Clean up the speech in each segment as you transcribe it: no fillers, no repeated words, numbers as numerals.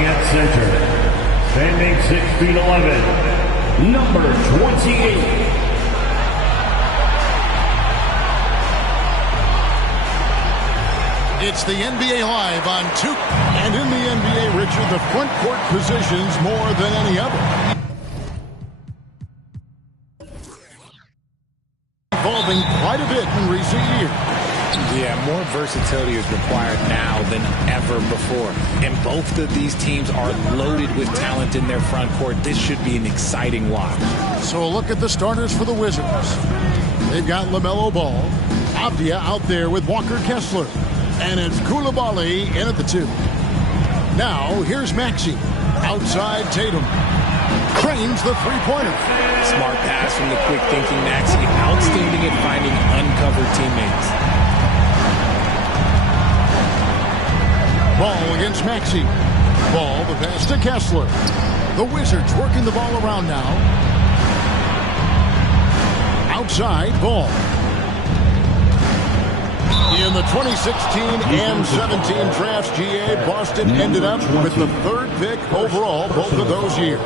Starting at center, standing 6 feet 11, number 28. It's the NBA Live on 2K. And in the NBA, Richard, the front court positions more than any other. Evolving quite a bit in recent years. Yeah, more versatility is required now than ever before. And both of these teams are loaded with talent in their front court. This should be an exciting watch. So a look at the starters for the Wizards. They've got LaMelo Ball. Avdia out there with Walker Kessler. And it's Coulibaly in at the 2. Now, here's Maxey. Outside Tatum. Cranes the three-pointer. Smart pass from the quick-thinking Maxey. Outstanding at finding uncovered teammates. Ball against Maxey. Ball, the pass to Kessler. The Wizards working the ball around now. Outside, Ball. In the 2016 and 17 drafts, GA, Boston ended up with the 3rd pick overall both of those years.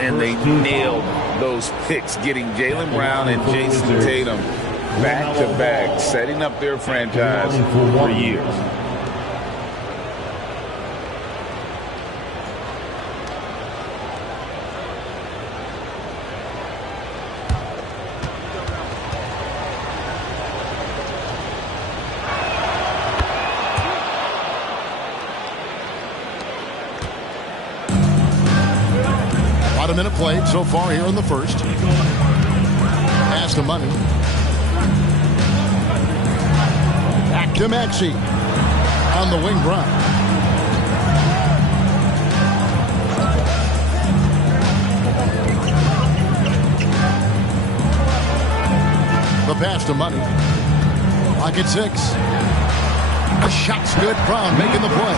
And they nailed those picks, getting Jaylen Brown and Jason Tatum back-to-back, setting up their franchise for years. About a minute played so far here in the first. Pass to Money. Back to Maxey. On the wing, Brown. The pass to Money. Pocket 6. The shot's good. Brown making the play.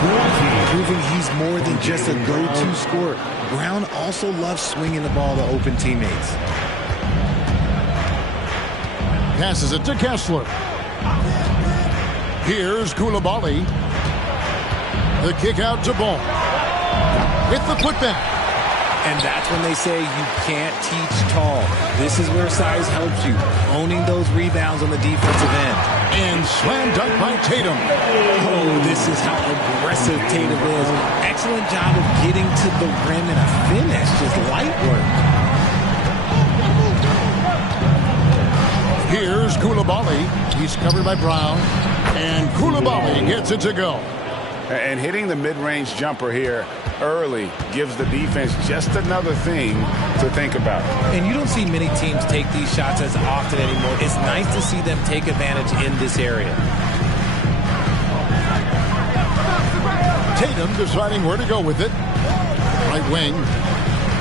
Proving he's more than just a go-to scorer. Brown also loves swinging the ball to open teammates. Passes it to Kessler. Here's Coulibaly. The kick out to Ball. With the putback. And that's when they say you can't teach tall. This is where size helps you. Owning those rebounds on the defensive end. And slam dunk by Tatum. Oh, this is how aggressive Tatum is. Excellent job of getting to the rim and a finish. Just light work. Here's Coulibaly. He's covered by Brown. And Coulibaly gets it to go. And hitting the mid-range jumper here early gives the defense just another thing to think about. And you don't see many teams take these shots as often anymore. It's nice to see them take advantage in this area. Tatum deciding where to go with it. Right wing.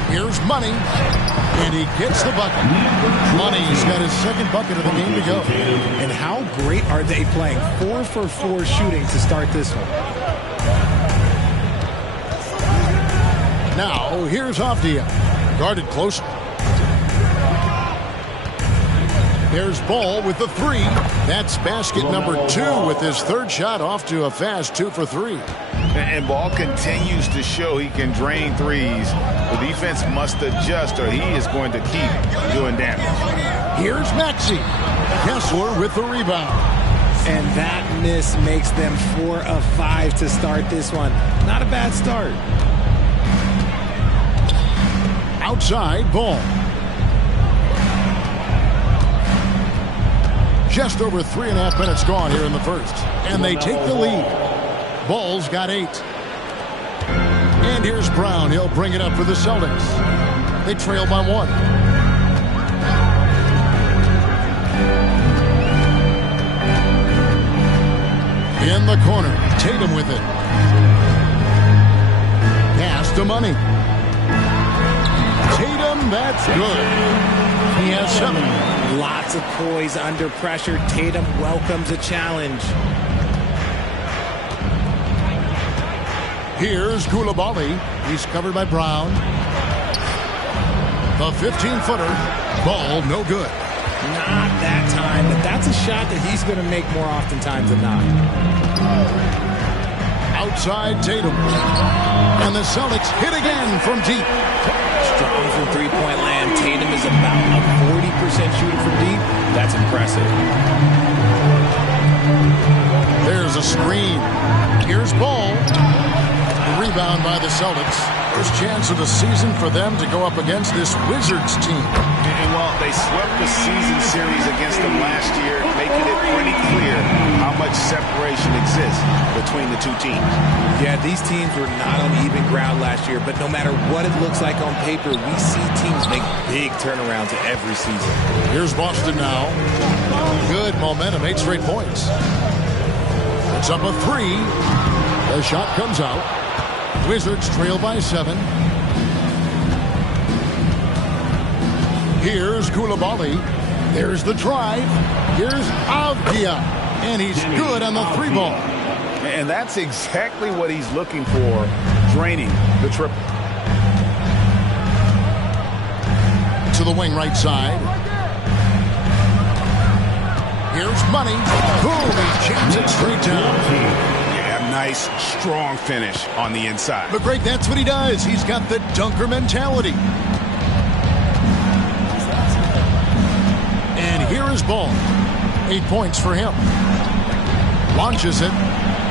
Here's Money. And he gets the bucket. Money's got his 2nd bucket of the game to go. And how great are they playing? 4 for 4 shooting to start this one. Now, here's Avdia. Guarded close. There's Ball with the 3. That's basket number 2 with his 3rd shot off to a fast 2 for 3. And Ball continues to show he can drain threes. The defense must adjust or he is going to keep doing damage. Here's Maxey. Kessler with the rebound. And that miss makes them 4 of 5 to start this one. Not a bad start. Outside, Ball. Just over 3.5 minutes gone here in the first. And they take the lead. Ball's got 8. And here's Brown. He'll bring it up for the Celtics. They trail by 1. In the corner. Tatum with it. Pass to Money. Tatum, that's good. He has 7. Lots of poise under pressure. Tatum welcomes a challenge. Here's Coulibaly. He's covered by Brown. The 15-footer. Ball no good. Not that time, but that's a shot that he's going to make more oftentimes than not. outside Tatum. And the Celtics hit again from deep. Strong from three-point land. Tatum is about a 40% shooter from deep. That's impressive. There's a screen. Here's Ball. The rebound by the Celtics. First chance of the season for them to go up against this Wizards team. And well, they swept the season series against them last year, making it pretty clear how much separation exists between the two teams. Yeah, these teams were not on even ground last year, but no matter what it looks like on paper, we see teams make big turnarounds every season. Here's Boston now. Good momentum, 8 straight points. It's up a 3. The shot comes out. Wizards trail by 7. Here's Koulibaly. There's the drive. Here's Avdia. And he's good on the 3-ball. And that's exactly what he's looking for, draining the triple. To the wing right side. Here's Money. Boom, he jams it straight down. Nice, strong finish on the inside. But Greg, that's what he does. He's got the dunker mentality. And here is Ball. 8 points for him. Launches it.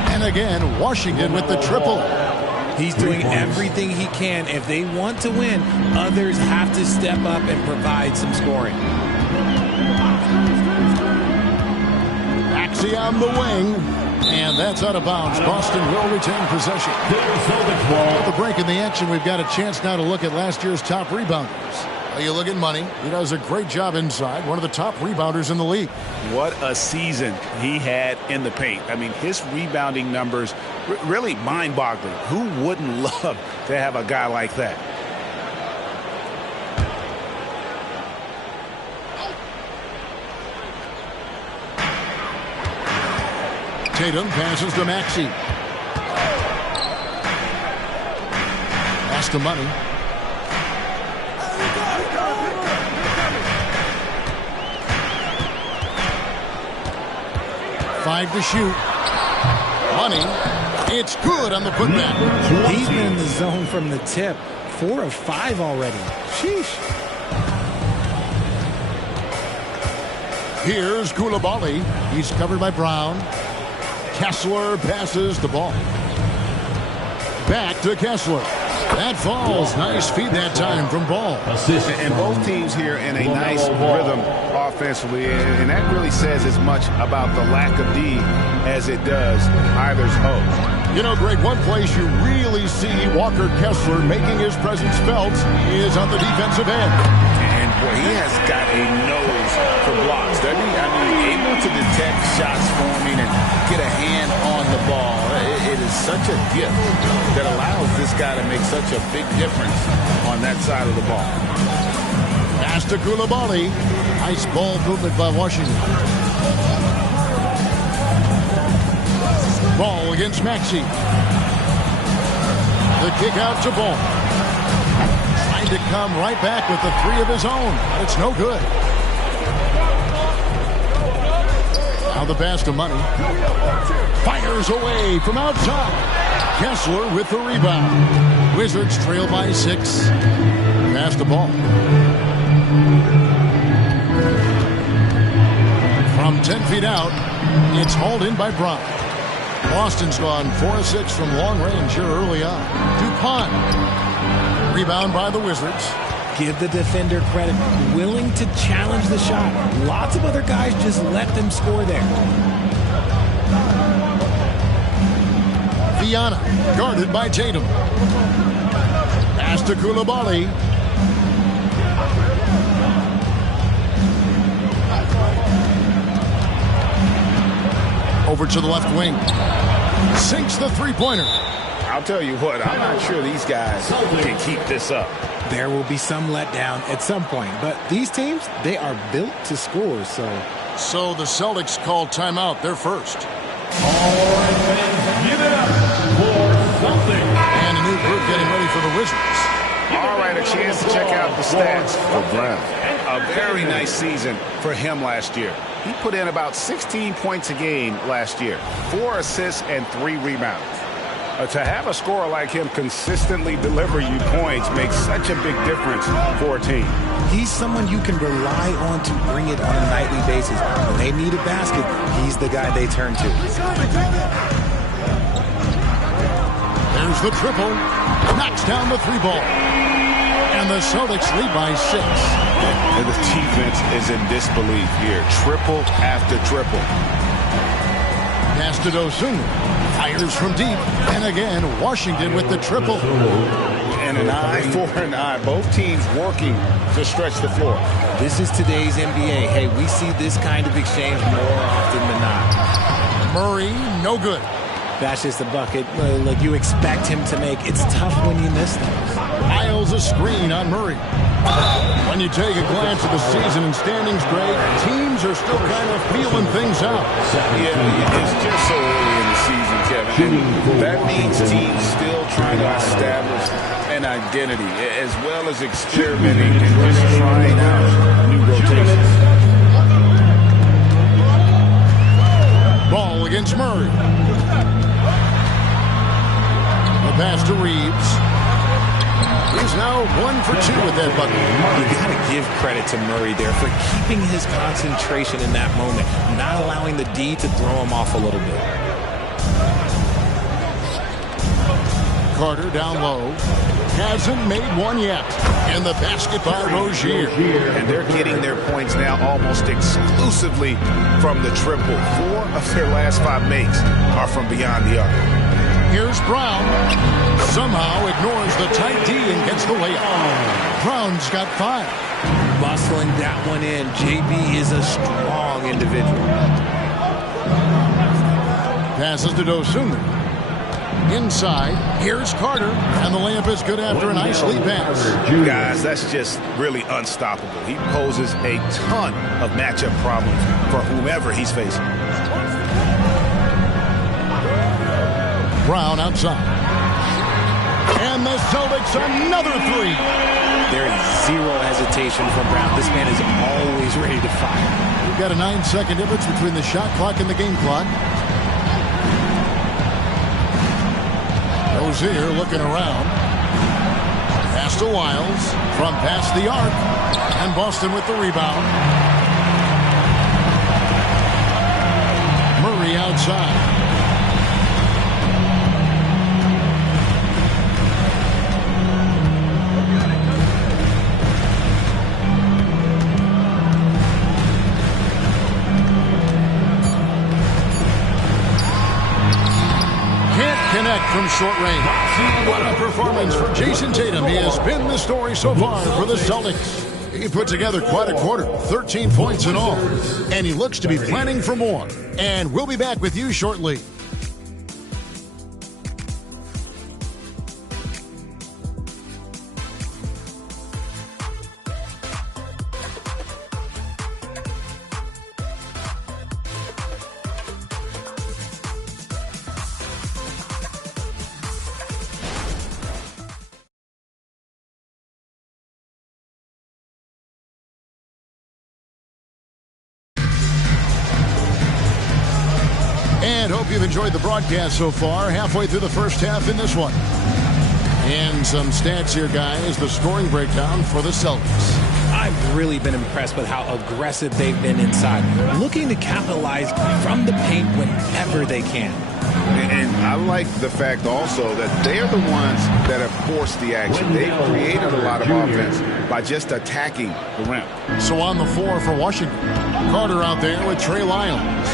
And again, Washington with the triple. He's doing everything he can. If they want to win, others have to step up and provide some scoring. Maxey on the wing. And that's out of bounds. Boston will retain possession. With the break in the action, we've got a chance now to look at last year's top rebounders. You look at Money. He does a great job inside. One of the top rebounders in the league. What a season he had in the paint. I mean, his rebounding numbers really mind-boggling. Who wouldn't love to have a guy like that? Tatum passes to Maxey. Pass to Money. Five to shoot. Money. It's good on the putback. He's been in the zone from the tip. 4 of 5 already. Sheesh. Here's Koulibaly. He's covered by Brown. Kessler passes the ball. Back to Kessler. That falls. Nice feed that time from Ball. And both teams here in a nice rhythm offensively. And that really says as much about the lack of D as it does either's hope. You know, Greg, one place you really see Walker Kessler making his presence felt is on the defensive end. And boy, he has got a nose for blocks, doesn't he? I mean, able to detect shots forming and get a hand on the ball. It is such a gift that allows this guy to make such a big difference on that side of the ball. Pass to Koulibaly. Nice ball movement by Washington. Ball against Maxey. The kick out to Ball. Trying to come right back with the 3 of his own, but it's no good. Now the pass to Money. Fires away from outside. Kessler with the rebound. Wizards trail by 6. Pass the ball. From 10 feet out, it's hauled in by Brown. Boston's gone 4 of 6 from long range here early on. DuPont. Rebound by the Wizards. Give the defender credit. Willing to challenge the shot. Lots of other guys just let them score there. Viana, guarded by Tatum. Pass to Koulibaly. Over to the left wing. Sinks the three-pointer. I'll tell you what, I'm not sure these guys can keep this up. There will be some letdown at some point, but these teams, they are built to score, So the Celtics call timeout. They're first. All right, fans, give it up for Celtics. And a new group getting ready for the Wizards. All right, a chance to check out the stats for Brown. A very nice season for him last year. He put in about 16 points a game last year, 4 assists and 3 rebounds. To have a scorer like him consistently deliver you points makes such a big difference for a team. He's someone you can rely on to bring it on a nightly basis. When they need a basket, he's the guy they turn to. There's the triple. Knocks down the three ball. And the Celtics lead by 6. And the defense is in disbelief here. Triple after triple. Pass to Dosunmu. Fires from deep. And again, Washington with the triple. And an eye for an eye. Both teams working to stretch the floor. This is today's NBA. Hey, we see this kind of exchange more often than not. Murray, no good. That's just a bucket like you expect him to make. It's tough when you miss those. Miles a screen on Murray. When you take a glance at the season and standings, Greg, teams are still kind of feeling things out. Yeah, it's just so early in the season, Kevin. And that means teams still trying to establish an identity, as well as experimenting and just trying out new rotations. Ball against Murray. The pass to Reeves. He's now 1 for 2 with that bucket. You got to give credit to Murray there for keeping his concentration in that moment, not allowing the D to throw him off a little bit. Carter down low. Hasn't made one yet. And the basket by Rozier. And they're getting their points now almost exclusively from the triple. 4 of their last 5 makes are from beyond the arc. Here's Brown. Somehow ignores the tight D and gets the layup. Brown's got 5. Bustling that one in. JB is a strong individual. Passes to Dosunmu. Inside, here's Carter, and the layup is good after a nice lead pass. Guys, that's just really unstoppable. He poses a ton of matchup problems for whomever he's facing. Brown outside. And the Celtics another 3. There is zero hesitation from Brown. This man is always ready to fire. We've got a 9-second difference between the shot clock and the game clock. Rozier looking around. Pass to Wiles from past the arc. And Boston with the rebound. Murray outside. Connect from short range. What a performance for Jason Tatum. He has been the story so far for the Celtics. He put together quite a quarter, 13 points in all. And he looks to be planning for more. And we'll be back with you shortly. And hope you've enjoyed the broadcast so far. Halfway through the first half in this one. And some stats here, guys. The scoring breakdown for the Celtics. I've really been impressed with how aggressive they've been inside, looking to capitalize from the paint whenever they can. And I like the fact also that they're the ones that have forced the action. They've created a lot of offense by just attacking the rim. So on the floor for Washington, Carter out there with Trey Lyons.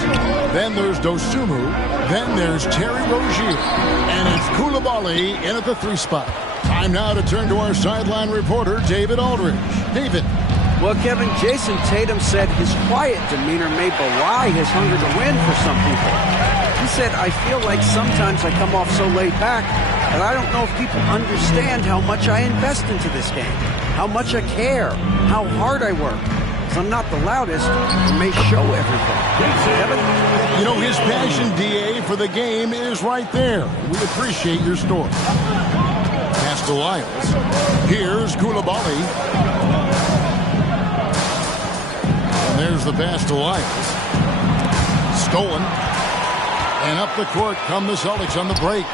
Then there's Dosunmu. Then there's Terry Rozier. And it's Coulibaly in at the 3 spot. Time now to turn to our sideline reporter, David Aldridge. David. Well, Kevin, Jason Tatum said his quiet demeanor may belie his hunger to win for some people. He said, I feel like sometimes I come off so laid back that I don't know if people understand how much I invest into this game, how much I care, how hard I work. Because I'm not the loudest and may show everything. Kevin? You know, his passion, DA, for the game is right there. We appreciate your story. Pass to Lyles. Here's Coulibaly. And there's the pass to Lyles. Stolen. And up the court come the Celtics on the break.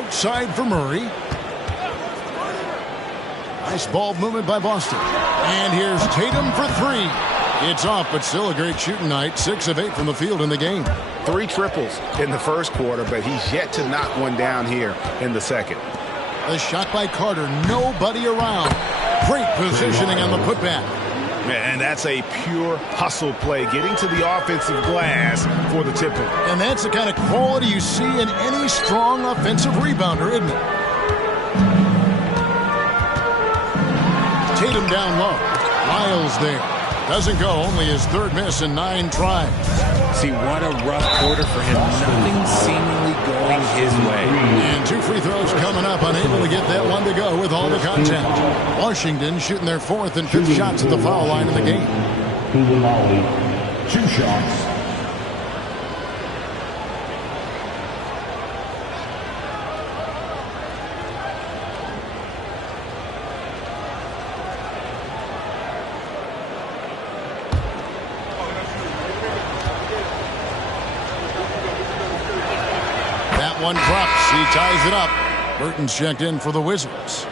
Outside for Murray. Nice ball movement by Boston. And here's Tatum for three. It's off, but still a great shooting night. 6 of 8 from the field in the game. 3 triples in the first quarter, but he's yet to knock one down here in the second. The shot by Carter. Nobody around. Great positioning on the putback. And that's a pure hustle play, getting to the offensive glass for the tip-in. And that's the kind of quality you see in any strong offensive rebounder, isn't it? Tatum down low. Lyles there. Doesn't go. Only his 3rd miss in 9 tries. See, what a rough quarter for him. Nothing seemingly going his way. And 2 free throws coming up. Unable to get that one to go with all the contact. Washington shooting their 4th and 5th shots at the foul line of the game. 2 shots. One drops. He ties it up. Burton's checked in for the Wizards.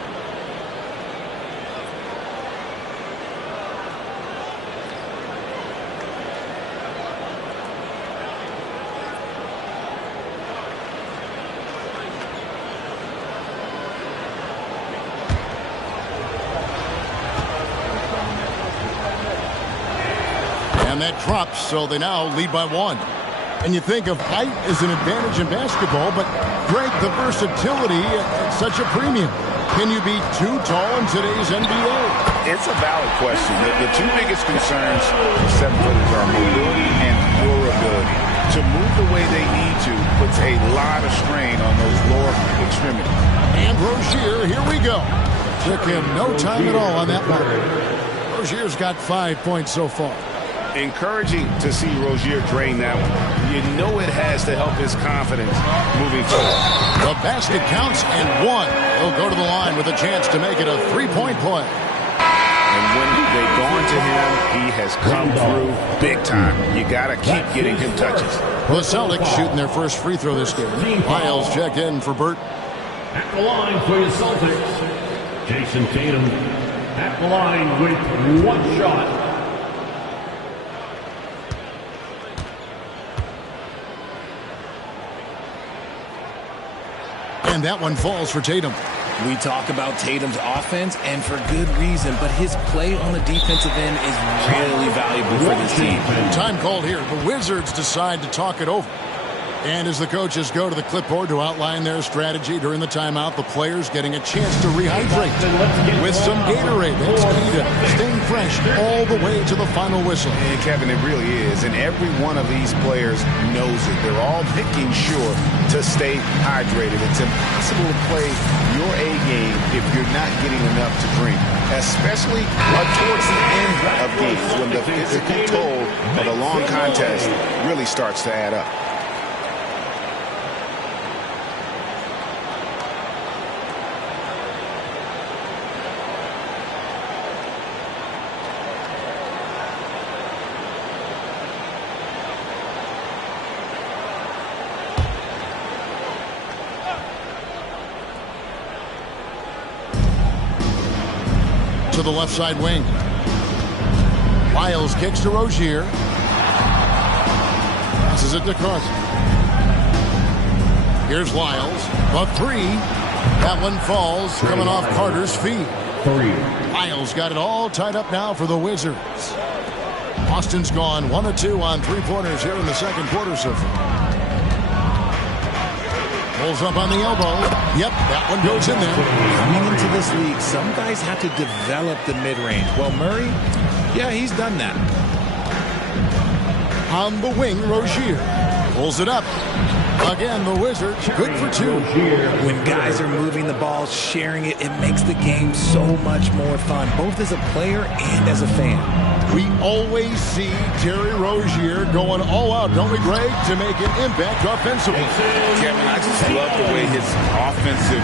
And that drops, so they now lead by 1. And you think of height as an advantage in basketball, but Greg, the versatility at such a premium. Can you be too tall in today's NBA? It's a valid question. The 2 biggest concerns for 7-footers are mobility and durability. To move the way they need to puts a lot of strain on those lower extremities. And Rozier, here we go. Took him no time at all on that one. Rozier's got 5 points so far. Encouraging to see Rozier drain that one. You know it has to help his confidence moving forward. The basket counts and 1. He'll go to the line with a chance to make it a 3-point play. And when they've gone to him, he has come through big time. You got to keep getting him touches. The Celtics shooting their first free throw this game. Lyles check in for Burt. At the line for the Celtics, Jason Tatum at the line with 1 shot. And that one falls for Tatum. We talk about Tatum's offense, and for good reason, but his play on the defensive end is really valuable for this team. Time called here. The Wizards decide to talk it over. And as the coaches go to the clipboard to outline their strategy during the timeout, the players getting a chance to rehydrate with some Gatorade. That's key to staying fresh all the way to the final whistle. And Kevin, it really is. And every one of these players knows it. They're all making sure to stay hydrated. It's impossible to play your A game if you're not getting enough to drink, especially towards the end of games when the physical toll of a long contest really starts to add up. To the left side wing. Lyles kicks to Rozier. Passes it to Carson. Here's Lyles. The 3. That one falls, coming off Carter's feet. 3. Lyles got it all tied up now for the Wizards. Boston's gone 1 of 2 on 3-pointers here in the second quarter so far. Pulls up on the elbow. Yep, that one goes in there. Coming into this league, some guys have to develop the mid-range. Well, Murray, yeah, he's done that. On the wing, Rozier pulls it up. Again, the Wizards good for 2. When guys are moving the ball, sharing it, it makes the game so much more fun, both as a player and as a fan. We always see Terry Rozier going all out, don't we, Greg, to make an impact offensively. Kevin, I just love the way his offensive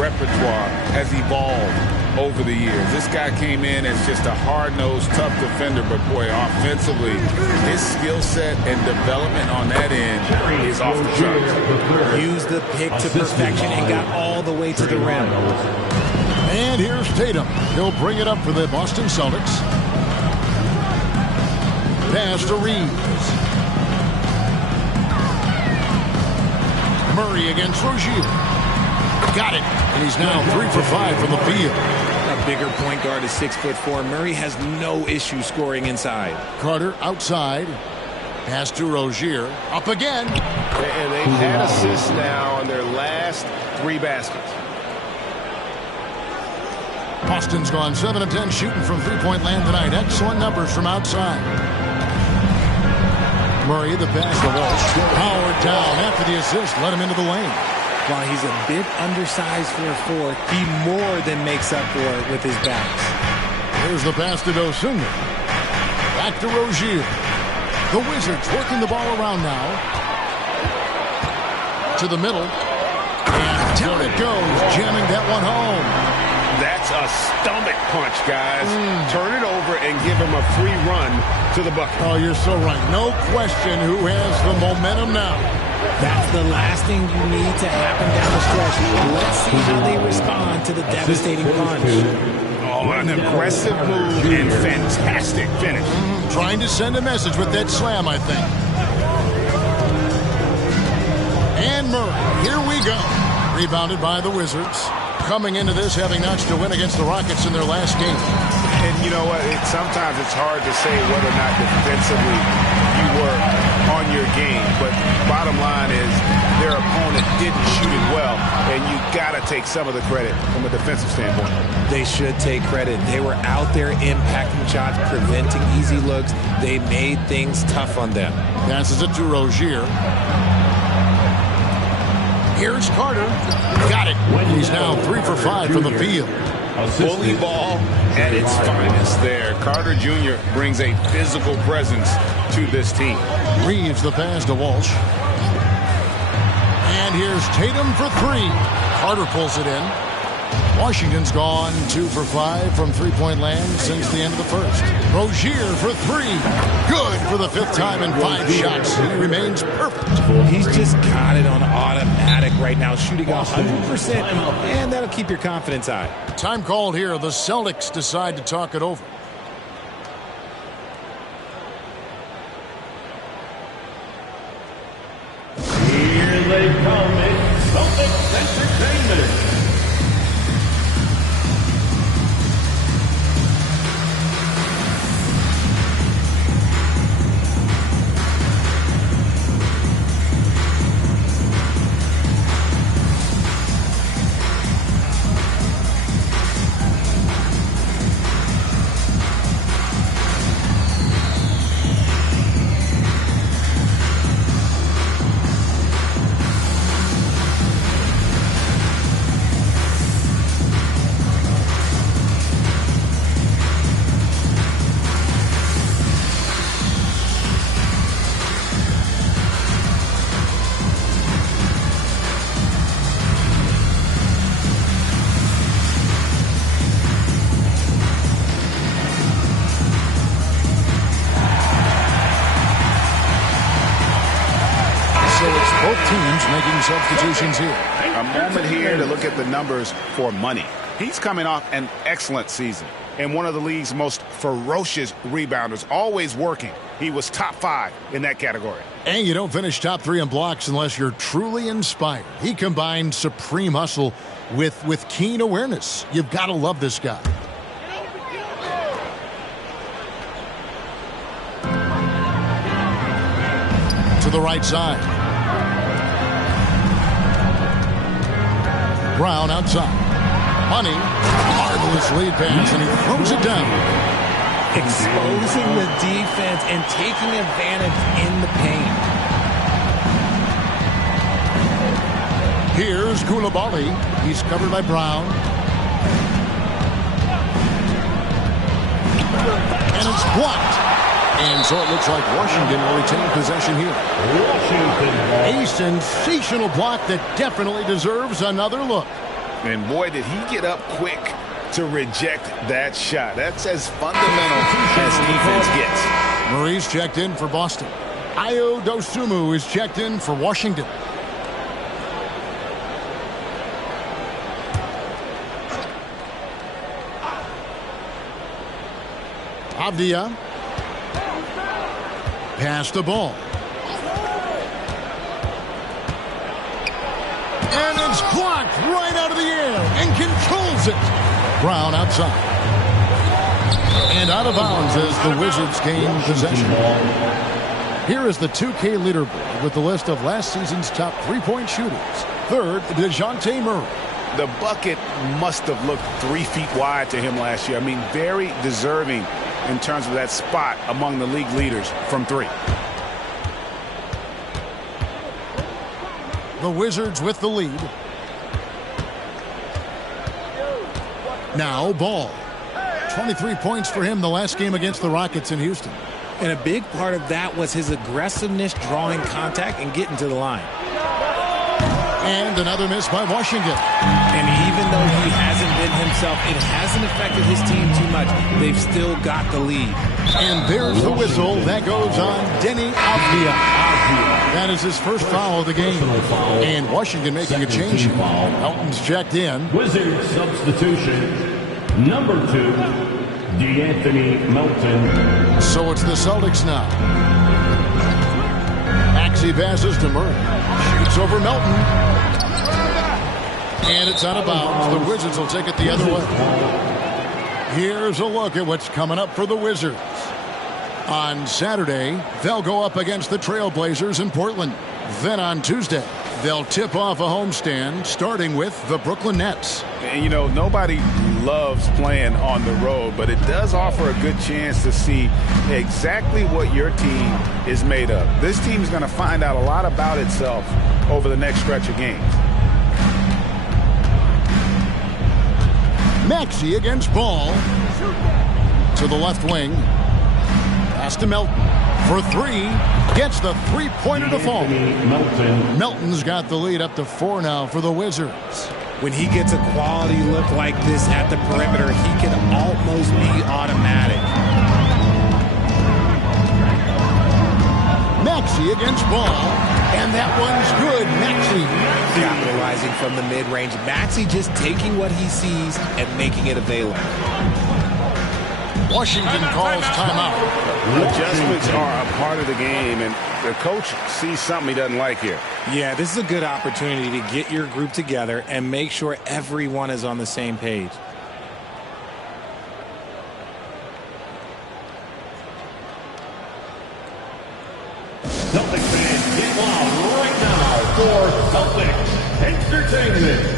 repertoire has evolved over the years. This guy came in as just a hard-nosed, tough defender, but boy, offensively, his skill set and development on that end is off the charts. Used the pick to perfection and got all the way to the rim. And here's Tatum. He'll bring it up for the Boston Celtics. Pass to Reeves. Murray against Rozier. Got it. And he's now 3 for 5 from the field. A bigger point guard is 6'4". Murray has no issue scoring inside. Carter outside. Pass to Rozier. Up again. And they've had assists now on their last 3 baskets. Boston's gone 7 of 10 shooting from three-point land tonight. Excellent numbers from outside. Murray, the pass to Walsh. Powered down after the assist. Let him into the lane. While he's a bit undersized for a 4, he more than makes up for it with his bounce. Here's the pass to Dosunmu. Back to Rozier. The Wizards working the ball around now. To the middle. And down it goes, jamming that one home. That's a stomach punch, guys. Turn it over and give him a free run to the bucket. Oh, you're so right. No question who has the momentum now. That's the last thing you need to happen down the stretch. Let's see how they respond to the devastating punch. Oh, an aggressive move and fantastic finish. Trying to send a message with that slam, I think. And Murray, here we go. Rebounded by the Wizards. Coming into this having notched a win against the Rockets in their last game. And you know what? Sometimes it's hard to say whether or not defensively you were on your game. But bottom line is their opponent didn't shoot it well. And you got to take some of the credit from a defensive standpoint. They should take credit. They were out there impacting shots, preventing easy looks. They made things tough on them. Passes it to Rozier. Here's Carter. Got it. He's now 3 for 5 from the field. Bully ball at its finest there. Carter Jr. brings a physical presence to this team. Reeves the pass to Walsh. And here's Tatum for 3. Carter pulls it in. Washington's gone 2 for 5 from three-point land since the end of the first. Rozier for 3. Good for the 5th time in 5 shots. He remains perfect. He's just got it on automatic right now, shooting 100%, and that'll keep your confidence high. Time called here. The Celtics decide to talk it over. Here they come. It's Celtics Entertainment. Making substitutions here. A moment here to look at the numbers for money. He's coming off an excellent season and one of the league's most ferocious rebounders, always working. He was top 5 in that category. And you don't finish top 3 in blocks unless you're truly inspired. He combined supreme hustle with keen awareness. You've got to love this guy. To the right side. Brown outside. Honey, marvelous lead pass, and he throws it down. Exposing the defense and taking advantage in the paint. Here's Koulibaly. He's covered by Brown. And it's blocked. And so it looks like Washington will retain possession here. A sensational block that definitely deserves another look. And boy, did he get up quick to reject that shot. That's as fundamental as defense gets. Murray's checked in for Boston. Ayo Dosunmu is checked in for Washington. Avdia. Pass the ball. And it's blocked right out of the air and controls it. Brown outside. And out of bounds as the Wizards gain possession. Here is the 2K leaderboard with the list of last season's top three-point shooters. Third, DeJounte Murray. The bucket must have looked 3 feet wide to him last year. I mean, very deserving in terms of that spot among the league leaders from 3. The Wizards with the lead. Now Ball. 23 points for him the last game against the Rockets in Houston. And a big part of that was his aggressiveness, drawing contact and getting to the line. And another miss by Washington. And even though he hasn't been himself, it hasn't affected his team too much. They've still got the lead. And there's the whistle. That goes on Denny Avdia. That is his first foul of the game. And Washington making a change. Melton's checked in. Wizards substitution, number 2, D'Anthony Melton. So it's the Celtics now. Maxey passes to Murray. Shoots over Melton. And it's out of bounds. The Wizards will take it the other way. Here's a look at what's coming up for the Wizards. On Saturday, they'll go up against the Trailblazers in Portland. Then on Tuesday, they'll tip off a homestand, starting with the Brooklyn Nets. And, you know, nobody loves playing on the road, but it does offer a good chance to see exactly what your team is made of. This team is going to find out a lot about itself over the next stretch of games. Maxey against Ball. To the left wing. Pass to Melton. For 3. Gets the three-pointer to fall. Melton's got the lead up to 4 now for the Wizards. When he gets a quality look like this at the perimeter, he can almost be automatic. Maxey against Ball. And that one's good. Maxey. Capitalizing from the mid-range. Maxey just taking what he sees and making it available. Washington calls timeout. Adjustments are a part of the game, and the coach sees something he doesn't like here. Yeah, this is a good opportunity to get your group together and make sure everyone is on the same page. Celtics fans, get loud right now for Celtics Entertainment.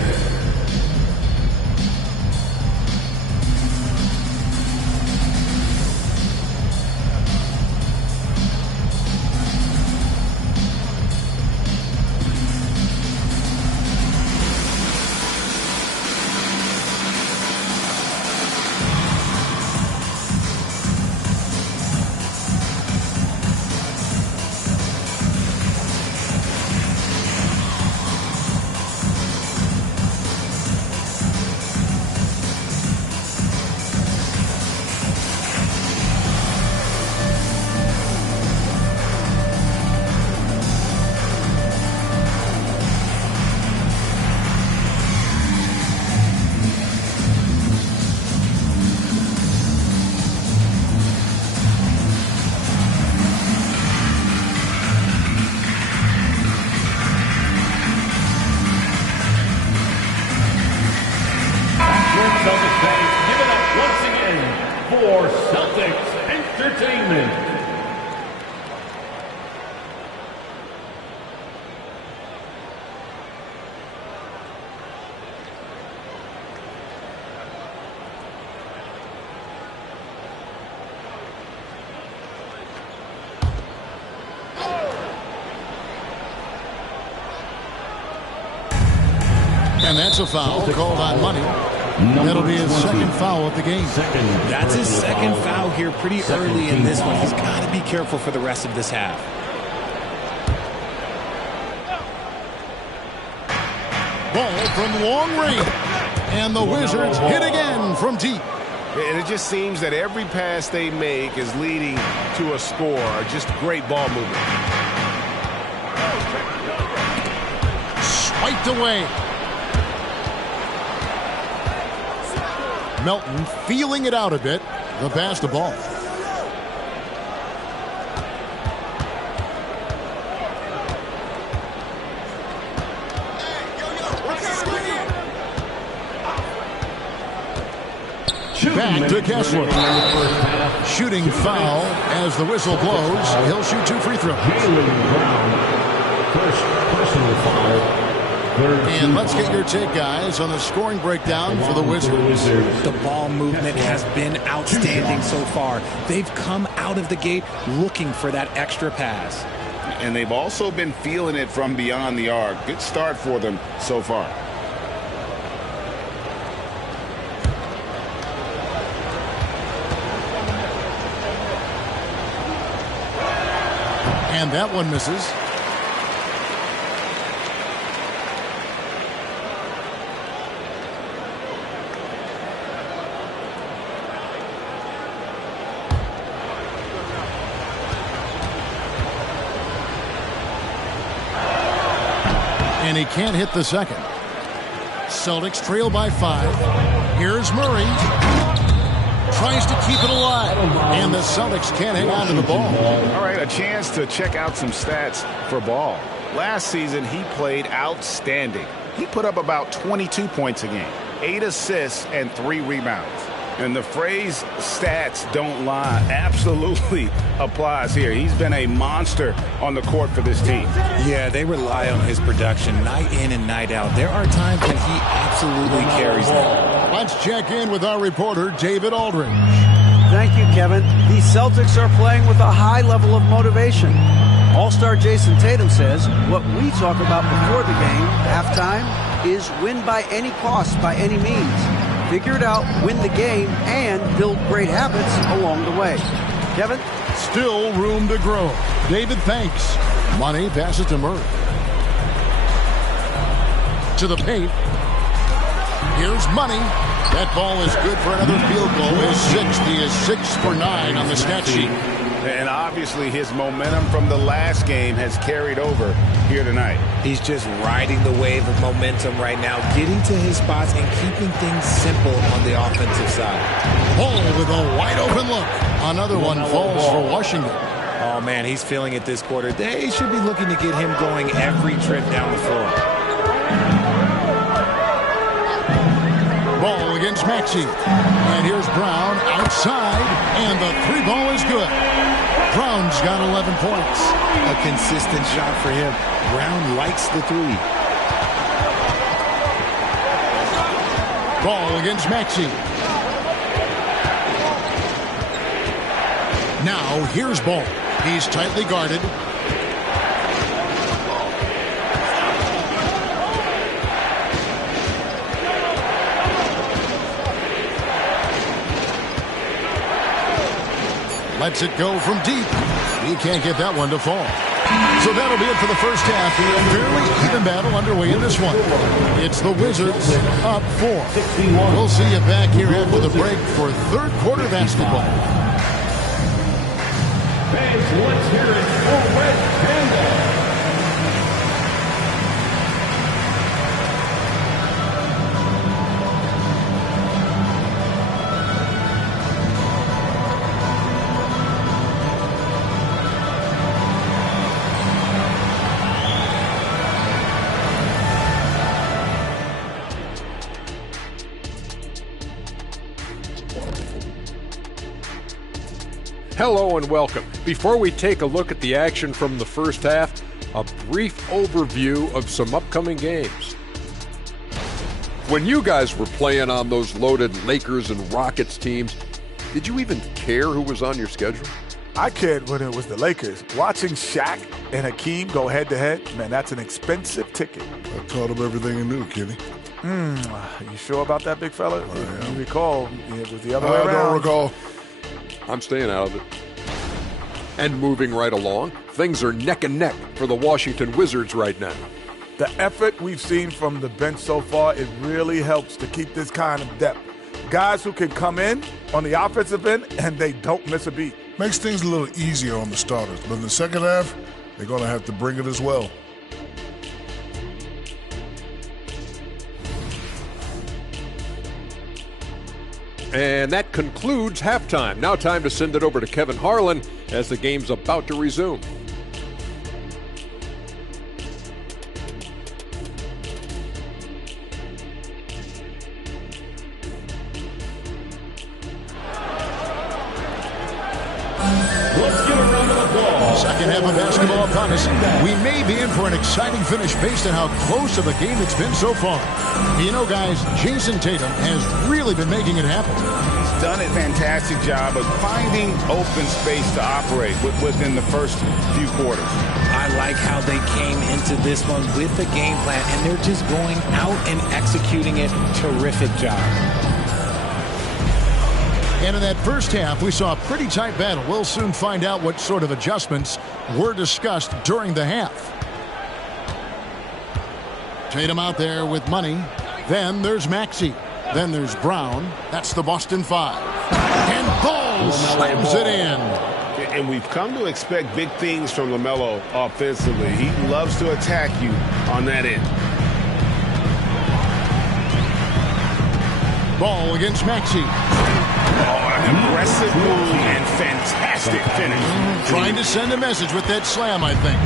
For Celtics Entertainment. And that's a foul called on Money. That'll be his second foul of the game. That's his second foul here pretty early in this one. He's got to be careful for the rest of this half. Ball from long range. And the Wizards hit again from deep. And it just seems that every pass they make is leading to a score, or just great ball movement. Swiped away. Melton feeling it out a bit. The pass to Ball. Back to Kessler. Shooting foul as the whistle blows. He'll shoot 2 free throws. First personal foul. And let's get your take, guys, on the scoring breakdown for the Wizards. The ball movement has been outstanding so far. They've come out of the gate looking for that extra pass. And they've also been feeling it from beyond the arc. Good start for them so far. And that one misses. And he can't hit the second. Celtics trail by 5. Here's Murray. Tries to keep it alive. And the Celtics can't hang on to the ball. All right, a chance to check out some stats for Ball. Last season, he played outstanding. He put up about 22 points a game, 8 assists, and 3 rebounds. And the phrase stats don't lie absolutely applies here. He's been a monster on the court for this team. Yeah, they rely on his production night in and night out. There are times when he absolutely carries them. Let's check in with our reporter, David Aldridge. Thank you, Kevin. The Celtics are playing with a high level of motivation. All-star Jason Tatum says what we talk about before the game, halftime, is win by any cost, by any means. Figure it out, win the game, and build great habits along the way. Kevin? Still room to grow. David, thanks. Money passes to Murray. To the paint. Here's Money. That ball is good for another field goal. His 6th. He is 6 for 9 on the stat sheet. And obviously his momentum from the last game has carried over here tonight. He's just riding the wave of momentum right now, getting to his spots and keeping things simple on the offensive side. Ball with a wide open look. Another one falls for Washington. Oh, man, he's feeling it this quarter. They should be looking to get him going every trip down the floor. Ball against Maxey. And here's Brown outside. And the 3 ball is good. Brown's got 11 points. A consistent shot for him. Brown likes the 3. Ball against Maxey. Now here's Ball. He's tightly guarded. Lets it go from deep. He can't get that one to fall. So that'll be it for the first half. A fairly even battle underway in this one. It's the Wizards up 4. We'll see you back here after the break for third quarter basketball. Fans, let's hear it for Red Panda. Hello and welcome. Before we take a look at the action from the first half, a brief overview of some upcoming games. When you guys were playing on those loaded Lakers and Rockets teams, did you even care who was on your schedule? I cared when it was the Lakers. Watching Shaq and Hakeem go head-to-head, man, that's an expensive ticket. I taught him everything he knew, Kenny. You sure about that, big fella? You recall, it was the other way around. I don't recall. I'm staying out of it. And moving right along, things are neck and neck for the Washington Wizards right now. The effort we've seen from the bench so far, it really helps to keep this kind of depth. Guys who can come in on the offensive end and they don't miss a beat. Makes things a little easier on the starters, but in the second half, they're going to have to bring it as well. And that concludes halftime. Now time to send it over to Kevin Harlan as the game's about to resume. Second half of basketball upon us. We may be in for an exciting finish based on how close of a game it's been so far. You know, guys, Jason Tatum has really been making it happen. He's done a fantastic job of finding open space to operate within the first few quarters. I like how they came into this one with a game plan, and they're just going out and executing it. Terrific job. And in that first half, we saw a pretty tight battle. We'll soon find out what sort of adjustments were discussed during the half. Tatum out there with money. Then there's Maxey. Then there's Brown. That's the Boston Five. And Ball slams it in. And we've come to expect big things from LaMelo offensively. He loves to attack you on that end. Ball against Maxey. An aggressive move and fantastic finish. Trying to send a message with that slam, I think.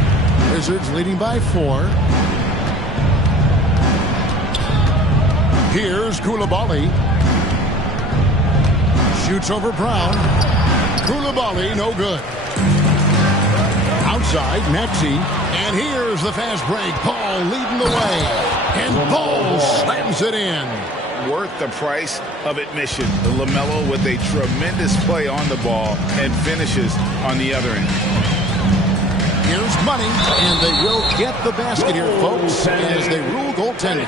Wizards leading by 4. Here's Coulibaly. Shoots over Brown. Coulibaly, no good. Outside, Maxey. And here's the fast break. Ball leading the way. And Ball slams it in. Worth the price of admission. LaMelo with a tremendous play on the ball and finishes on the other end. Here's money, and they will get the basket here, folks, as they rule goaltending.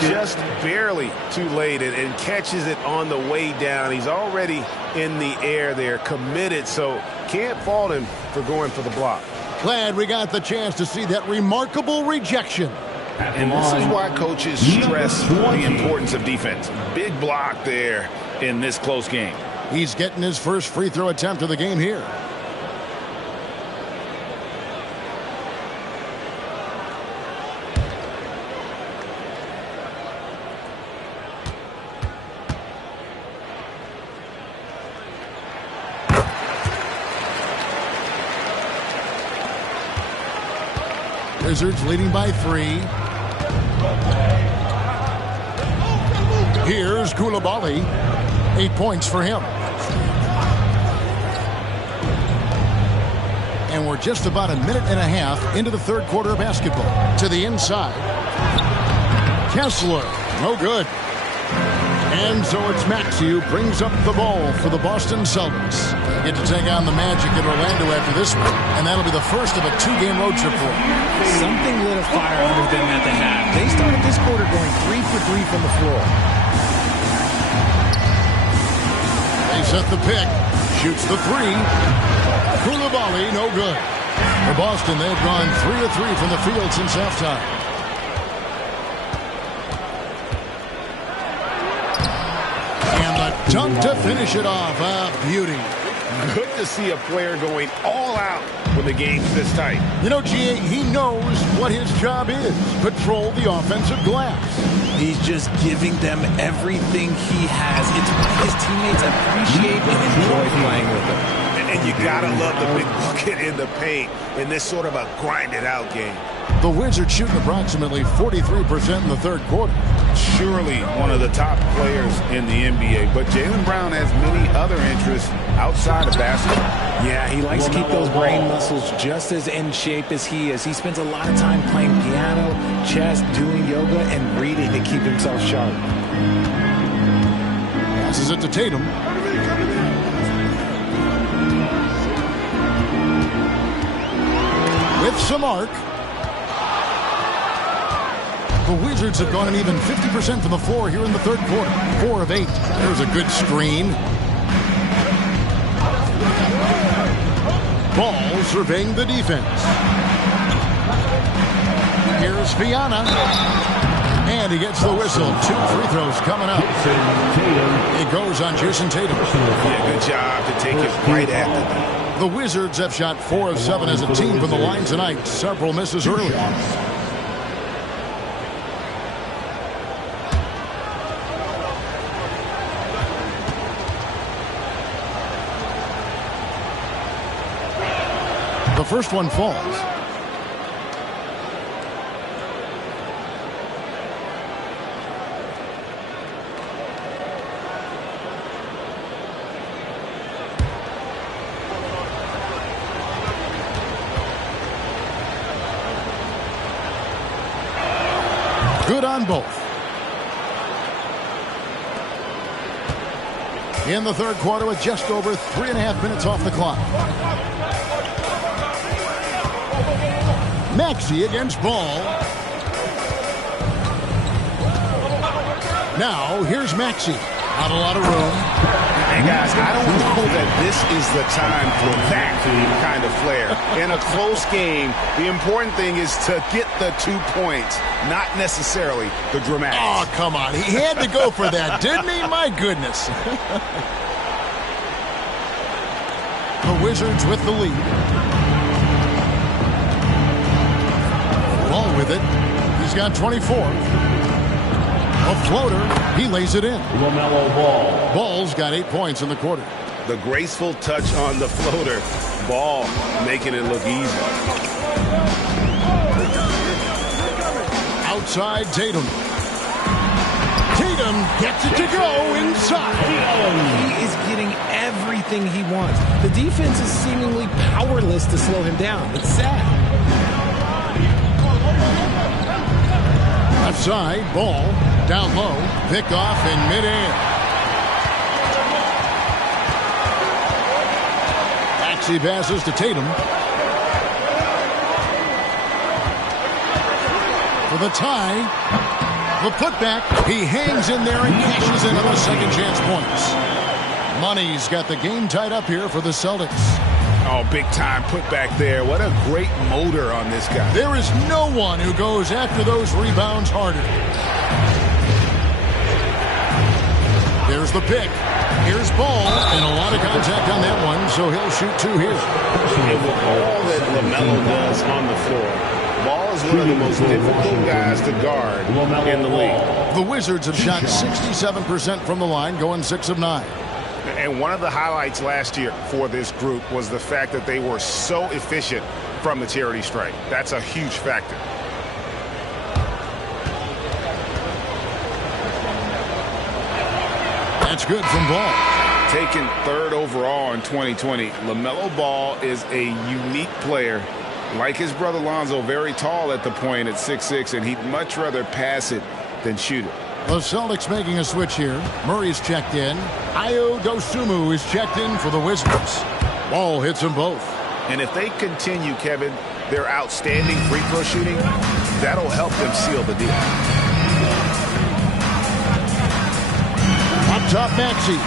Just barely too late and catches it on the way down. He's already in the air there, committed, so can't fault him for going for the block. Glad we got the chance to see that remarkable rejection. And this is why coaches stress the importance of defense. Big block there in this close game. He's getting his first free throw attempt of the game here. Wizards leading by 3. Here's Coulibaly. 8 points for him. And we're just about a minute and a half into the third quarter of basketball. To the inside. Kessler, no good. And so it's Maxey who brings up the ball for the Boston Celtics. They get to take on the Magic in Orlando after this one, and that'll be the first of a 2-game road trip for them. Something lit a fire under them at the half. They started this quarter going 3 for 3 from the floor. They set the pick. Shoots the 3. Coulibaly, no good. For Boston, they've gone 3 of 3 from the field since halftime. Dunk to finish it off. Beauty. Good to see a player going all out when the game's this tight. You know, G.A., he knows what his job is. Patrol the offensive glass. He's just giving them everything he has. It's why his teammates appreciate and enjoy playing with him. And you gotta love the big bucket in the paint in this sort of a grinded-out game. The Wizards shooting approximately 43% in the third quarter. Surely one of the top players in the NBA, but Jaylen Brown has many other interests outside of basketball. Yeah, he likes to keep those brain muscles just as in shape as he is. He spends a lot of time playing piano, chess, doing yoga, and reading to keep himself sharp. Passes it to Tatum. With some arc. The Wizards have gone an even 50% from the floor here in the third quarter. 4 of 8. There's a good screen. Ball surveying the defense. Here's Fiana. And he gets the whistle. 2 free throws coming up. It goes on Jason Tatum. Yeah, good job to take it right at the knee. The Wizards have shot 4 of 7 as a team from the line tonight. Several misses early. The first one falls. Good on both. In the third quarter with just over 3.5 minutes off the clock. Maxey against Ball. Now, here's Maxey. Not a lot of room. And guys, I don't know that this is the time for that kind of flair. In a close game, the important thing is to get the 2 points, not necessarily the dramatics. Oh, come on. He had to go for that, didn't he? My goodness. The Wizards with the lead. Ball with it. He's got 24. A floater. He lays it in. LaMelo Ball. Ball's got 8 points in the quarter. The graceful touch on the floater. Ball making it look easy. Outside Tatum. Tatum gets it to go inside. He is getting everything he wants. The defense is seemingly powerless to slow him down. It's sad. Left side, Ball. Down low, picked off in midair. Maxey passes to Tatum. For the tie, the putback. He hangs in there and cashes in on the second chance points. Money's got the game tied up here for the Celtics. Oh, big time putback there. What a great motor on this guy. There is no one who goes after those rebounds harder. There's the pick. Here's Ball, and a lot of contact on that one, so he'll shoot 2 here. And with all that LaMelo does on the floor, Ball is one of the most difficult guys to guard in the league. The Wizards have shot 67% from the line, going 6 of 9. And one of the highlights last year for this group was the fact that they were so efficient from the charity stripe. That's a huge factor. That's good from Ball. Taken 3rd overall in 2020, LaMelo Ball is a unique player. Like his brother Lonzo, very tall at the point at 6'6", and he'd much rather pass it than shoot it. The Celtics making a switch here. Murray's checked in. Ayo Dosunmu is checked in for the Wizards. Ball hits them both. And if they continue, Kevin, their outstanding free throw shooting, that'll help them seal the deal. Up top, Maxey.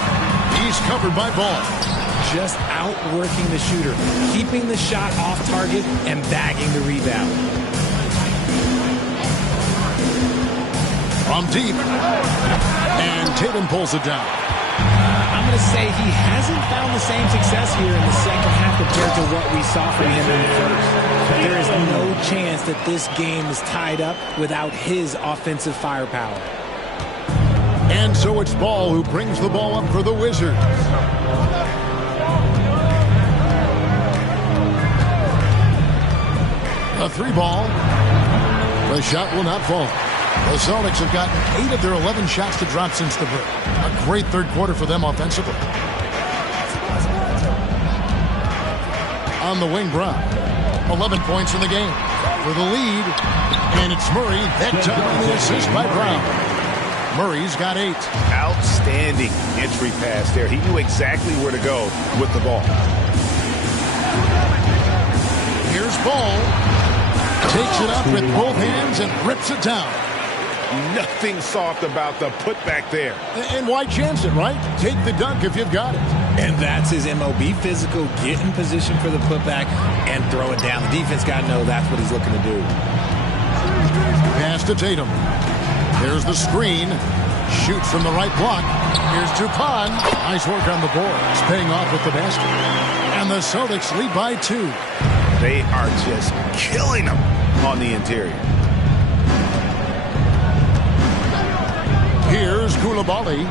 He's covered by Ball. Just outworking the shooter, keeping the shot off target and bagging the rebound. From deep. And Tatum pulls it down. I'm going to say he hasn't found the same success here in the second half compared to what we saw from him in the first. There is no chance that this game is tied up without his offensive firepower. And so it's Ball who brings the ball up for the Wizards. A 3 ball. The shot will not fall. The Celtics have gotten 8 of their 11 shots to drop since the break. A great third quarter for them offensively. On the wing, Brown. 11 points in the game for the lead. And it's Murray. That time the assist by Brown. Murray's got 8. Outstanding entry pass there. He knew exactly where to go with the ball. Here's Ball. Takes it up with both hands and rips it down. Nothing soft about the putback there. And why chance it, right? Take the dunk if you've got it. And that's his MO. Be physical, get in position for the putback, and throw it down. The defense got to know that's what he's looking to do. Pass to Tatum. There's the screen. Shoots from the right block. Here's Dupont. Nice work on the boards. Paying off with the basket. And the Celtics lead by 2. They are just killing them on the interior. Here's Koulibaly.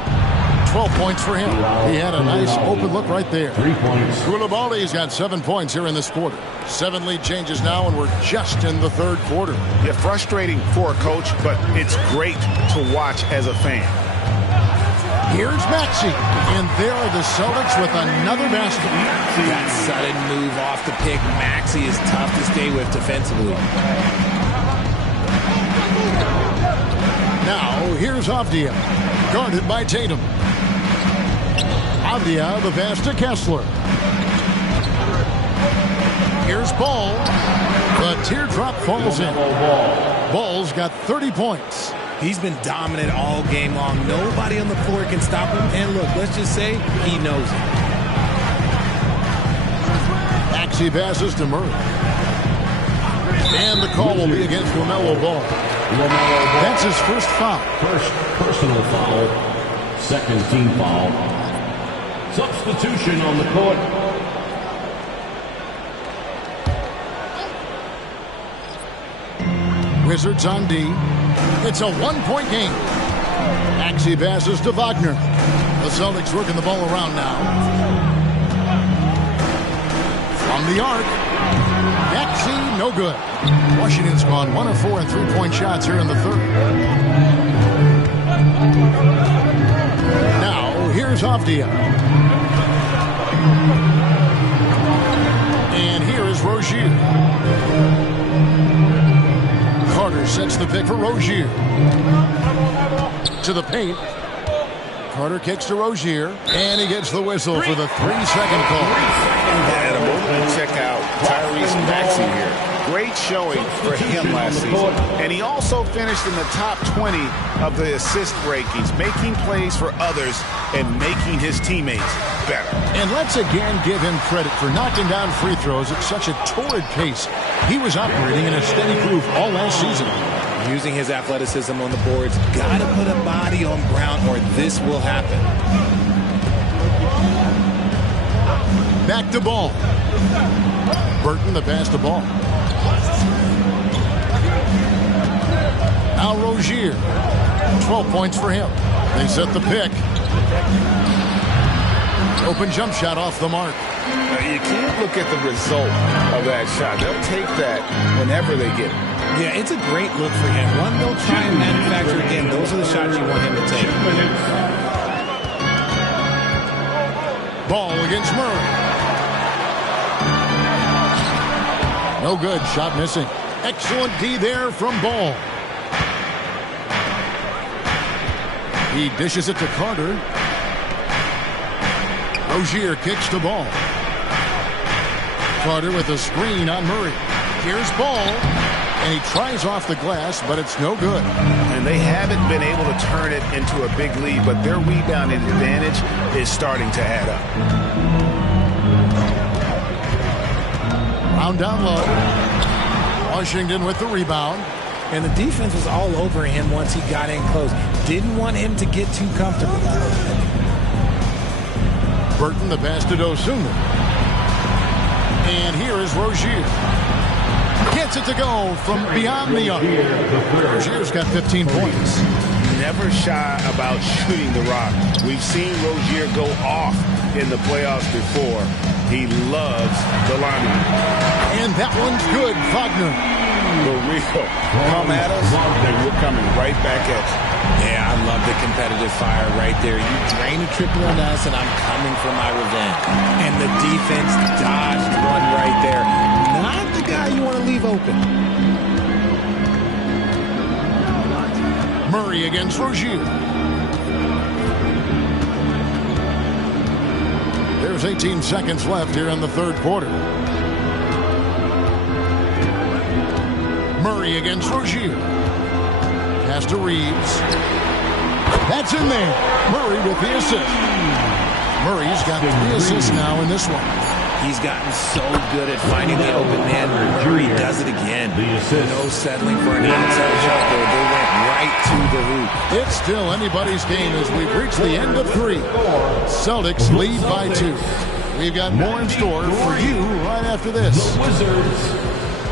12 points for him. He had a nice open look right there. 3 points. Koulibaly's got 7 points here in this quarter. 7 lead changes now, and we're just in the third quarter. Yeah, frustrating for a coach, but it's great to watch as a fan. Here's Maxey, and there are the Celtics with another basket. That sudden move off the pick, Maxey, is tough to stay with defensively. Now, here's Avdia, guarded by Tatum. Avdia, the pass to Kessler. Here's Ball. The teardrop falls in. Ball's got 30 points. He's been dominant all game long. Nobody on the floor can stop him. And look, let's just say he knows it. Maxey passes to Murray. And the call will be against LaMelo Ball. That's his first foul. First personal foul. Second team foul. Substitution on the court. Wizards on D. It's a 1-point game. Maxey passes to Wagner. The Celtics working the ball around now. From the arc. Maxey, no good. Washington's gone 1 of 4 in 3-point shots here in the third. Now, here's Avdia. And here is Rozier. Carter sets the pick for Rozier. To the paint. Carter kicks to Rozier. And he gets the whistle for the 3-second call. And a moment to check out Tyrese Maxey here. Great showing for him last season. And he also finished in the top 20 of the assist rankings, making plays for others and making his teammates better. And let's again give him credit for knocking down free throws at such a torrid pace. He was operating in a steady groove all last season. Using his athleticism on the boards, gotta put a body on ground or this will happen. Back to Ball. Burton the pass to Ball. Now Rozier. 12 points for him. They set the pick. Open jump shot off the mark. You can't look at the result of that shot. They'll take that whenever they get it. Yeah, it's a great look for him. One they'll try and manufacture again. Those are the shots you want him to take. Ball against Murray. No good. Shot missing. Excellent D there from Ball. He dishes it to Carter. Rozier kicks the Ball. Carter with a screen on Murray. Here's Ball. And he tries off the glass, but it's no good. And they haven't been able to turn it into a big lead, but their rebounding advantage is starting to add up. Round down low. Washington with the rebound. And the defense was all over him once he got in close. Didn't want him to get too comfortable. Burton the pass to Dosunmu. And here is Rozier. Gets it to go from beyond the arc. Rozier's got 15 points. Never shy about shooting the rock. We've seen Rozier go off in the playoffs before. He loves the limelight. And that one's good, Wagner. For real. Come at us, and we're coming right back at you. Yeah, I love the competitive fire right there. You drain a triple on us, and I'm coming for my revenge. And the defense dodged one right there. Not the guy you want to leave open. Murray against Rozier. There's 18 seconds left here in the third quarter. Murray against Rozier. Pass to Reeves. That's in there. Murray with the assist. Murray's got 3 assists now in this one. He's gotten so good at finding the open man. Murray does it again. No settling for an outside shot there. They went right to the hoop. It's still anybody's game as we've reached the end of 3. Celtics lead by 2. We've got more in store for you right after this. The Wizards,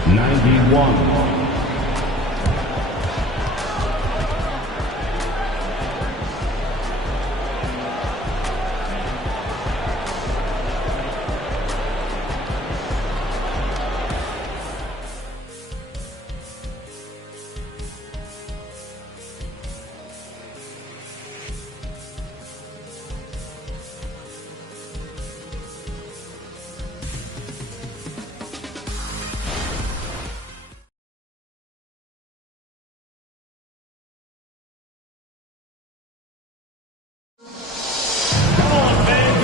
91.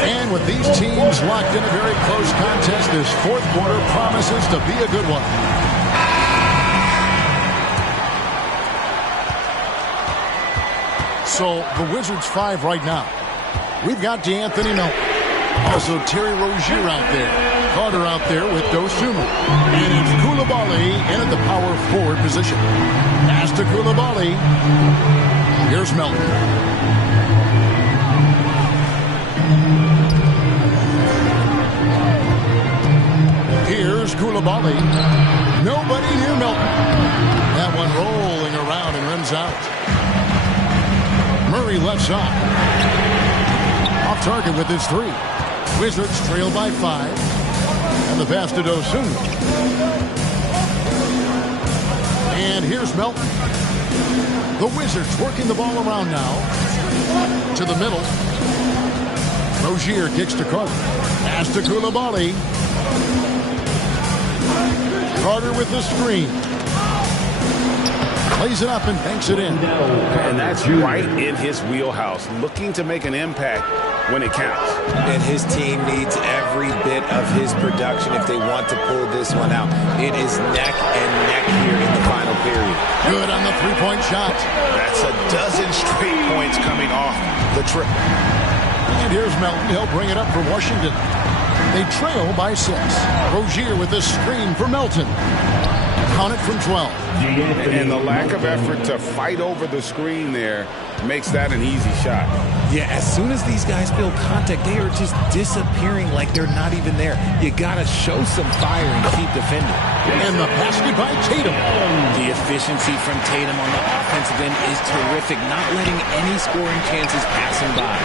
And with these teams locked in a very close contest, this fourth quarter promises to be a good one. So the Wizards 5 right now. We've got DeAnthony Melton. Also Terry Rozier out there. Carter out there with Dosunmu. And it's Coulibaly in at the power forward position. Pass to Coulibaly. Here's Melton. Here's Coulibaly. Nobody near Melton. That one rolling around and rims out. Murray left side. Off target with his 3. Wizards trail by 5. And the pass to Dosunmu. And here's Melton. The Wizards working the ball around now. To the middle. Rozier kicks to Carter. Pass to Coulibaly. Carter with the screen. Plays it up and banks it in. And that's right in his wheelhouse. Looking to make an impact when it counts. And his team needs every bit of his production if they want to pull this one out. It is neck and neck here in the final period. Good on the three-point shot. That's a dozen straight points coming off the trip. And here's Melton. He'll bring it up for Washington. They trail by 6. Rozier with this screen for Melton. Count it from 12. And the lack of effort to fight over the screen there makes that an easy shot. Yeah, as soon as these guys feel contact, they are just disappearing like they're not even there. You got to show some fire and keep defending. And the basket by Tatum. The efficiency from Tatum on the offensive end is terrific, not letting any scoring chances pass him by.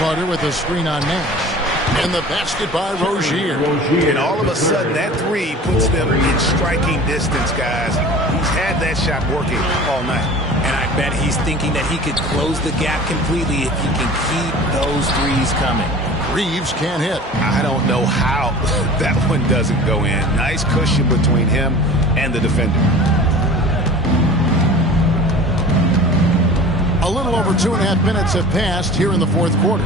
Carter with a screen on Nash. And the basket by Rozier. And all of a sudden, that 3 puts them in striking distance, guys. He's had that shot working all night. And I bet he's thinking that he could close the gap completely if he can keep those 3s coming. Reeves can't hit. I don't know how that one doesn't go in. Nice cushion between him and the defender. A little over 2.5 minutes have passed here in the fourth quarter.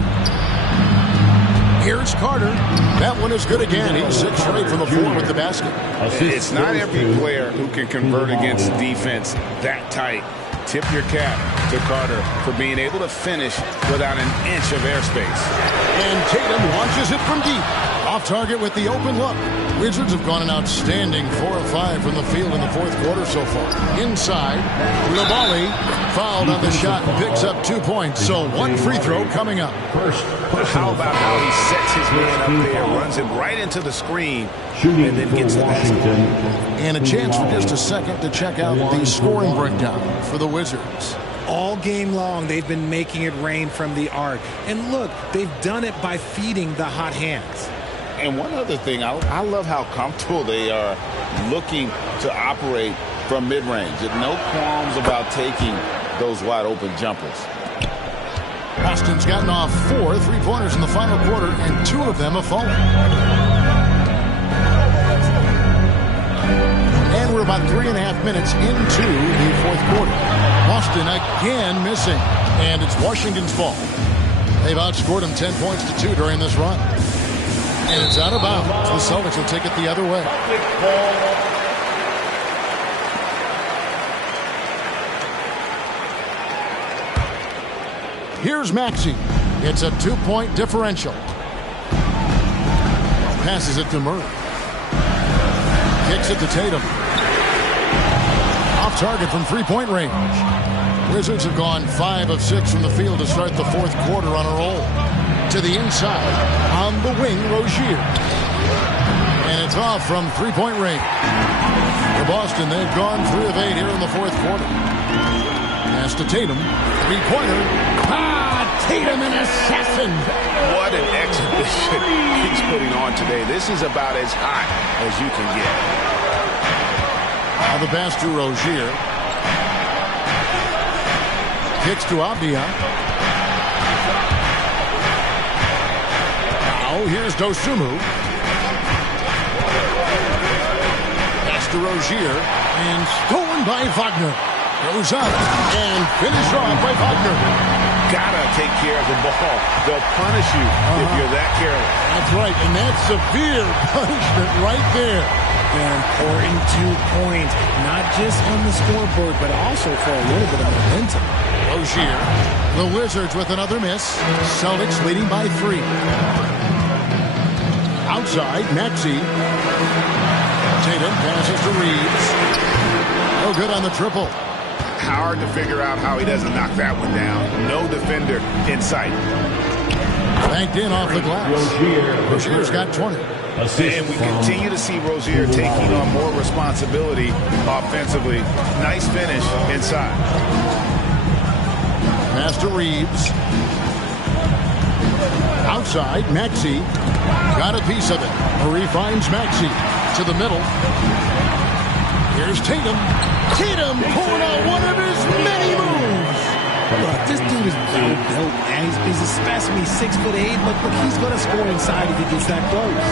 Here's Carter. That one is good again. He's 6 straight from the floor with the basket. It's not every player who can convert against defense that tight. Tip your cap to Carter for being able to finish without an inch of airspace. And Tatum launches it from deep. Off target with the open look. Wizards have gone an outstanding 4 of 5 from the field in the fourth quarter so far. Inside, Coulibaly fouled on the shot and picks up 2 points. So 1 free throw coming up. How about how he sets his man up there, runs him right into the screen, and then gets the basket. And a chance for just a second to check out the scoring breakdown for the Wizards. All game long, they've been making it rain from the arc. And look, they've done it by feeding the hot hands. And one other thing, I love how comfortable they are looking to operate from mid-range. No qualms about taking those wide-open jumpers. Austin's gotten off 4 3-pointers in the final quarter, and 2 of them have fallen. And we're about 3.5 minutes into the fourth quarter. Austin again missing, and it's Washington's ball. They've outscored them 10 points to 2 during this run. And it's out of bounds. The Celtics will take it the other way. Here's Maxey. It's a 2-point differential. Passes it to Murray. Kicks it to Tatum. Off target from three-point range. Wizards have gone 5 of 6 from the field to start the fourth quarter on a roll. To the inside. On the wing, Rozier. And it's off from three-point range. For Boston, they've gone 3 of 8 here in the fourth quarter. Pass to Tatum. Three-pointer. Tatum, an assassin. What an exhibition he's putting on today. This is about as hot as you can get. Now the pass to Rozier. Kicks to Avdia. Now here's Dosunmu. Pass to Rozier. And stolen by Wagner. Goes up and finished off by Wagner. Gotta take care of the ball. They'll punish you if you're that careless. That's right, and that's severe punishment right there. An important 2 points, not just on the scoreboard, but also for a little bit of momentum. Rozier, the Wizards with another miss. Celtics leading by 3. Outside, Maxey. Tatum passes to Reeves. No good on the triple. Hard to figure out how he doesn't knock that one down. No defender in sight. Banked in off the glass. Rozier's got 20. And we continue to see Rozier taking on more responsibility offensively. Nice finish inside. Pass to Reeves. Outside, Maxey. Got a piece of it. Murray finds Maxey to the middle. Here's Tatum. Tatum pulling out one of his many moves. Look, this dude is well-built, man. He's a specimen. He's 6'8". Look, he's going to score inside if he gets that close.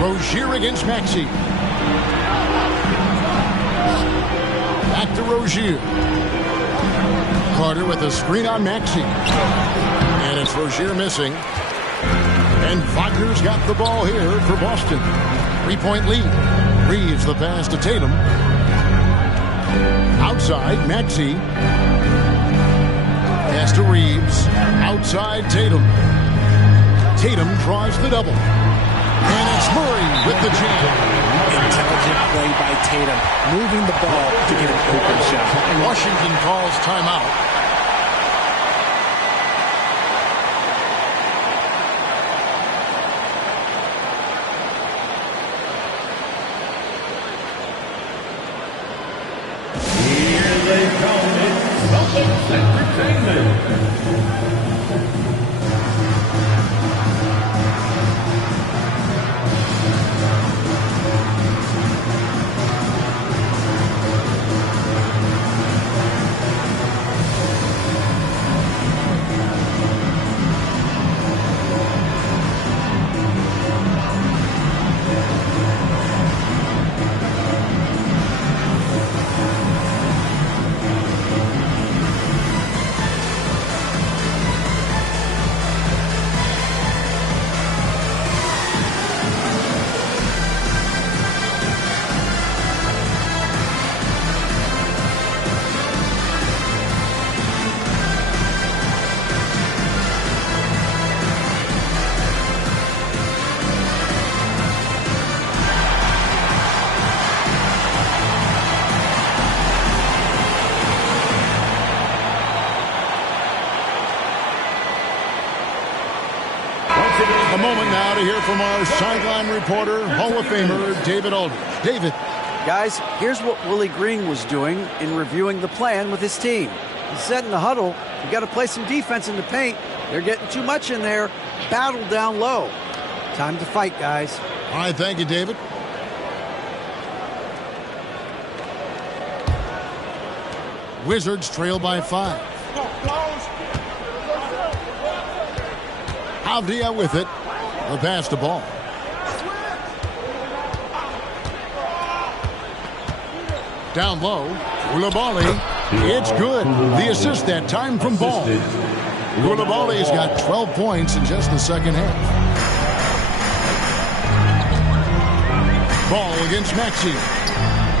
Rozier against Maxey. Back to Rozier. Carter with a screen on Maxey. And it's Rozier missing. And Wagner's got the ball here for Boston. 3-point lead. Reeves the pass to Tatum. Outside, Maxey. Pass to Reeves. Outside, Tatum. Tatum draws the double. And it's Murray with the jam. Intelligent play by Tatum. Moving the ball to get an open shot. Washington calls timeout. They come in Celtics Entertainment. A moment now to hear from our sideline reporter, Hall of Famer David Aldridge. David. Guys, here's what Willie Green was doing in reviewing the plan with his team. He said in the huddle, you got to play some defense in the paint. They're getting too much in there. Battle down low. Time to fight, guys. All right, thank you, David. Wizards trail by 5. Avdia with it. The pass to ball. Down low. Koulibaly. It's good. The assist that time from Ball. Koulibaly's got 12 points in just the second half. Ball against Maxey.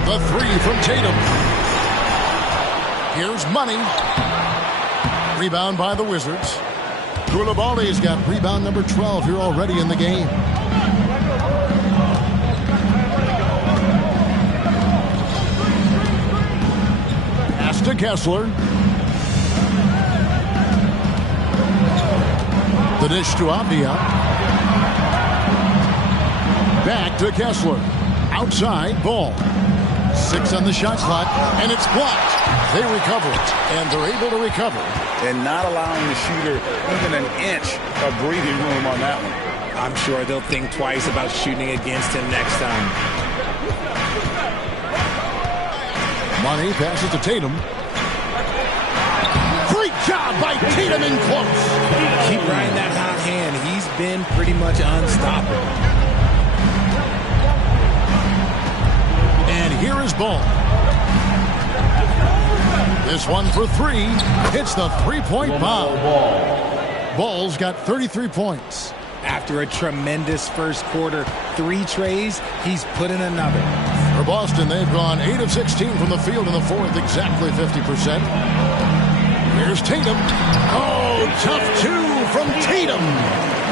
The 3 from Tatum. Here's Money. Rebound by the Wizards. Koulibaly's got rebound number 12 here already in the game. Pass to Kessler. The dish to Avdia. Back to Kessler. Outside, ball. 6 on the shot clock, and it's blocked. They recover it, and they're able to recover. And not allowing the shooter even an inch of breathing room on that one. I'm sure they'll think twice about shooting against him next time. Money passes to Tatum. Great job by Tatum in close. Keep riding that hot hand. He's been pretty much unstoppable. And here is Ball. This one for 3. Hits the three-point bomb. Ball's got 33 points. After a tremendous first quarter, 3 trays, he's put in another. For Boston, they've gone 8 of 16 from the field in the fourth, exactly 50%. Here's Tatum. Oh, tough 2 from Tatum.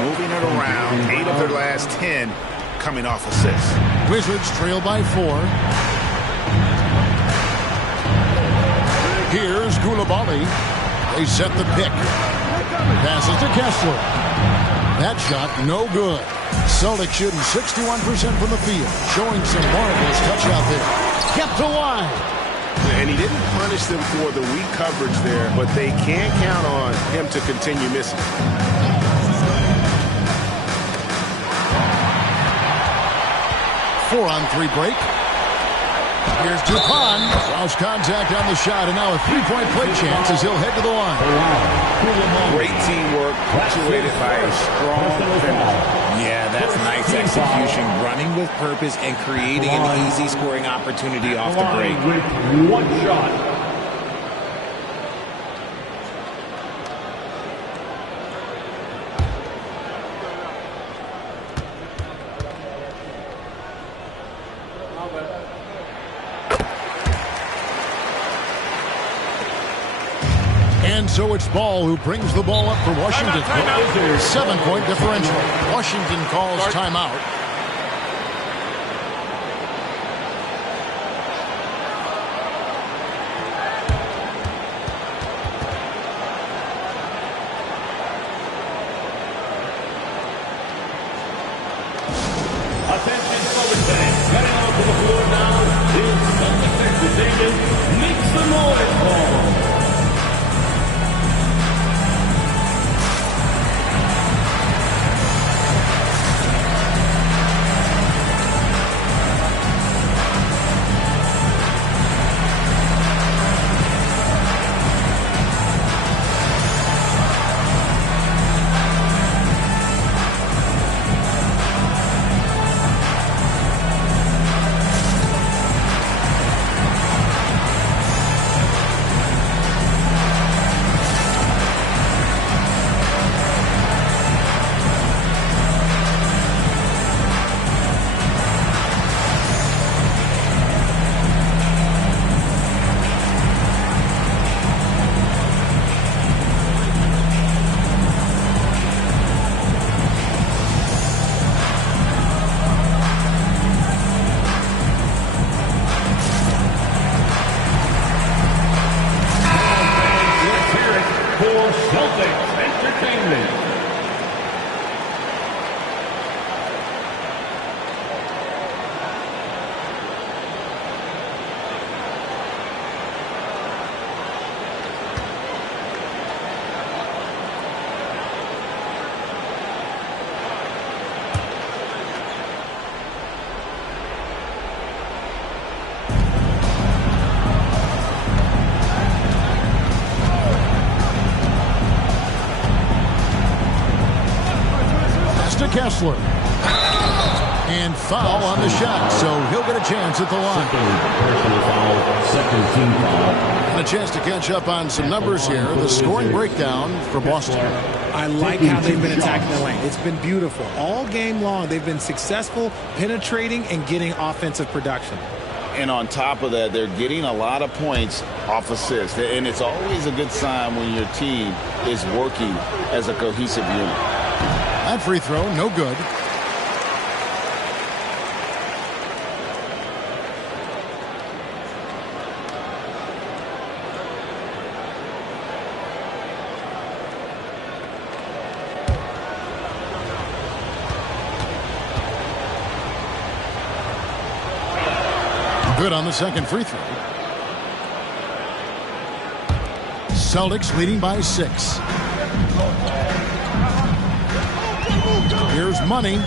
Moving it around, 8 of their last 10 coming off assists. Wizards trail by 4. Here's Koulibaly. They set the pick. Passes to Kessler. That shot no good. Celtics shooting 61% from the field, showing some marvelous touch out there. Kept alive. And he didn't punish them for the weak coverage there, but they can't count on him to continue missing. 4-on-3 break. Here's Dupont. Lost contact on the shot, and now a 3-point play chance as he'll head to the line. Great teamwork, punctuated by a strong finish. Yeah, that's nice execution, running with purpose and creating an easy scoring opportunity off the break. With 1 shot. And so it's Ball who brings the ball up for Washington. 7-point differential. Washington calls timeout. Attention, Celtics fans. Getting onto the floor now is Celtics entertainment. Make some noise, Ball. Celtics Entertainment. Kessler. And foul on the shot, so he'll get a chance at the line. Second team foul. And a chance to catch up on some numbers here. The scoring breakdown for Boston. I like how they've been attacking the lane. It's been beautiful. All game long, they've been successful penetrating and getting offensive production. And on top of that, they're getting a lot of points off assists. And it's always a good sign when your team is working as a cohesive unit. That free throw, no good. Good on the second free throw. Celtics leading by 6. Here's Money.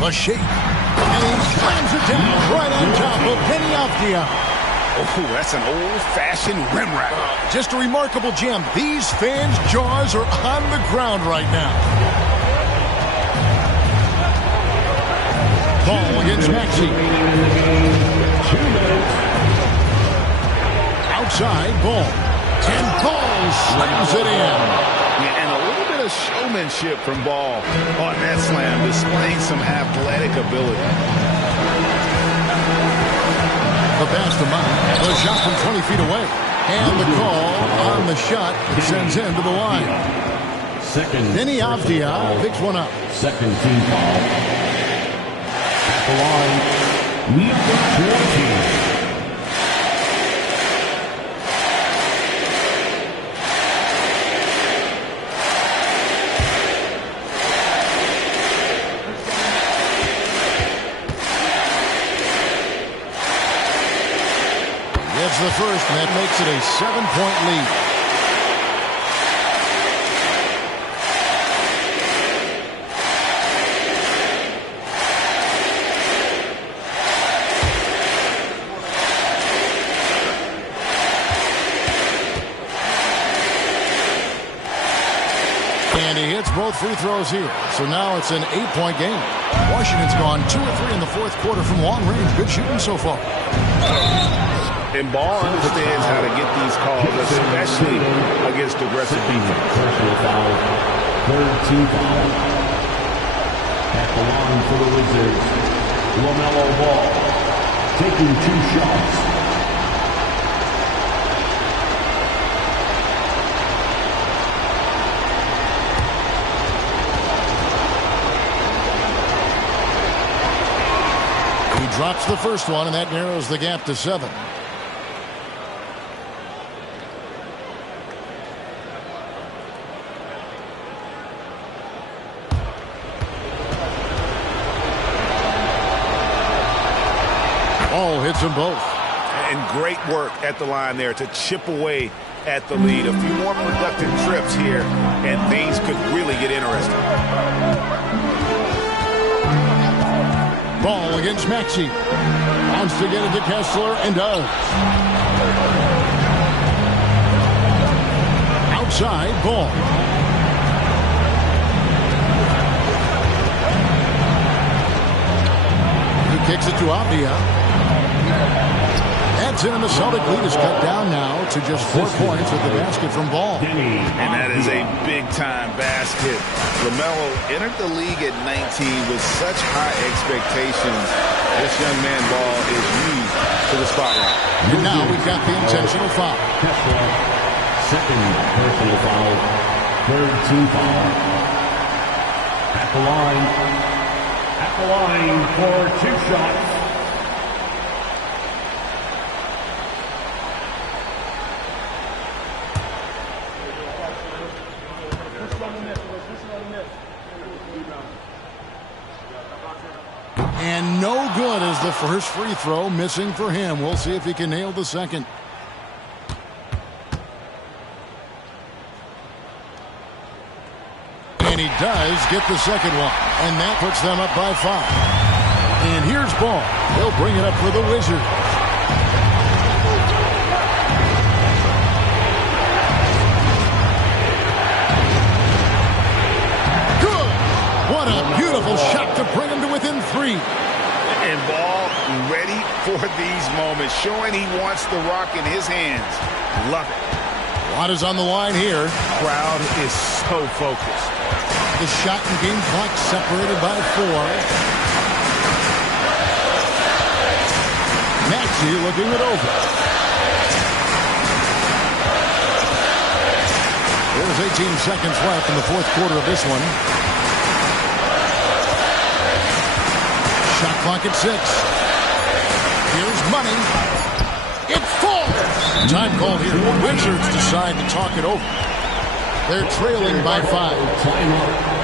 The shake. And he slams it down right on top of Penny Avdia. Oh, that's an old-fashioned rim rack. Just a remarkable gem. These fans' jaws are on the ground right now. Ball against Maxey. Outside Ball. And Ball slams it in. Yeah, and a little bit of showmanship from Ball on that slam, displaying some athletic ability. The pass to Mount. The shot from 20 feet away. And the call on the shot that sends him to the line. Penny Avdia picks one up. Second team foul. The line, number 14. Gets the first, and that makes it a 7-point lead. And he hits both free throws here. So now it's an 8-point game. Washington's gone 2 of 3 in the fourth quarter from long range. Good shooting so far. And Ball understands how to get these calls, especially against aggressive defense. Personal foul. Third team foul. At the line for the Wizards, LaMelo Ball taking 2 shots. Drops the first one, and that narrows the gap to 7. Ball hits them both. And great work at the line there to chip away at the lead. A few more productive trips here, and things could really get interesting. Ball against Maxey. Wants to get it to Kessler and does. Outside Ball. He kicks it to Avdia. That's in, and the Celtic lead is cut down now to just 4 points with the basket from Ball. And that is a big-time basket. LaMelo entered the league at 19 with such high expectations. This young man, Ball, is used to the spotlight. And now we've got the intentional foul. Kessler, second personal foul. Third team foul. At the line for 2 shots. And no good as the first free throw missing for him. We'll see if he can nail the second. And he does get the second one. And that puts them up by 5. And here's Ball. He'll bring it up for the Wizards. Good! What a beautiful shot to bring him to within 3. And Ball ready for these moments, showing he wants the rock in his hands. Love it. A lot is on the line here. Crowd is so focused. The shot and game clock separated by 4. Maxey looking it over. There's 18 seconds left in the fourth quarter of this one. Shot clock at 6. Here's Money. It falls. Time called here. The Wizards decide to talk it over. They're trailing by 5.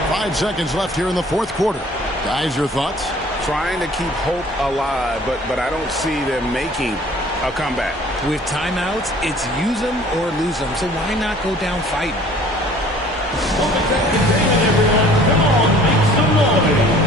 5 seconds left here in the fourth quarter. Guys, your thoughts? Trying to keep hope alive, but I don't see them making a comeback. With timeouts, it's use them or lose them. So why not go down fighting? Come on, make some noise.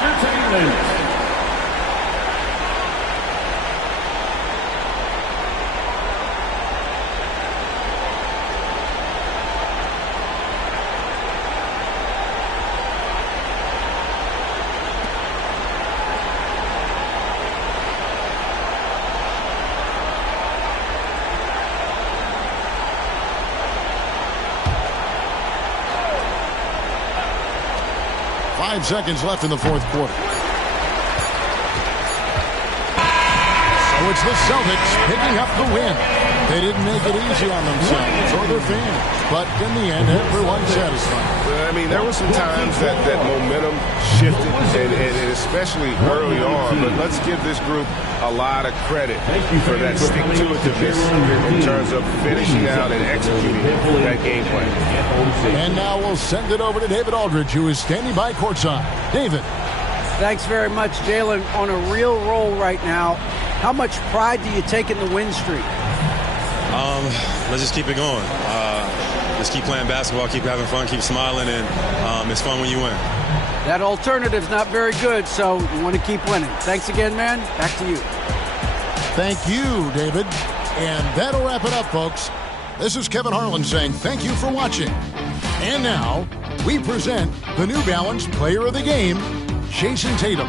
Entertainment. 5 seconds left in the fourth quarter. So it's the Celtics picking up the win. They didn't make it easy on themselves or their fans, but in the end, everyone's satisfied. I mean, there were some times that momentum shifted, and especially early on, but let's give this group a lot of credit for that stick-to-itiveness in terms of finishing out and executing that game plan. And now we'll send it over to David Aldridge, who is standing by courtside. David. Thanks very much, Jalen. On a real roll right now. How much pride do you take in the win streak? Let's just keep it going. Just keep playing basketball, keep having fun, keep smiling, and it's fun when you win. That alternative's not very good, so you want to keep winning. Thanks again, man. Back to you. Thank you, David. And that'll wrap it up, folks. This is Kevin Harlan saying thank you for watching. And now, we present the New Balance Player of the Game, Jason Tatum.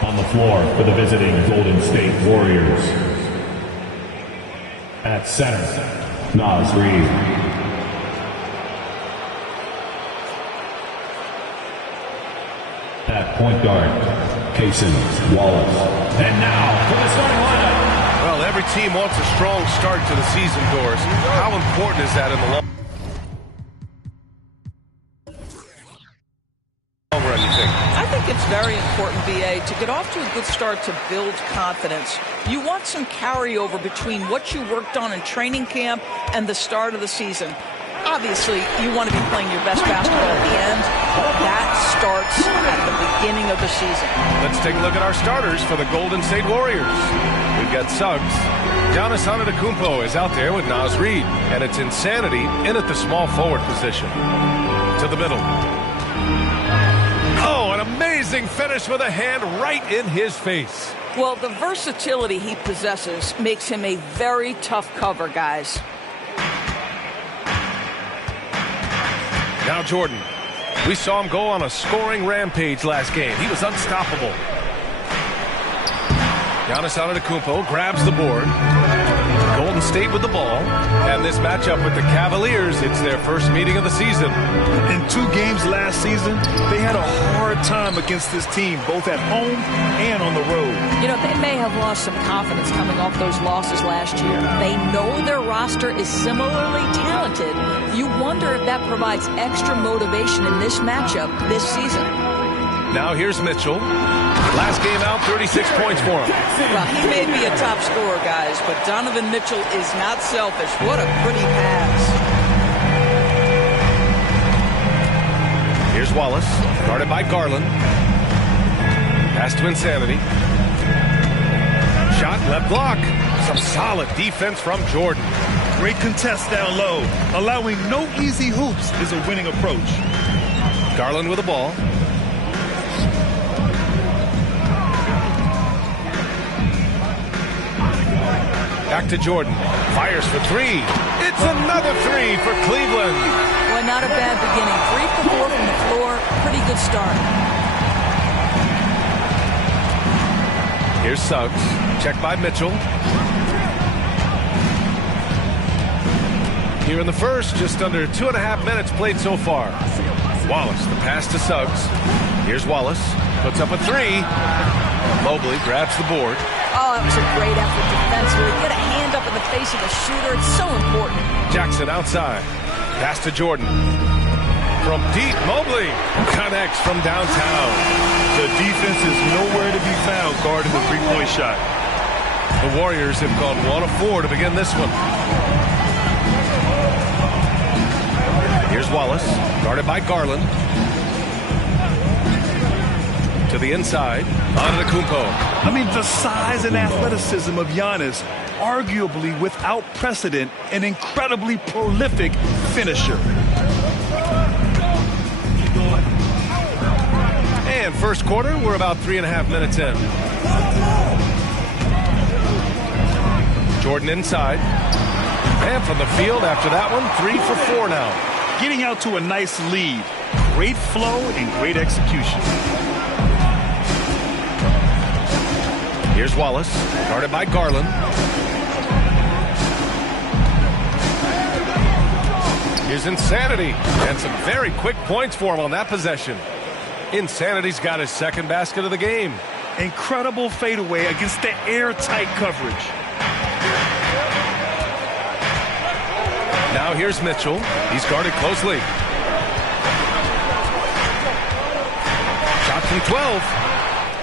On the floor for the visiting Golden State Warriors, At center, Naz Reid. At point guard, Cason Wallace. And now for the starting lineup. Well, every team wants a strong start to the season, Doris. How important is that in the long run, you think? I think it's very important, B.A., to get off to a good start to build confidence. You want some carryover between what you worked on in training camp and the start of the season. Obviously, you want to be playing your best basketball at the end, but that starts at the beginning of the season. Let's take a look at our starters for the Golden State Warriors. We've got Suggs. Giannis Antetokounmpo is out there with Naz Reid, and it's Insanity in at the small forward position. To the middle. Oh, an amazing finish with a hand right in his face. Well, the versatility he possesses makes him a very tough cover, guys. Now Jordan. We saw him go on a scoring rampage last game. He was unstoppable. Giannis Antetokounmpo grabs the board. Golden State with the ball. And this matchup with the Cavaliers, it's their first meeting of the season. In 2 games last season, they had a hard time against this team, both at home and on the road. You know, they may have lost some confidence coming off those losses last year. They know their roster is similarly talented. You wonder if that provides extra motivation in this matchup this season. Now here's Mitchell. Last game out, 36 points for him. Well, he may be a top scorer, guys, but Donovan Mitchell is not selfish. What a pretty pass. Here's Wallace, guarded by Garland. Pass to Insanity. Shot, left block. Some solid defense from Jordan. Great contest down low. Allowing no easy hoops is a winning approach. Garland with the ball. Back to Jordan. Fires for 3. It's another 3 for Cleveland. Well, not a bad beginning. 3 for 4 from the floor. Pretty good start. Here's Suggs. Checked by Mitchell. Here in the first, just under 2.5 minutes played so far. Wallace, the pass to Suggs. Here's Wallace. Puts up a 3. Mobley grabs the board. Oh, that was a great effort defensively. Get a hand up in the face of the shooter. It's so important. Jackson outside. Pass to Jordan. From deep, Mobley connects from downtown. The defense is nowhere to be found guarding the three-point shot. The Warriors have gone 1 of 4 to begin this one. Here's Wallace, guarded by Garland. To the inside, Antetokounmpo. I mean, the size and athleticism of Giannis, arguably without precedent, an incredibly prolific finisher. And first quarter, we're about 3.5 minutes in. Jordan inside. And from the field after that one, 3 for 4 now. Getting out to a nice lead. Great flow and great execution. Here's Wallace, guarded by Garland. Here's Insanity, and some very quick points for him on that possession. Insanity's got his second basket of the game. Incredible fadeaway against the airtight coverage. Now here's Mitchell. He's guarded closely. Shot from 12.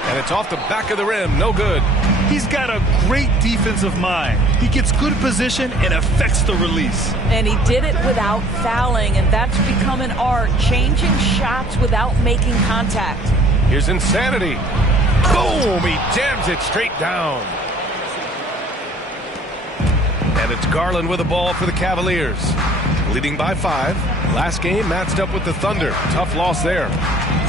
And it's off the back of the rim. No good. He's got a great defensive mind. He gets good position and affects the release. And he did it without fouling, and that's become an art, changing shots without making contact. Here's Insanity. Boom! He jams it straight down. And it's Garland with the ball for the Cavaliers. Leading by 5. Last game matched up with the Thunder. Tough loss there.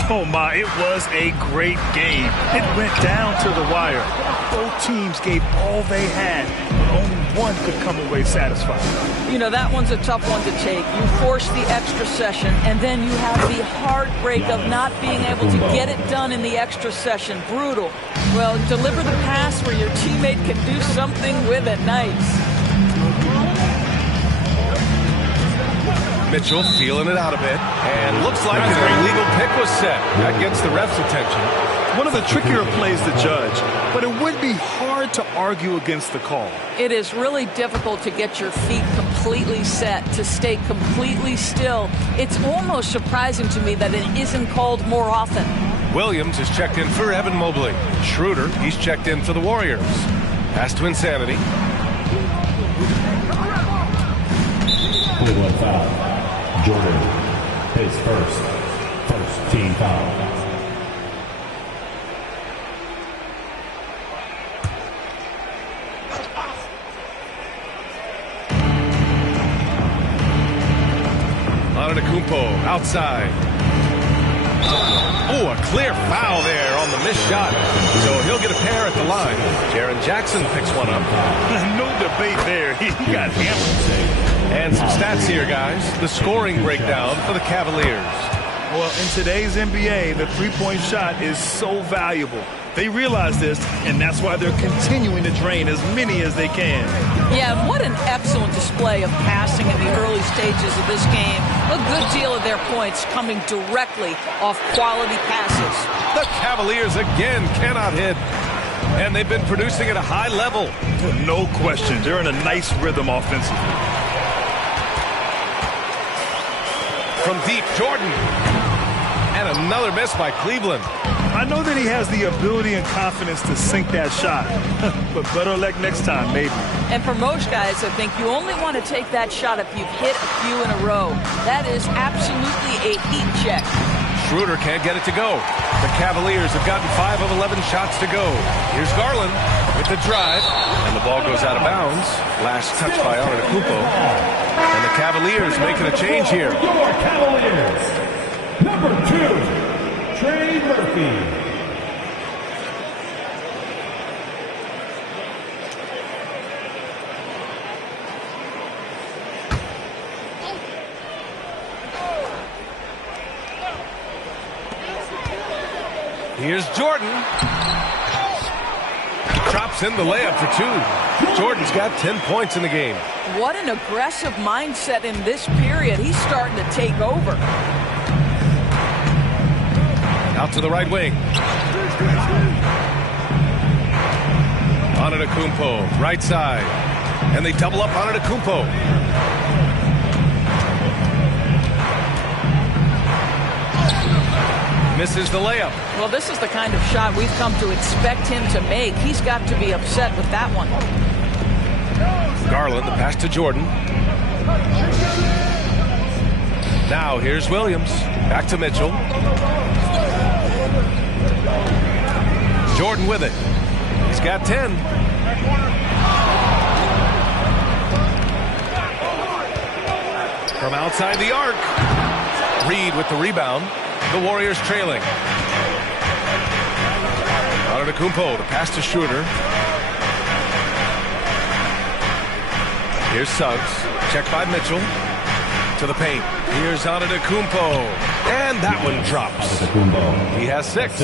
Oh my, it was a great game. It went down to the wire. Both teams gave all they had. Only one could come away satisfied. You know, that one's a tough one to take. You force the extra session, and then you have the heartbreak of not being able to get it done in the extra session. Brutal. Well, deliver the pass where your teammate can do something with it. Nice. Mitchell feeling it out a bit. And looks like an illegal pick was set. That gets the ref's attention. One of the trickier plays to judge, but it would be hard to argue against the call. It is really difficult to get your feet completely set, to stay completely still. It's almost surprising to me that it isn't called more often. Williams is checked in for Evan Mobley. Schroeder, he's checked in for the Warriors. Pass to Insanity. Cleveland foul. Jordan, his first team foul. Antetokounmpo outside. Oh, a clear foul there on the missed shot. So he'll get a pair at the line. Jaren Jackson picks one up. No debate there. He got hammered. And some stats here, guys. The scoring breakdown for the Cavaliers. Well, in today's NBA, the three-point shot is so valuable. They realize this, and that's why they're continuing to drain as many as they can. Yeah, what an excellent display of passing in the early stages of this game. A good deal of their points coming directly off quality passes. The Cavaliers again cannot hit. And they've been producing at a high level. No question. They're in a nice rhythm offensively. From deep, Jordan. And another miss by Cleveland. I know that he has the ability and confidence to sink that shot, but better luck next time, maybe. And for most guys, I think you only want to take that shot if you've hit a few in a row. That is absolutely a heat check. Schroeder can't get it to go. The Cavaliers have gotten 5 of 11 shots to go. Here's Garland with the drive, and the ball goes out of bounds. Last touch by Antetokounmpo. And the Cavaliers making a change here. Your Cavaliers, number 2. Trey Murphy. Here's Jordan. Drops in the layup for 2. Jordan's got 10 points in the game. What an aggressive mindset in this period. He's starting to take over. Out to the right wing. Antetokounmpo, right side. And they double up Antetokounmpo. Misses the layup. Well, this is the kind of shot we've come to expect him to make. He's got to be upset with that one. Garland, the pass to Jordan. Now here's Williams. Back to Mitchell. Jordan with it. He's got 10. From outside the arc. Reed with the rebound. The Warriors trailing. Antetokounmpo, the pass to Schroeder. Here's Suggs. Checked by Mitchell. To the paint. Here's Antetokounmpo. And that one drops. He has 6.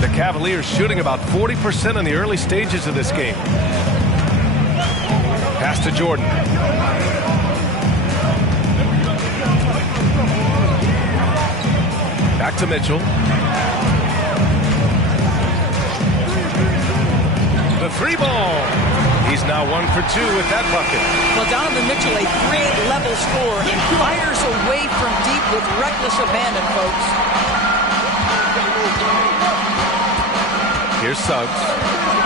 The Cavaliers shooting about 40% in the early stages of this game. Pass to Jordan. Back to Mitchell. The 3 ball. He's now 1 for 2 with that bucket. Well, Donovan Mitchell, a great level scorer, and fires away from deep with reckless abandon, folks. Here's Suggs.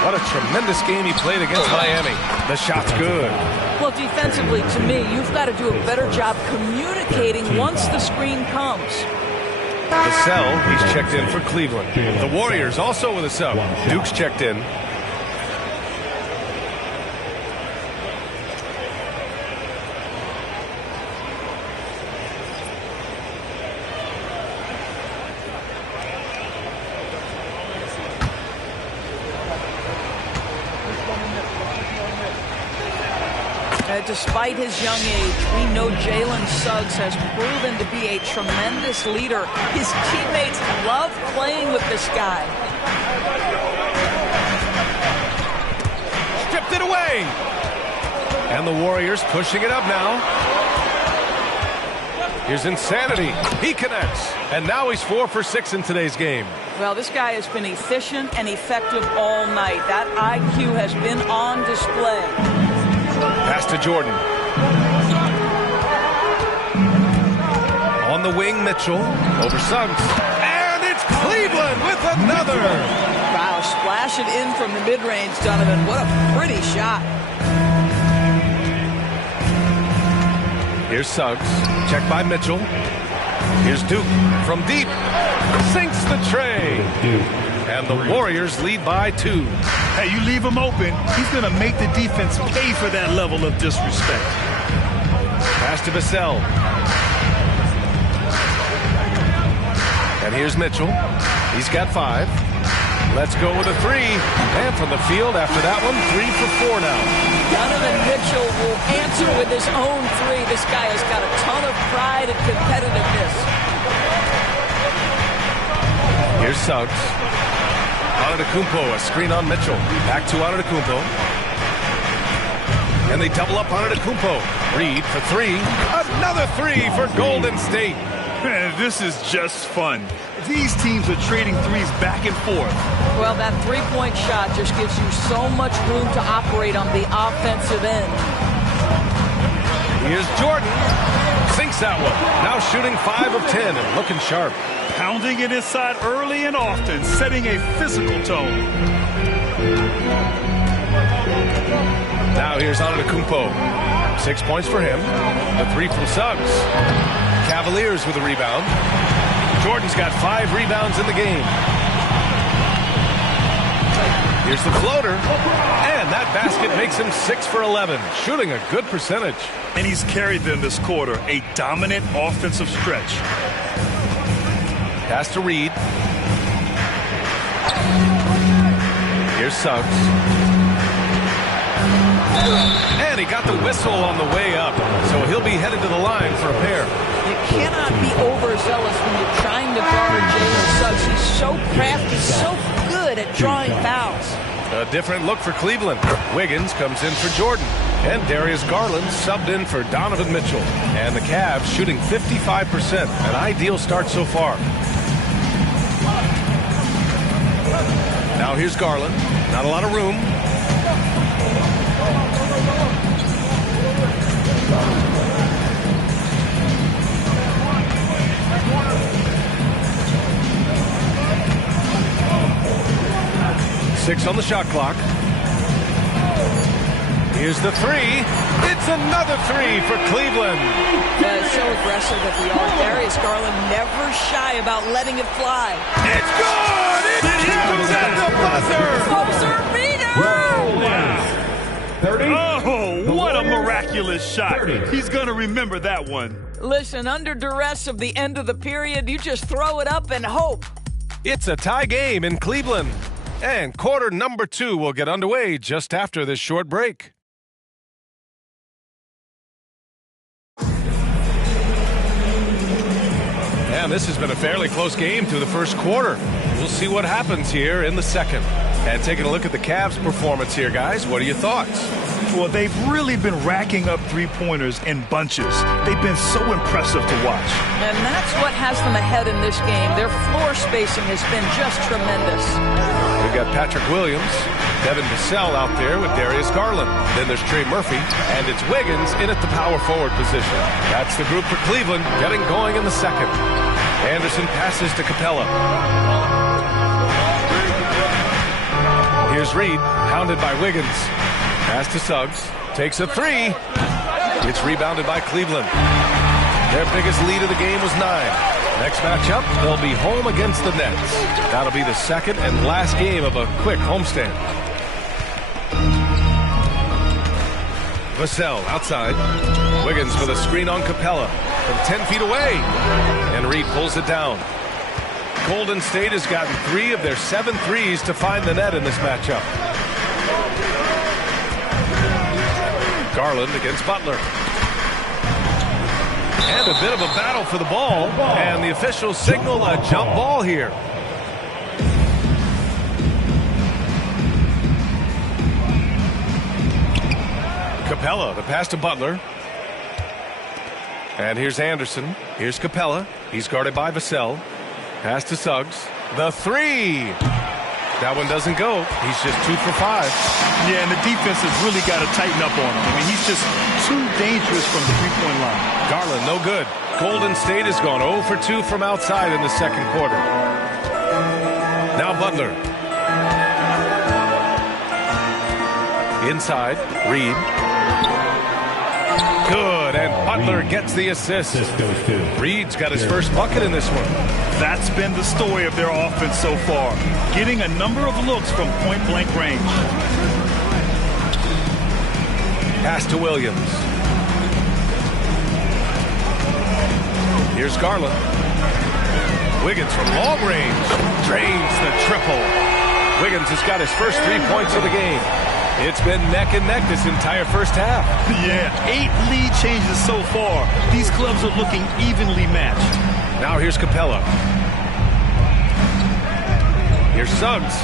What a tremendous game he played against Miami. The shot's good. Well, defensively, to me, you've got to do a better job communicating once the screen comes. Vassell, he's checked in for Cleveland. The Warriors also with a sub. Duke's checked in. Despite his young age, we know Jalen Suggs has proven to be a tremendous leader. His teammates love playing with this guy. Stripped it away. And the Warriors pushing it up now. Here's Insanity. He connects. And now he's 4 for 6 in today's game. Well, this guy has been efficient and effective all night. That IQ has been on display. Pass to Jordan. On the wing, Mitchell. Over Suggs. And it's Cleveland with another. Wow, splash it in from the mid-range, Donovan. What a pretty shot. Here's Suggs. Check by Mitchell. Here's Duke from deep. Sinks the tray. And the Warriors lead by 2. Hey, you leave him open, he's going to make the defense pay for that level of disrespect. Pass to Vassell. And here's Mitchell. He's got 5. Let's go with a 3. And from the field after that one, 3 for 4 now. Donovan Mitchell will answer with his own 3. This guy has got a ton of pride and competitiveness. Here's Suggs. Antetokounmpo, a screen on Mitchell. Back to Antetokounmpo. And they double up Antetokounmpo. Reed for 3. Another 3 for Golden State. Man, this is just fun. These teams are trading threes back and forth. Well, that three-point shot just gives you so much room to operate on the offensive end. Here's Jordan. Sinks that one. Now shooting 5 of 10 and looking sharp. Pounding it inside early and often, setting a physical tone. Now here's Antetokounmpo. 6 points for him. The 3 from Suggs. Cavaliers with a rebound. Jordan's got 5 rebounds in the game. Here's the floater. And that basket makes him 6 for 11. Shooting a good percentage. And he's carried them this quarter. A dominant offensive stretch. Pass to Reed. Here's Suggs. And he got the whistle on the way up. So he'll be headed to the line for a pair. You cannot be overzealous when you're trying to guard Jalen Suggs. He's so crafty, so good at drawing fouls. A different look for Cleveland. Wiggins comes in for Jordan. And Darius Garland subbed in for Donovan Mitchell. And the Cavs shooting 55%. An ideal start so far. Now here's Garland. Not a lot of room. Six on the shot clock. Here's the 3. It's another 3 for Cleveland. So aggressive at the arc. Darius Garland never shy about letting it fly. It's good! It counts at the buzzer! 30. Oh, what a miraculous shot. 30. He's going to remember that one. Listen, under duress of the end of the period, you just throw it up and hope. It's a tie game in Cleveland. And quarter number 2 will get underway just after this short break. And this has been a fairly close game through the first quarter. We'll see what happens here in the second. And taking a look at the Cavs' performance here, guys, what are your thoughts? Well, they've really been racking up three-pointers in bunches. They've been so impressive to watch. And that's what has them ahead in this game. Their floor spacing has been just tremendous. We've got Patrick Williams, Devin Vassell out there with Darius Garland. Then there's Trey Murphy, and it's Wiggins in at the power forward position. That's the group for Cleveland getting going in the second. Anderson passes to Capella. Here's Reed, pounded by Wiggins. Pass to Suggs. Takes a 3. It's rebounded by Cleveland. Their biggest lead of the game was 9. Next matchup, they'll be home against the Nets. That'll be the second and last game of a quick homestand. Vassell outside. Wiggins with a screen on Capella from 10 feet away. And Reed pulls it down. Golden State has gotten 3 of their 7 threes to find the net in this matchup. Garland against Butler. And a bit of a battle for the ball. And the officials signal a jump ball here. Capella, the pass to Butler. And here's Anderson. Here's Capella. He's guarded by Vassell. Pass to Suggs. The three. That one doesn't go. He's just 2 for 5. Yeah, and the defense has really got to tighten up on him. I mean, he's just too dangerous from the three-point line. Garland, no good. Golden State has gone 0 for 2 from outside in the second quarter. Now Butler. Inside, Reed. Good, and Butler gets the assist. Reed's got his first bucket in this one. That's been the story of their offense so far, getting a number of looks from point-blank range. Pass to Williams. Here's Garland. Wiggins from long range drains the triple. Wiggins has got his first 3 points of the game. It's been neck and neck this entire first half. Yeah, 8 lead changes so far. These clubs are looking evenly matched. Now here's Capella. Here's Suggs.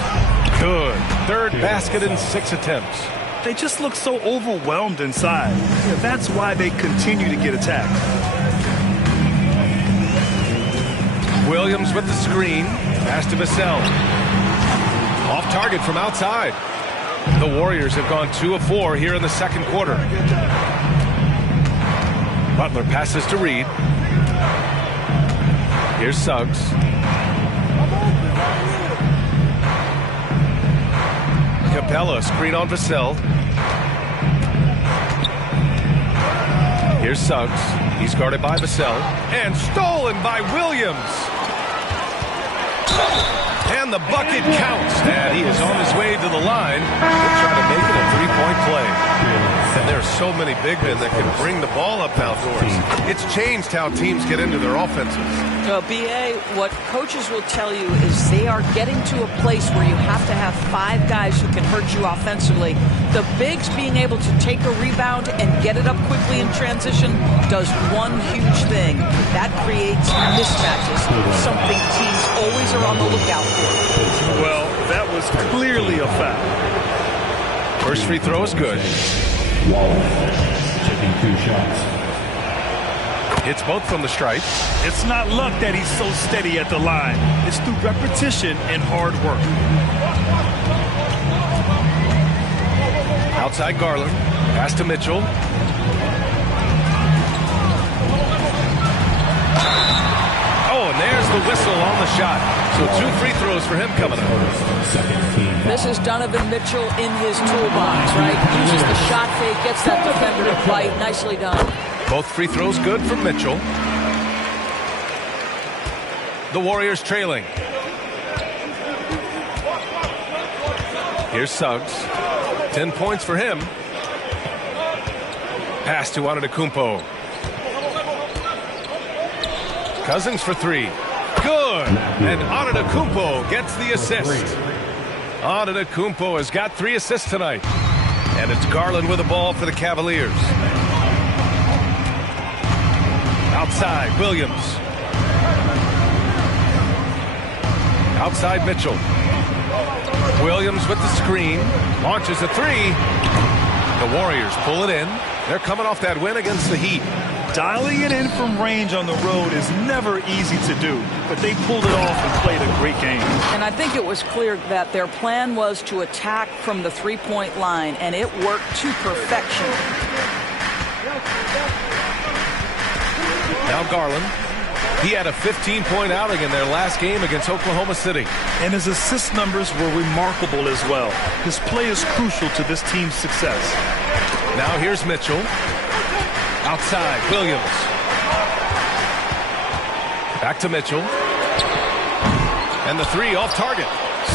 Good. Third basket in 6 attempts. They just look so overwhelmed inside. Yeah, that's why they continue to get attacked. Williams with the screen. Pass to Vassell. Off target from outside. The Warriors have gone 2 of 4 here in the second quarter. Butler passes to Reed. Here's Suggs. Capella, screen on Vassell. Here's Suggs. He's guarded by Vassell. And stolen by Williams. And the bucket counts. And he is on his way to the line. He'll try to make it a 3-point play. And there are so many big men that can bring the ball up outdoors. It's changed how teams get into their offenses. BA, what coaches will tell you is they are getting to a place where you have to have 5 guys who can hurt you offensively. The bigs being able to take a rebound and get it up quickly in transition does one huge thing. That creates mismatches, something teams always are on the lookout for. Well, that was clearly a foul. First free throw is good. Wallace taking 2 shots. Hits both from the stripe. It's not luck that he's so steady at the line. It's through repetition and hard work. Outside Garland. Pass to Mitchell. Oh, and there's the whistle on the shot. So 2 free throws for him coming up. This is Donovan Mitchell in his toolbox, right? Uses the shot fake, gets that defender to bite. Nicely done. Both free throws good from Mitchell. The Warriors trailing. Here's Suggs. 10 points for him. Pass to Antetokounmpo. Cousins for 3. Good. And Antetokounmpo gets the assist. Antetokounmpo has got 3 assists tonight. And it's Garland with the ball for the Cavaliers. Outside, Williams. Outside, Mitchell. Williams with the screen. Launches a 3. The Warriors pull it in. They're coming off that win against the Heat. Dialing it in from range on the road is never easy to do, but they pulled it off and played a great game. And I think it was clear that their plan was to attack from the 3-point line, and it worked to perfection. Now Garland. He had a 15-point outing in their last game against Oklahoma City. And his assist numbers were remarkable as well. His play is crucial to this team's success. Now here's Mitchell. Outside, Williams. Back to Mitchell. And the 3 off target.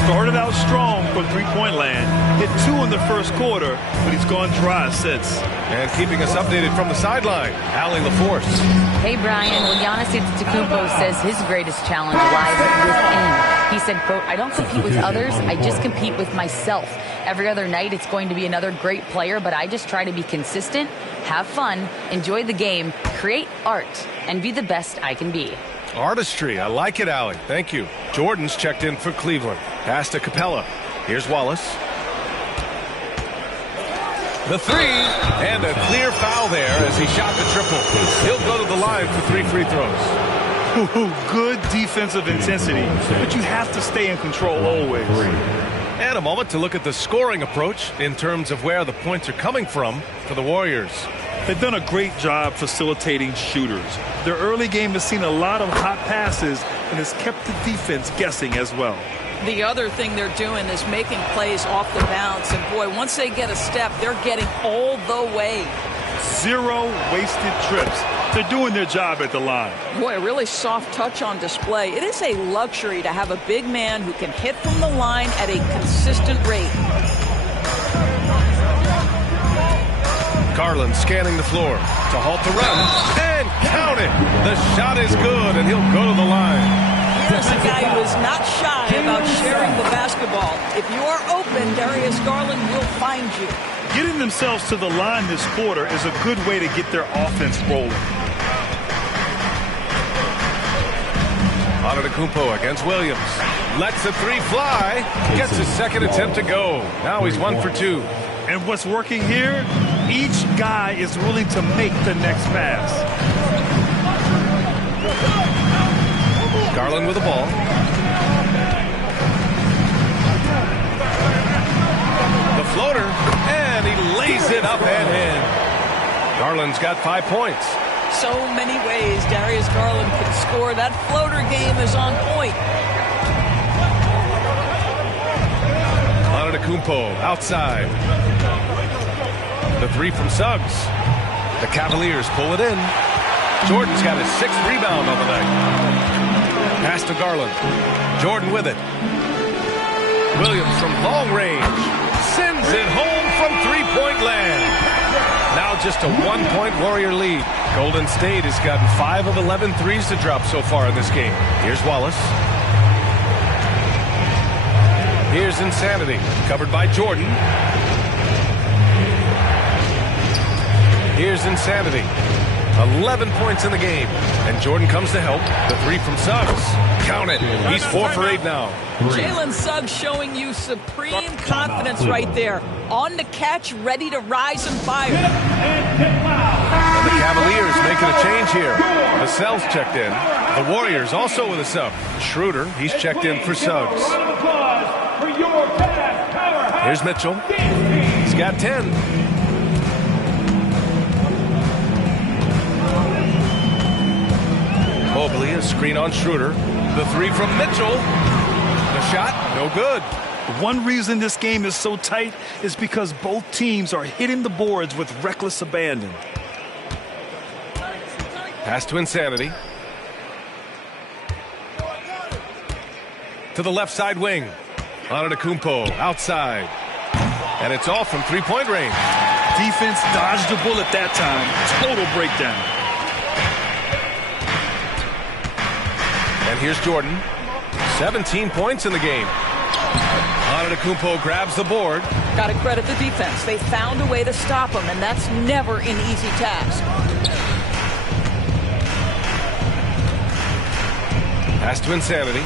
Started out strong from 3-point land. Hit 2 in the first quarter, but he's gone dry since. And keeping us updated from the sideline, Allie LaForce. Hey, Brian. Well, Giannis Antetokounmpo says his greatest challenge lies within. He said, quote, "I don't compete with others. I just compete with myself. Every other night it's going to be another great player, but I just try to be consistent, have fun, enjoy the game, create art, and be the best I can be." Artistry. I like it, Allie. Thank you. Jordan's checked in for Cleveland. Pass to Capella. Here's Wallace. The three, and a clear foul there as he shot the triple. He'll go to the line for 3 free throws. Good defensive intensity, but you have to stay in control always. And a moment to look at the scoring approach in terms of where the points are coming from for the Warriors. They've done a great job facilitating shooters. Their early game has seen a lot of hot passes and has kept the defense guessing as well. The other thing they're doing is making plays off the bounce. And, boy, once they get a step, they're getting all the way. 0 wasted trips. They're doing their job at the line. Boy, a really soft touch on display. It is a luxury to have a big man who can hit from the line at a consistent rate. Garland scanning the floor to halt the run. And count it. The shot is good, and he'll go to the line. Here's a guy who is not shy about sharing the basketball. If you are open, Darius Garland will find you. Getting themselves to the line this quarter is a good way to get their offense rolling. Antetokounmpo against Williams. Lets the three fly. Gets his second attempt to go. Now he's 1 for 2. And what's working here? Each guy is willing to make the next pass. Garland with the ball. The floater, and he lays it up and in. Garland's got 5 points. So many ways Darius Garland can score. That floater game is on point. Antetokounmpo outside. The three from Suggs. The Cavaliers pull it in. Jordan's got his 6th rebound on the night. Pass to Garland. Jordan with it. Williams from long range. Sends it home from three-point land. Now just a 1-point Warrior lead. Golden State has gotten 5 of 11 threes to drop so far in this game. Here's Wallace. Here's Insanity. Covered by Jordan. Here's Insanity. 11 points in the game. And Jordan comes to help. The three from Suggs. Count it. He's 4 for 8 now. Jalen Suggs showing you supreme confidence right there. On the catch, ready to rise and fire. And the Cavaliers making a change here. Vassell's checked in. The Warriors also with a sub. Schroeder, he's checked in for Suggs. Here's Mitchell. He's got 10. Mobley, a screen on Schroeder. The three from Mitchell. The shot, no good. One reason this game is so tight is because both teams are hitting the boards with reckless abandon. Pass to Insanity. To the left side wing. Antetokounmpo outside. And it's all from three-point range. Defense dodged the bullet that time. Total breakdown. And here's Jordan. 17 points in the game. Antetokounmpo grabs the board. Got to credit the defense. They found a way to stop him, and that's never an easy task. Pass to Insanity.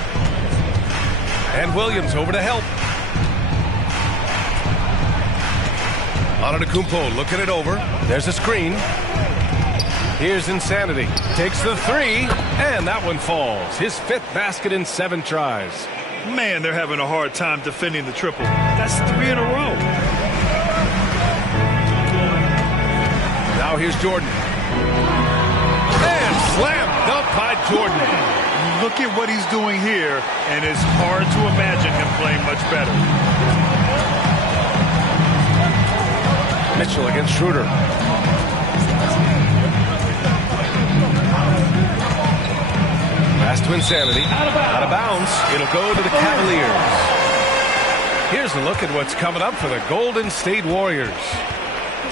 And Williams over to help. Antetokounmpo looking it over. There's a screen. Here's Insanity. Takes the three, and that one falls. His 5th basket in 7 tries. Man, they're having a hard time defending the triple. That's 3 in a row. Now here's Jordan. And slam dunk by Jordan. Look at what he's doing here, and it's hard to imagine him playing much better. Mitchell against Schroeder. Pass to Insanity. Out of bounds. It'll go to the Cavaliers. Here's a look at what's coming up for the Golden State Warriors.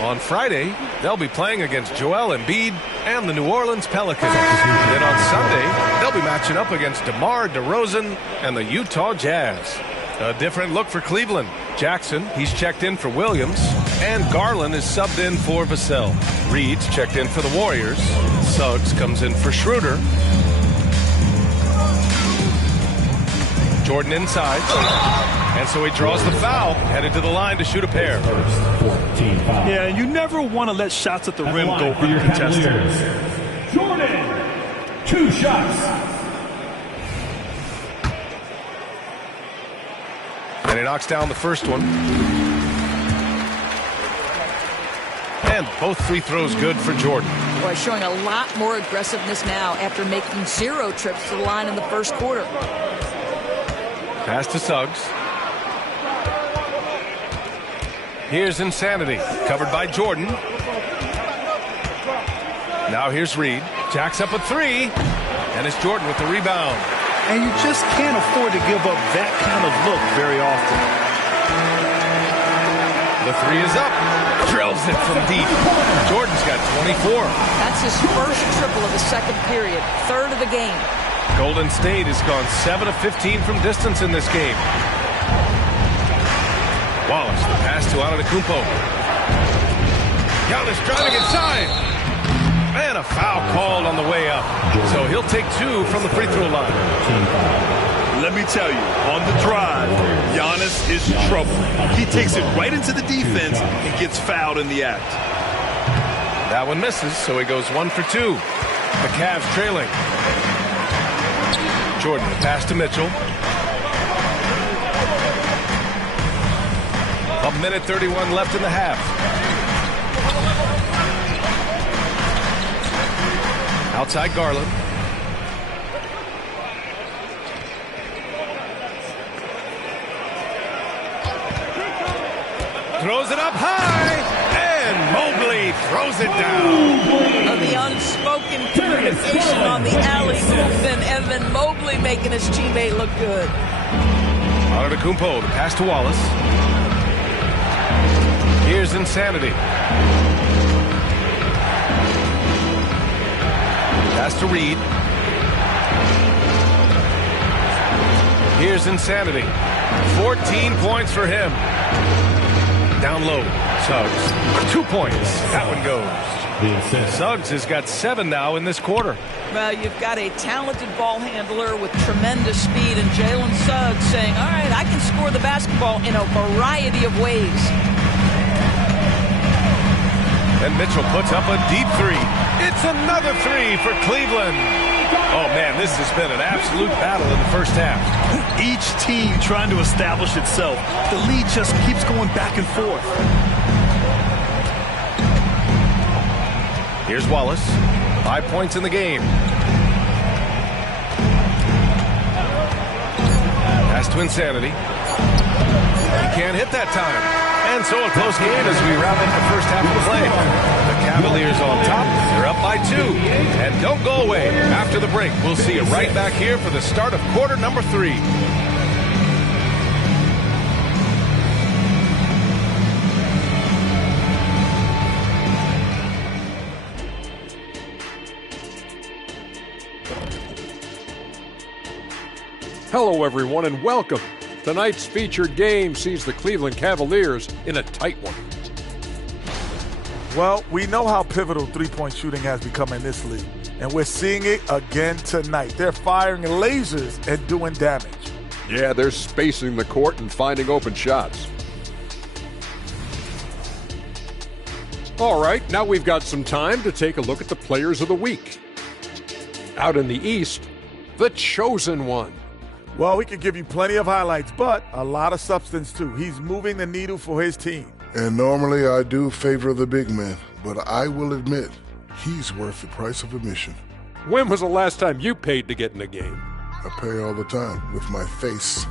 On Friday, they'll be playing against Joel Embiid and the New Orleans Pelicans. Then on Sunday, they'll be matching up against DeMar DeRozan and the Utah Jazz. A different look for Cleveland. Jackson, he's checked in for Williams, and Garland is subbed in for Vassell. Reed's checked in for the Warriors. Suggs comes in for Schroeder. Jordan inside. And so he draws the foul, headed to the line to shoot a pair. Yeah, and you never want to let shots at the rim go uncontested. Jordan, 2 shots. And he knocks down the first one. And both free throws good for Jordan. Boy, showing a lot more aggressiveness now after making 0 trips to the line in the first quarter. Pass to Suggs. Here's Insanity, covered by Jordan. Now here's Reed. Jacks up a 3, and it's Jordan with the rebound. And you just can't afford to give up that kind of look very often. The 3 is up. Drills it from deep. Jordan's got 24. That's his first triple of the second period, 3rd of the game. Golden State has gone 7 of 15 from distance in this game. Wallace, the pass to Antetokounmpo. Giannis driving inside. And a foul called on the way up. So he'll take 2 from the free throw line. Let me tell you, on the drive, Giannis is trouble. He takes it right into the defense and gets fouled in the act. That one misses, so he goes 1 for 2. The Cavs trailing. Jordan, the pass to Mitchell. 1:31 left in the half. Outside Garland. Throws it up high, and Mobley throws it down. The unspoken communication on the alley hoop, and Evan Mobley making his teammate look good. Antetokounmpo, the pass to Wallace. Here's Insanity. Pass to Reed. Here's Insanity. 14 points for him. Down low, Suggs. 2 points. That one goes. Suggs has got 7 now in this quarter. Well, you've got a talented ball handler with tremendous speed, and Jalen Suggs saying, all right, I can score the basketball in a variety of ways. And Mitchell puts up a deep 3. It's another 3 for Cleveland. Oh, man, this has been an absolute battle in the first half. Each team trying to establish itself. The lead just keeps going back and forth. Here's Wallace. 5 points in the game. Pass to Insanity. He can't hit that time. And so a close game as we wrap up the first half of the play. The Cavaliers on top. They're up by 2. And don't go away. After the break, we'll see you right back here for the start of quarter number 3. Hello, everyone, and welcome. Tonight's featured game sees the Cleveland Cavaliers in a tight one. Well, we know how pivotal three-point shooting has become in this league, and we're seeing it again tonight. They're firing lasers and doing damage. Yeah, they're spacing the court and finding open shots. All right, now we've got some time to take a look at the players of the week. Out in the East, the chosen one. Well, we could give you plenty of highlights, but a lot of substance, too. He's moving the needle for his team. And normally I do favor the big man, but I will admit he's worth the price of admission. When was the last time you paid to get in a game? I pay all the time with my face.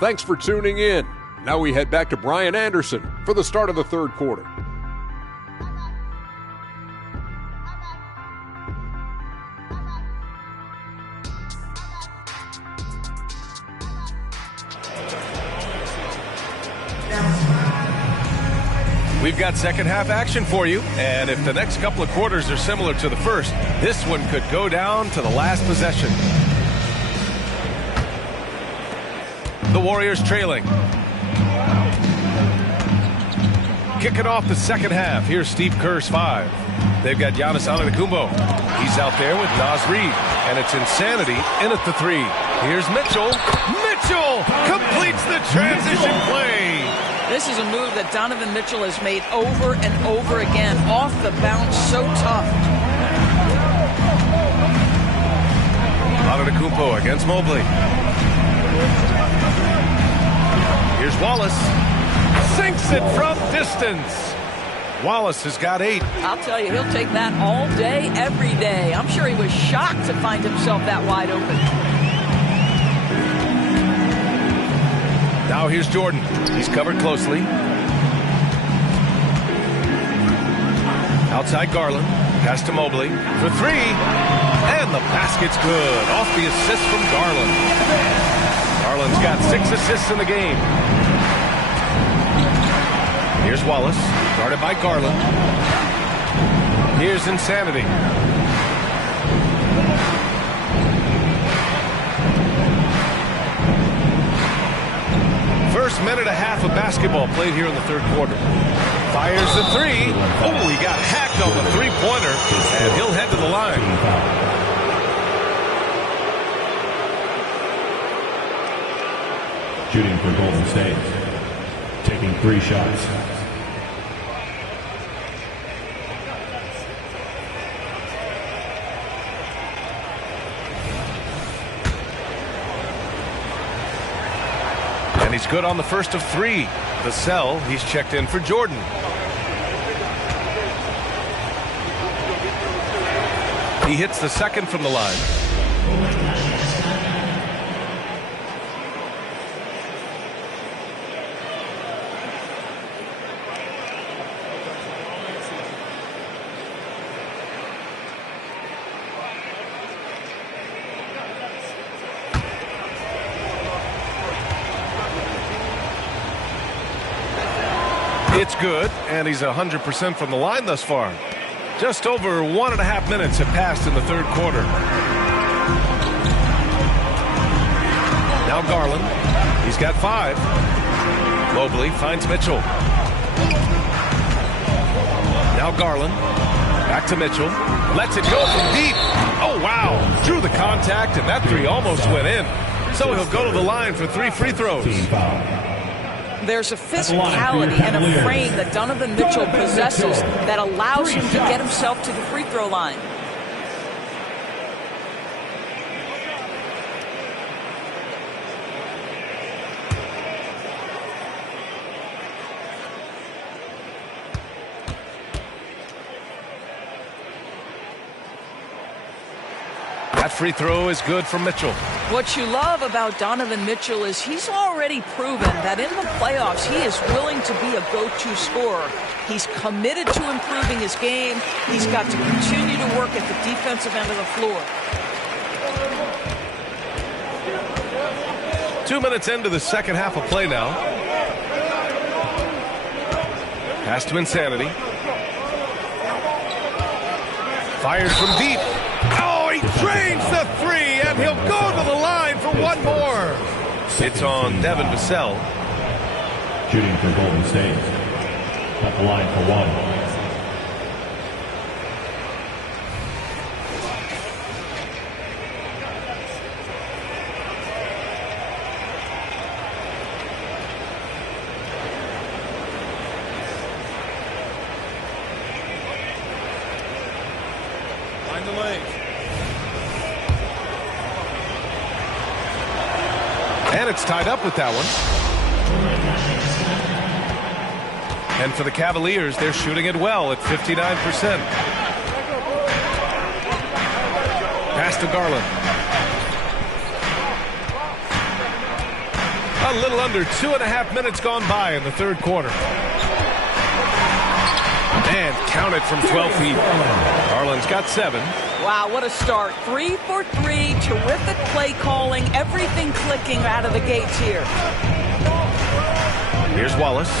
Thanks for tuning in. Now we head back to Brian Anderson for the start of the third quarter. We've got second half action for you, and if the next couple of quarters are similar to the first, this one could go down to the last possession. The Warriors trailing. Kicking off the second half, here's Steve Kerr's 5. They've got Giannis Antetokounmpo. He's out there with Naz Reid, and it's Insanity in at the 3. Here's Mitchell. Mitchell completes the transition play. This is a move that Donovan Mitchell has made over and over again. Off the bounce, so tough. Antetokounmpo against Mobley. Here's Wallace. Sinks it from distance. Wallace has got 8. I'll tell you, he'll take that all day, every day. I'm sure he was shocked to find himself that wide open. Now here's Jordan. He's covered closely. Outside Garland. Pass to Mobley for 3. And the basket's good. Off the assist from Garland. Garland's got 6 assists in the game. Here's Wallace, guarded by Garland. Here's Insanity. First minute and a half of basketball played here in the third quarter. Fires the 3. Oh, he got hacked on the three-pointer, and he'll head to the line. Shooting for Golden State. Taking 3 shots. And he's good on the first of 3. Vassell, he's checked in for Jordan. He hits the second from the line. It's good, and he's 100% from the line thus far. Just over 1.5 minutes have passed in the third quarter. Now Garland. He's got 5. Mobley finds Mitchell. Now Garland. Back to Mitchell. Lets it go from deep. Oh, wow. Drew the contact, and that 3 almost went in. So he'll go to the line for 3 free throws. There's a physicality and a frame that Donovan Mitchell possesses that allows him to get himself to the free throw line. That free throw is good for Mitchell. What you love about Donovan Mitchell is he's already proven that in the playoffs he is willing to be a go-to scorer. He's committed to improving his game. He's got to continue to work at the defensive end of the floor. 2 minutes into the second half of play now. Pass to Insanity. Fires from deep. Oh, he drains the 3, and he'll go to the line for 1 more. It's on Devin Vassell. Shooting for Golden State. At the line for 1. Find the lane. And it's tied up with that one. And for the Cavaliers, they're shooting it well at 59%. Pass to Garland. A little under 2.5 minutes gone by in the third quarter. And count it from 12 feet. Garland's got 7. Wow, what a start. 3 for 3. Terrific play calling. Everything clicking out of the gates here. Here's Wallace.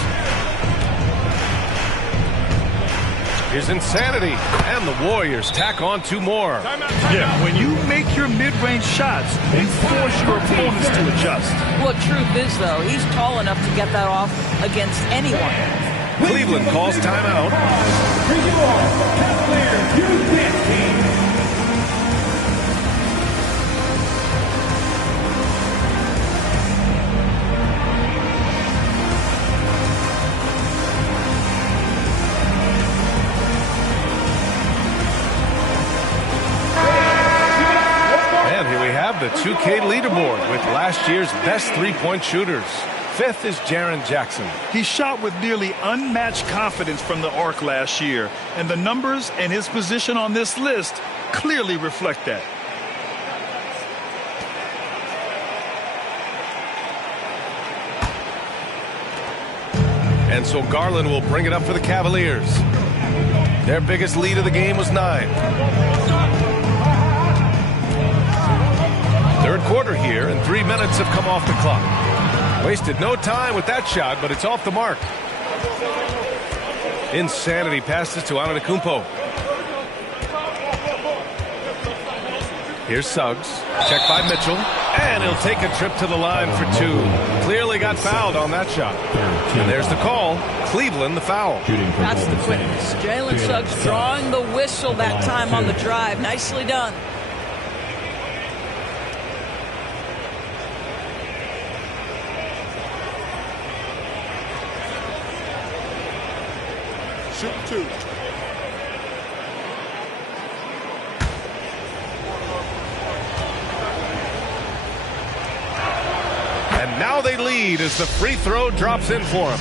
Here's Insanity. And the Warriors tack on 2 more. Yeah, when you make your mid-range shots, you force your opponents to adjust. Well, truth is, though, he's tall enough to get that off against anyone. Cleveland calls timeout. the 2K leaderboard with last year's best three-point shooters. 5th is Jaren Jackson. He shot with nearly unmatched confidence from the arc last year, and the numbers and his position on this list clearly reflect that. And so Garland will bring it up for the Cavaliers. Their biggest lead of the game was 9. Third quarter here, and 3 minutes have come off the clock. Wasted no time with that shot, but it's off the mark. Insanity passes to Antetokounmpo. Here's Suggs. Check by Mitchell. And he'll take a trip to the line for 2. Clearly got fouled on that shot. And there's the call. Cleveland the foul. That's the quickness. Jalen Suggs drawing the whistle that time on the drive. Nicely done. Shoot 2. And now they lead as the free throw drops in for him.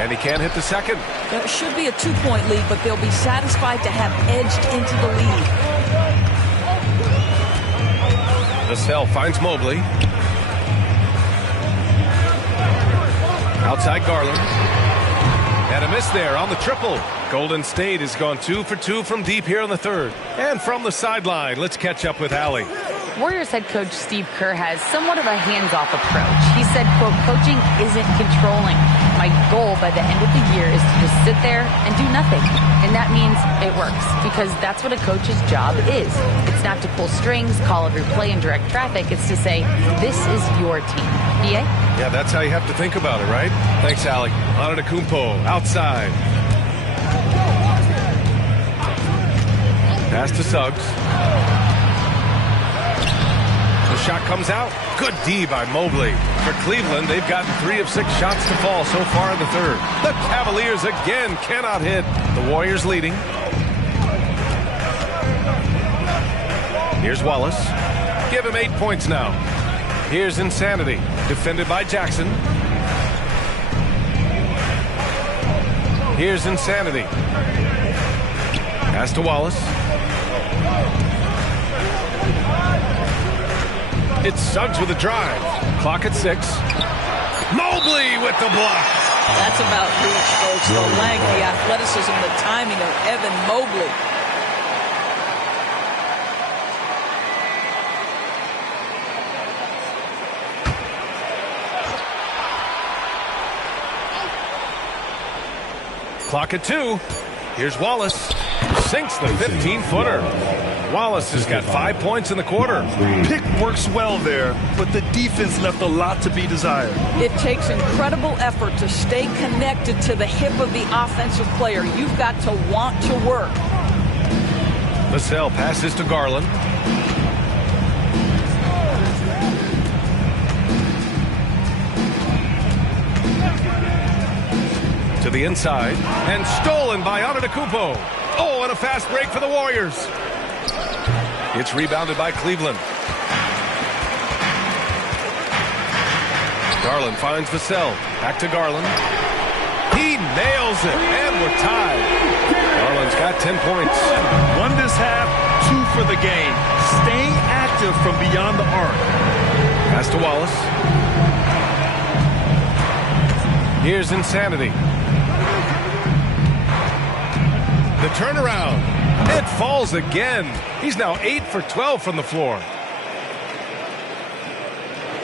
And he can't hit the second. There should be a 2-point lead, but they'll be satisfied to have edged into the lead. Vassell finds Mobley. Outside Garland. And a miss there on the triple. Golden State has gone 2 for 2 from deep here in the third. And from the sideline, let's catch up with Allie. Warriors head coach Steve Kerr has somewhat of a hands-off approach. He said, quote, coaching isn't controlling. My goal by the end of the year is to just sit there and do nothing. And that means it works, because that's what a coach's job is. It's not to pull strings, call every play, and direct traffic. It's to say, this is your team. BA? Yeah, that's how you have to think about it, right? Thanks, Allie. Antetokounmpo outside. Pass to Suggs. The shot comes out. Good D by Mobley. For Cleveland, they've gotten 3 of 6 shots to fall so far in the third. The Cavaliers again cannot hit. The Warriors leading. Here's Wallace. Give him 8 points now. Here's Insanity. Defended by Jackson. Here's Insanity. Pass to Wallace. It's Suggs with a drive. Clock at 6. Mobley with the block. That's about reach, folks. The length, the athleticism, the timing of Evan Mobley. Clock at 2. Here's Wallace. Sinks the 15-footer. Wallace has got 5 points in the quarter. Pick works well there, but the defense left a lot to be desired. It takes incredible effort to stay connected to the hip of the offensive player. You've got to want to work. Vassell passes to Garland. To the inside, and stolen by Antetokounmpo. Oh, and a fast break for the Warriors. It's rebounded by Cleveland. Garland finds Vassell. Back to Garland. He nails it, and we're tied. Garland's got 10 points. 1 this half, 2 for the game. Staying active from beyond the arc. Pass to Wallace. Here's Insanity. The turnaround. It falls again. He's now 8 for 12 from the floor.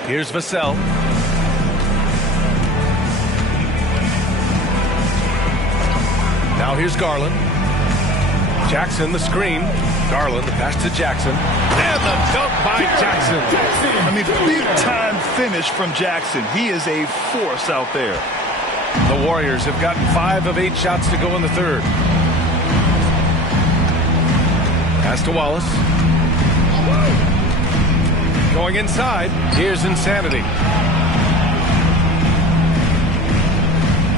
Here's Vassell. Now here's Garland. Jackson, the screen. Garland, the pass to Jackson. And the dunk by Jackson. I mean, big-time finish from Jackson. He is a force out there. The Warriors have gotten 5 of 8 shots to go in the third. Pass to Wallace. Going inside. Here's Insanity.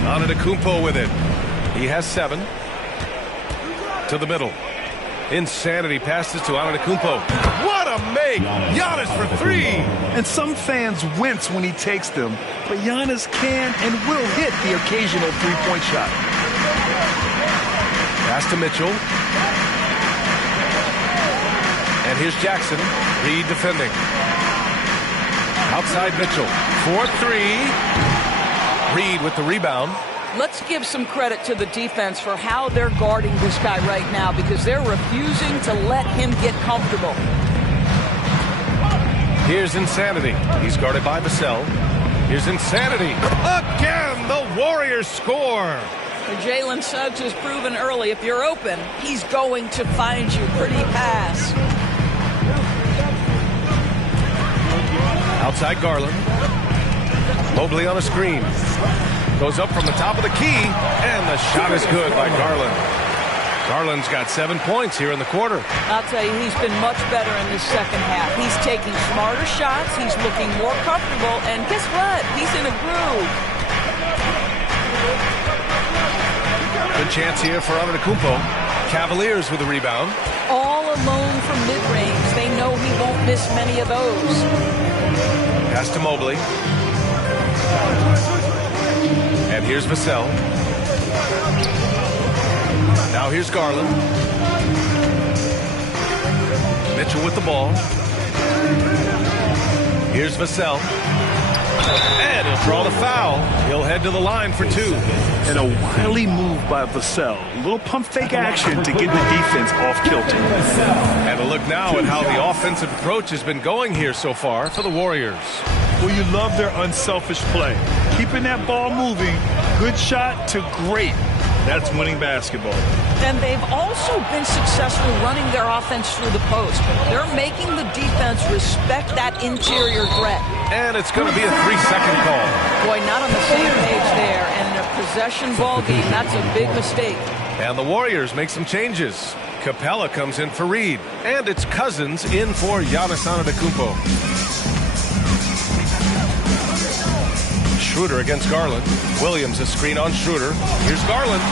Antetokounmpo with it. He has 7. To the middle. Insanity passes to Antetokounmpo. What a make! Giannis for 3! And some fans wince when he takes them, but Giannis can and will hit the occasional three-point shot. Pass to Mitchell. And here's Jackson. Reed defending. Outside Mitchell. 4-3. Reed with the rebound. Let's give some credit to the defense for how they're guarding this guy right now, because they're refusing to let him get comfortable. Here's Insanity. He's guarded by Vassell. Here's Insanity. Again, the Warriors score. Jalen Suggs has proven early, if you're open, he's going to find you. Pretty pass. Outside Garland. Mobley on a screen. Goes up from the top of the key, and the shot is good by Garland. Garland's got 7 points here in the quarter. I'll tell you, he's been much better in this second half. He's taking smarter shots. He's looking more comfortable. And guess what? He's in a groove. Good chance here for Antetokounmpo. Cavaliers with a rebound. All alone from mid-range. They know he won't miss many of those. Pass to Mobley. And here's Vassell. Now here's Garland. Mitchell with the ball. Here's Vassell. And he'll draw the foul. He'll head to the line for 2. And a wily move by Vassell. A little pump fake action to get the defense off kilter. And a look now at how the offensive approach has been going here so far for the Warriors. Well, you love their unselfish play. Keeping that ball moving, good shot to great. That's winning basketball. And they've also been successful running their offense through the post. They're making the defense respect that interior threat. And it's going to be a 3-second call. Boy, not on the same page there. And in a possession ball game, that's a big mistake. And the Warriors make some changes. Capella comes in for Reed. And it's Cousins in for Giannis Antetokounmpo. Schroeder against Garland. Williams a screen on Schroeder. Here's Garland.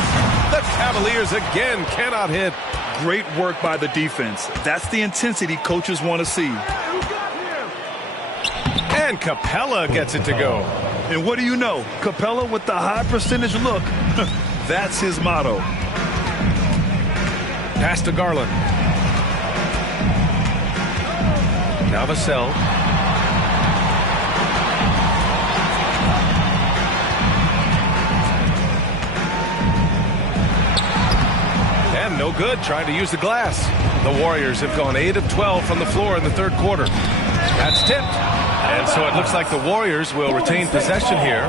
The Cavaliers again cannot hit. Great work by the defense. That's the intensity coaches want to see. And Capella gets it to go. And what do you know? Capella with the high percentage look. That's his motto. Pass to Garland. Now Vassell. And no good, trying to use the glass. The Warriors have gone 8 of 12 from the floor in the third quarter. That's tipped. And so it looks like the Warriors will retain possession here.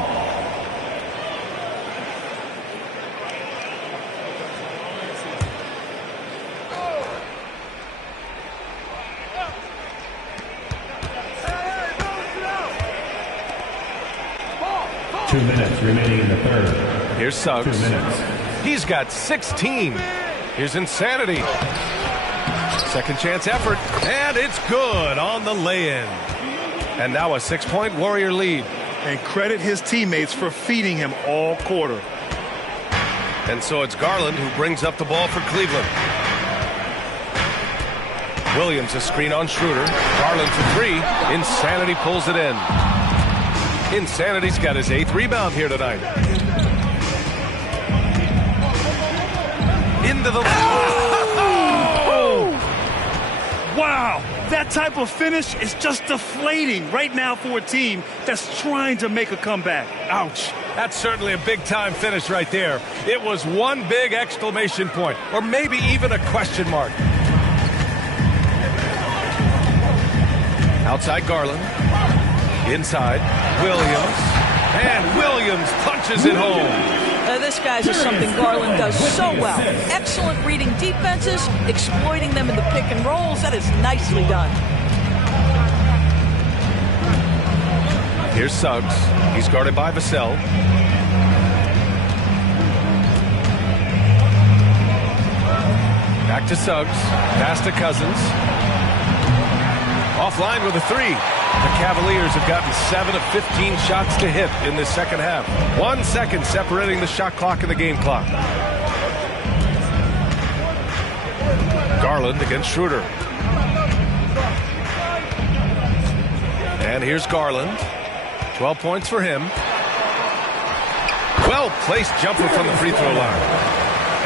Two minutes remaining in the third. Here's Suggs. 2 minutes. He's got 16. Here's Insanity. Second chance effort. And it's good on the lay-in. And now a 6-point Warrior lead. And credit his teammates for feeding him all quarter. And so it's Garland who brings up the ball for Cleveland. Williams a screen on Schroeder. Garland for 3. Insanity pulls it in. Insanity's got his 8th rebound here tonight. Into the... Oh! Wow! That type of finish is just deflating right now for a team that's trying to make a comeback. Ouch. That's certainly a big-time finish right there. It was one big exclamation point, or maybe even a question mark. Outside Garland. Inside. Williams. And Williams punches it home. This guy's is something Garland does so well. Excellent reading defenses, exploiting them in the pick and rolls. That is nicely done. Here's Suggs. He's guarded by Vassell. Back to Suggs. Pass to Cousins. Offline with a 3. The Cavaliers have gotten 7 of 15 shots to hit in this second half. 1 second separating the shot clock and the game clock. Garland against Schroeder. And here's Garland. 12 points for him. Well-placed jumper from the free throw line.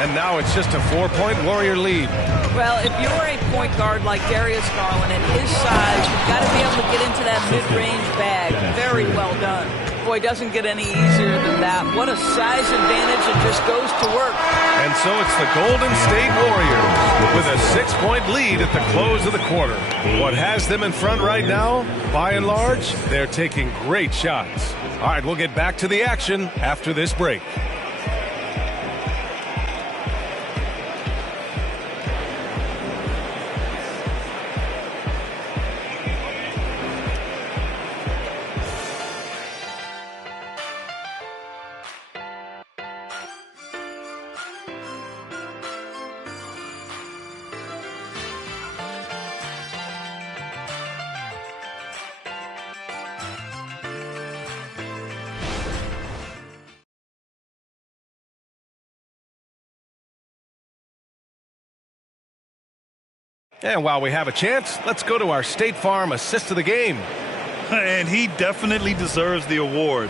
And now it's just a 4-point Warrior lead. Well, if you're a point guard like Darius Garland at his size, you've got to be able to get into that mid-range bag. Very well done. Boy, it doesn't get any easier than that. What a size advantage, and just goes to work. And so it's the Golden State Warriors with a 6-point lead at the close of the quarter. What has them in front right now, by and large, they're taking great shots. All right, we'll get back to the action after this break. And while we have a chance, let's go to our State Farm assist of the game. And he definitely deserves the award.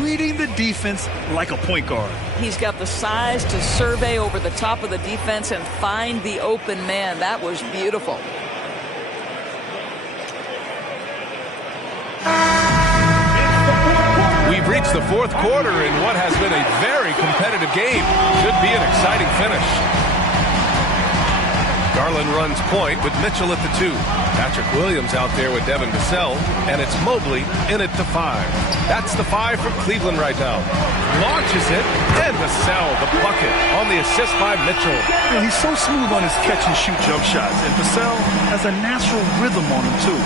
Reading the defense like a point guard. He's got the size to survey over the top of the defense and find the open man. That was beautiful. We've reached the fourth quarter in what has been a very competitive game. Should be an exciting finish. Garland runs point with Mitchell at the 2. Patrick Williams out there with Devin Vassell, and it's Mobley in at the 5. That's the 5 from Cleveland right now. Launches it, and Vassell, the bucket, on the assist by Mitchell. And he's so smooth on his catch-and-shoot jump shots, and Vassell has a natural rhythm on him, too.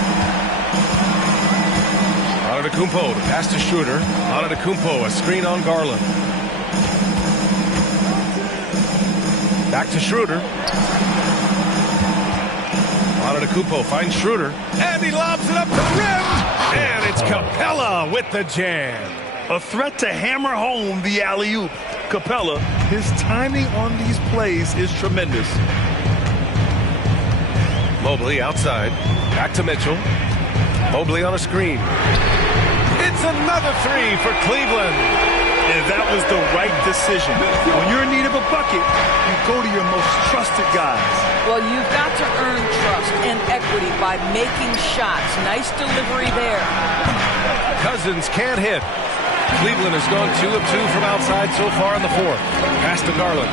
Antetokounmpo to pass to Schroeder. Antetokounmpo, a screen on Garland. Back to Schroeder. Antetokounmpo finds Schroeder, and he lobs it up to the rim, and it's Capella with the jam. A threat to hammer home the alley-oop. Capella, his timing on these plays is tremendous. Mobley outside, back to Mitchell. Mobley on a screen. It's another 3 for Cleveland. And that was the right decision. When you're in need of a bucket, you go to your most trusted guys. Well, you've got to earn trust and equity by making shots. Nice delivery there. Cousins can't hit. Cleveland has gone 2 of 2 from outside so far in the fourth. Pass to Garland.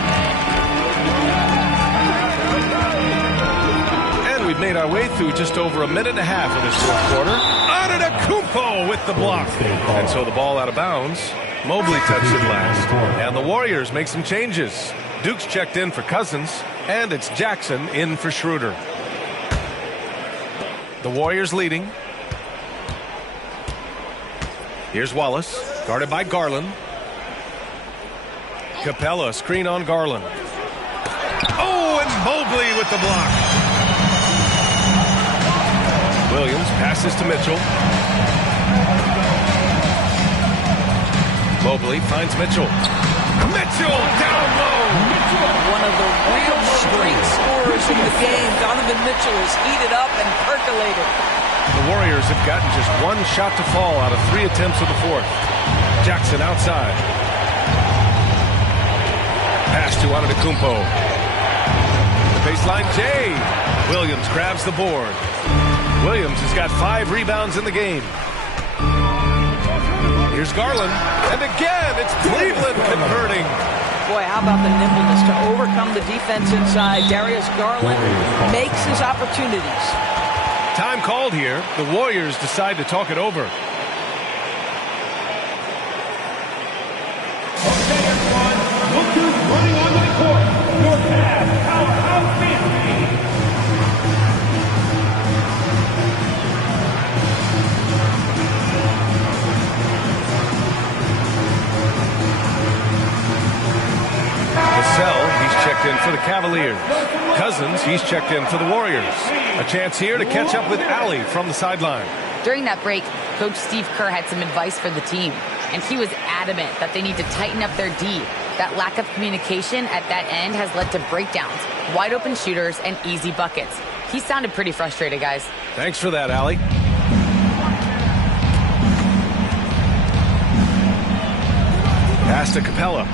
And we've made our way through just over a minute and a half of this fourth quarter. Antetokounmpo with the block. And so the ball out of bounds. Mobley touched it last. And the Warriors make some changes. Duke's checked in for Cousins, and it's Jackson in for Schroeder. The Warriors leading. Here's Wallace, guarded by Garland. Capella, screen on Garland. Oh, and Mobley with the block. Williams passes to Mitchell. Mobley finds Mitchell. Mitchell down low. One of the real street scorers in the game. Donovan Mitchell is heated up and percolated. The Warriors have gotten just 1 shot to fall out of 3 attempts of the fourth. Jackson outside. Pass to Antetokounmpo. The baseline J. Williams grabs the board. Williams has got 5 rebounds in the game. Here's Garland, and again, it's Cleveland converting. Boy, how about the nimbleness to overcome the defense inside. Darius Garland makes his opportunities. Time called here. The Warriors decide to talk it over. Okay, everyone, look who's running on the court. Your Cavs Powerhouse Fantasy. Vassell, he's checked in for the Cavaliers. Cousins, he's checked in for the Warriors. A chance here to catch up with Allie from the sideline. During that break, Coach Steve Kerr had some advice for the team, and he was adamant that they need to tighten up their D. That lack of communication at that end has led to breakdowns, wide open shooters, and easy buckets. He sounded pretty frustrated, guys. Thanks for that, Allie. Pass to Capella.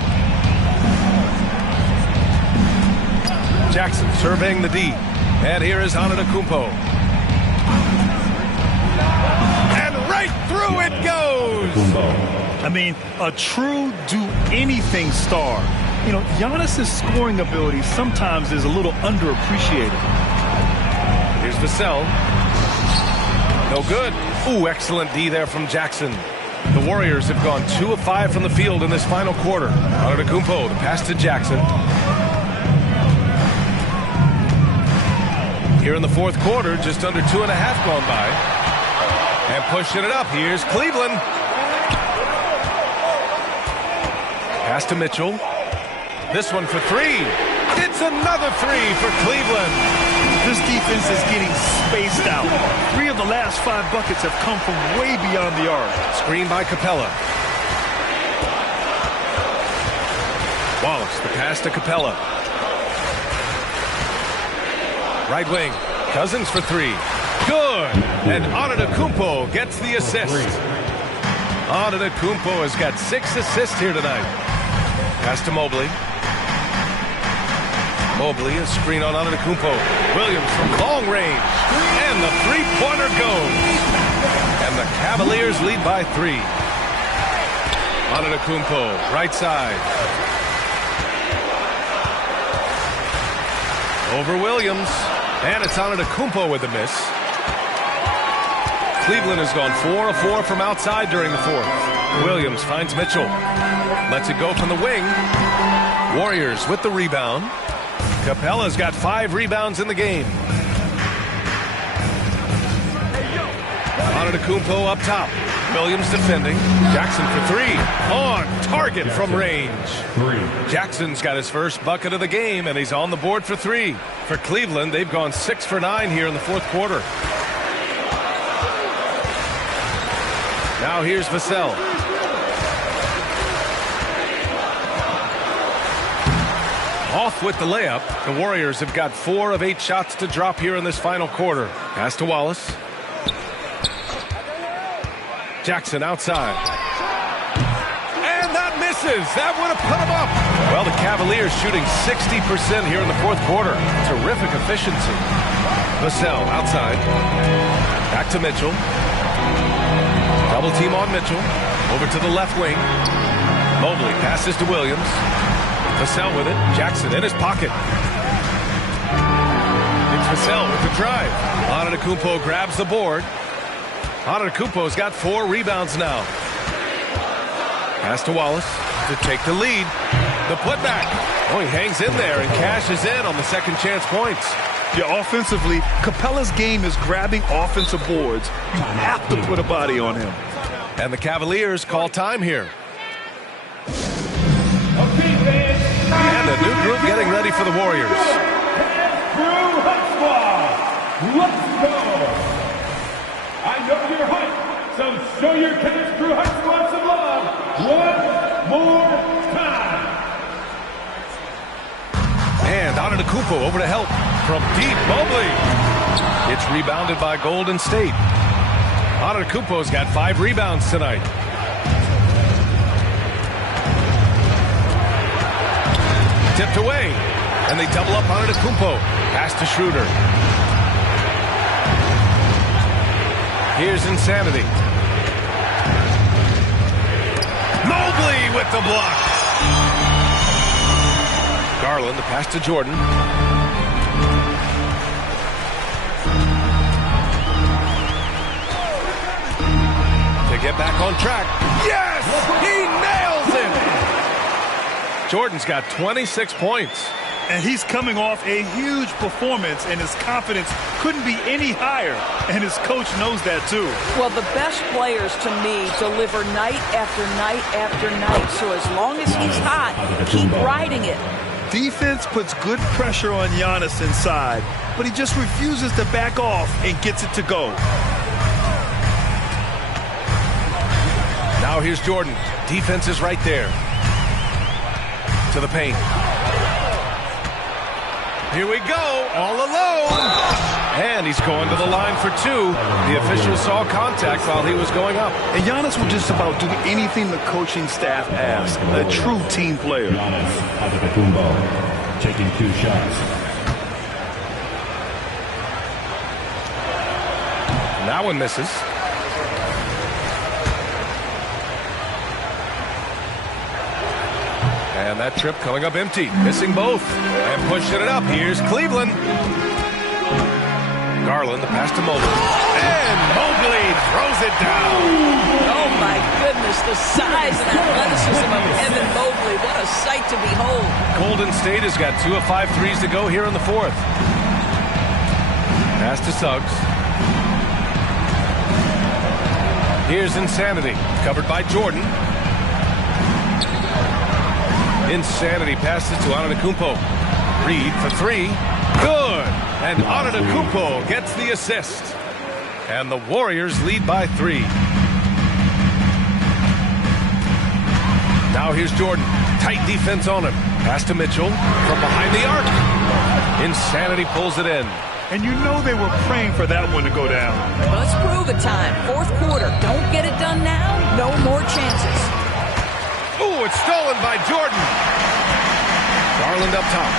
Jackson surveying the D. And here is Antetokounmpo. And right through it goes! I mean, a true do-anything star. You know, Giannis' scoring ability sometimes is a little underappreciated. Here's Vassell. No good. Ooh, excellent D there from Jackson. The Warriors have gone 2 of 5 from the field in this final quarter. Antetokounmpo, the pass to Jackson. Here in the fourth quarter, just under 2.5 gone by. And pushing it up, here's Cleveland. Pass to Mitchell. This one for 3. It's another 3 for Cleveland. This defense is getting spaced out. 3 of the last 5 buckets have come from way beyond the arc. Screen by Capella. Wallace, the pass to Capella. Right wing. Cousins for 3. Good. And Antetokounmpo gets the assist. Antetokounmpo has got 6 assists here tonight. Pass to Mobley. Mobley, a screen on Antetokounmpo. Williams from long range. And the three-pointer goes. And the Cavaliers lead by 3. Antetokounmpo, right side. Over Williams. And it's Antetokounmpo with the miss. Cleveland has gone 4 of 4 from outside during the fourth. Williams finds Mitchell. Lets it go from the wing. Warriors with the rebound. Capella's got 5 rebounds in the game. Antetokounmpo up top. Williams defending. Jackson for 3. On target from range. Jackson's got his first bucket of the game, and he's on the board for 3. For Cleveland, they've gone 6 for 9 here in the fourth quarter. Now here's Vassell. Off with the layup. The Warriors have got 4 of 8 shots to drop here in this final quarter. Pass to Wallace. Jackson outside. And that misses. That would have put him up. Well, the Cavaliers shooting 60% here in the fourth quarter. Terrific efficiency. Vassell outside. Back to Mitchell. Double team on Mitchell. Over to the left wing. Mobley passes to Williams. Vassell with it. Jackson in his pocket. It's Vassell with the drive. Antetokounmpo grabs the board. Antetokounmpo's got 4 rebounds now. Pass to Wallace to take the lead. The putback. Oh, he hangs in there and cashes in on the second chance points. Yeah, offensively, Capella's game is grabbing offensive boards. You have to put a body on him. And the Cavaliers call time here. And a new group getting ready for the Warriors. Let's go! I know you're hyped, so show your Cavs Crew High Squad some love one more time. And Antetokounmpo over to help from deep. Mobley. It's rebounded by Golden State. Antetokounmpo's got 5 rebounds tonight. Tipped away. And they double up Antetokounmpo. Pass to Schroeder. Here's Insanity. Mobley with the block. Garland, the pass to Jordan. To get back on track. Yes! He nails it! Jordan's got 26 points. And he's coming off a huge performance, and his confidence couldn't be any higher. And his coach knows that, too. Well, the best players, to me, deliver night after night after night. So as long as he's hot, keep riding it. Defense puts good pressure on Giannis inside, but he just refuses to back off and gets it to go. Now here's Jordan. Defense is right there. To the paint. Here we go, all alone. And he's going to the line for two. The official saw contact while he was going up. And Giannis will just about do anything the coaching staff asks. A true team player. Giannis Antetokounmpo taking 2 shots. That one misses. And that trip coming up empty. Missing both. And pushing it up. Here's Cleveland. Garland, the pass to Mobley. And Mobley throws it down. Oh, my goodness. The size and athleticism of Evan Mobley. What a sight to behold. Golden State has got 2 of 5 threes to go here in the fourth. Pass to Suggs. Here's Insanity. Covered by Jordan. Insanity passes to Antetokounmpo. Reed for 3. Good. And Antetokounmpo gets the assist. And the Warriors lead by 3. Now here's Jordan. Tight defense on him. Pass to Mitchell from behind the arc. Insanity pulls it in. And you know they were praying for that one to go down. Well, let's prove it time. Fourth quarter. Don't get it done now. No more chances. Ooh, it's stolen by Jordan. Garland up top.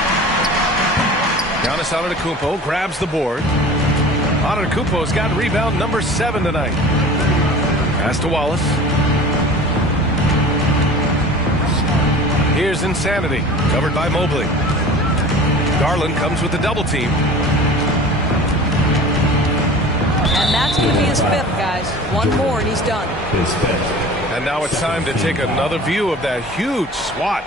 Giannis Antetokounmpo grabs the board. Antetokounmpo's got rebound number 7 tonight. Pass to Wallace. Here's Insanity, covered by Mobley. Garland comes with the double team. And that's going to be his 5th, guys. One more and he's done. His 5th. And now it's time to take another view of that huge swat.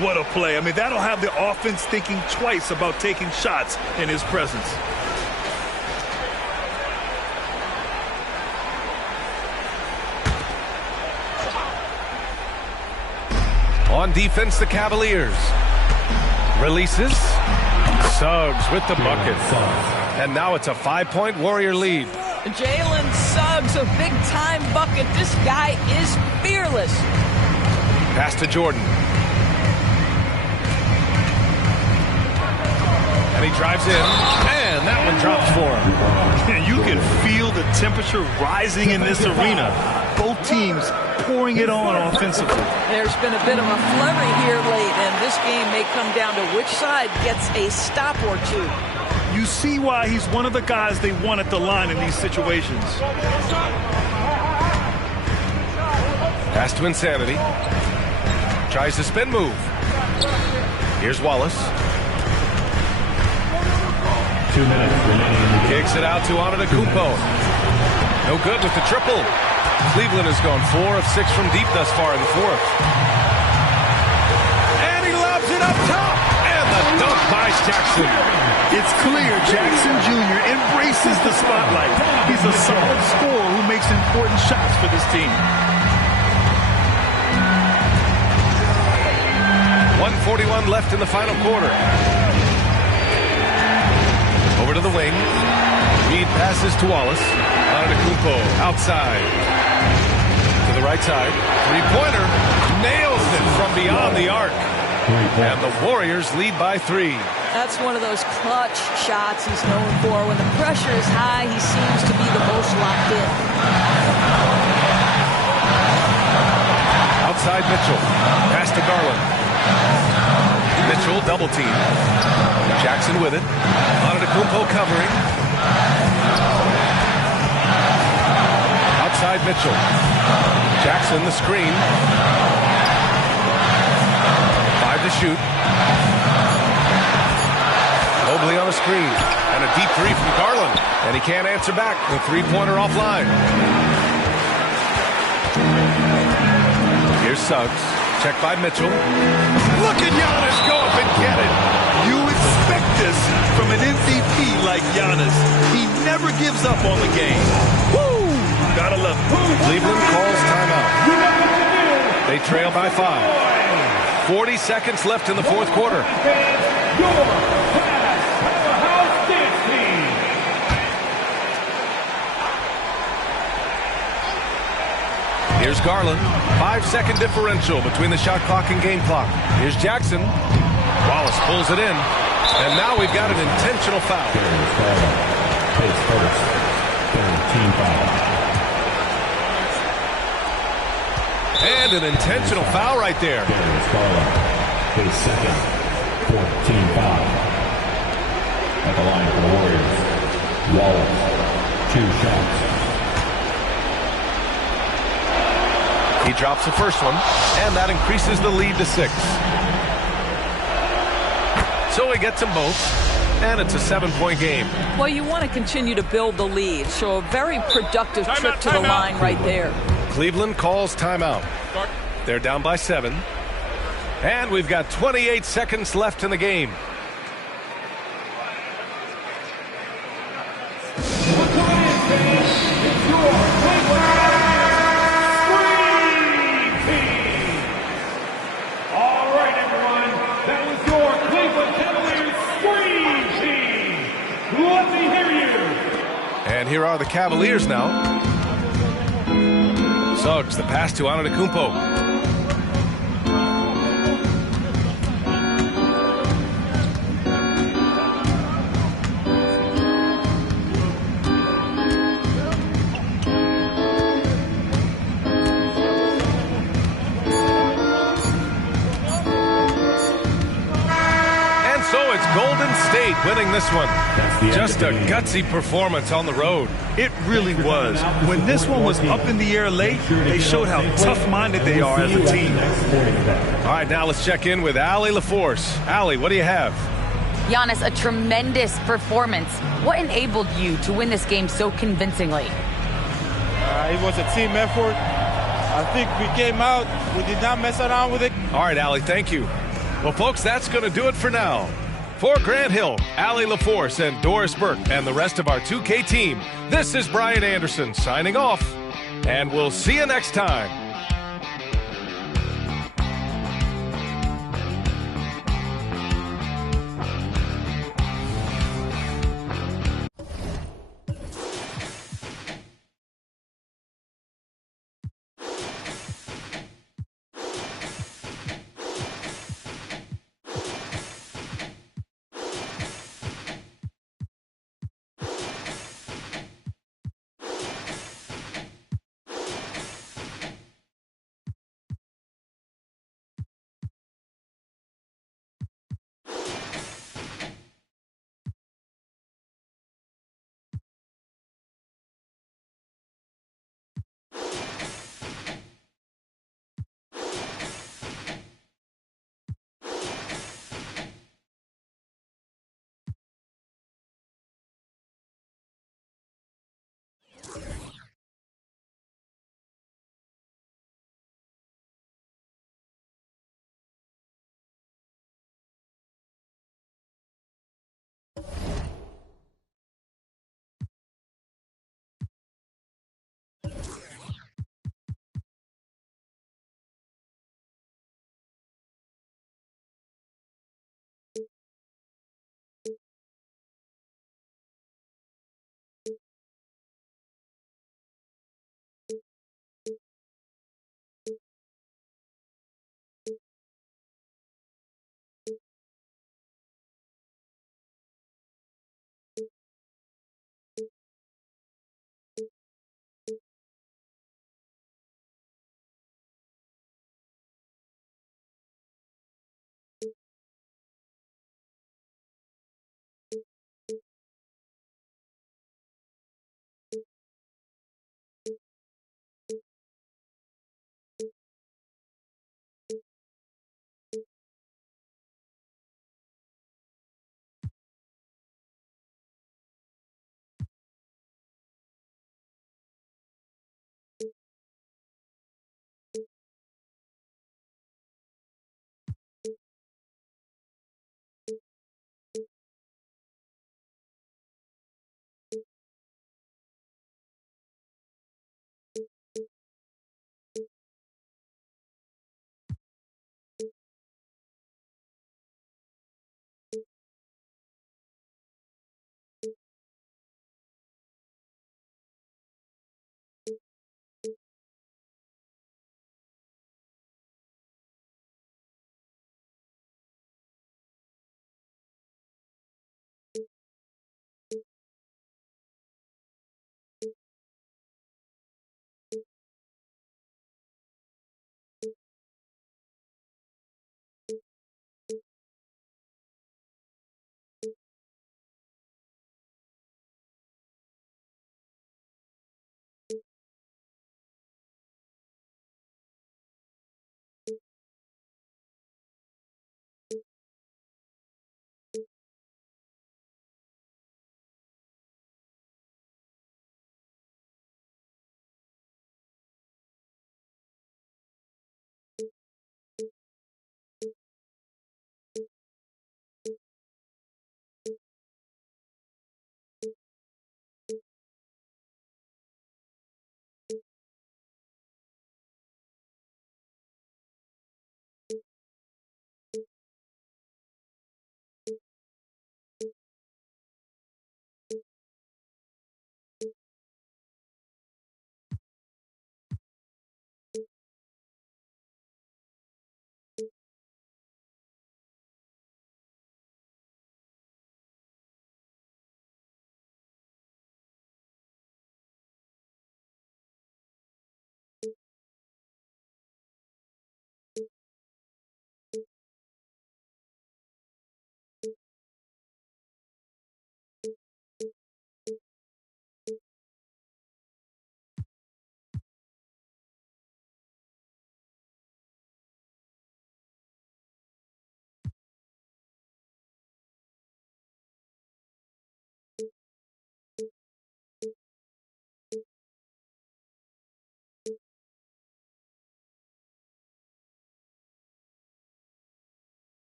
What a play. I mean, that'll have the offense thinking twice about taking shots in his presence. On defense, the Cavaliers. Releases. Suggs with the bucket. And now it's a 5-point Warrior lead. Jalen Suggs, a big-time bucket. This guy is fearless. Pass to Jordan. And he drives in. And that one drops for him. You can feel the temperature rising in this arena. Both teams pouring it on offensively. There's been a bit of a flurry here late, and this game may come down to which side gets a stop or two. You see why he's one of the guys they want at the line in these situations. Pass to Insanity. Tries to spin move. Here's Wallace. 2 minutes remaining. Kicks it out to Antetokounmpo. No good with the triple. Cleveland has gone 4 of 6 from deep thus far in the fourth. And he lobs it up top. And the dunk by Jackson. It's clear Jackson Jr. embraces the spotlight. He's a solid scorer who makes important shots for this team. 1:41 left in the final quarter. Over to the wing. Reed passes to Wallace. Antetokounmpo outside. To the right side. Three-pointer. Nails it from beyond the arc. And the Warriors lead by 3. That's one of those clutch shots he's known for. When the pressure is high, he seems to be the most locked in. Outside Mitchell. Pass to Garland. Mitchell double team. Jackson with it. Antetokounmpo covering. Outside Mitchell. Jackson the screen. 5 to shoot. Mobley on a screen. And a deep 3 from Garland. And he can't answer back. The three-pointer offline. Here's Suggs. Checked by Mitchell. Look at Giannis go up and get it. You expect this from an MVP like Giannis. He never gives up on the game. Woo! Gotta love it. Cleveland calls timeout. They trail by 5. 40 seconds left in the fourth quarter. Here's Here's Garland. 5-second differential between the shot clock and game clock. Here's Jackson. Wallace pulls it in. And now we've got an intentional foul. Team foul. And an intentional foul right there. His second, 14 foul. At the line for the Warriors, Wallace, 2 shots. He drops the first one, and that increases the lead to 6. So he gets them both, and it's a 7-point game. Well, you want to continue to build the lead, so a very productive trip to the line right there. Cleveland calls timeout. They're down by 7. And we've got 28 seconds left in the game. All right, everyone. That was your Cleveland Cavaliers Scream Team. Let me hear you. And here are the Cavaliers now. Suggs, the pass to Antetokounmpo. And so it's Golden State winning this one. Just a gutsy performance on the road. It really was. When this one was up in the air late, they showed how tough-minded they are as a team. All right, now let's check in with Allie LaForce. Allie, what do you have? Giannis, a tremendous performance. What enabled you to win this game so convincingly? It was a team effort. I think we came out, we did not mess around with it. All right, Allie, thank you. Well, folks, that's going to do it for now. For Grant Hill, Allie LaForce, and Doris Burke, and the rest of our 2K team, this is Brian Anderson signing off, and we'll see you next time.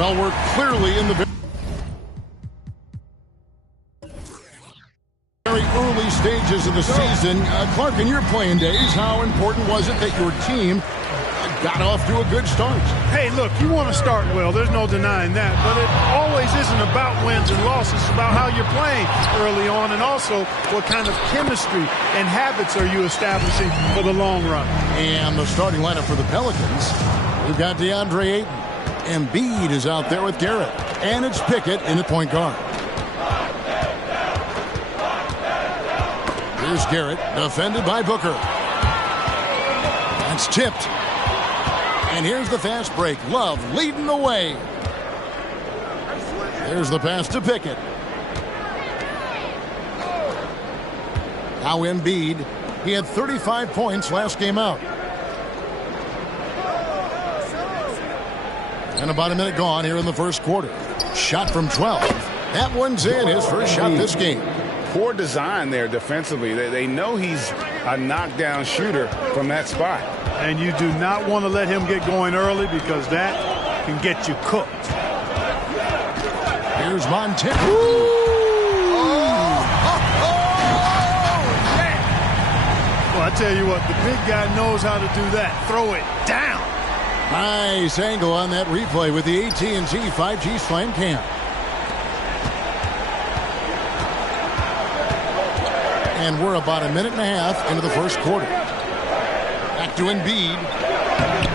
Well, we're clearly in the very early stages of the season. Clark, in your playing days, how important was it that your team got off to a good start? Hey, look, you want to start well. There's no denying that. But it always isn't about wins and losses. It's about how you're playing early on, and also what kind of chemistry and habits are you establishing for the long run. And the starting lineup for the Pelicans, we've got DeAndre Ayton. Embiid is out there with Garrett. And it's Pickett in at point guard. Here's Garrett, defended by Booker. That's tipped. And here's the fast break. Love leading the way. There's the pass to Pickett. Now Embiid. He had 35 points last game out. And about a minute gone here in the first quarter. Shot from 12. That one's in. His first shot this game. Poor design there defensively. They know he's a knockdown shooter from that spot. And you do not want to let him get going early because that can get you cooked. Here's Montez. Well, I tell you what, the big guy knows how to do that. Throw it down. Nice angle on that replay with the AT&T 5G Slam Cam. And we're about a minute and a half into the first quarter. Back to Embiid.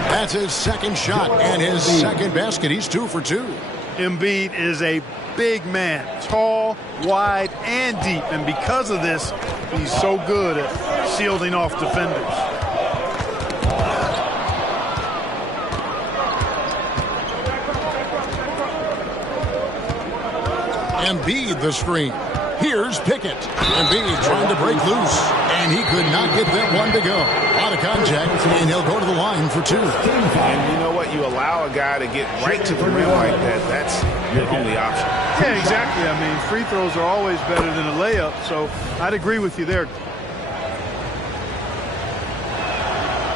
That's his second shot and his second basket. He's 2 for 2. Embiid is a big man, tall, wide, and deep. And because of this, he's so good at shielding off defenders. Embiid the screen. Here's Pickett. Embiid trying to break loose, and he could not get that one to go. Out of contact, and he'll go to the line for 2. And you know what? You allow a guy to get right to the rim like that. That's your only option. Yeah, exactly. I mean, free throws are always better than a layup, so I'd agree with you there.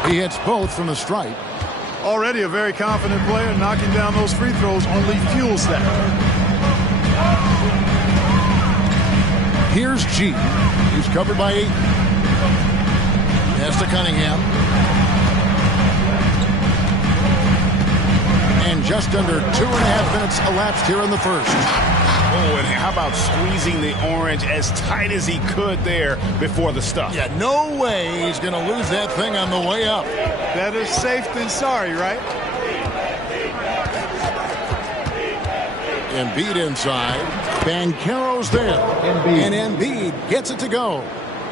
He hits both from the stripe. Already a very confident player. Knocking down those free throws only fuels that. Here's G. He's covered by 8. Pass to Cunningham. And just under 2.5 minutes elapsed here in the first. Oh, and how about squeezing the orange as tight as he could there before the stuff? Yeah, no way he's going to lose that thing on the way up. Better safe than sorry, right? Embiid inside. Banchero's there. And Embiid gets it to go.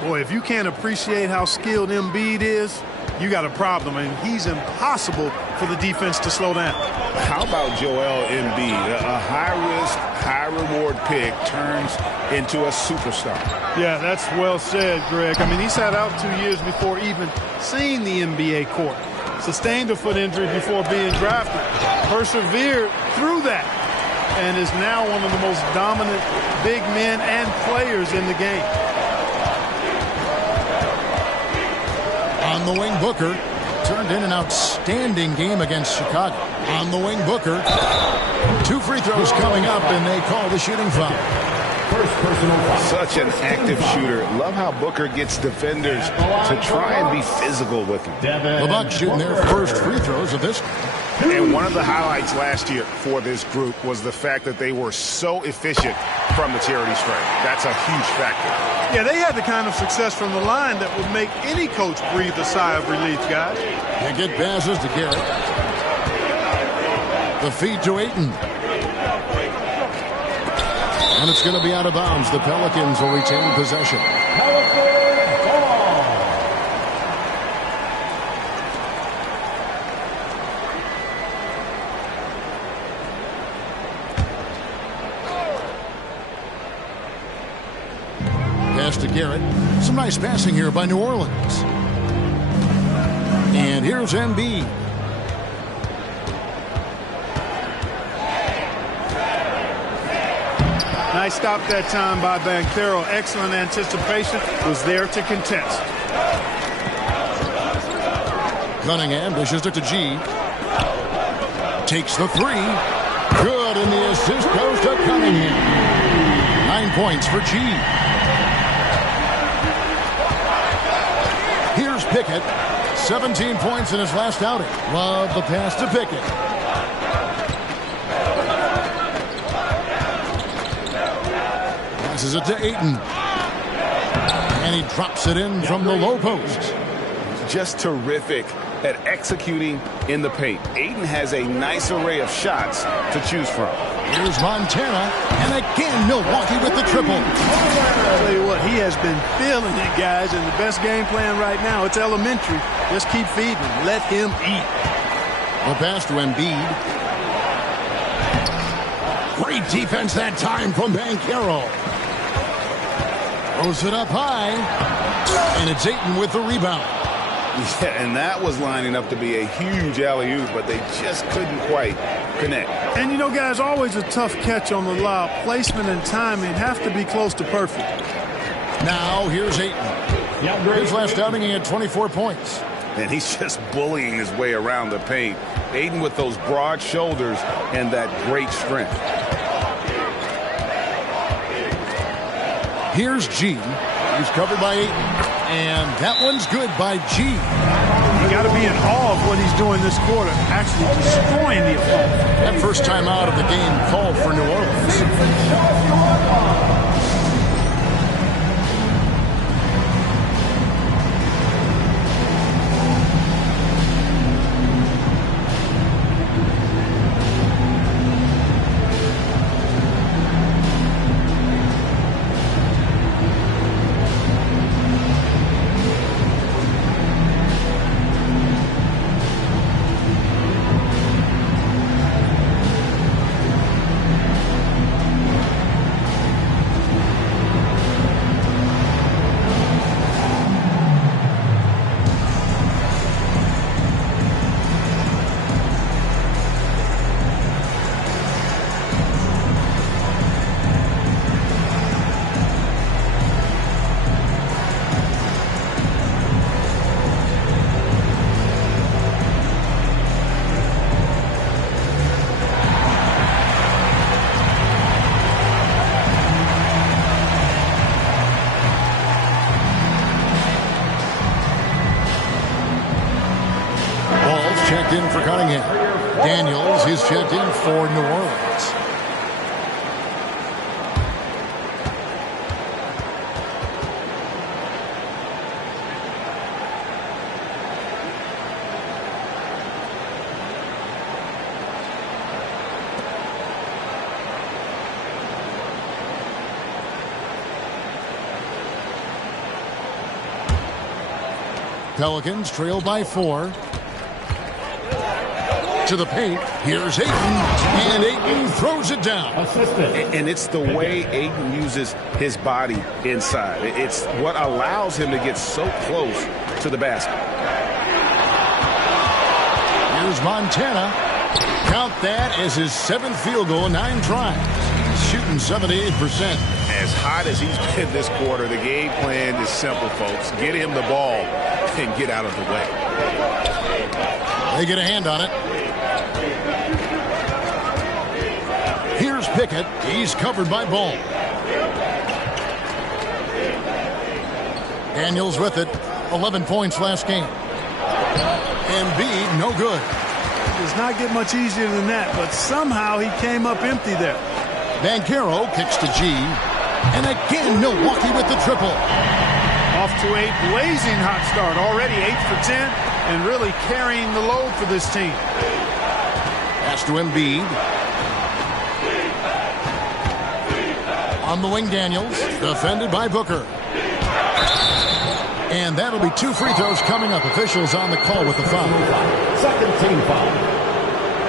Boy, if you can't appreciate how skilled Embiid is, you got a problem. And he's impossible for the defense to slow down. How about Joel Embiid? A high-risk, high-reward pick turns into a superstar. Yeah, that's well said, Greg. I mean, he sat out 2 years before even seeing the NBA court. Sustained a foot injury before being drafted. Persevered through that. And is now one of the most dominant big men and players in the game. On the wing, Booker turned in an outstanding game against Chicago. On the wing, Booker. 2 free throws coming up, and they call the shooting foul. First personal foul. Such an active shooter. Love how Booker gets defenders to try and be physical with him. The Bucks shooting their first free throws of this. And one of the highlights last year for this group was the fact that they were so efficient from the charity stripe. That's a huge factor. Yeah, they had the kind of success from the line that would make any coach breathe a sigh of relief, guys. They get passes to Garrett. The feed to Ayton. And it's going to be out of bounds. The Pelicans will retain possession. Pass to Garrett. Some nice passing here by New Orleans. And here's Embiid. Nice stop that time by Banchero. Excellent anticipation. Was there to contest. Cunningham dishes it to G. Takes the 3. Good, and the assist goes to Cunningham. 9 points for G. Here's Pickett. 17 points in his last outing. Love the pass to Pickett. Passes it to Ayton. And he drops it in from the low post. Just terrific at executing in the paint. Ayton has a nice array of shots to choose from. Here's Montana, and again Milwaukee with the triple. I'll tell you what, he has been feeling it, guys, and the best game plan right now, it's elementary. Just keep feeding him. Let him eat. The pass to Embiid. Great defense that time from Banchero. Throws it up high, and it's Ayton with the rebound. Yeah, and that was lining up to be a huge alley-oop, but they just couldn't quite connect. And you know, guys, always a tough catch on the lob. Placement and timing have to be close to perfect. Now here's Ayton. His last outing, he had 24 points. And he's just bullying his way around the paint. Ayton with those broad shoulders and that great strength. Here's G. He's covered by Ayton. And that one's good by G. You got to be in awe of what he's doing this quarter, actually destroying the opponent. That first time out of the game called for New Orleans. Checked in for Cunningham. Daniels is checked in for New Orleans. Pelicans trail by 4. To the paint. Here's Ayton, and Ayton throws it down. And it's the way Ayton uses his body inside. It's what allows him to get so close to the basket. Here's Montana. Count that as his 7th field goal, 9 tries. He's shooting 78%. As hot as he's been this quarter, the game plan is simple, folks. Get him the ball and get out of the way. They get a hand on it. Here's Pickett. He's covered by Ball. Daniels with it. 11 points last game. Embiid, no good. It does not get much easier than that, but somehow he came up empty there. Banchero kicks to G. And again, Milwaukee with the triple. Off to a blazing hot start. Already 8 for 10 and really carrying the load for this team. Pass to Embiid. On the wing, Daniels, defended by Booker. And that'll be 2 free throws coming up. Officials on the call with the foul. Second team foul.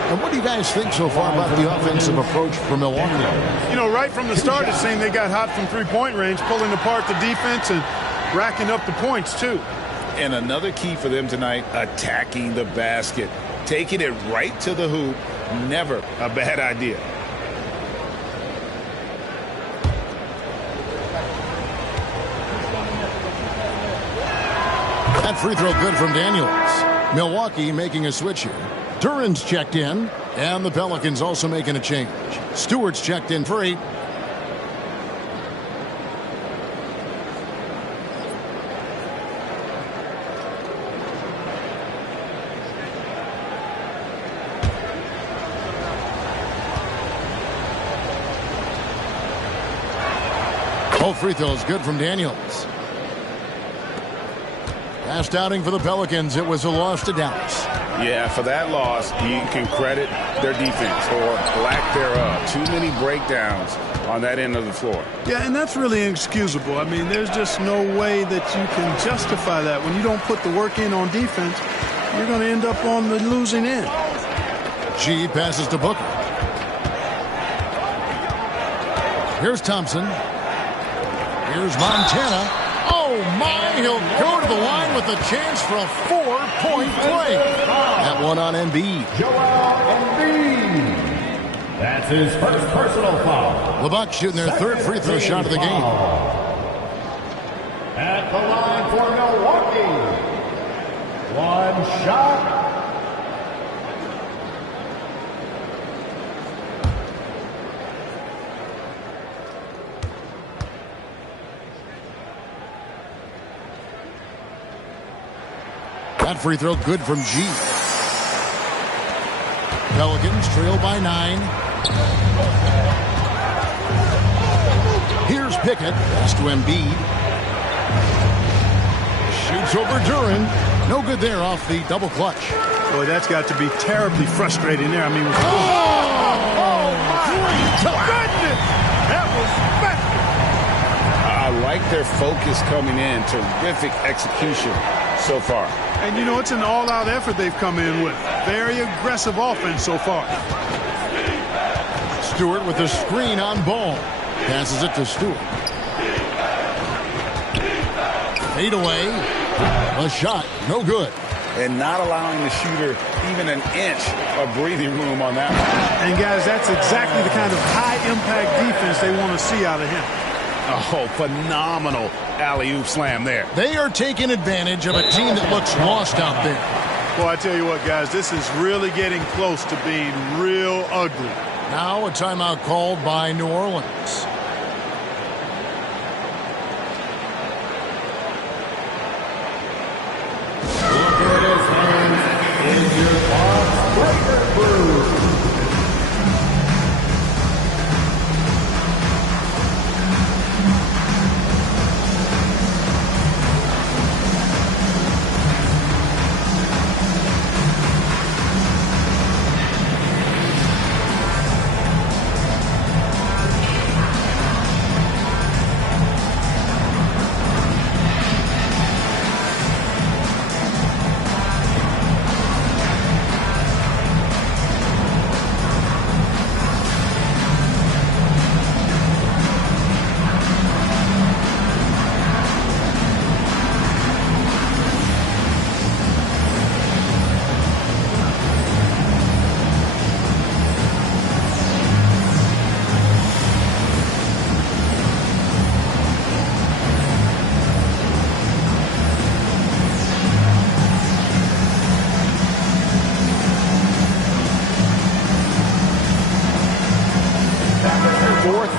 And what do you guys think so far about the offensive approach for Milwaukee? You know, right from the start, it seemed they got hot from three-point range, pulling apart the defense and racking up the points, too. And another key for them tonight, attacking the basket. Taking it right to the hoop, never a bad idea. That free throw good from Daniels. Milwaukee making a switch here. Duran's checked in, And the Pelicans also making a change. Stewart's checked in for 8. Both free throws good from Daniels. Last outing for the Pelicans, it was a loss to Dallas. Yeah, for that loss, you can credit their defense or lack thereof. Too many breakdowns on that end of the floor. Yeah, and that's really inexcusable. I mean, there's just no way that you can justify that. When you don't put the work in on defense, you're going to end up on the losing end. G passes to Booker. Here's Thompson. Here's Montana. Oh, my, he'll go to the line with a chance for a 4-point play. That one on Embiid. Embiid. That's his first personal foul. The Bucks shooting their third free throw shot of the game. At the line for Milwaukee. One shot. That free throw good from G. Pelicans trail by 9. Here's Pickett. Pass to Embiid. Shoots over Duran. No good there off the double clutch. Boy, that's got to be terribly frustrating there. I mean, Goodness! That was special. I like their focus coming in. Terrific execution so far. And, you know, it's an all-out effort they've come in with. Very aggressive offense so far. Stewart with the screen on Ball. Passes it to Stewart. Fade away. A shot. No good. And not allowing the shooter even an inch of breathing room on that one. And, guys, that's exactly the kind of high-impact defense they want to see out of him. Oh, phenomenal alley-oop slam there. They are taking advantage of a team that looks lost out there. Well, I tell you what, guys, this is really getting close to being real ugly. Now a timeout called by New Orleans. Look at his hands in your box breaker brew.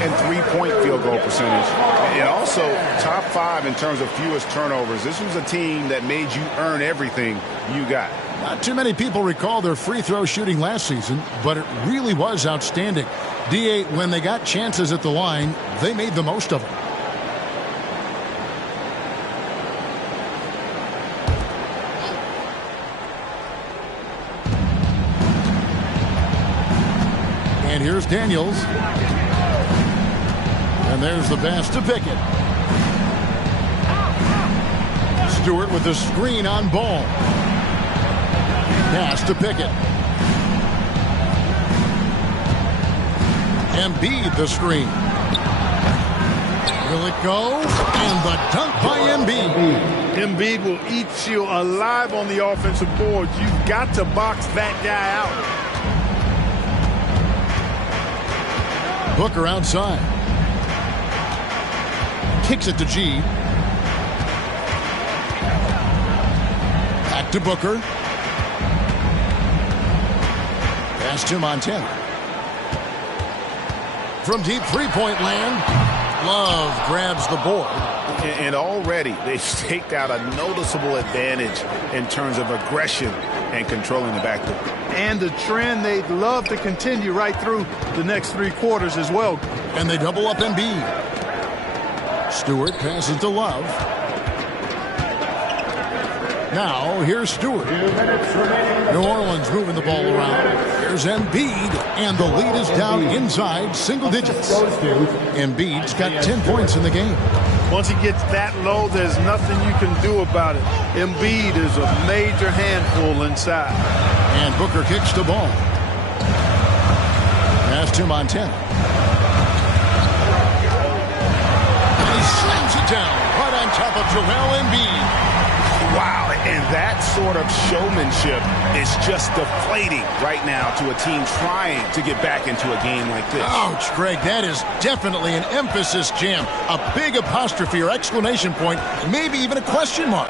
And three-point field goal percentage. And also top 5 in terms of fewest turnovers. This was a team that made you earn everything you got. Not too many people recall their free throw shooting last season, but it really was outstanding. D.A., when they got chances at the line, they made the most of them. And here's Daniels. And there's the pass to Pickett. Stewart with the screen on Ball. Pass to Pickett. Embiid the screen. Will it go? And the dunk by Embiid. Embiid will eat you alive on the offensive board. You've got to box that guy out. Booker outside. Kicks it to G. Back to Booker. Pass to Montana. From deep three-point land, Love grabs the board. And already they've staked out a noticeable advantage in terms of aggression and controlling the backcourt. And the trend they'd love to continue right through the next 3 quarters as well. And they double up Embiid. Stewart passes to Love. Now, here's Stewart. New Orleans moving the ball around. Here's Embiid, and the lead is down inside single digits. Embiid's got 10 points in the game. Once he gets that low, there's nothing you can do about it. Embiid is a major handful inside. And Booker kicks the ball. Pass to Montana. And he slams it down right on top of Joel Embiid. Wow, and that sort of showmanship is just deflating right now to a team trying to get back into a game like this. Ouch, Greg, that is definitely an emphasis jam. A big apostrophe or exclamation point, maybe even a question mark.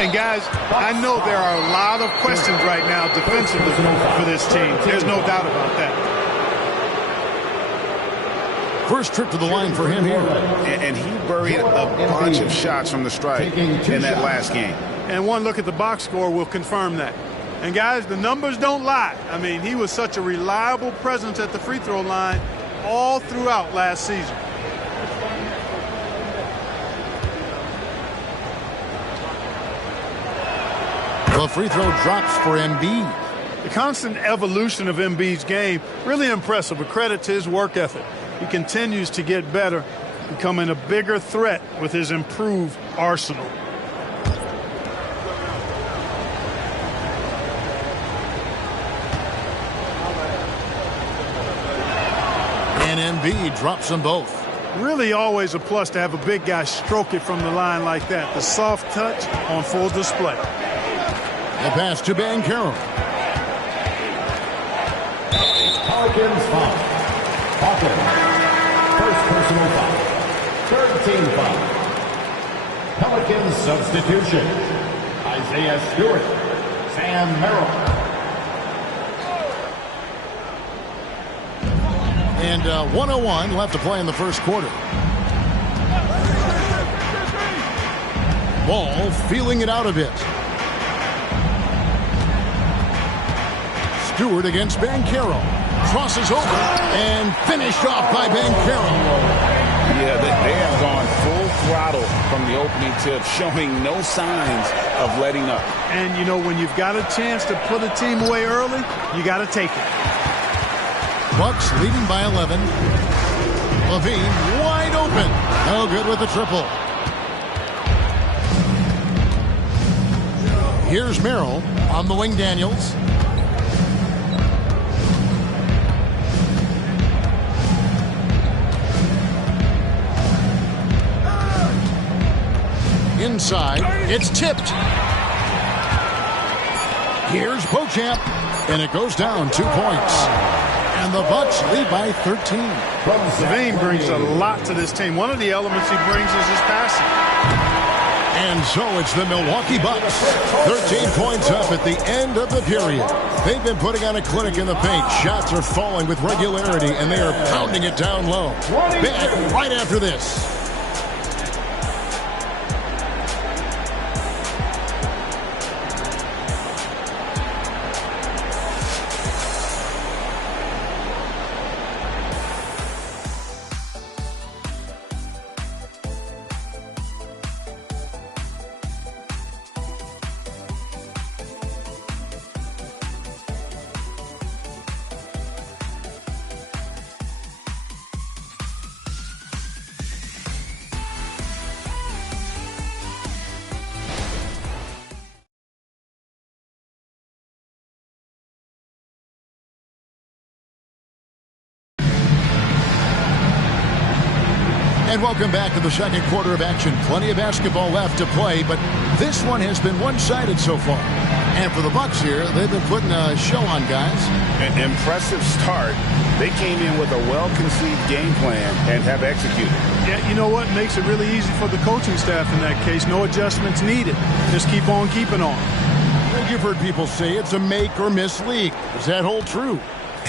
And guys, I know there are a lot of questions right now defensively for this team. There's no doubt about that. First trip to the line for him here. And he buried a bunch of shots from the stripe in that last game. And one look at the box score will confirm that. And guys, the numbers don't lie. I mean, he was such a reliable presence at the free throw line all throughout last season. The free throw drops for Embiid. The constant evolution of Embiid's game, really impressive. A credit to his work ethic. He continues to get better, becoming a bigger threat with his improved arsenal. And Embiid drops them both. Really always a plus to have a big guy stroke it from the line like that. The soft touch on full display. The pass to Banchero. Pelicans foul. Hawkins. First personal foul. Third team foul. Pelicans substitution. Isaiah Stewart. Sam Merrill. And 1:01 left to play in the first quarter. Ball feeling it out a bit. Stewart against Banchero. Crosses over and finished off by Banchero. Yeah, they have gone full throttle from the opening tip, showing no signs of letting up. And, you know, when you've got a chance to put a team away early, you got to take it. Bucks leading by 11. Levine wide open. No good with the triple. Here's Merrill on the wing. Daniels. Inside, it's tipped. Here's Beauchamp, and it goes down 2 points. And the Bucks lead by 13. Levine brings a lot to this team. One of the elements he brings is his passing. And so it's the Milwaukee Bucks. 13 points up at the end of the period. They've been putting on a clinic in the paint. Shots are falling with regularity, and they are pounding it down low. Back right after this. And welcome back to the second quarter of action. Plenty of basketball left to play, but this one has been one-sided so far. And for the Bucks here, they've been putting a show on, guys. An impressive start. They came in with a well-conceived game plan and have executed. Yeah, you know what? Makes it really easy for the coaching staff in that case. No adjustments needed. Just keep on keeping on. You've heard people say it's a make-or-miss league. Does that hold true?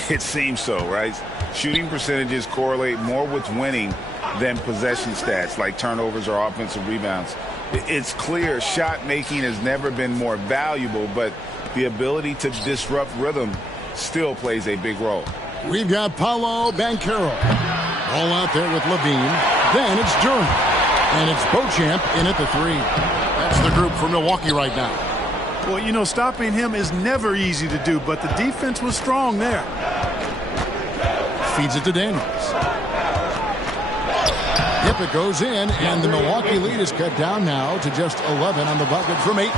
It seems so, right? Shooting percentages correlate more with winning than possession stats like turnovers or offensive rebounds. It's clear shot making has never been more valuable, but the ability to disrupt rhythm still plays a big role. We've got Paolo Banchero. All out there with Levine. Then it's Durham. And it's Beauchamp in at the 3. That's the group for Milwaukee right now. Well, you know, stopping him is never easy to do, but the defense was strong there. Feeds it to Daniels. Yep, it goes in, and the Milwaukee lead is cut down now to just 11 on the bucket from Ayton.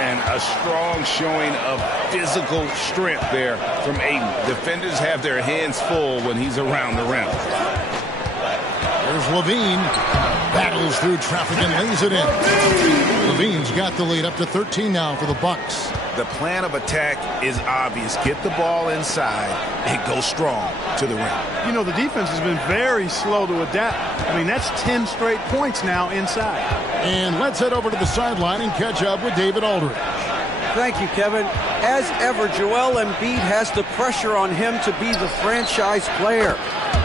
And a strong showing of physical strength there from Ayton. Defenders have their hands full when he's around the rim. There's Levine. Battles through traffic and lays it in. Levine's got the lead up to 13 now for the Bucks. The plan of attack is obvious. Get the ball inside and go strong to the rim. You know, the defense has been very slow to adapt. I mean, that's 10 straight points now inside. And let's head over to the sideline and catch up with David Aldridge. Thank you, Kevin. As ever, Joel Embiid has the pressure on him to be the franchise player.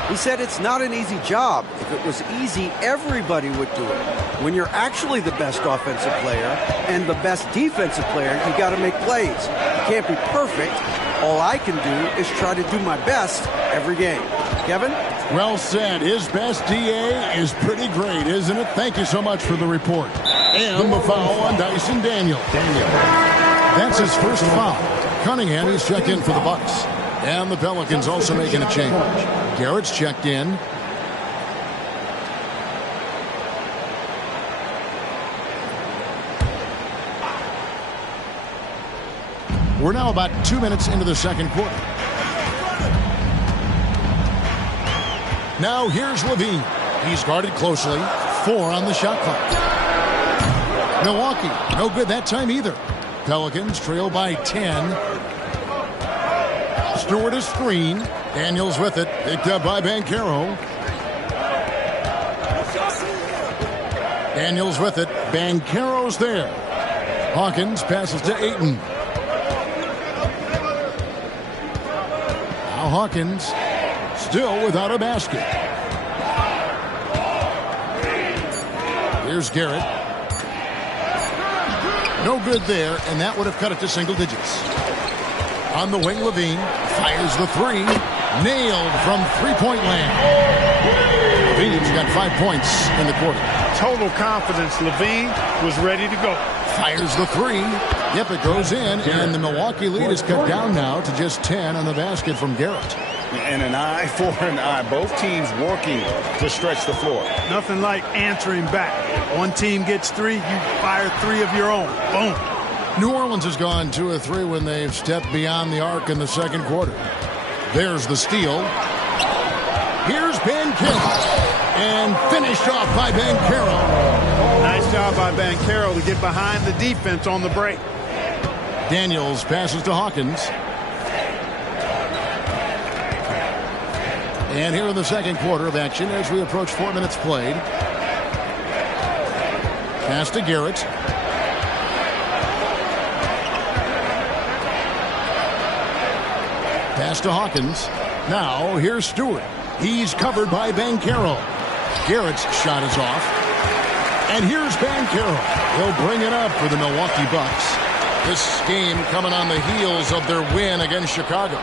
He said it's not an easy job. If it was easy, everybody would do it. When you're actually the best offensive player and the best defensive player, you got to make plays. You can't be perfect. All I can do is try to do my best every game. Kevin? Well said. His best DA is pretty great, isn't it? Thank you so much for the report. And the foul on Dyson Daniel. That's his first foul. Cunningham is checked in for the Bucks. And the Pelicans also making a change. Garrett's checked in. We're now about 2 minutes into the second quarter. Now here's Levine. He's guarded closely. 4 on the shot clock. Milwaukee, no good that time either. Pelicans trail by 10. Stewart is screen. Daniels with it. Picked up by Banchero. Daniels with it. Banchero's there. Hawkins passes to Ayton. Now Hawkins still without a basket. Here's Garrett. No good there, and that would have cut it to single digits. On the wing, Levine fires the 3. Nailed from three-point land. Levine's got 5 points in the quarter. Total confidence. Levine was ready to go. Fires the 3. Yep, it goes in, and the Milwaukee lead is cut down now to just 10 on the basket from Garrett. And an eye for an eye. Both teams working to stretch the floor. Nothing like answering back. One team gets 3, you fire 3 of your own. Boom. New Orleans has gone 2 of 3 when they've stepped beyond the arc in the second quarter. There's the steal. Here's Banchero. And finished off by Banchero. Nice job by Banchero to get behind the defense on the break. Daniels passes to Hawkins. And here in the second quarter of action as we approach 4 minutes played. Pass to Garrett. Pass to Hawkins. Now here's Stewart. He's covered by Banchero. Garrett's shot is off. And here's Banchero. He'll bring it up for the Milwaukee Bucks. This game coming on the heels of their win against Chicago.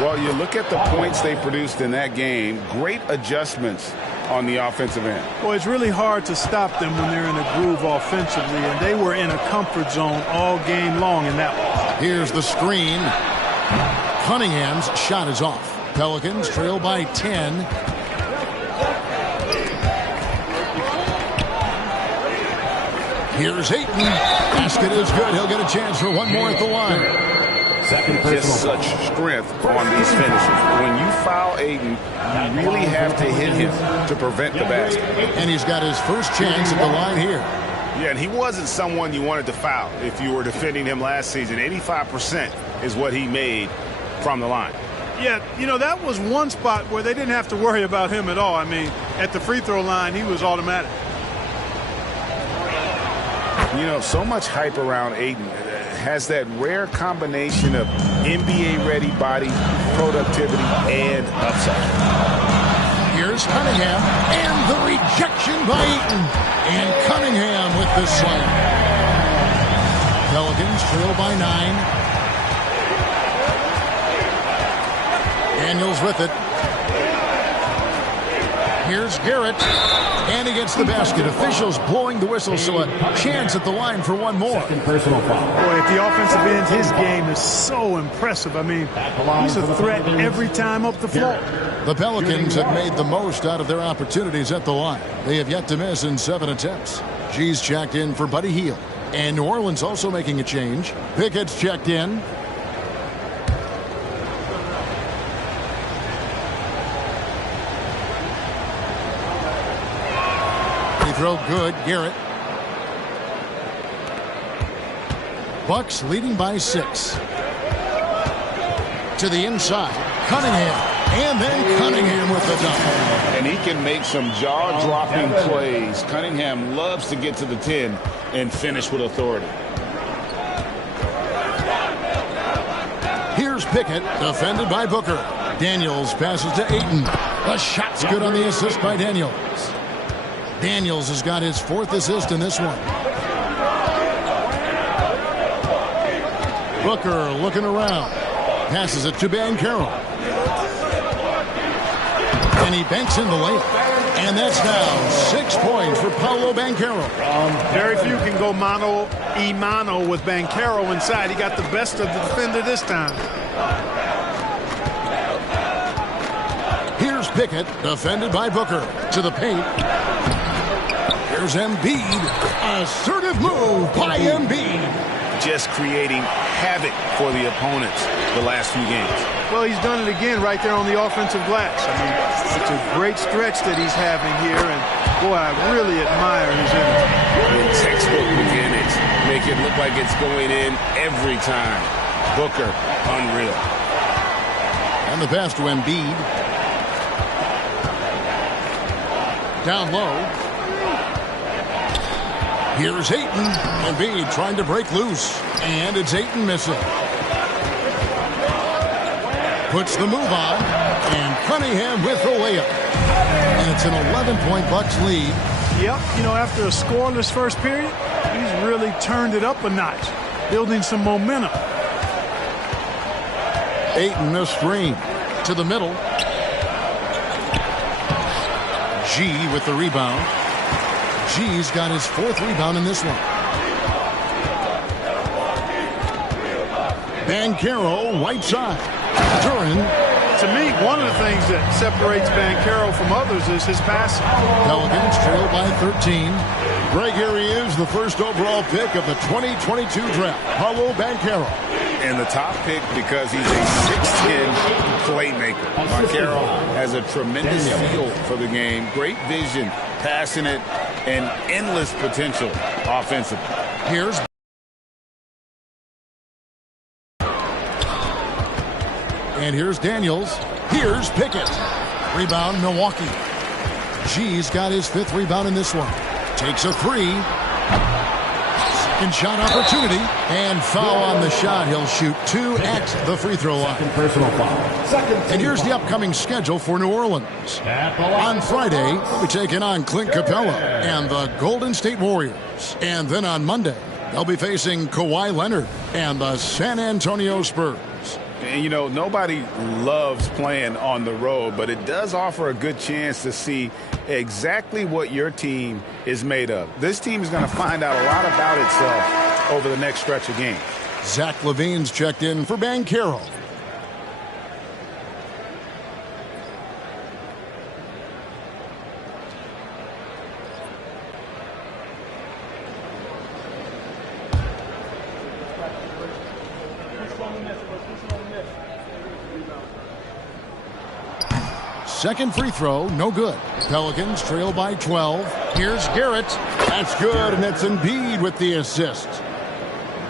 Well, you look at the points they produced in that game. Great adjustments on the offensive end. Well, it's really hard to stop them when they're in a groove offensively, and they were in a comfort zone all game long in that one. Here's the screen. Cunningham's shot is off. Pelicans trail by 10. Here's Ayton. Basket is good. He'll get a chance for one more at the line. Just such strength on these finishes. When you foul Ayton, you really have to hit him to prevent the basket. And he's got his first chance at the line here. Yeah, and he wasn't someone you wanted to foul if you were defending him last season. 85% is what he made from the line. Yeah, you know, that was one spot where they didn't have to worry about him at all. I mean, at the free throw line, he was automatic. You know, so much hype around Ayton. Has that rare combination of NBA-ready body, productivity, and upside. Here's Cunningham, and the rejection by Ayton. And Cunningham with the slam. Pelicans trail by 9. Daniels with it. Here's Garrett, and he gets the basket. Officials blowing the whistle, so a chance at the line for one more. Personal foul. Boy, at the offensive end, his game is so impressive. I mean, he's a threat every time up the floor. The Pelicans have made the most out of their opportunities at the line. They have yet to miss in 7 attempts. G's checked in for Buddy Hield. And New Orleans also making a change. Pickett's checked in. Throw good, Garrett. Bucks leading by 6. To the inside, Cunningham. And then Cunningham with the dunk. And he can make some jaw-dropping plays. Cunningham loves to get to the 10 and finish with authority. Here's Pickett, defended by Booker. Daniels passes to Ayton. The shot's good on the assist by Daniels. Daniels has got his 4th assist in this one. Booker looking around. Passes it to Banchero. And he banks in the layup. And that's now 6 points for Paolo Banchero. Very few can go mano-a-mano with Banchero inside. He got the best of the defender this time. Here's Pickett, defended by Booker. To the paint. Here's Embiid. Assertive move by Embiid. Just creating havoc for the opponents the last few games. Well, he's done it again right there on the offensive glass. I mean, it's a great stretch that he's having here, and boy, I really admire his energy. In textbook beginnings, make it look like it's going in every time. Booker, unreal. And the pass to Embiid. Down low. Here's Ayton. Embiid trying to break loose. And it's Ayton missing. Puts the move on. And Cunningham with the layup. And it's an 11-point Bucks lead. Yep, you know, after a scoreless first period, he's really turned it up a notch, building some momentum. Ayton a screen. To the middle. G with the rebound. G's got his 4th rebound in this one. Banchero, right side. Duran. To me, one of the things that separates Banchero from others is his passing. Pelicans trail by 13. Greg, here he is, the first overall pick of the 2022 draft. Paolo Banchero. And the top pick because he's a 6'10 playmaker. Banchero has a tremendous feel for the game. Great vision, passionate, and endless potential offensively. Here's Daniels. Here's Pickett. Rebound, Milwaukee. G's got his 5th rebound in this one. Takes a 3. Second shot opportunity. And foul on the shot. He'll shoot 2 at the free throw line. Personal foul. And here's the upcoming schedule for New Orleans. On Friday, we'll be taking on Clint Capella and the Golden State Warriors. And then on Monday, they'll be facing Kawhi Leonard and the San Antonio Spurs. And, you know, nobody loves playing on the road, but it does offer a good chance to see exactly what your team is made of. This team is going to find out a lot about itself over the next stretch of games. Zach LaVine's checked in for Banchero. Second free throw, no good. Pelicans trail by 12. Here's Garrett. That's good, and it's Embiid with the assist.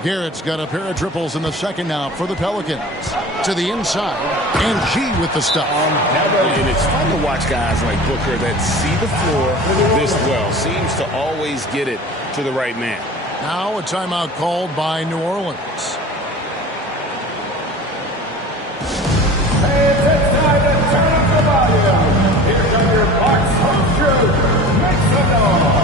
Garrett's got a pair of triples in the second now for the Pelicans. To the inside, and G with the stuff. And it's fun to watch guys like Booker that see the floor this well. Seems to always get it to the right man. Now a timeout called by New Orleans. Hey, it's time to turn up the volume. Here come your Bucks home crew. Make some noise.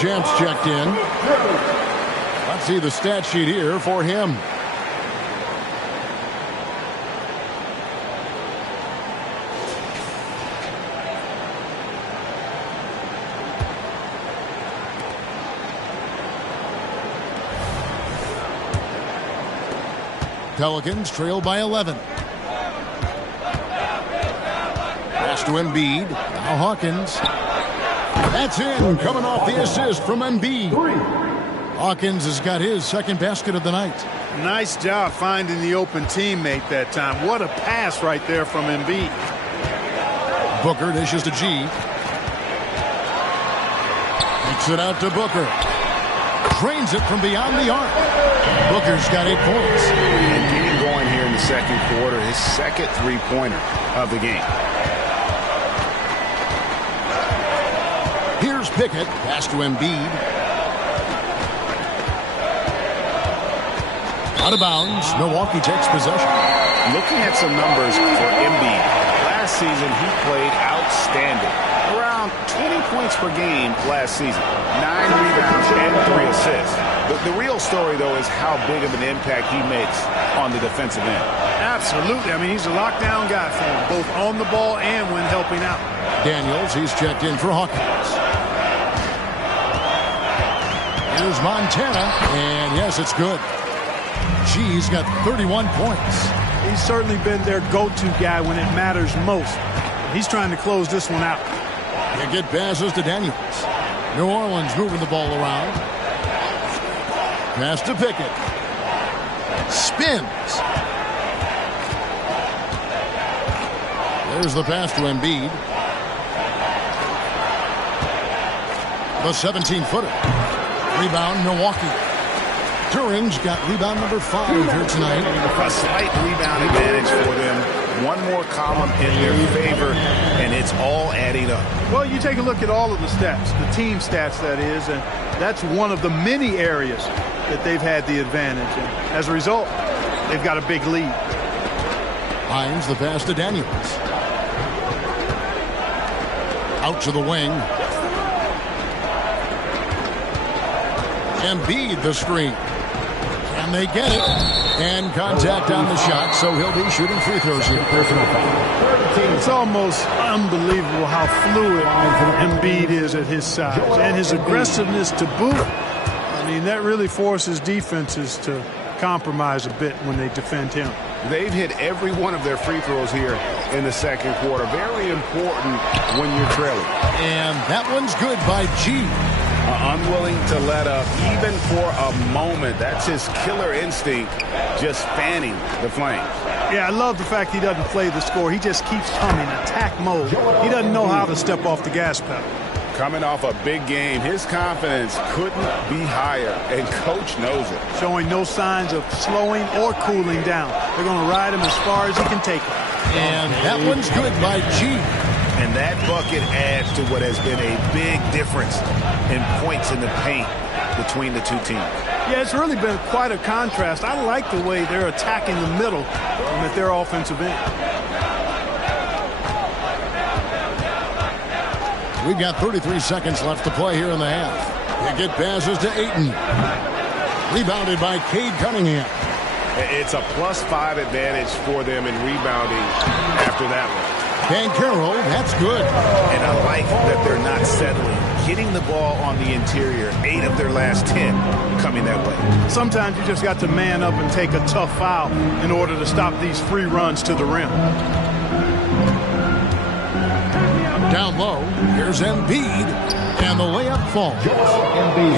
Champs checked in. Let's see the stat sheet here for him. Pelicans trail by 11. Pass to Embiid. Now Hawkins. That's in, coming off the assist from Embiid. Hawkins has got his second basket of the night. Nice job finding the open teammate that time. What a pass right there from Embiid. Booker dishes to G. Kicks it out to Booker. Drains it from beyond the arc. Booker's got 8 points. And getting going here in the second quarter, his second three-pointer of the game. Here's Pickett. Pass to Embiid. Out of bounds. Milwaukee takes possession. Looking at some numbers for Embiid. Last season, he played outstanding. Around 20 points per game last season. 9 rebounds and 3 assists. But the real story, though, is how big of an impact he makes on the defensive end. Absolutely. I mean, he's a lockdown guy for him, both on the ball and when helping out. Daniels, he's checked in for Hawkins. Here's Montana, and yes, it's good. G's got 31 points. He's certainly been their go-to guy when it matters most. He's trying to close this one out. They get passes to Daniels. New Orleans moving the ball around. Pass to Pickett. Spins. There's the pass to Embiid. The 17-footer. Rebound, Milwaukee. Turing's got rebound number 5 here tonight. A slight rebound advantage for them. One more column in their favor, and it's all adding up. Well, you take a look at all of the stats, the team stats, that is, and that's one of the many areas that they've had the advantage. And as a result, they've got a big lead. Hines, the pass to Daniels. Out to the wing. Embiid the screen. Can they get it? And contact on the shot, so he'll be shooting free throws here. It's almost unbelievable how fluid Embiid is at his size. And his aggressiveness to boot. I mean, that really forces defenses to compromise a bit when they defend him. They've hit every one of their free throws here in the second quarter. Very important when you're trailing. And that one's good by G. Unwilling to let up even for a moment. That's his killer instinct, just fanning the flames. Yeah, I love the fact he doesn't play the score. He just keeps coming, attack mode. He doesn't know how to step off the gas pedal. Coming off a big game, his confidence couldn't be higher, and coach knows it. Showing no signs of slowing or cooling down. They're going to ride him as far as he can take him. And that one's good by G. And that bucket adds to what has been a big difference in points in the paint between the two teams. Yeah, it's really been quite a contrast. I like the way they're attacking the middle at their offensive end. We've got 33 seconds left to play here in the half. They get passes to Ayton. Rebounded by Cade Cunningham. It's a +5 advantage for them in rebounding after that one. And Carroll, that's good. And I like that they're not settling. Hitting the ball on the interior, 8 of their last 10 coming that way. Sometimes you just got to man up and take a tough foul in order to stop these free runs to the rim. Down low, here's Embiid, and the layup falls.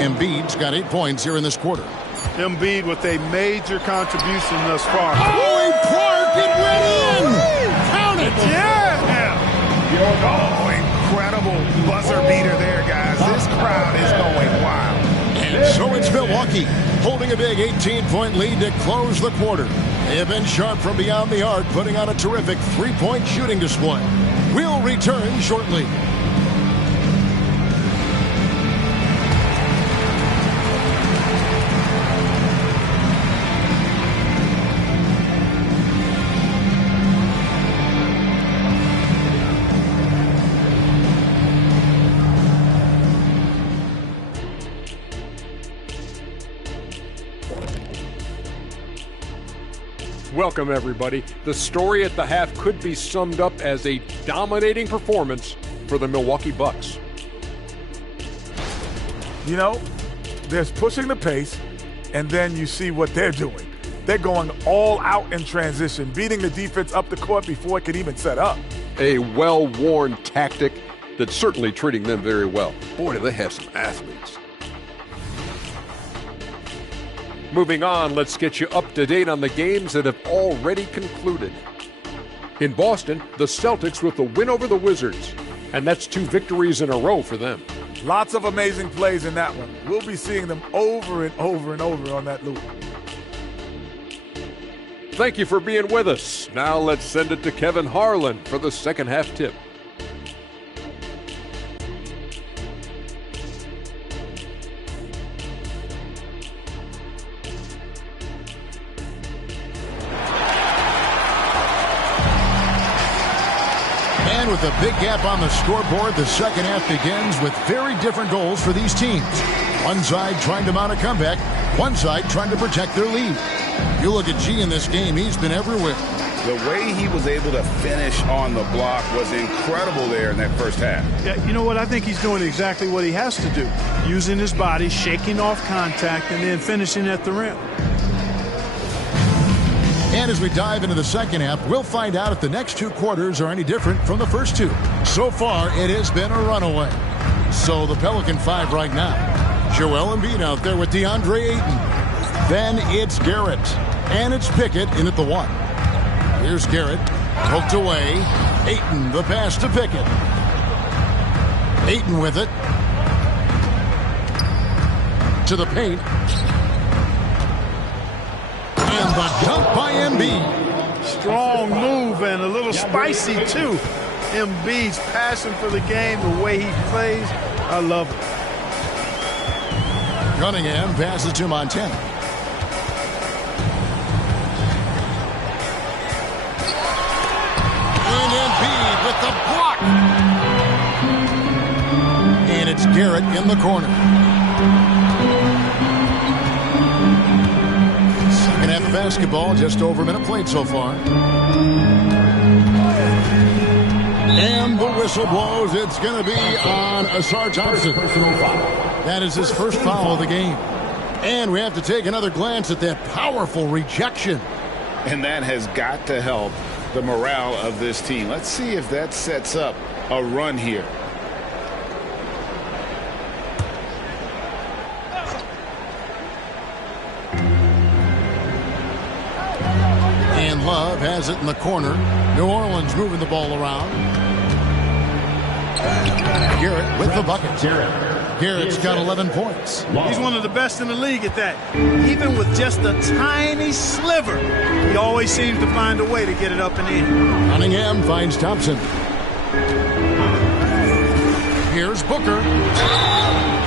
Embiid's got 8 points here in this quarter. Embiid with a major contribution thus far. Oh, Clark, it went in! Count it! Yeah! Oh, incredible buzzer beater there, guys. This crowd is going wild. And so it's Milwaukee, holding a big 18-point lead to close the quarter. They have been sharp from beyond the arc, putting on a terrific 3-point shooting display. We'll return shortly. Welcome, everybody. The story at the half could be summed up as a dominating performance for the Milwaukee Bucks. You know, there's pushing the pace, and then you see what they're doing. They're going all out in transition, beating the defense up the court before it can even set up. A well-worn tactic that's certainly treating them very well. Boy, do they have some athletes. Moving on, let's get you up to date on the games that have already concluded. In Boston, the Celtics with the win over the Wizards, and that's 2 victories in a row for them. Lots of amazing plays in that one. We'll be seeing them over and over and over on that loop. Thank you for being with us. Now let's send it to Kevin Harlan for the second half tip. And with a big gap on the scoreboard, the second half begins with very different goals for these teams. One side trying to mount a comeback, one side trying to protect their lead. You look at G in this game, he's been everywhere. The way he was able to finish on the block was incredible there in that first half. Yeah, you know what? I think he's doing exactly what he has to do. Using his body, shaking off contact, and then finishing at the rim. And as we dive into the second half, we'll find out if the next 2 quarters are any different from the first 2. So far, it has been a runaway. So the Pelican 5 right now. Joel Embiid out there with DeAndre Ayton. Then it's Garrett. And it's Pickett in at the 1. Here's Garrett. Poked away. Ayton, the pass to Pickett. Ayton with it. To the paint. And the dunk by Embiid. Strong move and a little spicy, too. Embiid's passion for the game, the way he plays, I love it. Cunningham passes to Montana. And Embiid with the block. And it's Garrett in the corner. Second half of basketball, just over a minute played so far. And the whistle blows. It's going to be on Asar Thompson. That is his first foul of the game. And we have to take another glance at that powerful rejection. And that has got to help the morale of this team. Let's see if that sets up a run here. And Love has it in the corner. New Orleans moving the ball around. Garrett with the bucket. Garrett's got 11 points. He's one of the best in the league at that. Even with just a tiny sliver, he always seems to find a way to get it up and in. Cunningham finds Thompson. Here's Booker.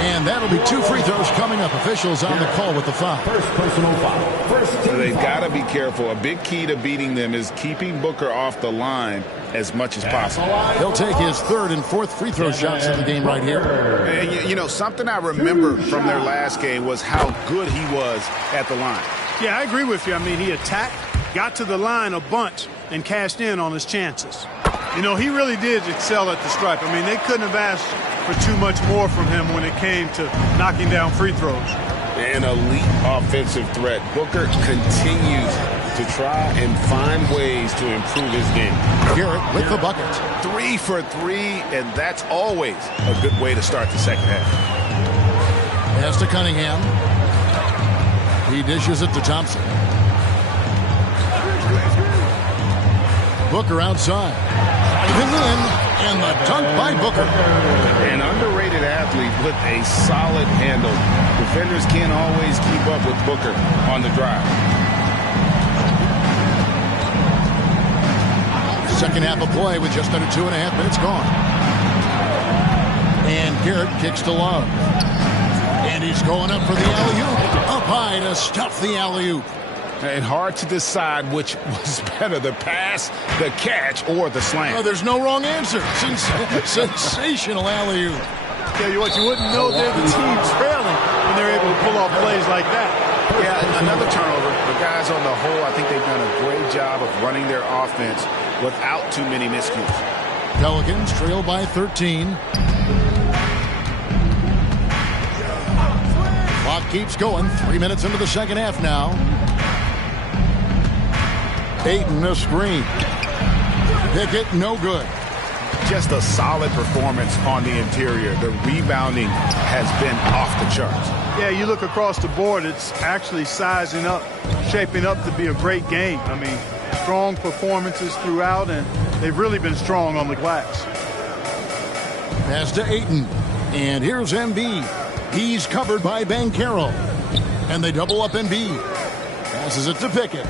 And that'll be 2 free throws coming up. Officials on the call with the foul. First personal foul. They've got to be careful. A big key to beating them is keeping Booker off the line as much as possible. He'll take his 3rd and 4th free throw shots of the game right here. And you know, something I remember from their last game was how good he was at the line. Yeah, I agree with you. I mean, he attacked, got to the line a bunch, and cashed in on his chances. You know, he really did excel at the stripe. I mean, they couldn't have asked for too much more from him when it came to knocking down free throws. An elite offensive threat. Booker continues to try and find ways to improve his game. Garrett with the bucket. 3 for 3, and that's always a good way to start the second half. Pass to Cunningham. He dishes it to Thompson. Booker outside. Driving in, and the dunk by Booker. An underrated athlete with a solid handle. Defenders can't always keep up with Booker on the drive. Second half of play with just under 2.5 minutes gone. And Garrett kicks to Love. And he's going up for the alley-oop. Up high to stuff the alley-oop. And hard to decide which was better, the pass, the catch, or the slam. Oh, there's no wrong answer. Sensational alley-oop. Yeah, you wouldn't know they're the team trailing when they're able to pull off plays like that. Yeah, another turnover. The guys on the whole, I think they've done a great job of running their offense without too many miscues. Pelicans trail by 13. Clock keeps going. 3 minutes into the second half now. Ayton a screen. Pickett no good. Just a solid performance on the interior. The rebounding has been off the charts. Yeah, you look across the board, it's actually sizing up, shaping up to be a great game. I mean, strong performances throughout, and they've really been strong on the glass. Pass to Ayton. And here's Embiid. He's covered by Banchero. And they double up Embiid. Passes it to Pickett.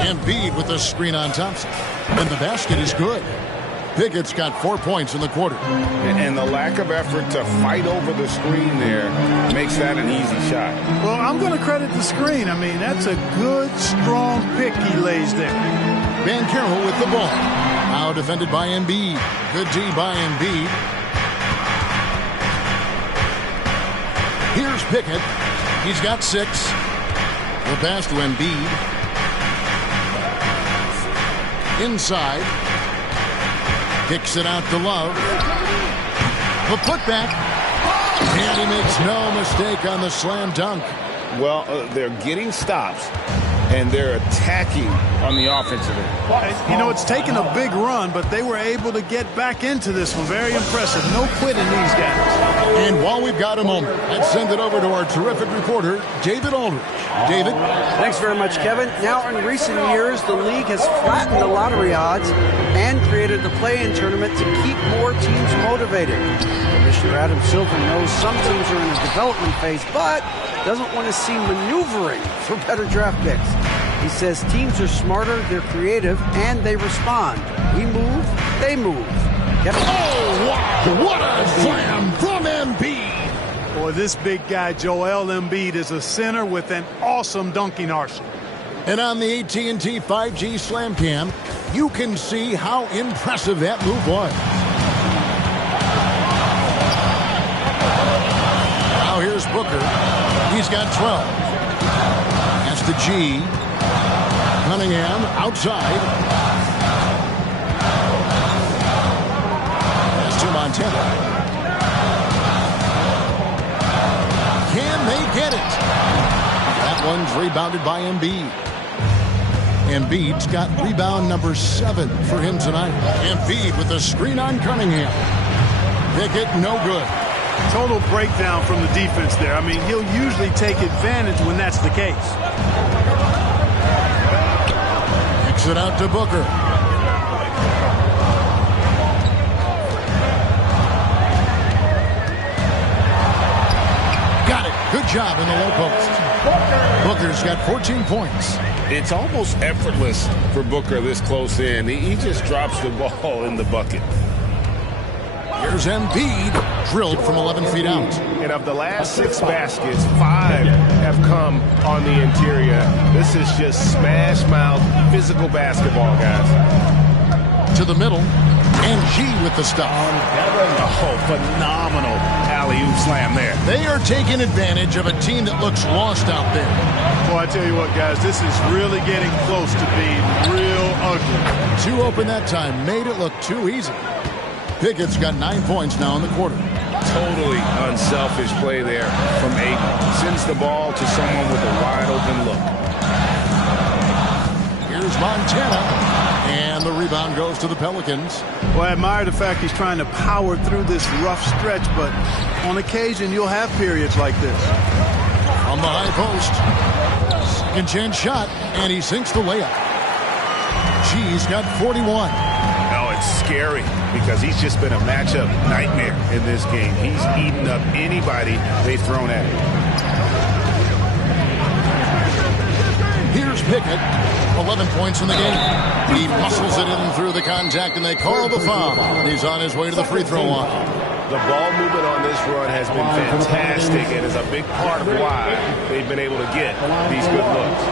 Embiid with a screen on Thompson. And the basket is good. Pickett's got 4 points in the quarter. And the lack of effort to fight over the screen there makes that an easy shot. Well, I'm going to credit the screen. I mean, that's a good, strong pick he lays there. Banchero with the ball. Now defended by Embiid. Good D by Embiid. Here's Pickett. He's got 6. The pass to Embiid. Inside. Kicks it out to Love. The putback. And he makes no mistake on the slam dunk. Well, they're getting stops, and they're attacking on the offensive end. You know, it's taken a big run, but they were able to get back into this one. Very impressive. No quitting these guys. And while we've got a moment, let's send it over to our terrific reporter, David Aldridge. David? Thanks very much, Kevin. Now, in recent years, the league has flattened the lottery odds and created the play-in tournament to keep more teams motivated. Commissioner Adam Silver knows some teams are in a development phase, but doesn't want to see maneuvering for better draft picks. He says teams are smarter, they're creative, and they respond. We move, they move. Oh, wow! What a slam from Embiid! Boy, this big guy, Joel Embiid, is a center with an awesome dunking arsenal. And on the AT&T 5G Slam Cam, you can see how impressive that move was. Now here's Booker. He's got 12. That's to G. Cunningham outside. That's to Montana. Can they get it? That one's rebounded by Embiid. Embiid's got rebound number 7 for him tonight. Embiid with a screen on Cunningham. Pickett no good. Total breakdown from the defense there. I mean, he'll usually take advantage when that's the case. Kicks it out to Booker. Got it. Good job in the low post. Booker's got 14 points. It's almost effortless for Booker this close in. He just drops the ball in the bucket. Here's Embiid, drilled from 11 feet out. And of the last 6 baskets, 5 have come on the interior. This is just smash mouth, physical basketball, guys. To the middle. And G with the stop. Oh, phenomenal alley-oop slam there. They are taking advantage of a team that looks lost out there. Well, I tell you what, guys, this is really getting close to being real ugly. Too open that time made it look too easy. Pickett's got 9 points now in the quarter. Totally unselfish play there from Ayton. Sends the ball to someone with a wide-open look. Here's Montana. And the rebound goes to the Pelicans. Well, I admire the fact he's trying to power through this rough stretch, but on occasion you'll have periods like this. On the high post. Second chance shot, and he sinks the layup. G's got 41. Oh, it's scary because he's just been a matchup nightmare in this game. He's eaten up anybody they've thrown at him. Here's Pickett. 11 points in the game. He muscles it in through the contact, and they call the foul. And he's on his way to the free throw line. The ball movement on this run has been fantastic and is a big part of why they've been able to get these good looks.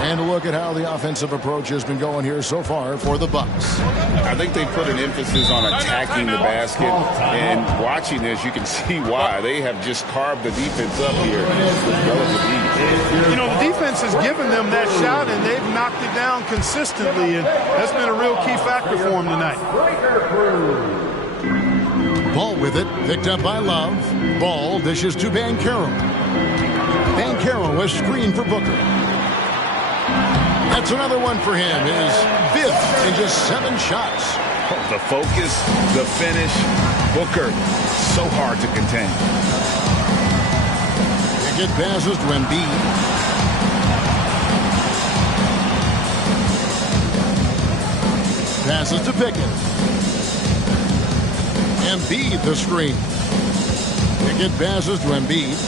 And look at how the offensive approach has been going here so far for the Bucks. I think they put an emphasis on attacking the basket, and watching this, you can see why. They have just carved the defense up here with relative ease. You know, the defense has given them that shot, and they've knocked it down consistently, and that's been a real key factor for them tonight. Ball with it, picked up by Love. Ball dishes to Banchero. Banchero is screened for Booker. That's another one for him. His 5th in just 7 shots. The focus, the finish, Booker, so hard to contain. Pickett passes to Embiid. Passes to Pickett. Embiid the screen. Pickett passes to Embiid.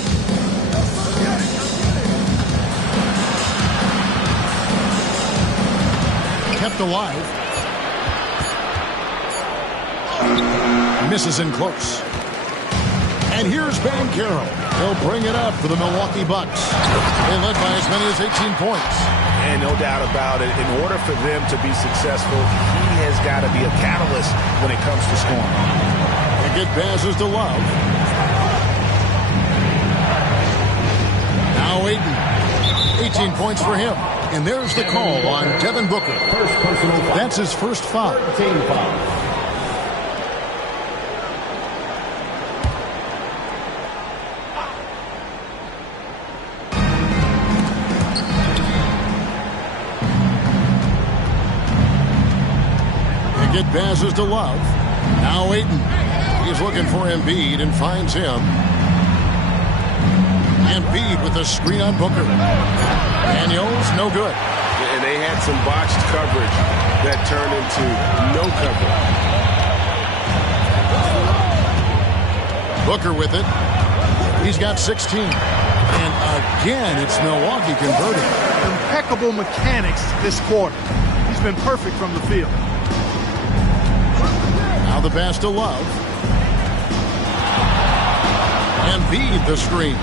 Kept alive. Misses in close. And here's Banchero. He'll bring it up for the Milwaukee Bucks. They led by as many as 18 points. And no doubt about it, in order for them to be successful, he has got to be a catalyst when it comes to scoring. Pickett passes to Love. Now Ayton. 18 points for him. And there's the call on Devin Booker. That's his first foul. Pickett passes to Love. Now Ayton. He's looking for Embiid and finds him. Embiid with a screen on Booker. Daniels, no good. And they had some botched coverage that turned into no coverage. Booker with it. He's got 16. And again, it's Milwaukee converting. Impeccable mechanics this quarter. He's been perfect from the field. Now the pass to Love. Embiid the screen.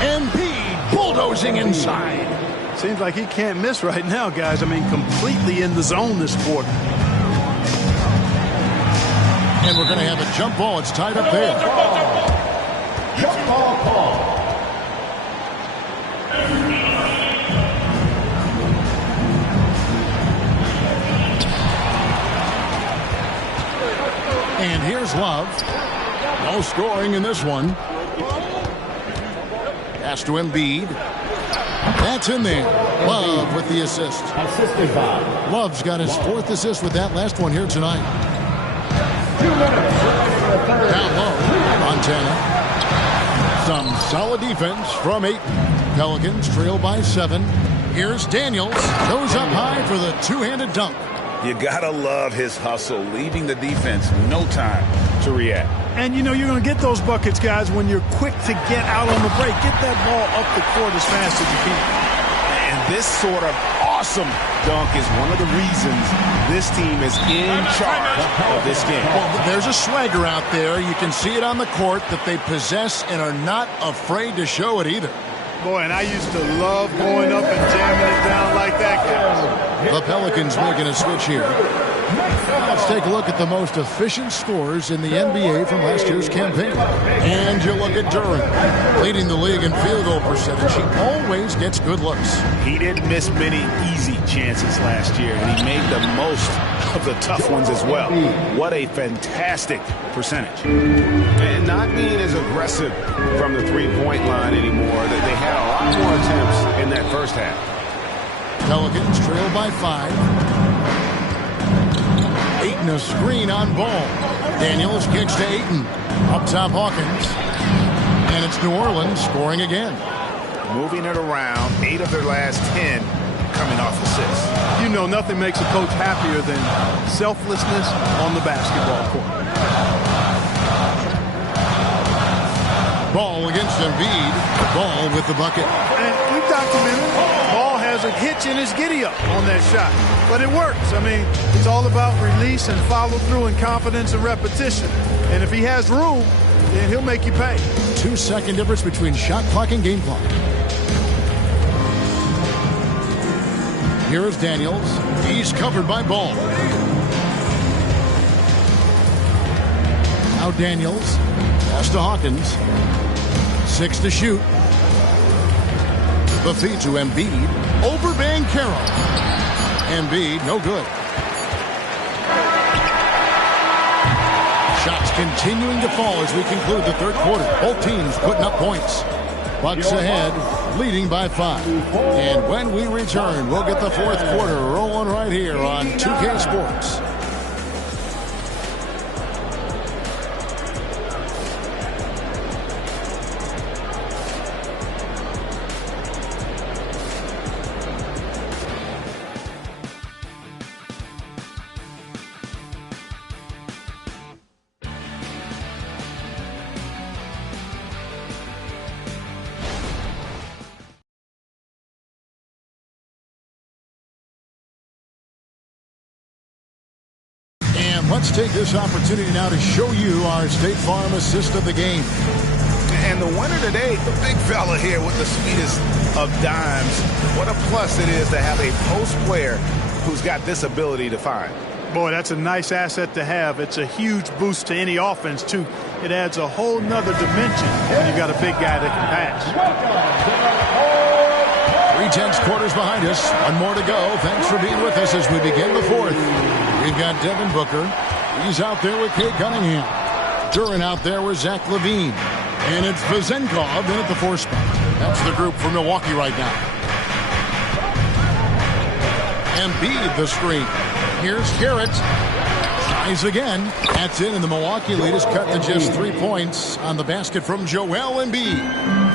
Embiid bulldozing inside. Seems like he can't miss right now, guys. I mean, completely in the zone this quarter. And we're going to have a jump ball. It's tied up there. Jump ball call. And here's Love. No scoring in this one. Pass to Embiid. That's in there. Love with the assist. Love's got his 4th assist with that last one here tonight. Down low, Montana. Some solid defense from 8. Pelicans trail by 7. Here's Daniels. Goes up high for the two-handed dunk. You gotta love his hustle, leaving the defense no time to react. And you know you're going to get those buckets, guys, when you're quick to get out on the break. Get that ball up the court as fast as you can. And this sort of awesome dunk is one of the reasons this team is in charge of this game. Well, there's a swagger out there. You can see it on the court that they possess and are not afraid to show it either. Boy, and I used to love going up and jamming it down like that, guys. The Pelicans making a switch here. Let's take a look at the most efficient scorers in the NBA from last year's campaign. And you look at Duren, leading the league in field goal percentage. He always gets good looks. He didn't miss many easy chances last year, and he made the most of the tough ones as well. What a fantastic percentage. And not being as aggressive from the three-point line anymore. They had a lot more attempts in that first half. Pelicans trail by 5. Ayton a screen on Ball. Daniels kicks to Ayton. Up top Hawkins. And it's New Orleans scoring again. Moving it around. 8 of their last 10 coming off assists. You know, nothing makes a coach happier than selflessness on the basketball court. Ball against Embiid. Ball with the bucket. And we documented Ball has a hitch in his giddy-up on that shot. But it works. I mean, it's all about release and follow-through and confidence and repetition. And if he has room, then he'll make you pay. 2-second difference between shot clock and game clock. Here's Daniels. He's covered by Ball. Now Daniels. Pass to Hawkins. 6 to shoot. The feed to Embiid. Over Banchero. Embiid, no good. Shots continuing to fall as we conclude the third quarter. Both teams putting up points. Bucks ahead, leading by 5. And when we return, we'll get the fourth quarter rolling right here on 2K Sports. Let's take this opportunity now to show you our State Farm assist of the game. And the winner today, the big fella here with the sweetest of dimes. What a plus it is to have a post player who's got this ability to find. Boy, that's a nice asset to have. It's a huge boost to any offense, too. It adds a whole nother dimension when you got a big guy that can pass. 3/10 quarters behind us. One more to go. Thanks for being with us as we begin the fourth. We've got Devin Booker. He's out there with Cade Cunningham. Duren out there with Zach LaVine. And it's Vezenkov in at the 4 spot. That's the group for Milwaukee right now. Embiid the screen. Here's Garrett. Tries again. That's in, and the Milwaukee lead is cut to just 3 points on the basket from Joel Embiid.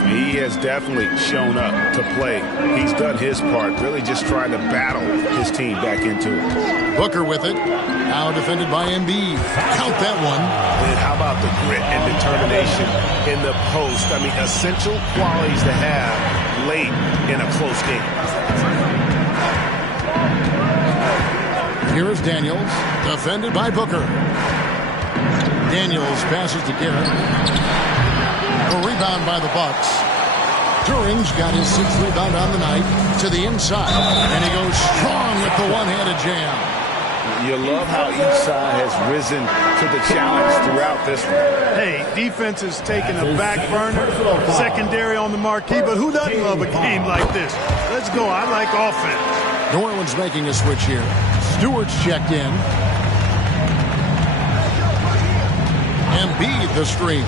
He has definitely shown up to play. He's done his part, really just trying to battle his team back into it. Booker with it. Now defended by Embiid. Count that one. And how about the grit and determination in the post? I mean, essential qualities to have late in a close game. Here is Daniels, defended by Booker. Daniels passes to Garrett. A rebound by the Bucks. Duren's got his 6th rebound on the night to the inside. And he goes strong with the one-handed jam. You love how each side has risen to the challenge throughout this one. Hey, defense is taking a back burner, secondary on the marquee, but who doesn't love a game like this? Let's go. I like offense. New Orleans making a switch here. Stewart's checked in. Embiid the screen.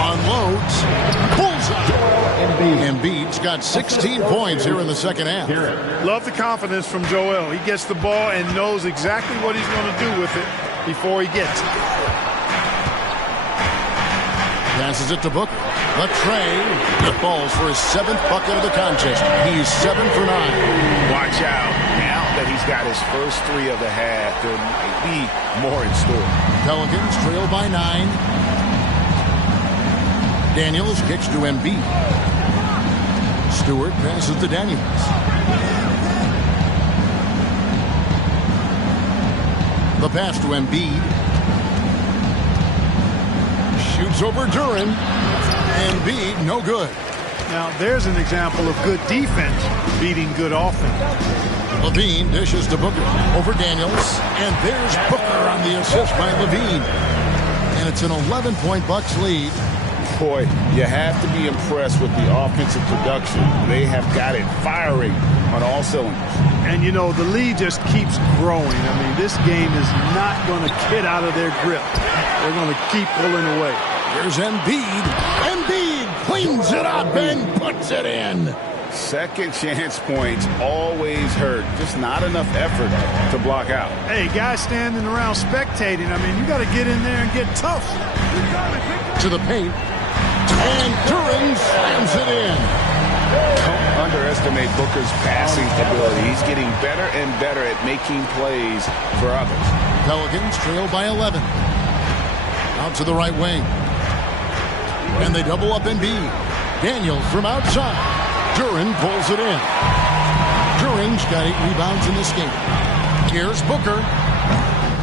Unloads. Bullseye. Embiid's got 16 points here in the second half. Love the confidence from Joel. He gets the ball and knows exactly what he's going to do with it before he gets it. Passes it to Booker. The tray. It falls for his 7th bucket of the contest. He's 7 for 9. Watch out. Now that he's got his first 3 of the half, there might be more in store. Pelicans trail by 9. Daniels kicks to Embiid. Stewart passes to Daniels. The pass to Embiid. Shoots over Duren. Embiid, no good. Now, there's an example of good defense beating good offense. Levine dishes to Booker over Daniels. And there's Booker on the assist by Levine. And it's an 11-point Bucks lead. Boy, you have to be impressed with the offensive production. They have got it firing on all cylinders. And, you know, the lead just keeps growing. I mean, this game is not going to get out of their grip. They're going to keep pulling away. Here's Embiid. Embiid cleans it up and puts it in. Second chance points always hurt. Just not enough effort to block out. Hey, guys standing around spectating, I mean, you got to get in there and get tough. To the paint. And Duran slams it in. Don't underestimate Booker's passing ability. He's getting better and better at making plays for others. Pelicans trail by 11. Out to the right wing. And they double up Embiid. Daniels from outside. Duran pulls it in. Duran's got 8 rebounds in this game. Here's Booker.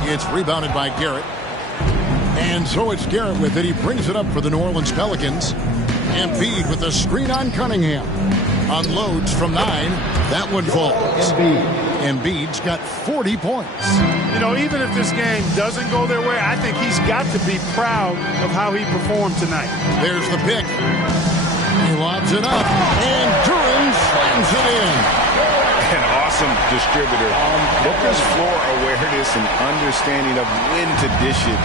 It's rebounded by Garrett. And so it's Garrett with it. He brings it up for the New Orleans Pelicans. Embiid with a screen on Cunningham. Unloads from 9. That one falls. Embiid's got 40 points. You know, even if this game doesn't go their way, I think he's got to be proud of how he performed tonight. There's the pick. He lobs it up. And Duran slams it in. An awesome distributor. Booker's floor awareness and understanding of when to dish it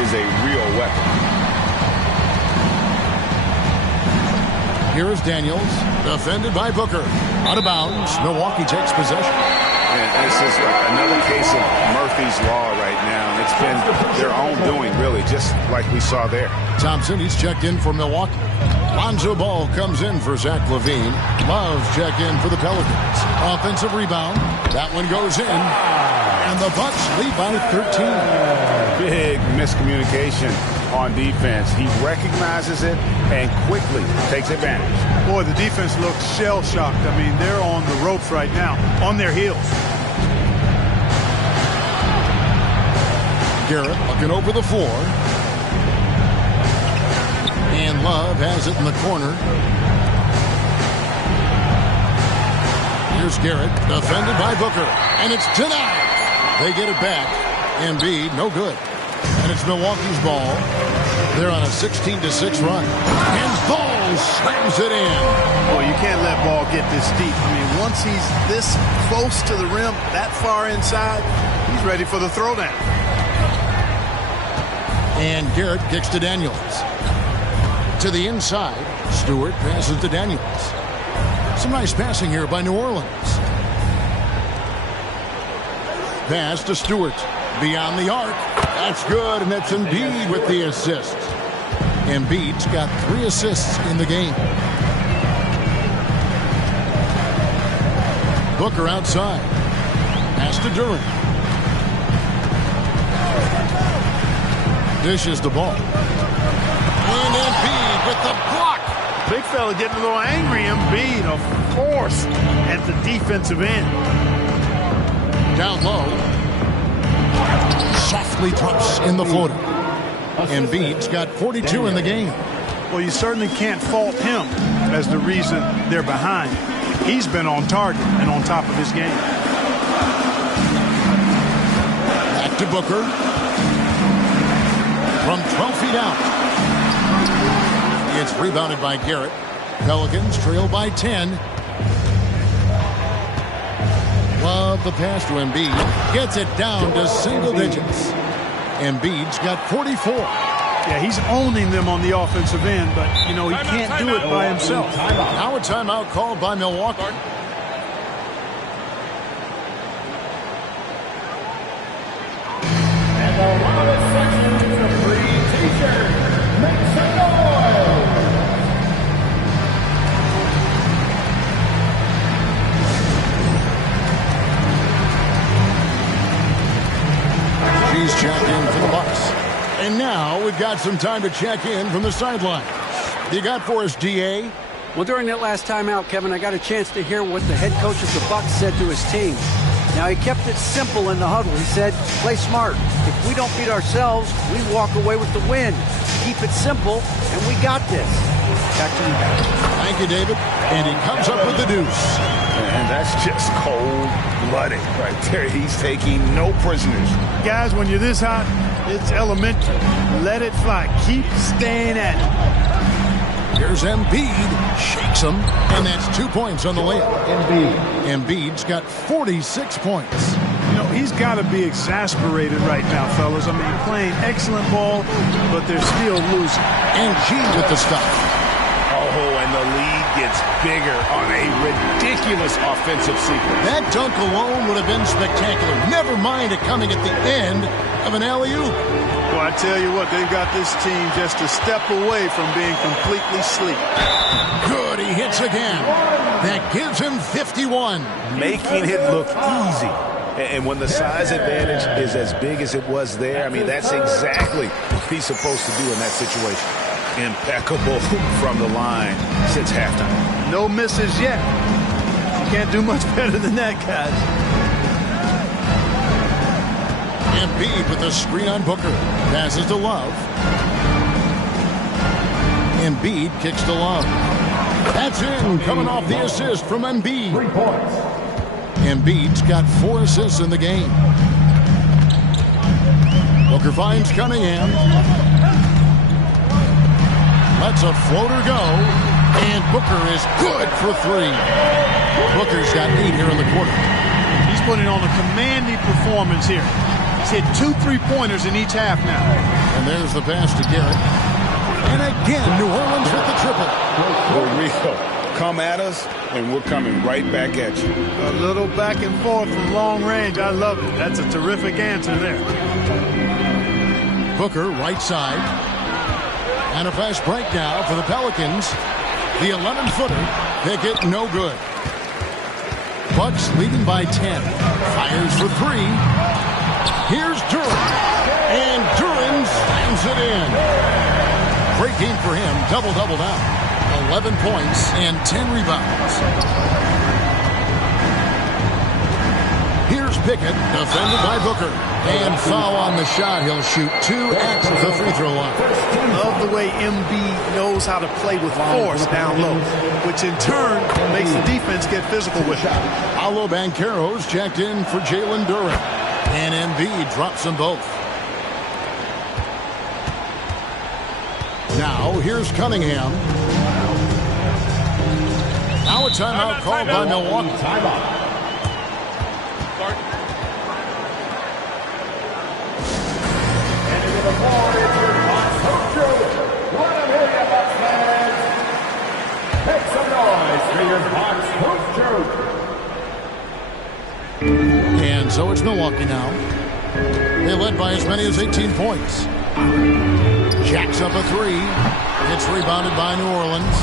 is a real weapon. Here is Daniels, defended by Booker. Out of bounds. Milwaukee takes possession. And this is another case of Murphy's Law right now. It's been their own doing, really, just like we saw there. Thompson, he's checked in for Milwaukee. Lonzo Ball comes in for Zach LaVine. Love check in for the Pelicans. Offensive rebound. That one goes in. And the Bucks lead by 13. Big miscommunication on defense. He recognizes it and quickly takes advantage. Boy, the defense looks shell-shocked. I mean, they're on the ropes right now, on their heels. Garrett looking over the floor. And Love has it in the corner. Here's Garrett, defended by Booker. And it's denied. They get it back. Embiid, no good. And it's Milwaukee's ball. They're on a 16-6 run. And Ball slams it in. Boy, you can't let Ball get this deep. I mean, once he's this close to the rim, that far inside, he's ready for the throwdown. And Garrett kicks to Daniels. To the inside. Stewart passes to Daniels. Some nice passing here by New Orleans. Pass to Stewart. Beyond the arc. That's good, and that's Embiid with the assist. Embiid's got 3 assists in the game. Booker outside. Pass to Duran. Dishes the ball. And Embiid with the block. Big fella getting a little angry. Embiid, of course, at the defensive end. Down low. Softly drops in the floater. Embiid's got 42 in the game. Well, you certainly can't fault him as the reason they're behind. He's been on target and on top of his game. Back to Booker. From 12 feet out. It's rebounded by Garrett. Pelicans trail by 10. Love the pass to Embiid. Gets it down to single digits. Embiid's got 44. Yeah, he's owning them on the offensive end, but, you know, he can't do it by himself. Now a timeout called by Milwaukee. And the loudest section is a free t-shirt. Make some noise! He's checked in for the Bucks. And now we've got some time to check in from the sidelines. You got for us, DA? Well, during that last timeout, Kevin, I got a chance to hear what the head coach of the Bucks said to his team. Now, he kept it simple in the huddle. He said, play smart. If we don't beat ourselves, we walk away with the win. Keep it simple, and we got this. Back to you guys. Thank you, David. And he comes up with the deuce. And that's just cold-blooded right there. He's taking no prisoners. Guys, when you're this hot, it's elementary. Let it fly. Keep staying at it. Here's Embiid. Shakes him. And that's 2 points on the layup. Embiid's got 46 points. You know, he's got to be exasperated right now, fellas. I mean, playing excellent ball, but they're still losing. And G with the stop. Oh, and the lead gets bigger on a ridiculous offensive sequence. That dunk alone would have been spectacular. Never mind it coming at the end of an alley-oop. Well, I tell you what, they've got this team just a step away from being completely asleep. Good, he hits again. That gives him 51. Making it look easy. And when the size advantage is as big as it was there, I mean, that's exactly what he's supposed to do in that situation. Impeccable from the line since halftime. No misses yet. You can't do much better than that, guys. Embiid with the screen on Booker. Passes to Love. Embiid kicks to Love. That's in, coming off the assist from Embiid. 3 points. Embiid's got 4 assists in the game. Booker finds Cunningham. Lets a floater go. And Booker is good for 3. Booker's got 8 here in the quarter. He's putting on a commanding performance here. He's hit 2 3-pointers in each half now. And there's the pass to Garrett. And again, New Orleans with the triple. For real. Come at us, and we're coming right back at you. A little back and forth from long range. I love it. That's a terrific answer there. Booker, right side. And a fast break now for the Pelicans. The 11-footer. Pickett, no good. Bucks leading by 10. Fires for 3. Here's Duran. And Duran slams it in. Great game for him. Double-double now. 11 points and 10 rebounds. Here's Pickett, defended by Booker. And foul on the shot. He'll shoot 2 at the free throw line. Love the way Embiid knows how to play with force down low, which in turn makes the defense get physical with him. Paolo Banchero's checked in for Jalen Duran. And Embiid drops them both. Now, here's Cunningham. Now a timeout called by Milwaukee. Timeout. And into the floor, it's your Bucks home crew. What a million Bucks fans. Make some noise for your Bucks home crew. And so it's Milwaukee now. They led by as many as 18 points. Jacks up a 3. It's rebounded by New Orleans.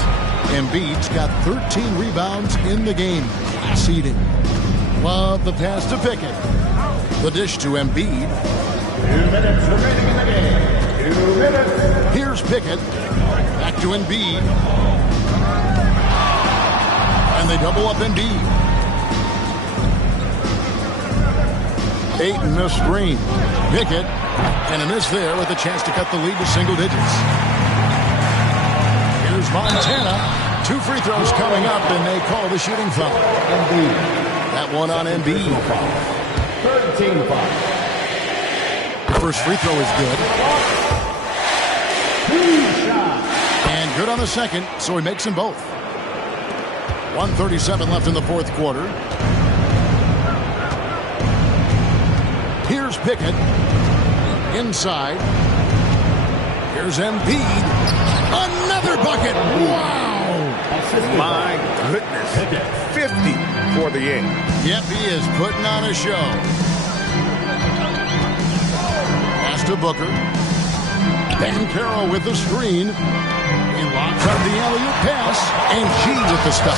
Embiid's got 13 rebounds in the game. Class eating. Love the pass to Pickett. The dish to Embiid. 2 minutes remaining in the game. 2 minutes. Here's Pickett. Back to Embiid. And they double up Embiid. Ayton, the screen. Pickett. And a miss there with a chance to cut the lead to single digits. Here's Montana. 2 free throws coming up, and they call the shooting foul. Embiid. That one on Embiid. 13 foul. The first free throw is good. And good on the second, so he makes them both. 1:37 left in the fourth quarter. Here's Pickett. Inside. Here's Embiid. Another bucket. Wow. My goodness. 50 for the game. Yep, he is putting on a show. Pass to Booker. Banchero with the screen. He locks up the alley-oop pass. And G with the stop.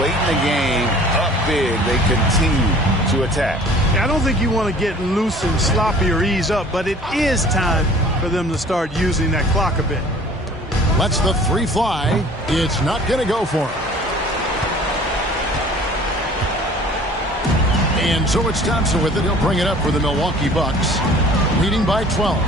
Late in the game, up big, they continue to attack. I don't think you want to get loose and sloppy or ease up, but it is time for them to start using that clock a bit. Lets the 3 fly. It's not going to go for him. And so it's Thompson with it. He'll bring it up for the Milwaukee Bucks. leading by 12.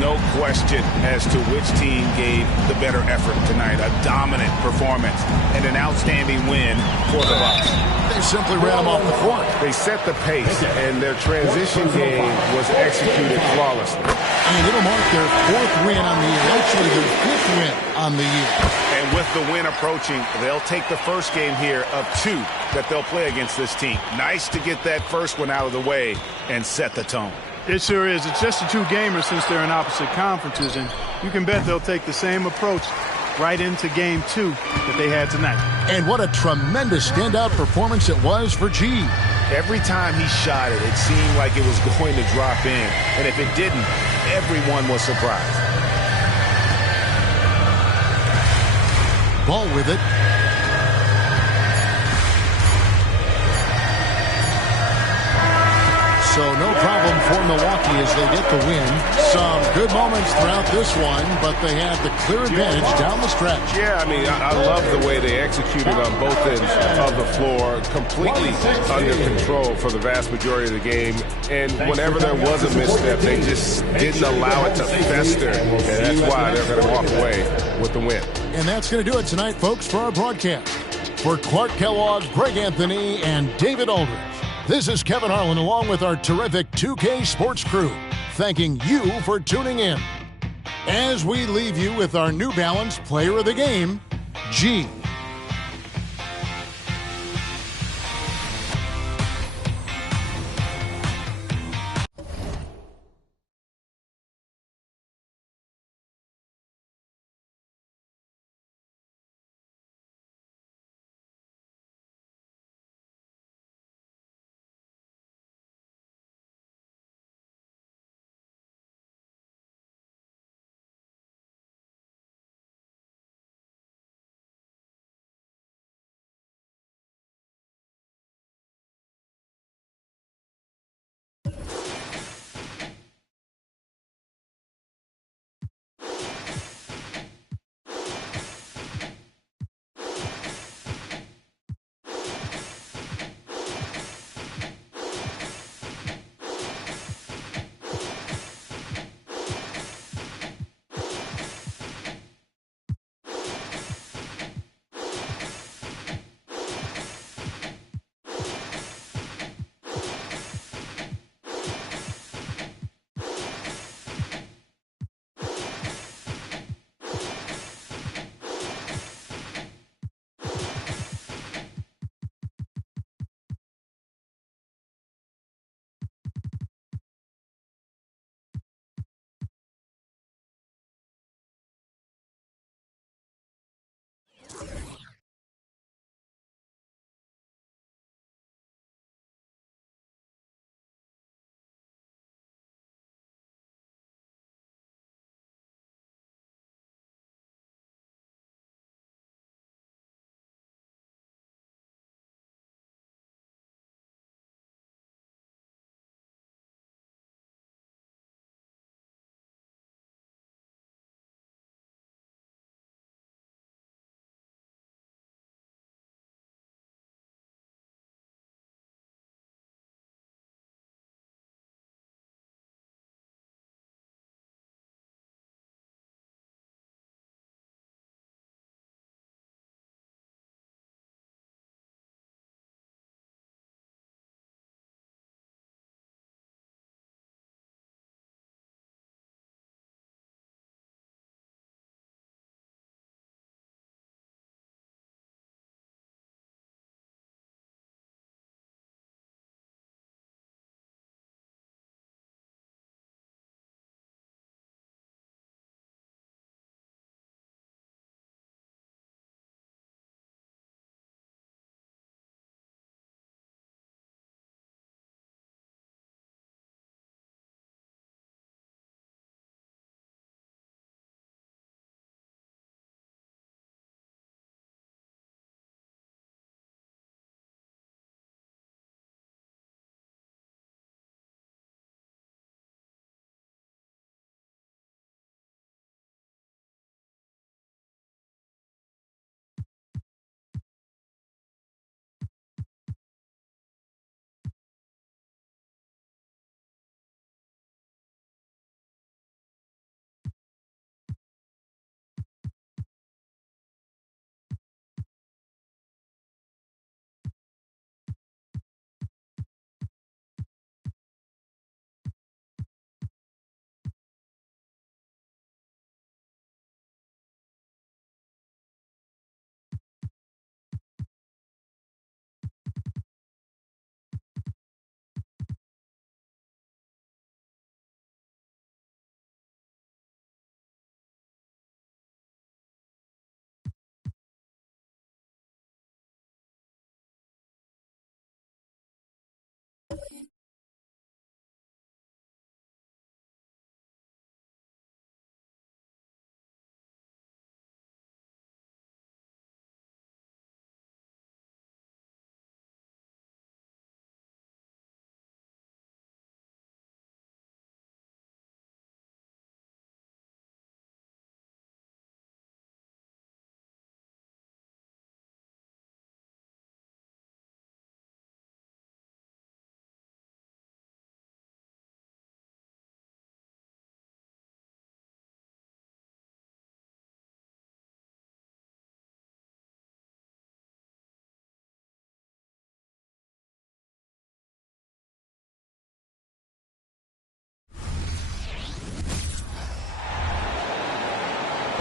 No question as to which team gave the better effort tonight. A dominant performance and an outstanding win for the Bucks. They simply ran them off the court. They set the pace, and their transition game was executed flawlessly. And it'll mark their 4th win on the year, actually their 5th win on the year. And with the win approaching, they'll take the first game here of 2 that they'll play against this team. Nice to get that first one out of the way and set the tone. It sure is. It's just a 2-gamer since they're in opposite conferences, and you can bet they'll take the same approach right into game 2 that they had tonight. And what a tremendous standout performance it was for G. Every time he shot it, it seemed like it was going to drop in. And if it didn't, everyone was surprised. Ball with it. So no problem for Milwaukee as they get the win. Some good moments throughout this one, but they had the clear advantage down the stretch. Yeah, I mean, I love the way they executed on both ends of the floor, completely under control for the vast majority of the game. And whenever there was a misstep, they just didn't allow it to fester. And that's why they're going to walk away with the win. And that's going to do it tonight, folks, for our broadcast. For Clark Kellogg, Greg Anthony, and David Aldridge, this is Kevin Harlan along with our terrific 2K Sports crew, thanking you for tuning in. As we leave you with our New Balance Player of the Game, G.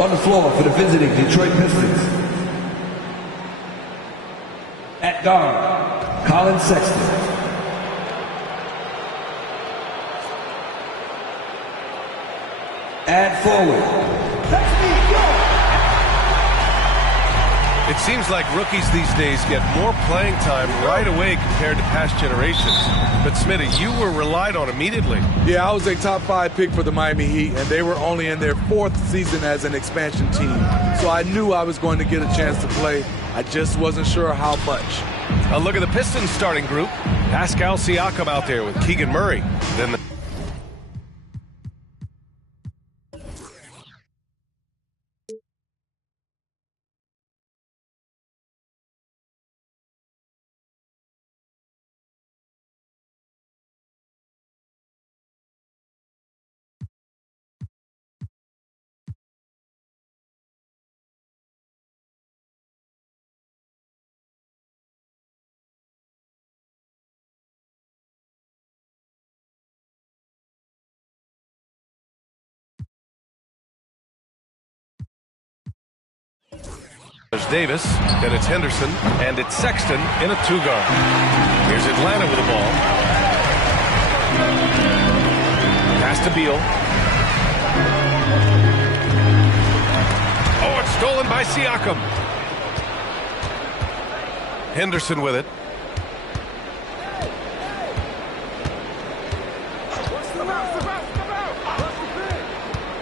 On the floor for the visiting Detroit Pistons. At guard, Colin Sexton. At forward. It seems like rookies these days get more playing time right away compared to past generations. But Smitty, you were relied on immediately. Yeah, I was a top 5 pick for the Miami Heat, and they were only in their 4th season as an expansion team. So I knew I was going to get a chance to play. I just wasn't sure how much. A look at the Pistons starting group. Pascal Siakam out there with Keegan Murray. Then the there's Davis, then it's Henderson, and it's Sexton in a 2-guard. Here's Atlanta with the ball. Pass to Beal. Oh, it's stolen by Siakam. Henderson with it.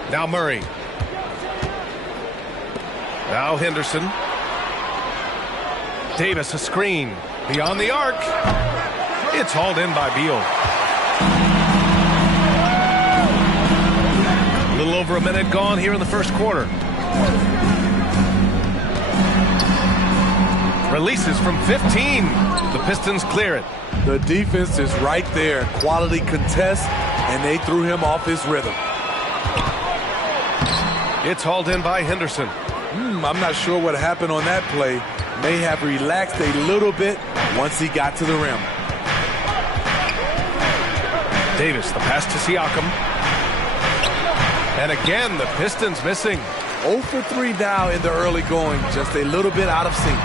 Now Murray. Now Henderson. Davis, a screen. Beyond the arc. It's hauled in by Beal. A little over a minute gone here in the first quarter. Releases from 15. The Pistons clear it. The defense is right there. Quality contest, and they threw him off his rhythm. It's hauled in by Henderson. I'm not sure what happened on that play. May have relaxed a little bit once he got to the rim. Davis, the pass to Siakam. And again, the Pistons missing. 0 for 3 now in the early going. Just a little bit out of sync.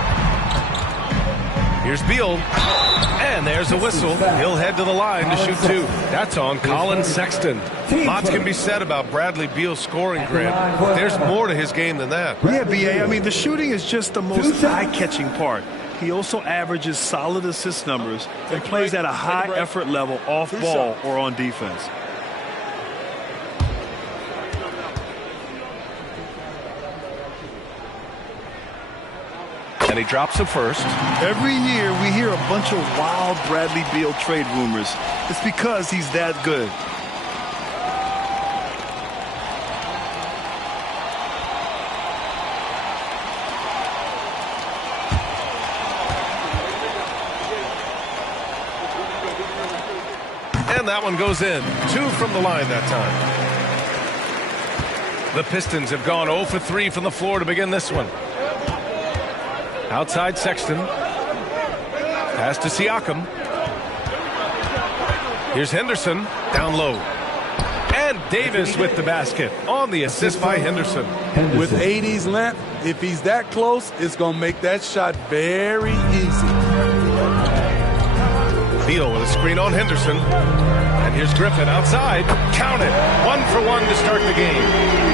Here's Beal. And there's a whistle. He'll head to the line to shoot 2. That's on Colin Sexton. Lots can be said about Bradley Beal's scoring, Grant, but there's more to his game than that. Yeah, B.A., I mean, the shooting is just the most eye-catching part. He also averages solid assist numbers and plays at a high effort level off ball or on defense. And he drops it first. Every year we hear a bunch of wild Bradley Beal trade rumors. It's because he's that good. And that one goes in. 2 from the line that time. The Pistons have gone 0 for 3 from the floor to begin this one. Outside Sexton. Pass to Siakam. Here's Henderson. Down low. And Davis with the basket on the assist by Henderson. With 80's length, if he's that close, it's going to make that shot very easy. Beal with a screen on Henderson. And here's Griffin outside. Count it. 1 for 1 to start the game.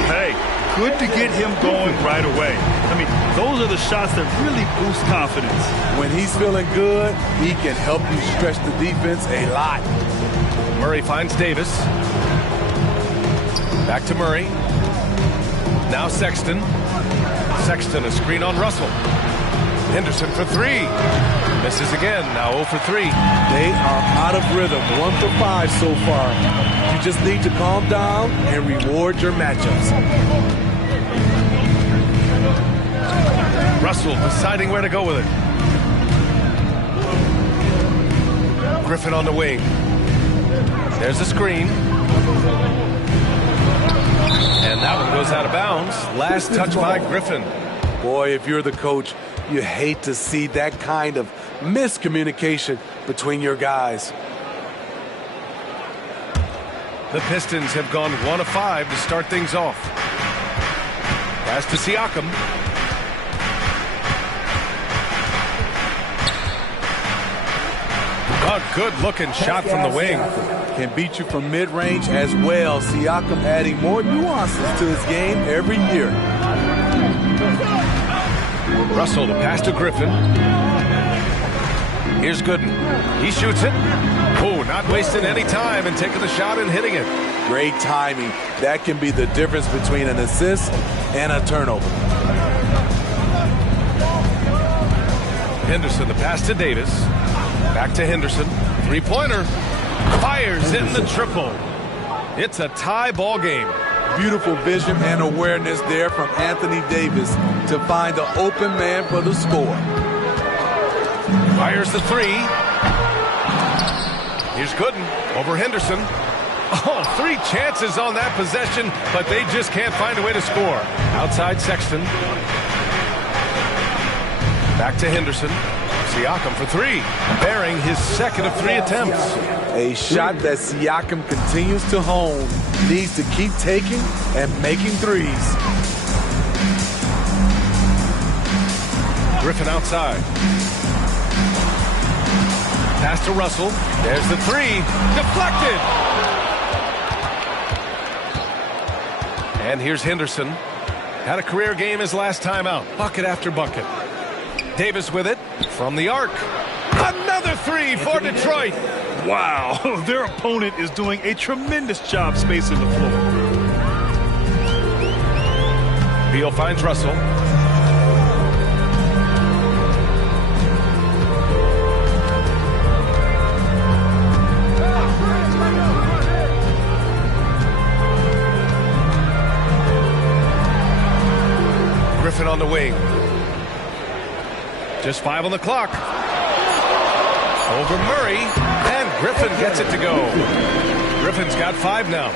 Hey, good to get him going right away. I mean, those are the shots that really boost confidence. When he's feeling good, he can help you stretch the defense a lot. Murray finds Davis. Back to Murray. Now Sexton. Sexton, a screen on Russell. Henderson for 3. Misses again. Now 0 for 3. They are out of rhythm. 1 for 5 so far. You just need to calm down and reward your matchups. Russell deciding where to go with it. Griffin on the wing. There's a screen. And that one goes out of bounds. Last touch by Griffin. Boy, if you're the coach, you hate to see that kind of miscommunication between your guys. The Pistons have gone 1 of 5 to start things off. Pass to Siakam. A good-looking shot from the wing. Can beat you from mid-range as well. Siakam adding more nuances to his game every year. Russell to pass to Griffin. Here's Gooden. He shoots it. Oh, not wasting any time and taking the shot and hitting it. Great timing. That can be the difference between an assist and a turnover. Henderson, the pass to Davis. Back to Henderson. Three-pointer. Fires in the triple. It's a tie ball game. Beautiful vision and awareness there from Anthony Davis to find the open man for the score. Fires the three. Here's Gooden over Henderson. Oh, 3 chances on that possession, but they just can't find a way to score. Outside Sexton. Back to Henderson. Siakam for 3, bearing his second of 3 attempts. A shot that Siakam continues to hone. Needs to keep taking and making threes. Griffin outside. Pass to Russell. There's the 3. Deflected. And here's Henderson. Had a career game his last time out. Bucket after bucket. Davis with it from the arc. Another 3 for Detroit. Wow, their opponent is doing a tremendous job spacing the floor. Beal finds Russell. Griffin on the wing. Just 5 on the clock. Over Murray, and Griffin gets it to go. Griffin's got 5 now.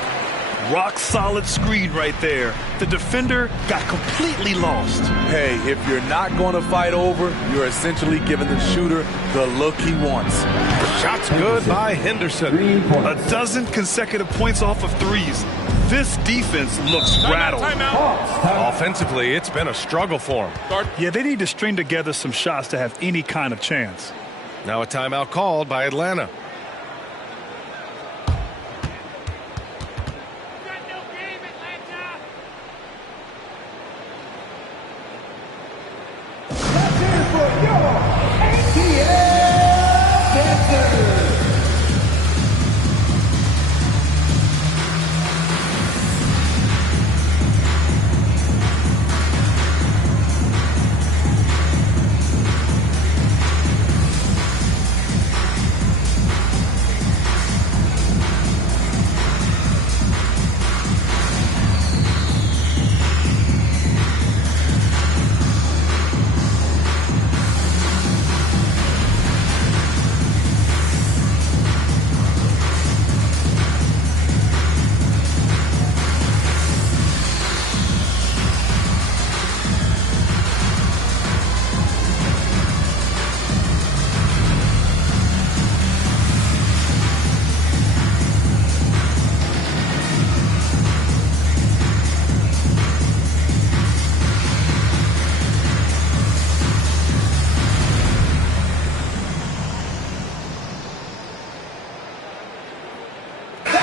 Rock solid screen right there. The defender got completely lost. Hey, if you're not going to fight over, you're essentially giving the shooter the look he wants. Shot's good by Henderson. A dozen consecutive points off of threes. This defense looks rattled. Offensively, it's been a struggle for them. Yeah, they need to string together some shots to have any kind of chance. Now a timeout called by Atlanta.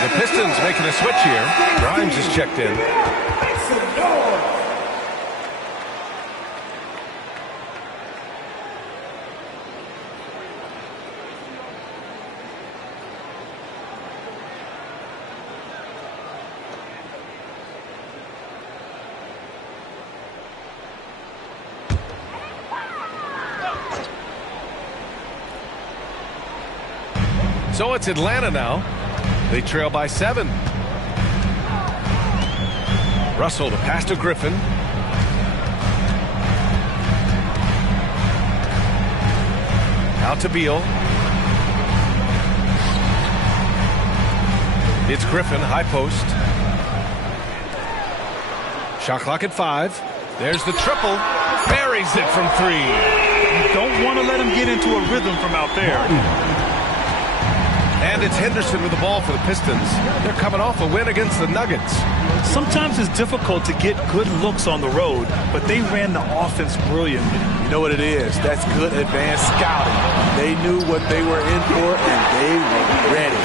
The Pistons making a switch here. Grimes is checked in. So it's Atlanta now. They trail by 7. Russell to pass to Griffin. Out to Beal. It's Griffin, high post. Shot clock at 5. There's the triple. Buries it from 3. You don't want to let him get into a rhythm from out there. And it's Henderson with the ball for the Pistons. They're coming off a win against the Nuggets. Sometimes it's difficult to get good looks on the road, but they ran the offense brilliantly. You know what it is? That's good advanced scouting. They knew what they were in for, and they were ready.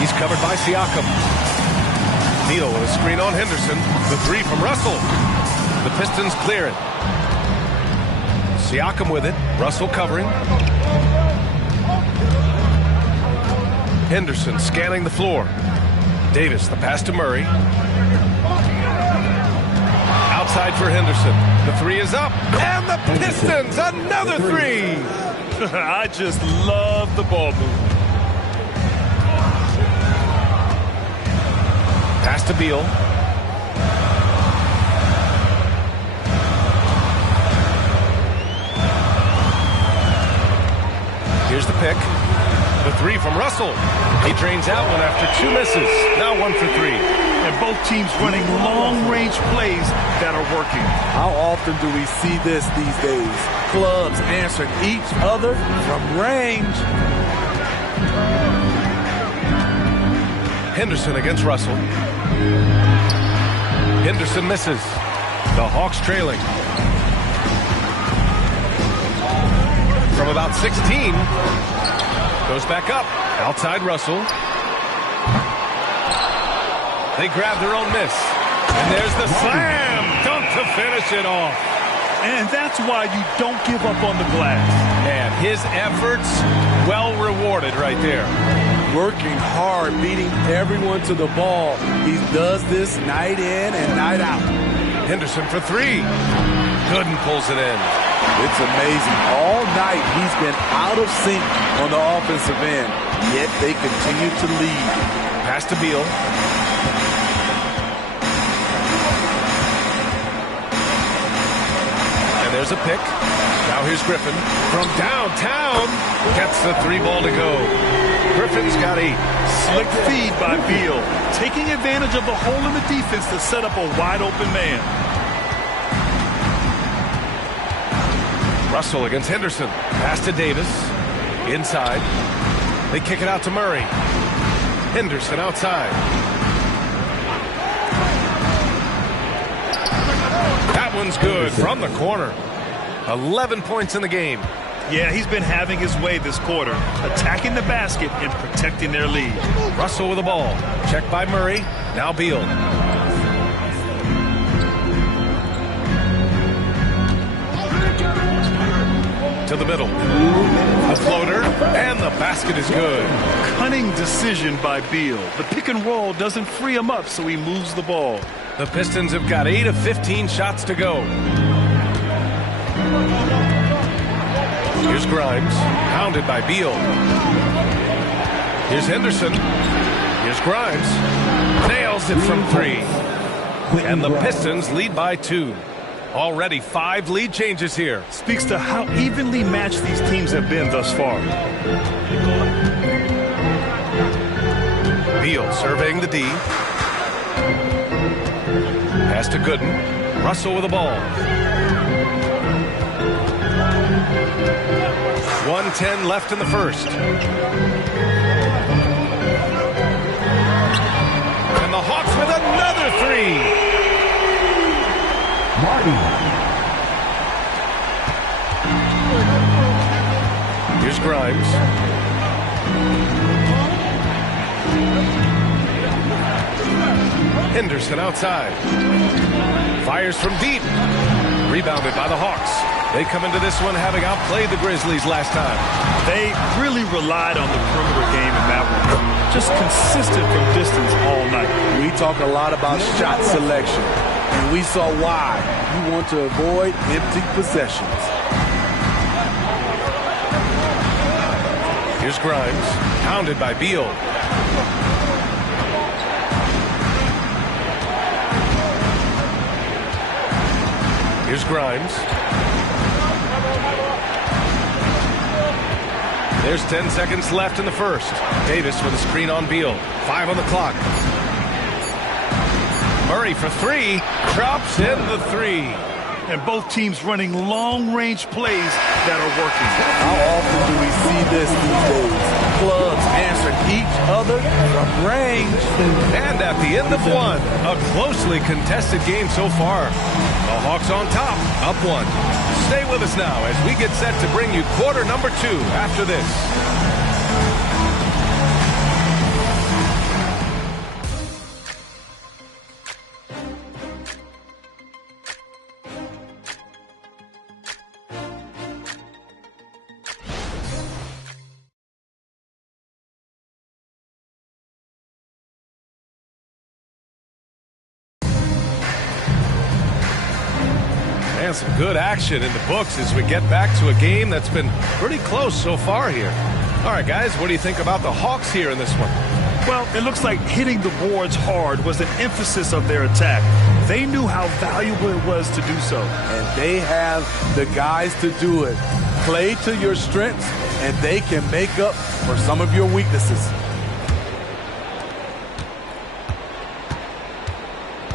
He's covered by Siakam. Beal with a screen on Henderson. The three from Russell. The Pistons clear it. Siakam with it. Russell covering. Henderson scanning the floor. Davis, the pass to Murray. Outside for Henderson. The three is up. And the Pistons, another three. I just love the ball movement. Pass to Beal. Here's the pick. The three from Russell. He drains out one after two misses. Now 1 for 3. And both teams running long-range plays that are working. How often do we see this these days? Clubs answering each other from range. Henderson against Russell. Henderson misses. The Hawks trailing. From about 16. Goes back up. Outside Russell. They grab their own miss. And there's the slam dunk to finish it off. And that's why you don't give up on the glass. And his efforts well rewarded right there. Working hard, beating everyone to the ball. He does this night in and night out. Henderson for three. Gooden pulls it in. It's amazing. All night he's been out of sync on the offensive end, yet they continue to lead. Pass to Beal. And there's a pick. Now here's Griffin. From downtown, gets the three ball to go. Griffin's got 8. Slick feed by Beal, taking advantage of the hole in the defense to set up a wide open man. Russell against Henderson. Pass to Davis. Inside. They kick it out to Murray. Henderson outside. That one's good from the corner. 11 points in the game. Yeah, he's been having his way this quarter, attacking the basket and protecting their lead. Russell with the ball. Checked by Murray. Now Beal. To the middle. A floater, and the basket is good. Cunning decision by Beal. The pick and roll doesn't free him up, so he moves the ball. The Pistons have got 8 of 15 shots to go. Here's Grimes, pounded by Beal. Here's Henderson. Here's Grimes. Nails it from 3. And the Pistons lead by 2. Already 5 lead changes here. Speaks to how evenly matched these teams have been thus far. Beal surveying the D. Pass to Gooden. Russell with the ball. 1:10 left in the first. And the Hawks with another 3. Here's Grimes. Henderson outside. Fires from deep. Rebounded by the Hawks. They come into this one having outplayed the Grizzlies last time. They really relied on the perimeter game in that one. Just consistent from distance all night. We talk a lot about shot selection, and we saw why. You want to avoid empty possessions. Here's Grimes, pounded by Beal. Here's Grimes. There's 10 seconds left in the first. Davis with a screen on Beal. 5 on the clock. Murray for 3. Drops in the 3. And both teams running long-range plays that are working. How often do we see this these days? clubs answered each other from range. And at the end of one, a closely contested game so far. The Hawks on top, up one. Stay with us now as we get set to bring you quarter number 2 after this. And some good action in the books as we get back to a game that's been pretty close so far here. All right, guys, what do you think about the Hawks here in this one? Well, it looks like hitting the boards hard was an emphasis of their attack. They knew how valuable it was to do so. And they have the guys to do it. Play to your strengths, and they can make up for some of your weaknesses.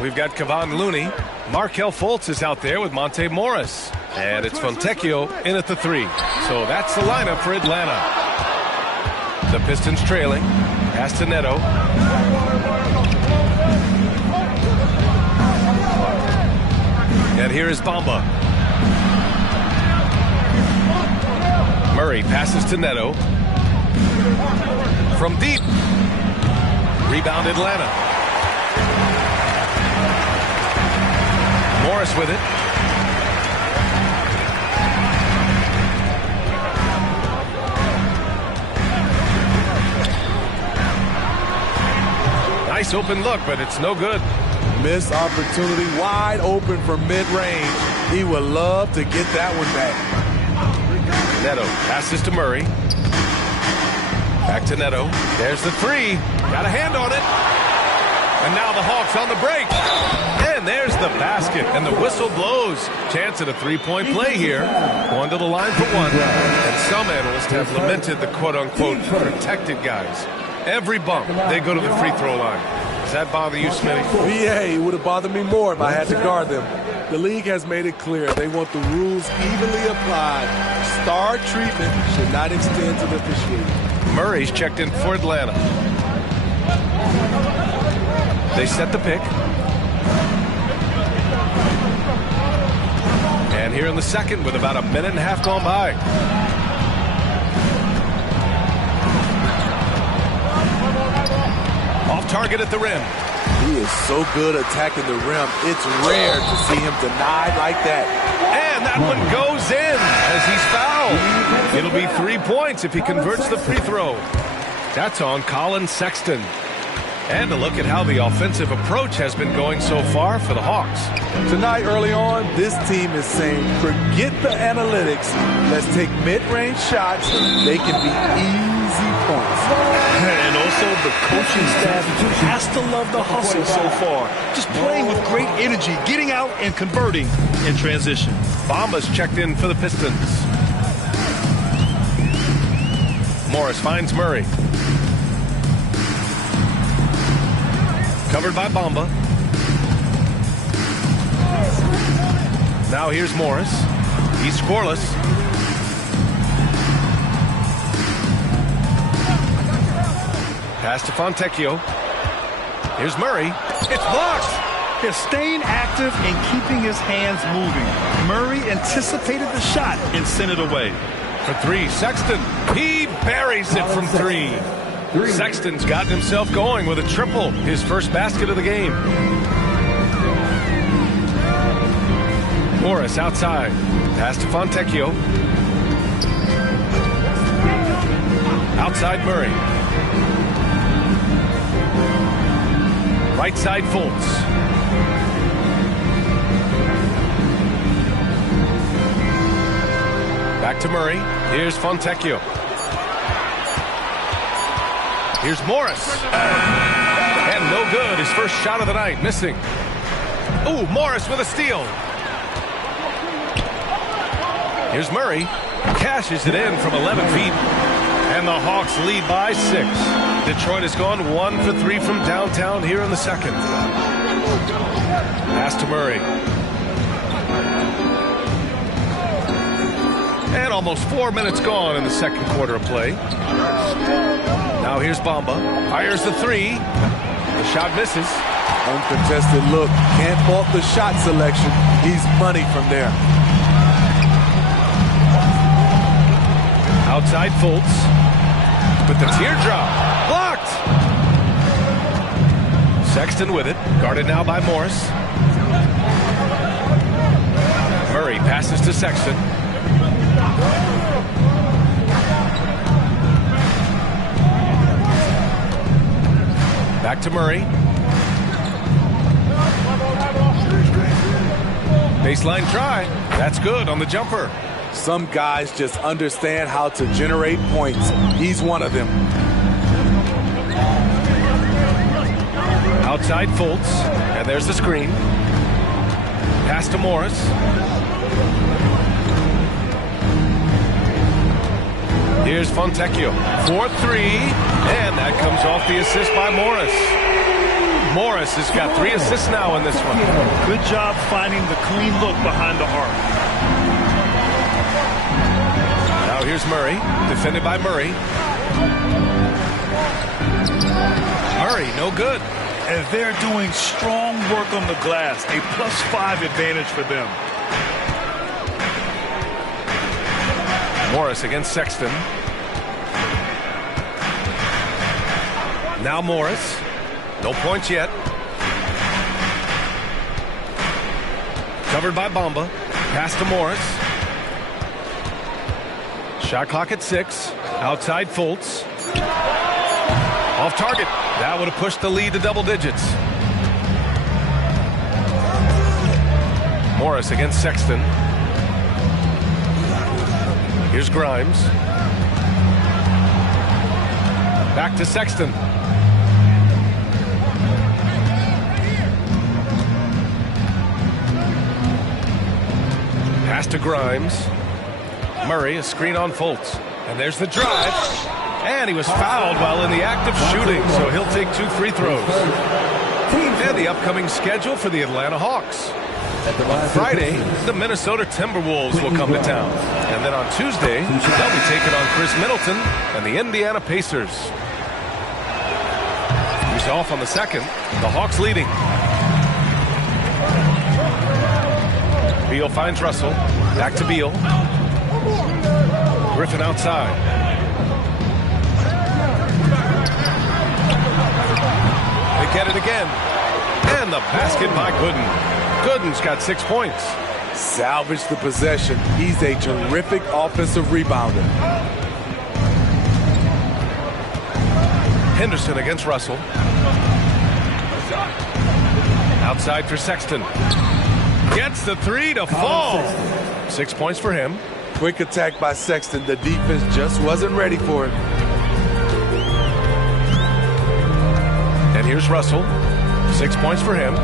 We've got Kevon Looney. Markelle Fultz is out there with Monte Morris. And it's Fontecchio in at the 3. So that's the lineup for Atlanta. The Pistons trailing. Pass to Neto. And here is Bamba. Murray passes to Neto. From deep. Rebound Atlanta. Morris with it. Nice open look, but it's no good. Missed opportunity, wide open from mid-range. He would love to get that one back. Neto passes to Murray. Back to Neto. There's the 3. Got a hand on it. And now the Hawks on the break. And there's the basket, and the whistle blows. Chance at a 3-point play here. Going to the line for 1. And some analysts have lamented the quote-unquote protected guys. Every bump, they go to the free throw line. Does that bother you, Smitty? Yeah, it would have bothered me more if I had to guard them. The league has made it clear they want the rules evenly applied. Star treatment should not extend to the officiating. Murray's checked in for Atlanta. They set the pick. And here in the second with about a minute and a half gone by. Off target at the rim. He is so good attacking the rim. It's rare to see him denied like that. And that one goes in as he's fouled. It'll be 3 points if he converts the free throw. That's on Colin Sexton. And a look at how the offensive approach has been going so far for the Hawks. Tonight, early on, this team is saying, forget the analytics. Let's take mid-range shots. They can be easy points. And also, the coaching staff has to love the hustle so far. Just playing with great energy, getting out and converting in transition. Bamba's checked in for the Pistons. Morris finds Murray. Covered by Bamba. Now here's Morris. He's scoreless. Pass to Fontecchio. Here's Murray. It's blocked. He's staying active and keeping his hands moving. Murray anticipated the shot and sent it away. For 3, Sexton. He buries it from 3. Sexton's gotten himself going with a triple, his first basket of the game. Morris outside. Pass to Fontecchio. Outside Murray. Right side Fultz. Back to Murray. Here's Fontecchio. Here's Morris. And no good. His first shot of the night. Missing. Ooh, Morris with a steal. Here's Murray. Cashes it in from 11 feet. And the Hawks lead by 6. Detroit has gone 1 for 3 from downtown here in the second. Pass to Murray. And almost 4 minutes gone in the second quarter of play. Now here's Bamba. Fires the three. The shot misses. Uncontested look. Can't fault the shot selection. He's money from there. Outside Fultz. With the teardrop. Blocked. Sexton with it. Guarded now by Morris. Murray passes to Sexton. Back to Murray. Baseline try. That's good on the jumper. Some guys just understand how to generate points. He's one of them. Outside Fultz. And there's the screen. Pass to Morris. Here's Fontecchio. 4-3. And that comes off the assist by Morris. Morris has got 3 assists now in this one. Good job finding the clean look behind the arc. Now here's Murray. Defended by Murray. Murray, no good. And they're doing strong work on the glass. A +5 advantage for them. Morris against Sexton. Now Morris. No points yet. Covered by Bamba. Pass to Morris. Shot clock at 6. Outside Fultz. Off target. That would have pushed the lead to double digits. Morris against Sexton. Here's Grimes. Back to Sexton. Pass to Grimes. Murray, a screen on Fultz. And there's the drive. And he was fouled while in the act of shooting, so he'll take 2 free throws. And the upcoming schedule for the Atlanta Hawks. On Friday, the Minnesota Timberwolves will come to town. And then on Tuesday, they'll be taking on Chris Middleton and the Indiana Pacers. He's off on the second. The Hawks leading. Beal finds Russell. Back to Beal. Griffin outside. They get it again. And the basket by Gooden. Gooden's got 6 points. Salvage the possession. He's a terrific offensive rebounder. Henderson against Russell. Outside for Sexton. Gets the 3 to fall. 6 points for him. Quick attack by Sexton. The defense just wasn't ready for it. And here's Russell. 6 points for him.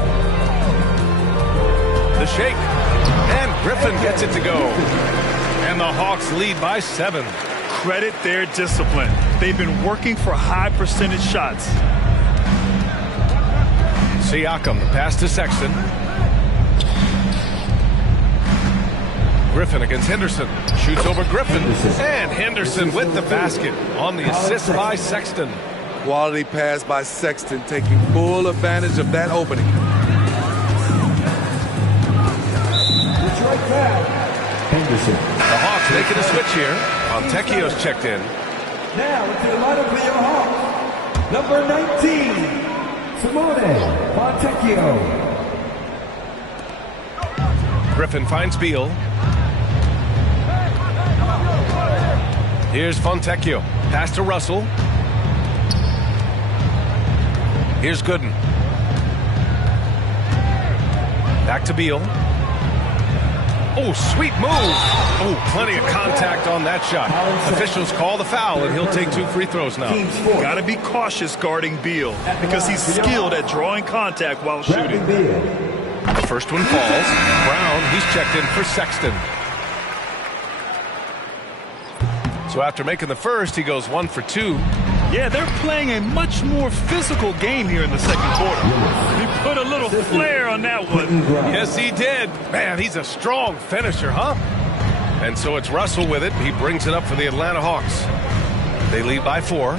The shake. And Griffin gets it to go. And the Hawks lead by 7. Credit their discipline. They've been working for high percentage shots. Siakam, the pass to Sexton. Griffin against Henderson. Shoots over Griffin. And Henderson with the basket on the assist by Sexton. Quality pass by Sexton, taking full advantage of that opening. Henderson. The Hawks making a switch here. Fontecchio's checked in. Now into the lineup for your Hawks. Number 19, Simone Fontecchio. Griffin finds Beal. Here's Fontecchio. Pass to Russell. Here's Gooden. Back to Beal. Oh, sweet move. Oh, plenty of contact on that shot. Officials call the foul, and he'll take 2 free throws now. Got to be cautious guarding Beal because he's skilled at drawing contact while shooting. The first one falls. Brown, he's checked in for Sexton. So after making the first, he goes 1 for 2. Yeah, they're playing a much more physical game here in the second quarter. He put a little flair on that one. Yes, he did. Man, he's a strong finisher, huh? And so it's Russell with it. He brings it up for the Atlanta Hawks. They lead by 4.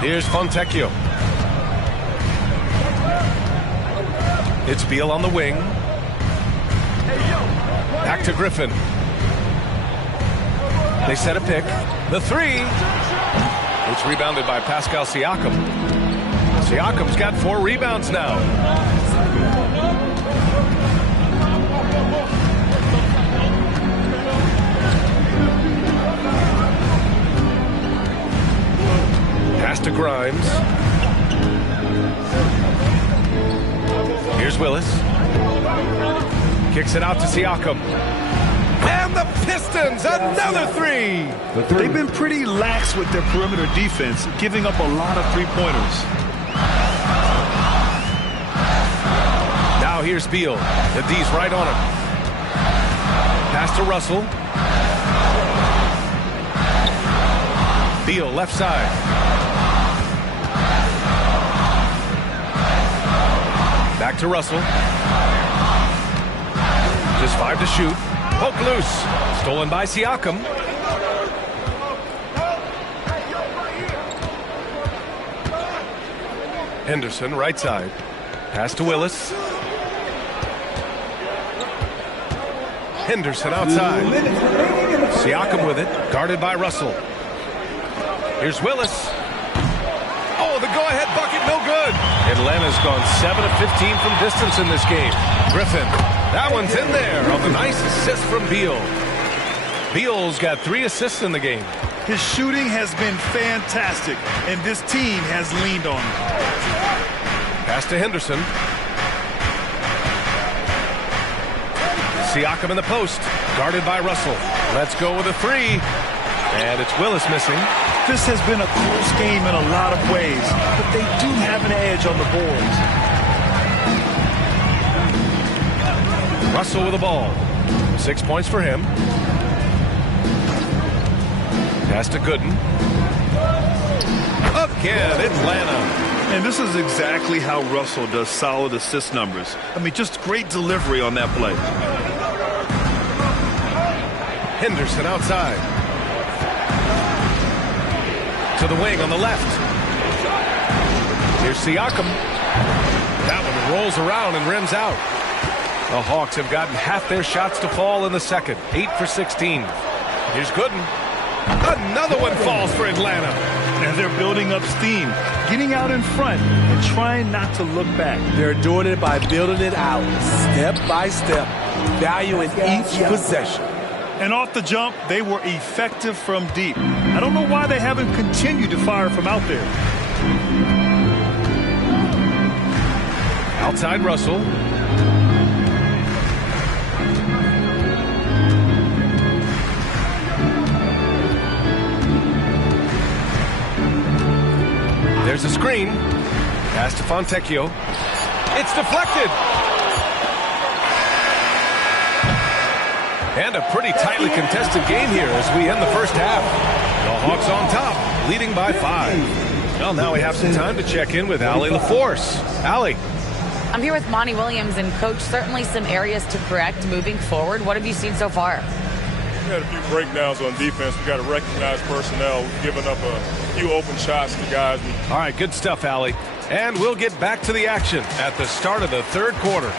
Here's Fontecchio. It's Beal on the wing. Back to Griffin. They set a pick. The 3. It's rebounded by Pascal Siakam. Siakam's got 4 rebounds now. Pass to Grimes. Here's Willis. Kicks it out to Siakam. And the Pistons, another 3. They've been pretty lax with their perimeter defense, giving up a lot of three-pointers. Now here's Beal. The D's right on him. Pass to Russell. Beal left side. Back to Russell. Just 5 to shoot. Poke loose. Stolen by Siakam. Henderson, right side. Pass to Willis. Henderson outside. Siakam with it. Guarded by Russell. Here's Willis. Oh, the go-ahead bucket, no good. Atlanta's gone 7 of 15 from distance in this game. Griffin. That one's in there on the nice assist from Beal. Beal's got 3 assists in the game. His shooting has been fantastic, and this team has leaned on him. Pass to Henderson. Siakam in the post, guarded by Russell. Let's go with a 3. And it's Willis missing. This has been a close game in a lot of ways, but they do have an edge on the boards. Russell with the ball. 6 points for him. Pass to Gooden. Again, Atlanta. And this is exactly how Russell does solid assist numbers. I mean, just great delivery on that play. Henderson outside. To the wing on the left. Here's Siakam. That one rolls around and rims out. The Hawks have gotten half their shots to fall in the second. 8 for 16. Here's Gooden. Another one falls for Atlanta. And they're building up steam, getting out in front and trying not to look back. They're doing it by building it out, step by step, valuing each possession. And off the jump, they were effective from deep. I don't know why they haven't continued to fire from out there. Outside Russell. There's a screen. Pass to Fontecchio. It's deflected. And a pretty tightly contested game here as we end the first half. The Hawks on top, leading by 5. Well, now we have some time to check in with Allie LaForce. Allie. I'm here with Monty Williams, and Coach, certainly some areas to correct moving forward. What have you seen so far? We had a few breakdowns on defense. We got to recognize personnel. We've given up a few open shots to guys. All right, good stuff, Allie. And we'll get back to the action at the start of the third quarter.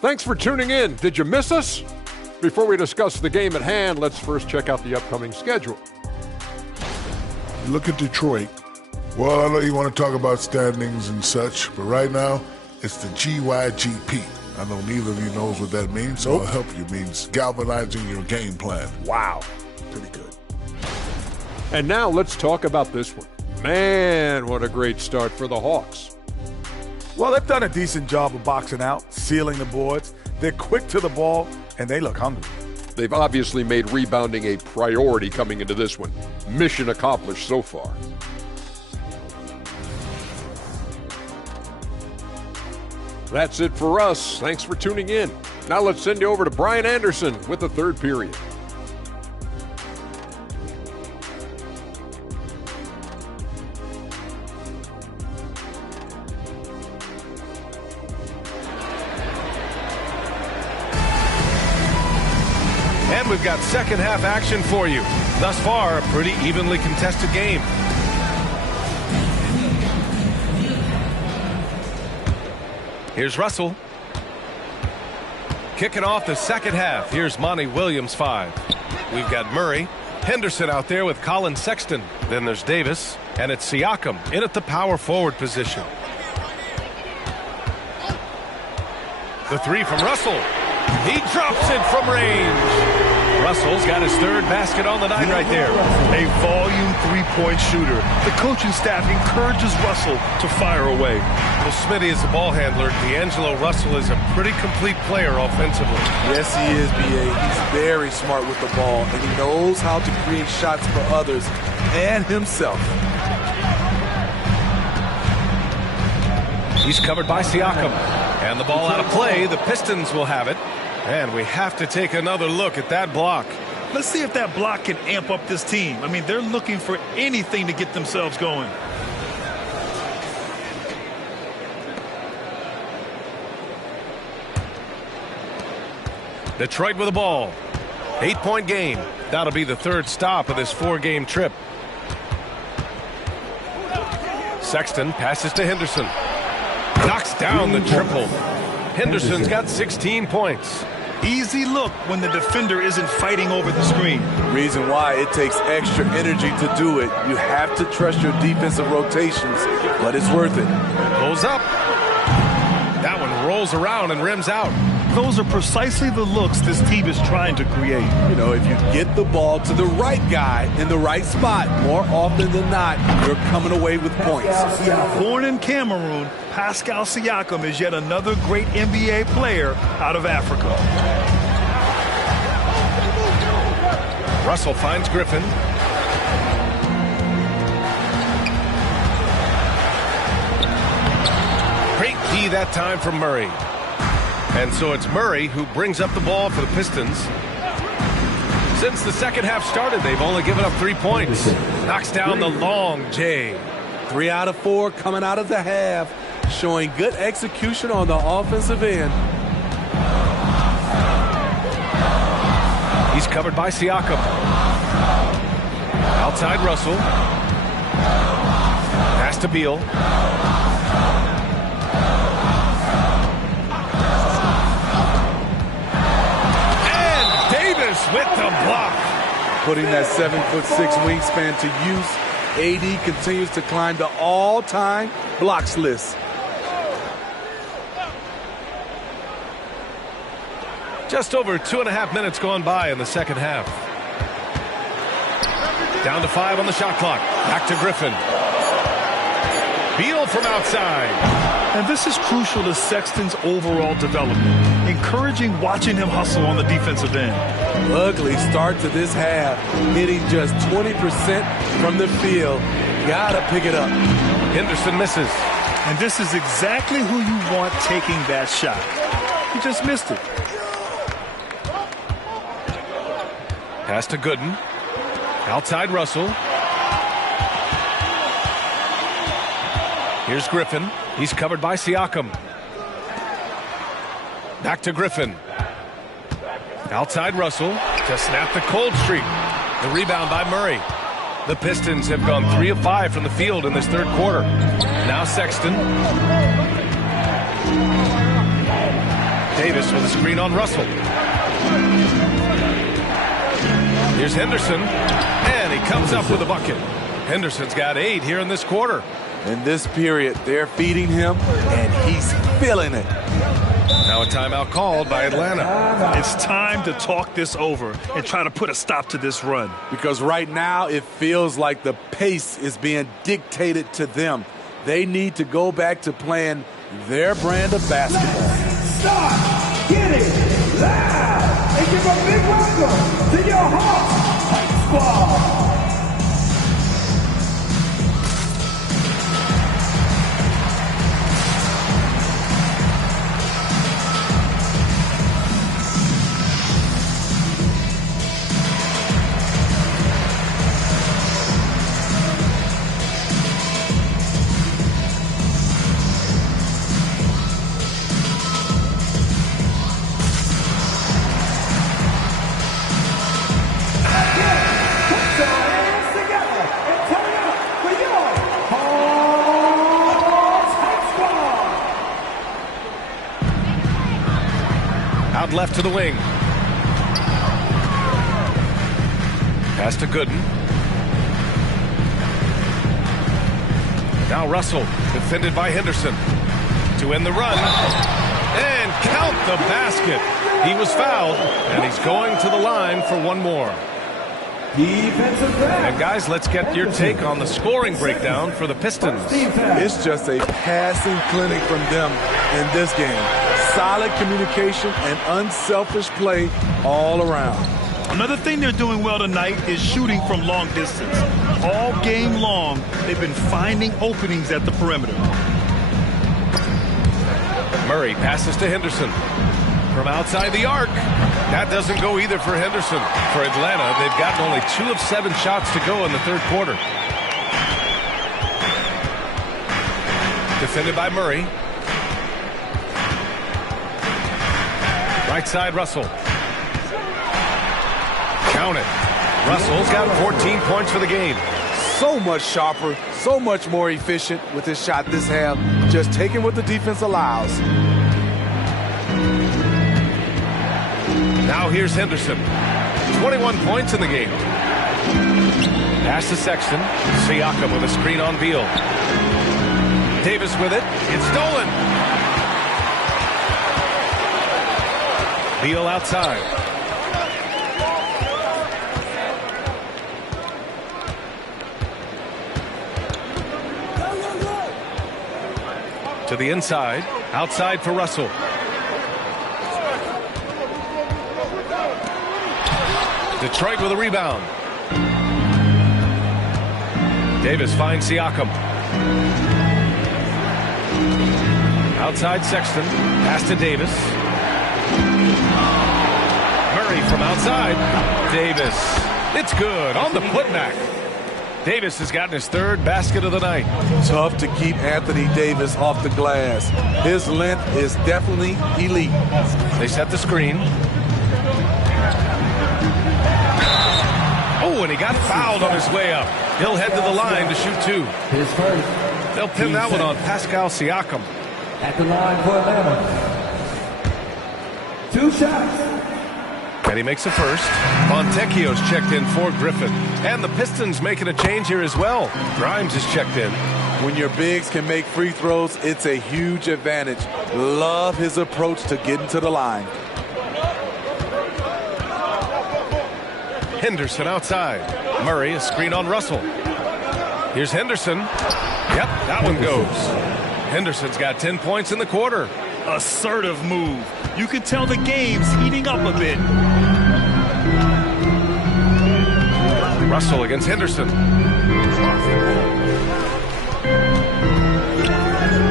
Thanks for tuning in. Did you miss us? Before we discuss the game at hand, let's first check out the upcoming schedule. Look at Detroit. Well, I know you want to talk about standings and such, but right now, it's the GYGP. I know neither of you knows what that means, so I'll help you. It means galvanizing your game plan. Wow. Pretty good. And now let's talk about this one. Man, what a great start for the Hawks. Well, they've done a decent job of boxing out, sealing the boards. They're quick to the ball, and they look hungry. They've obviously made rebounding a priority coming into this one. Mission accomplished so far. That's it for us. Thanks for tuning in. Now let's send you over to Brian Anderson with the third period. And we've got second half action for you. Thus far, a pretty evenly contested game. Here's Russell. Kicking off the second half. Here's Monty Williams, 5. We've got Murray. Henderson out there with Colin Sexton. Then there's Davis. And it's Siakam in at the power forward position. The 3 from Russell. He drops it from range. Russell's got his third basket on the night right there. A volume three-point shooter. The coaching staff encourages Russell to fire away. Well, Smitty is the ball handler. D'Angelo Russell is a pretty complete player offensively. Yes, he is, B.A. He's very smart with the ball, and he knows how to create shots for others and himself. He's covered by Siakam. And the ball out of play. The Pistons will have it. And we have to take another look at that block. Let's see if that block can amp up this team. I mean, they're looking for anything to get themselves going. Detroit with the ball. 8-point game. That'll be the third stop of this 4-game trip. Sexton passes to Henderson. Knocks down the triple. Henderson's got 16 points. Easy look when the defender isn't fighting over the screen. Reason why it takes extra energy to do it. You have to trust your defensive rotations, but it's worth it. Pulls up. That one rolls around and rims out. Those are precisely the looks this team is trying to create. You know, if you get the ball to the right guy in the right spot, more often than not, you're coming away with points. Born in Cameroon, Pascal Siakam is yet another great NBA player out of Africa. Russell finds Griffin. Great D that time from Murray. And so it's Murray who brings up the ball for the Pistons. Since the second half started, they've only given up 3 points. Knocks down the long J. 3 out of 4 coming out of the half, showing good execution on the offensive end. He's covered by Siakam. Outside Russell. Pass to Beal. With the block. Putting that 7'6" wingspan to use, AD continues to climb the all-time blocks list. Just over 2.5 minutes gone by in the second half. Down to 5 on the shot clock. Back to Griffin. Beal from outside. And this is crucial to Sexton's overall development, encouraging watching him hustle on the defensive end. Ugly start to this half, hitting just 20% from the field. Gotta pick it up. Henderson misses. And this is exactly who you want taking that shot. He just missed it. Pass to Gooden. Outside Russell. Here's Griffin. He's covered by Siakam. Back to Griffin. Outside Russell to snap the cold streak. The rebound by Murray. The Pistons have gone 3 of 5 from the field in this third quarter. Now Sexton. Davis with a screen on Russell. Here's Henderson. And he comes up with a bucket. Henderson's got 8 here in this quarter. In this period, they're feeding him, and he's feeling it. Now a timeout called by Atlanta. It's time to talk this over and try to put a stop to this run. Because right now, it feels like the pace is being dictated to them. They need to go back to playing their brand of basketball. Start getting loud and give a big welcome to your Hawks Squad. Out left to the wing. Pass to Gooden. Now Russell, defended by Henderson. To end the run. And count the basket. He was fouled, and he's going to the line for one more. And guys, let's get your take on the scoring breakdown for the Pistons. It's just a passing clinic from them in this game. Solid communication and unselfish play all around. Another thing they're doing well tonight is shooting from long distance. All game long, they've been finding openings at the perimeter. Murray passes to Henderson. From outside the arc. That doesn't go either for Henderson. For Atlanta, they've gotten only 2 of 7 shots to go in the third quarter. Defended by Murray. Right side, Russell. Count it. Russell's got 14 points for the game. So much sharper, so much more efficient with his shot this half. Just taking what the defense allows. Now here's Henderson. 21 points in the game. Pass to Sexton. Siakam with a screen on Beal. Davis with it. It's stolen. Beal outside. To the inside. Outside for Russell. Detroit with a rebound. Davis finds Siakam. Outside Sexton. Pass to Davis. Murray from outside. Davis. It's good on the putback. Davis has gotten his 3rd basket of the night. Tough to keep Anthony Davis off the glass. His length is definitely elite. They set the screen. Oh, and he got fouled on his way up. He'll head to the line to shoot 2. His first. They'll pin that one on Pascal Siakam. At the line for Atlanta. 2 shots. And he makes the first. Fontecchio's checked in for Griffin. And the Pistons making a change here as well. Grimes is checked in. When your bigs can make free throws, it's a huge advantage. Love his approach to getting to the line. Henderson outside. Murray, a screen on Russell. Here's Henderson. Yep, that one goes. Henderson's got 10 points in the quarter. Assertive move. You can tell the game's heating up a bit. Russell against Henderson.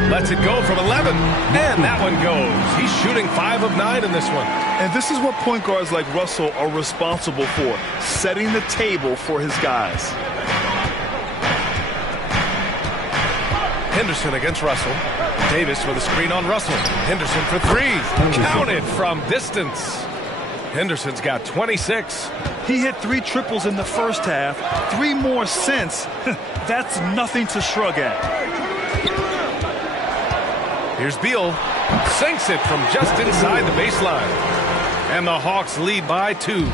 Lets it go from 11. And that one goes. He's shooting 5 of 9 in this one. And this is what point guards like Russell are responsible for, setting the table for his guys. Henderson against Russell. Davis with a screen on Russell. Henderson for 3. Counted from distance. Henderson's got 26. He hit 3 triples in the first half, 3 more since. That's nothing to shrug at. Here's Beal. Sinks it from just inside the baseline. And the Hawks lead by 2.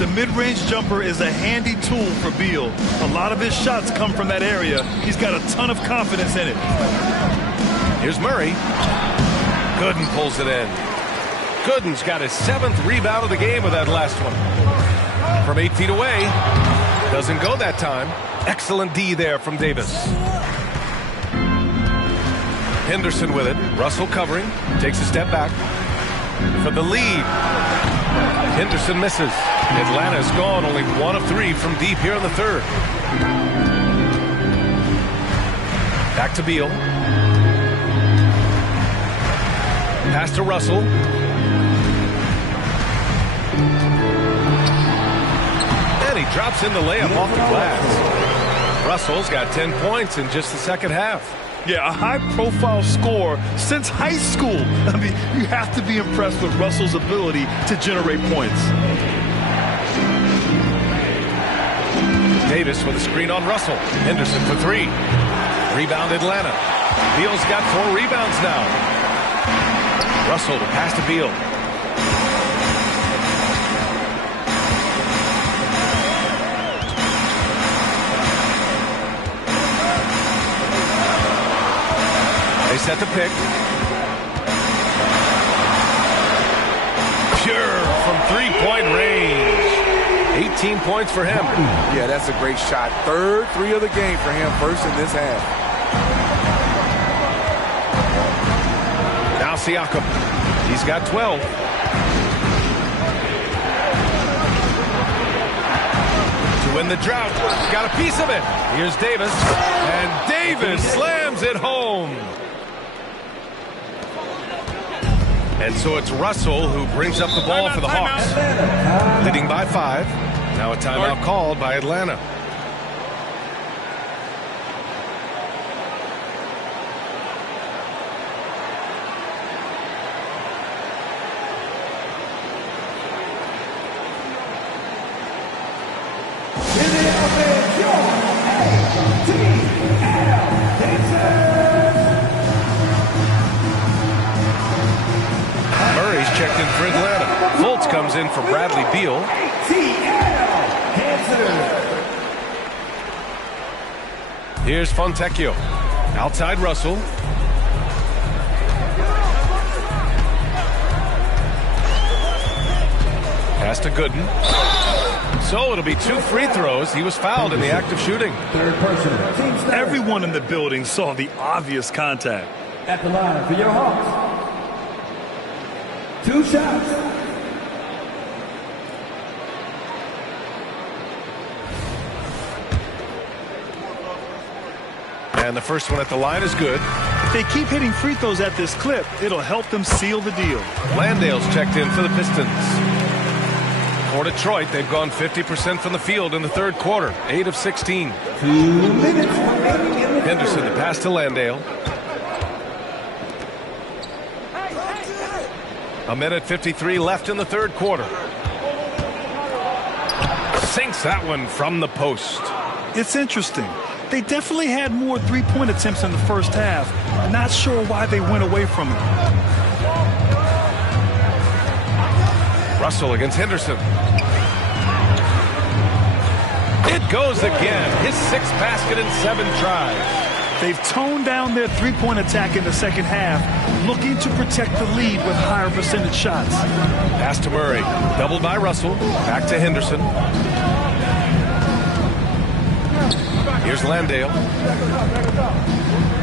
The mid-range jumper is a handy tool for Beal. A lot of his shots come from that area. He's got a ton of confidence in it. Here's Murray. Gooden pulls it in. Gooden's got his 7th rebound of the game with that last one. From 8 feet away. Doesn't go that time. Excellent D there from Davis. Henderson with it. Russell covering. Takes a step back. For the lead. Henderson misses. Atlanta's gone only 1 of 3 from deep here in the third. Back to Beal. Pass to Russell. And he drops in the layup off the glass. Russell's got 10 points in just the second half. Yeah, a high-profile scorer since high school. I mean, you have to be impressed with Russell's ability to generate points. Davis with a screen on Russell. Henderson for 3. Rebound Atlanta. Beal's got 4 rebounds now. Russell to pass to Beal. set to pick. Pure from three-point range. 18 points for him. Yeah, that's a great shot. Third three of the game for him, first in this half. Now Siakam. He's got 12. To win the drought. Got a piece of it. Here's Davis. And Davis slams it home. And so it's Russell who brings up the ball for the Hawks. Leading by 5. Now a timeout called by Atlanta. Murray's checked in for Atlanta. Fultz comes in for Bradley Beal. Here's Fontecchio. Outside Russell. Pass to Gooden. So it'll be 2 free throws. He was fouled in the act of shooting. Third person. Everyone in the building saw the obvious contact. At the line for your Hawks. 2 shots. And the first one at the line is good. If they keep hitting free throws at this clip, it'll help them seal the deal. Landale's checked in for the Pistons. For Detroit, they've gone 50% from the field in the third quarter. 8 of 16. 2 minutes remaining in the Henderson, the pass to Landale. A minute 53 left in the third quarter. Sinks that one from the post. It's interesting. They definitely had more three-point attempts in the first half. Not sure why they went away from it. Russell against Henderson. It goes again. His 6th basket in 7 tries. They've toned down their three-point attack in the second half, looking to protect the lead with higher percentage shots. Pass to Murray. Doubled by Russell. Back to Henderson. Here's Landale.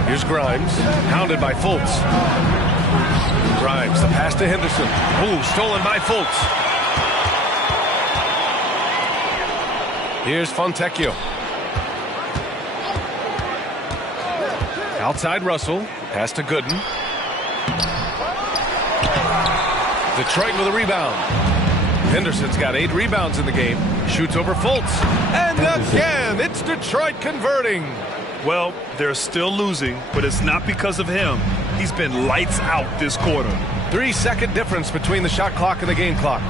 Here's Grimes. Hounded by Fultz. Grimes, the pass to Henderson. Ooh, stolen by Fultz. Here's Fontecchio. Outside Russell. Pass to Gooden. Detroit with a rebound. Henderson's got 8 rebounds in the game. Shoots over Fultz. And again, it's Detroit converting. Well, they're still losing, but it's not because of him. He's been lights out this quarter. 3-second difference between the shot clock and the game clock.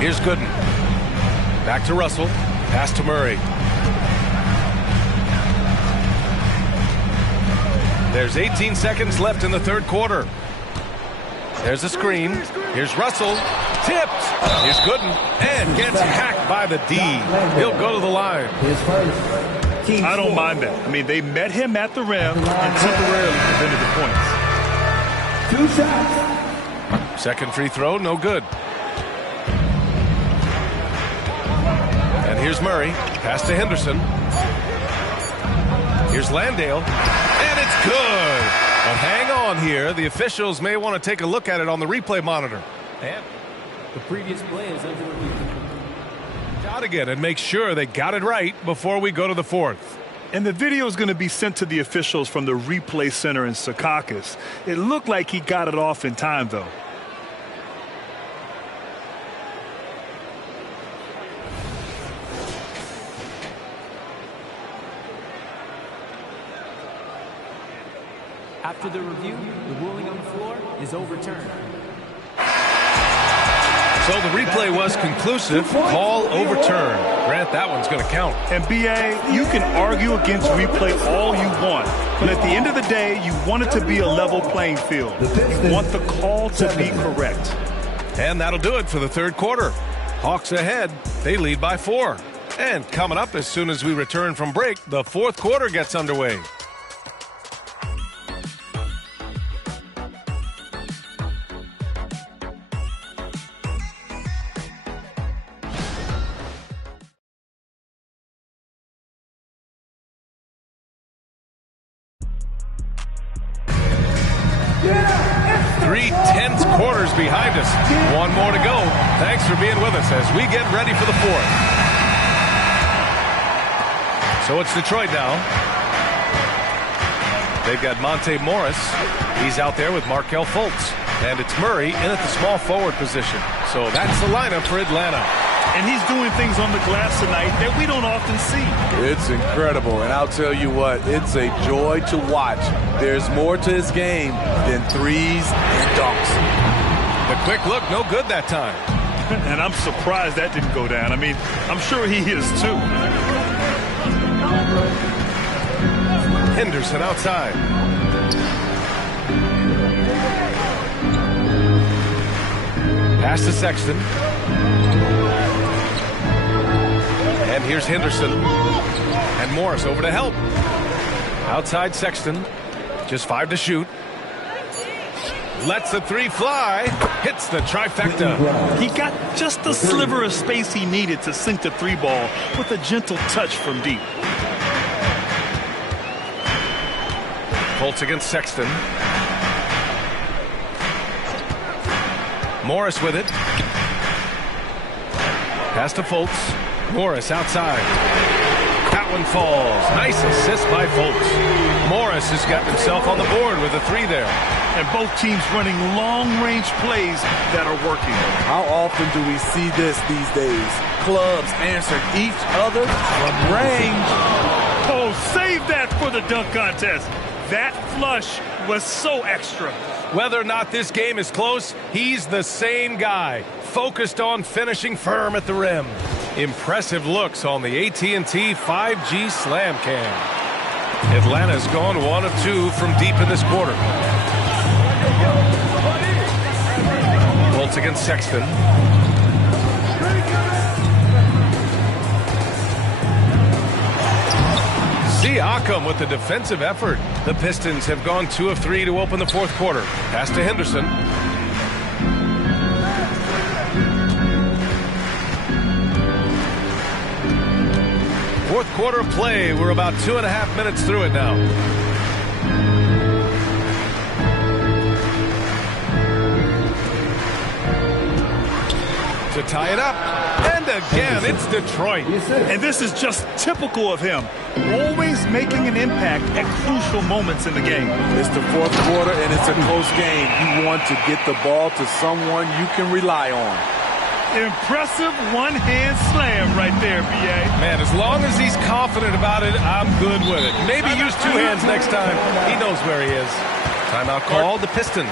Here's Gooden. Back to Russell. Pass to Murray. There's 18 seconds left in the third quarter. There's a screen. Here's Russell. Tipped. Here's Gooden. And gets hacked by the D. He'll go to the line. I don't mind that. I mean, they met him at the rim and temporarily prevented the points. 2 shots. Second free throw, no good. And here's Murray. Pass to Henderson. Here's Landale. And it's good. But hang on here. The officials may want to take a look at it on the replay monitor. And the previous play is under review. Shot again and make sure they got it right before we go to the fourth. And the video is going to be sent to the officials from the replay center in Secaucus. It looked like he got it off in time, though. After the review, the ruling on the floor is overturned. So the replay was conclusive. Call overturned. Grant, that one's going to count. And BA, you can argue against replay all you want, but at the end of the day, you want it to be a level playing field. You want the call to be correct. And that'll do it for the third quarter. Hawks ahead. They lead by 4. And coming up as soon as we return from break, the fourth quarter gets underway. Three tense quarters behind us. One more to go. Thanks for being with us as we get ready for the fourth. So it's Detroit now. They've got Monte Morris. He's out there with Markelle Fultz. And it's Murray in at the small forward position. So that's the lineup for Atlanta. And he's doing things on the glass tonight that we don't often see. It's incredible, and I'll tell you what, it's a joy to watch. There's more to his game than threes and dunks. The quick look, no good that time. And I'm surprised that didn't go down. I mean, I'm sure he is too. Henderson outside. Pass to Sexton. And here's Henderson. And Morris over to help. Outside Sexton. Just 5 to shoot. Lets the three fly. Hits the trifecta. He got just the sliver of space he needed to sink the three ball with a gentle touch from deep. Fultz against Sexton. Morris with it. Pass to Fultz. Morris outside. That one falls. Nice assist by Fultz. Morris has got himself on the board with a three there. And both teams running long-range plays that are working. How often do we see this these days? Clubs answering each other from range. Oh, save that for the dunk contest. That flush was so extra. Whether or not this game is close, he's the same guy, focused on finishing firm at the rim. Impressive looks on the AT&T 5G Slam Cam. Atlanta's gone 1 of 2 from deep in this quarter. Fultz against Sexton. Siakam with the defensive effort. The Pistons have gone 2 of 3 to open the fourth quarter. Pass to Henderson. Fourth quarter of play. We're about 2.5 minutes through it now. To tie it up. And again, it's Detroit. And this is just typical of him. Always making an impact at crucial moments in the game. It's the fourth quarter, and it's a close game. You want to get the ball to someone you can rely on. Impressive one-hand slam right there, B.A. Man, as long as he's confident about it, I'm good with it. Maybe use 2 hands next time. He knows where he is. Timeout called, the Pistons.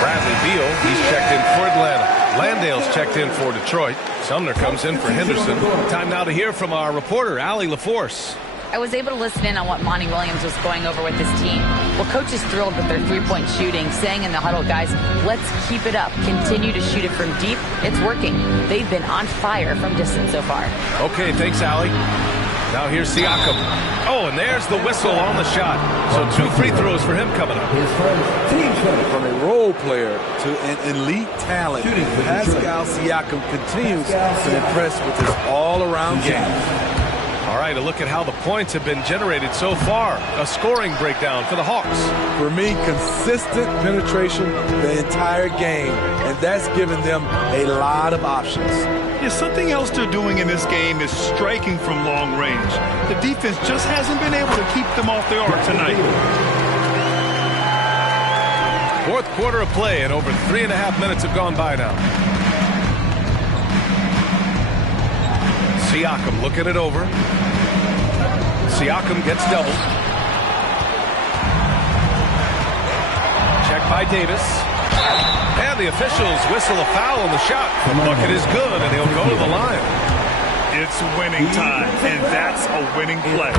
Bradley Beal, he's checked in for Atlanta. Landale's checked in for Detroit. Sumner comes in for Henderson. Time now to hear from our reporter, Allie LaForce. I was able to listen in on what Monty Williams was going over with his team. Well, coach is thrilled with their three-point shooting, saying in the huddle, guys, let's keep it up. Continue to shoot it from deep. It's working. They've been on fire from distance so far. Okay, thanks, Allie. Now here's Siakam. Oh, and there's the whistle on the shot. So 2 free throws for him coming up. From a role player to an elite talent, Pascal Siakam continues to impress with his all-around game. All right, a look at how the points have been generated so far. A scoring breakdown for the Hawks. For me, consistent penetration the entire game, and that's given them a lot of options. Yeah, something else they're doing in this game is striking from long range. The defense just hasn't been able to keep them off their arc tonight. Fourth quarter of play, and over 3.5 minutes have gone by now. Siakam looking it over. Siakam gets doubled. Check by Davis. And the officials whistle a foul on the shot. The bucket is good, and he'll go to the line. It's winning time, and that's a winning play.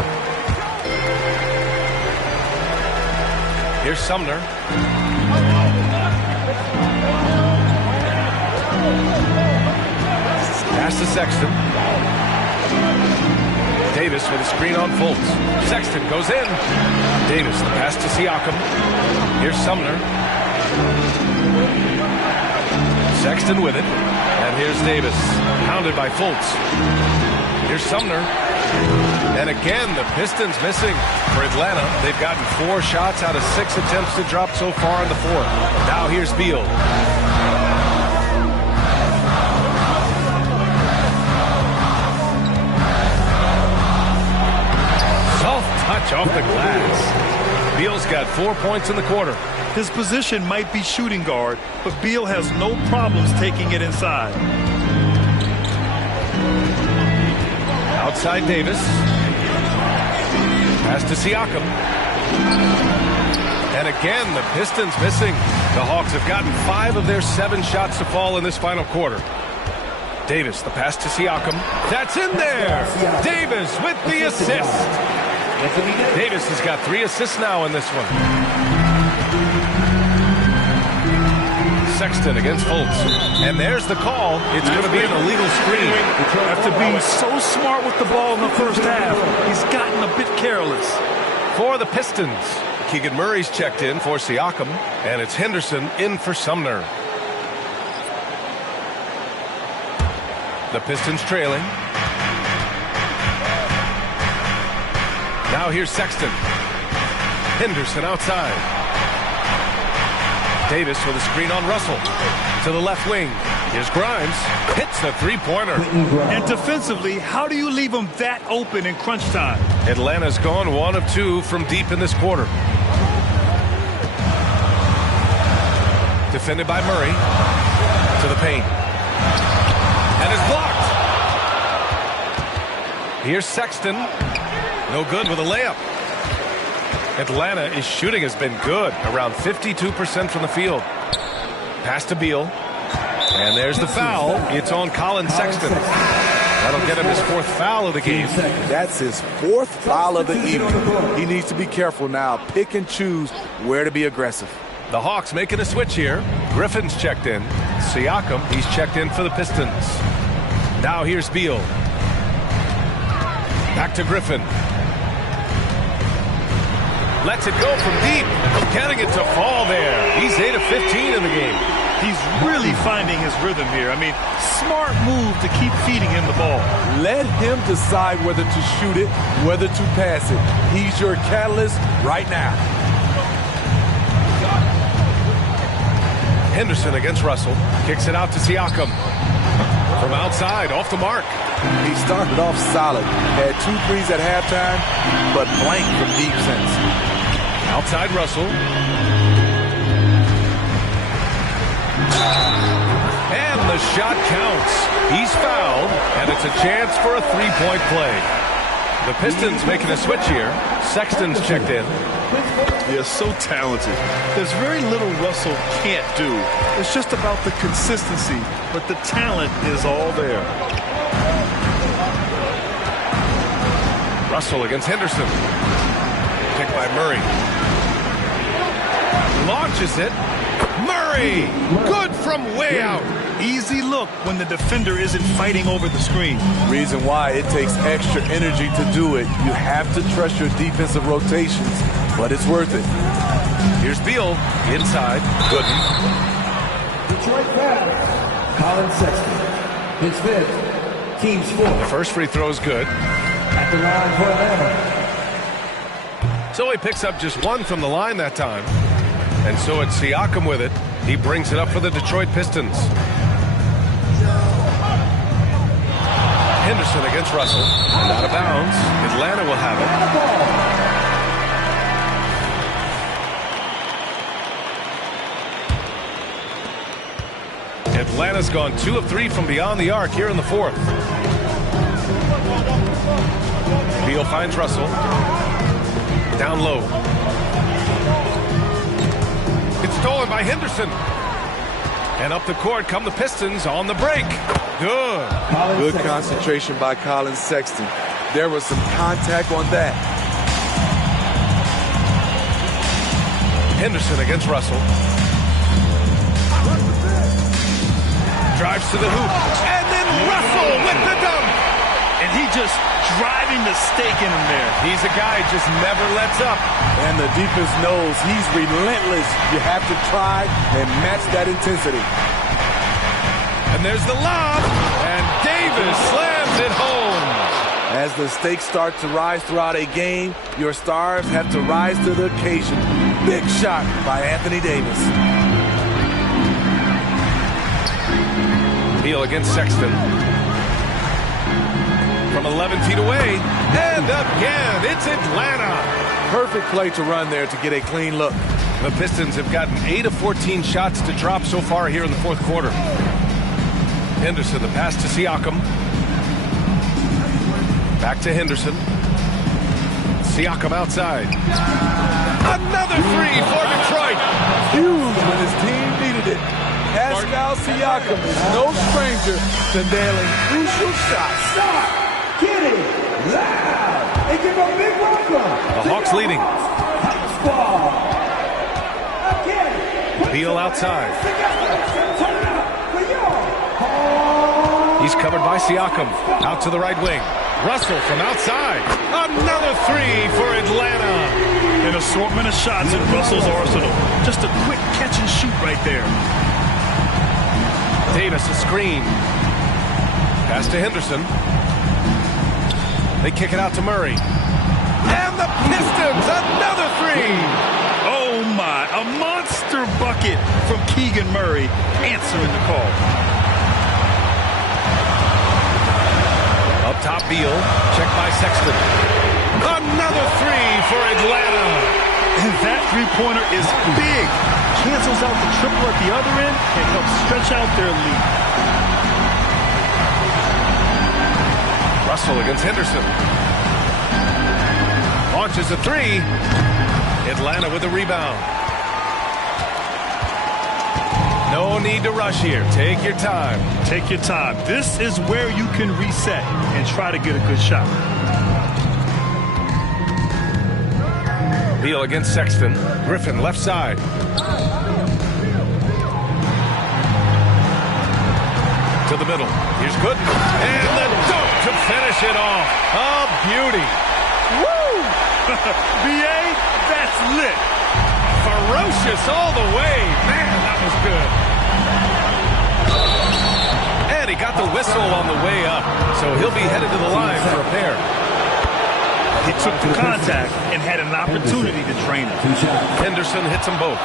Here's Sumner. Pass to Sexton. Davis with a screen on Fultz. Sexton goes in. Davis, the pass to Siakam. Here's Sumner. Sexton with it. And here's Davis. Pounded by Fultz. Here's Sumner. And again, the Pistons missing. For Atlanta, they've gotten 4 shots out of 6 attempts to drop so far in the fourth. Now here's Beal. Touch off the glass. Beal's got 4 points in the quarter. His position might be shooting guard, but Beal has no problems taking it inside. Outside Davis. Pass to Siakam. And again, the Pistons missing. The Hawks have gotten 5 of their 7 shots to fall in this final quarter. Davis, the pass to Siakam. That's in there. Davis with the assist. Davis has got 3 assists now in this one. Sexton against Fultz. And there's the call. It's going to be an illegal screen. After being so smart with the ball in the first half, he's gotten a bit careless. For the Pistons, Keegan Murray's checked in for Siakam, and it's Henderson in for Sumner. The Pistons trailing. Now here's Sexton. Henderson outside. Davis with a screen on Russell. To the left wing. Here's Grimes. Hits the three-pointer. And defensively, how do you leave him that open in crunch time? Atlanta's gone 1 of 2 from deep in this quarter. Defended by Murray. To the paint. And is blocked. Here's Sexton. No good with a layup. Atlanta is shooting has been good, around 52% from the field. Pass to Beal. And there's the foul. It's on Colin Sexton. That'll get him his 4th foul of the game. That's his 4th foul of the evening. He needs to be careful now. Pick and choose where to be aggressive. The Hawks making a switch here. Griffin's checked in. Siakam, he's checked in for the Pistons. Now here's Beal. Back to Griffin. Lets it go from deep. Getting it to fall there. He's 8 of 15 in the game. He's really finding his rhythm here. I mean, smart move to keep feeding him the ball. Let him decide whether to shoot it, whether to pass it. He's your catalyst right now. Henderson against Russell. Kicks it out to Siakam. From outside, off the mark. He started off solid. Had 2 threes at halftime, but blank from deep since. Outside Russell. And the shot counts. He's fouled, and it's a chance for a 3-point play. The Pistons making a switch here. Sexton's checked in. They're so talented. There's very little Russell can't do. It's just about the consistency, but the talent is all there. Russell against Henderson. Picked by Murray. Launches it. Murray! Good from way out. Easy look when the defender isn't fighting over the screen. Reason why it takes extra energy to do it. You have to trust your defensive rotations, but it's worth it. Here's Beal inside. Gooden. Detroit fouls. Colin Sexton. His 5th. Team's 4th. The first free throw is good. At the line for Atlanta. So he picks up just 1 from the line that time. And so it's Siakam with it. He brings it up for the Detroit Pistons. Henderson against Russell. And out of bounds. Atlanta will have it. Atlanta's gone 2 of 3 from beyond the arc here in the 4th. Beal finds Russell. Down low. It's stolen by Henderson. And up the court come the Pistons on the break. Good. Good concentration by Colin Sexton. There was some contact on that. Henderson against Russell. Drives to the hoop and then Russell with the dunk. And he just driving the stake in him there. He's a guy who just never lets up. And the defense knows he's relentless. You have to try and match that intensity. And there's the lob. And Davis slams it home. As the stakes start to rise throughout a game, your stars have to rise to the occasion. Big shot by Anthony Davis. Beal against Sexton. From 11 feet away. And again, it's Atlanta. Perfect play to run there to get a clean look. The Pistons have gotten 8 of 14 shots to drop so far here in the fourth quarter. Henderson, the pass to Siakam. Back to Henderson. Siakam outside. Another three for Detroit. Huge when his team needed it. Pascal Siakam is no stranger to nailing crucial shots. Stop! Get it loud! And give a big welcome. The Hawks leading. Squad. Again. Beal outside. He's covered by Siakam. Out to the right wing. Russell from outside. Another three for Atlanta. An assortment of shots in Russell's arsenal. Just a quick catch and shoot right there. Davis a screen. Pass to Henderson. They kick it out to Murray. And the Pistons, another three. Oh my, a monster bucket from Keegan Murray, answering the call. Up top, Beal. Check by Sexton. Another three for Atlanta. And that three-pointer is big. Cancels out the triple at the other end and helps stretch out their lead. Russell against Henderson. Launches a three. Atlanta with a rebound. No need to rush here. Take your time. Take your time. This is where you can reset and try to get a good shot. Beal against Sexton. Griffin left side. To the middle. Here's Gooden. And the dunk to finish it off. A beauty. Woo! B.A., that's lit. Ferocious all the way. Man, that was good. And he got the whistle on the way up. So he'll be headed to the line for a pair. He took the contact and had an opportunity to drain it. Henderson hits them both.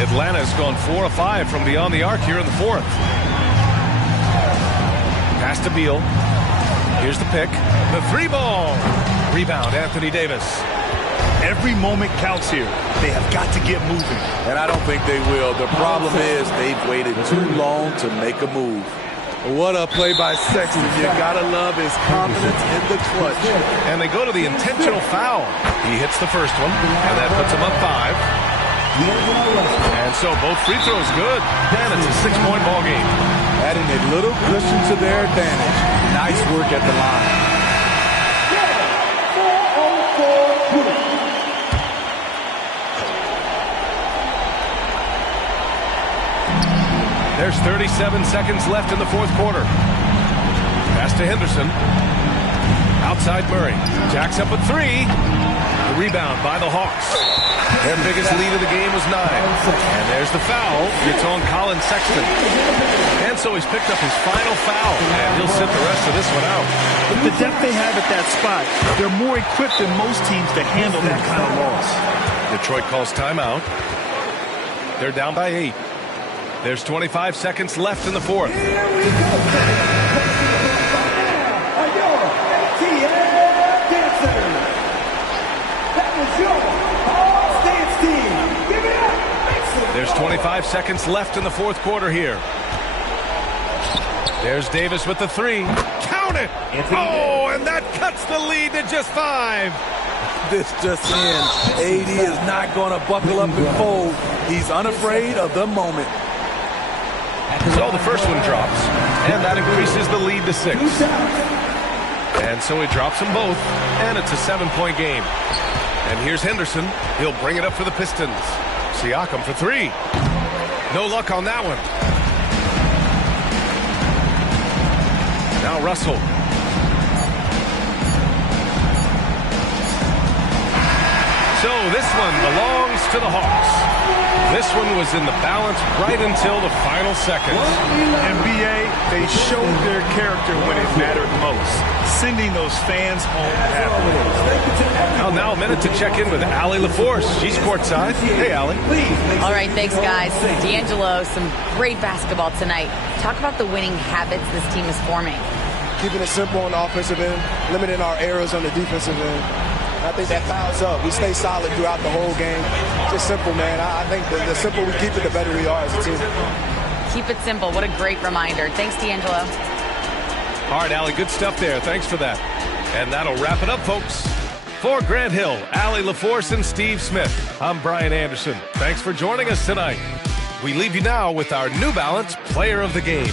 Atlanta's gone 4 of 5 from beyond the arc here in the fourth. Pass to Beal. Here's the pick. The three ball. Rebound, Anthony Davis. Every moment counts here. They have got to get moving. And I don't think they will. The problem is they've waited too long to make a move. What a play by Sexton. You gotta love his confidence in the clutch. And they go to the intentional foul. He hits the first one, and that puts him up 5. And so both free throws good. And it's a 6-point ball game. Adding a little cushion to their advantage. Nice work at the line. There's 37 seconds left in the fourth quarter. Pass to Henderson. Outside Murray. Jacks up a three. The rebound by the Hawks. Their biggest lead of the game was 9. And there's the foul. It's on Colin Sexton. And so he's picked up his final foul. And he'll sit the rest of this one out. With the depth they have at that spot, they're more equipped than most teams to handle that kind of loss. Detroit calls timeout. They're down by 8. There's 25 seconds left in the fourth. Here we go. Are your ATL dancers? That was your Hawks dance team. Give it up. There's 25 seconds left in the fourth quarter here. There's Davis with the three. Count it! Oh, and that cuts the lead to just 5. This just in. AD is not going to buckle up and fold. He's unafraid of the moment. So the first one drops, and that increases the lead to 6. And so he drops them both, and it's a 7-point game. And here's Henderson. He'll bring it up for the Pistons. Siakam for three. No luck on that one. Now Russell. So this one belongs to the Hawks. This one was in the balance right until the final seconds. NBA, they showed their character when it mattered most, sending those fans home happy. Well, now a minute to check in with Allie LaForce. She's courtside. Hey, Allie. All right, thanks, guys. D'Angelo, some great basketball tonight. Talk about the winning habits this team is forming. Keeping it simple on the offensive end, limiting our errors on the defensive end. I think that fouls up. We stay solid throughout the whole game. Just simple, man. I think the simpler we keep it, the better we are as a team. Keep it simple. What a great reminder. Thanks, D'Angelo. All right, Allie, good stuff there. Thanks for that. And that'll wrap it up, folks. For Grant Hill, Allie LaForce, and Steve Smith, I'm Brian Anderson. Thanks for joining us tonight. We leave you now with our New Balance Player of the Game.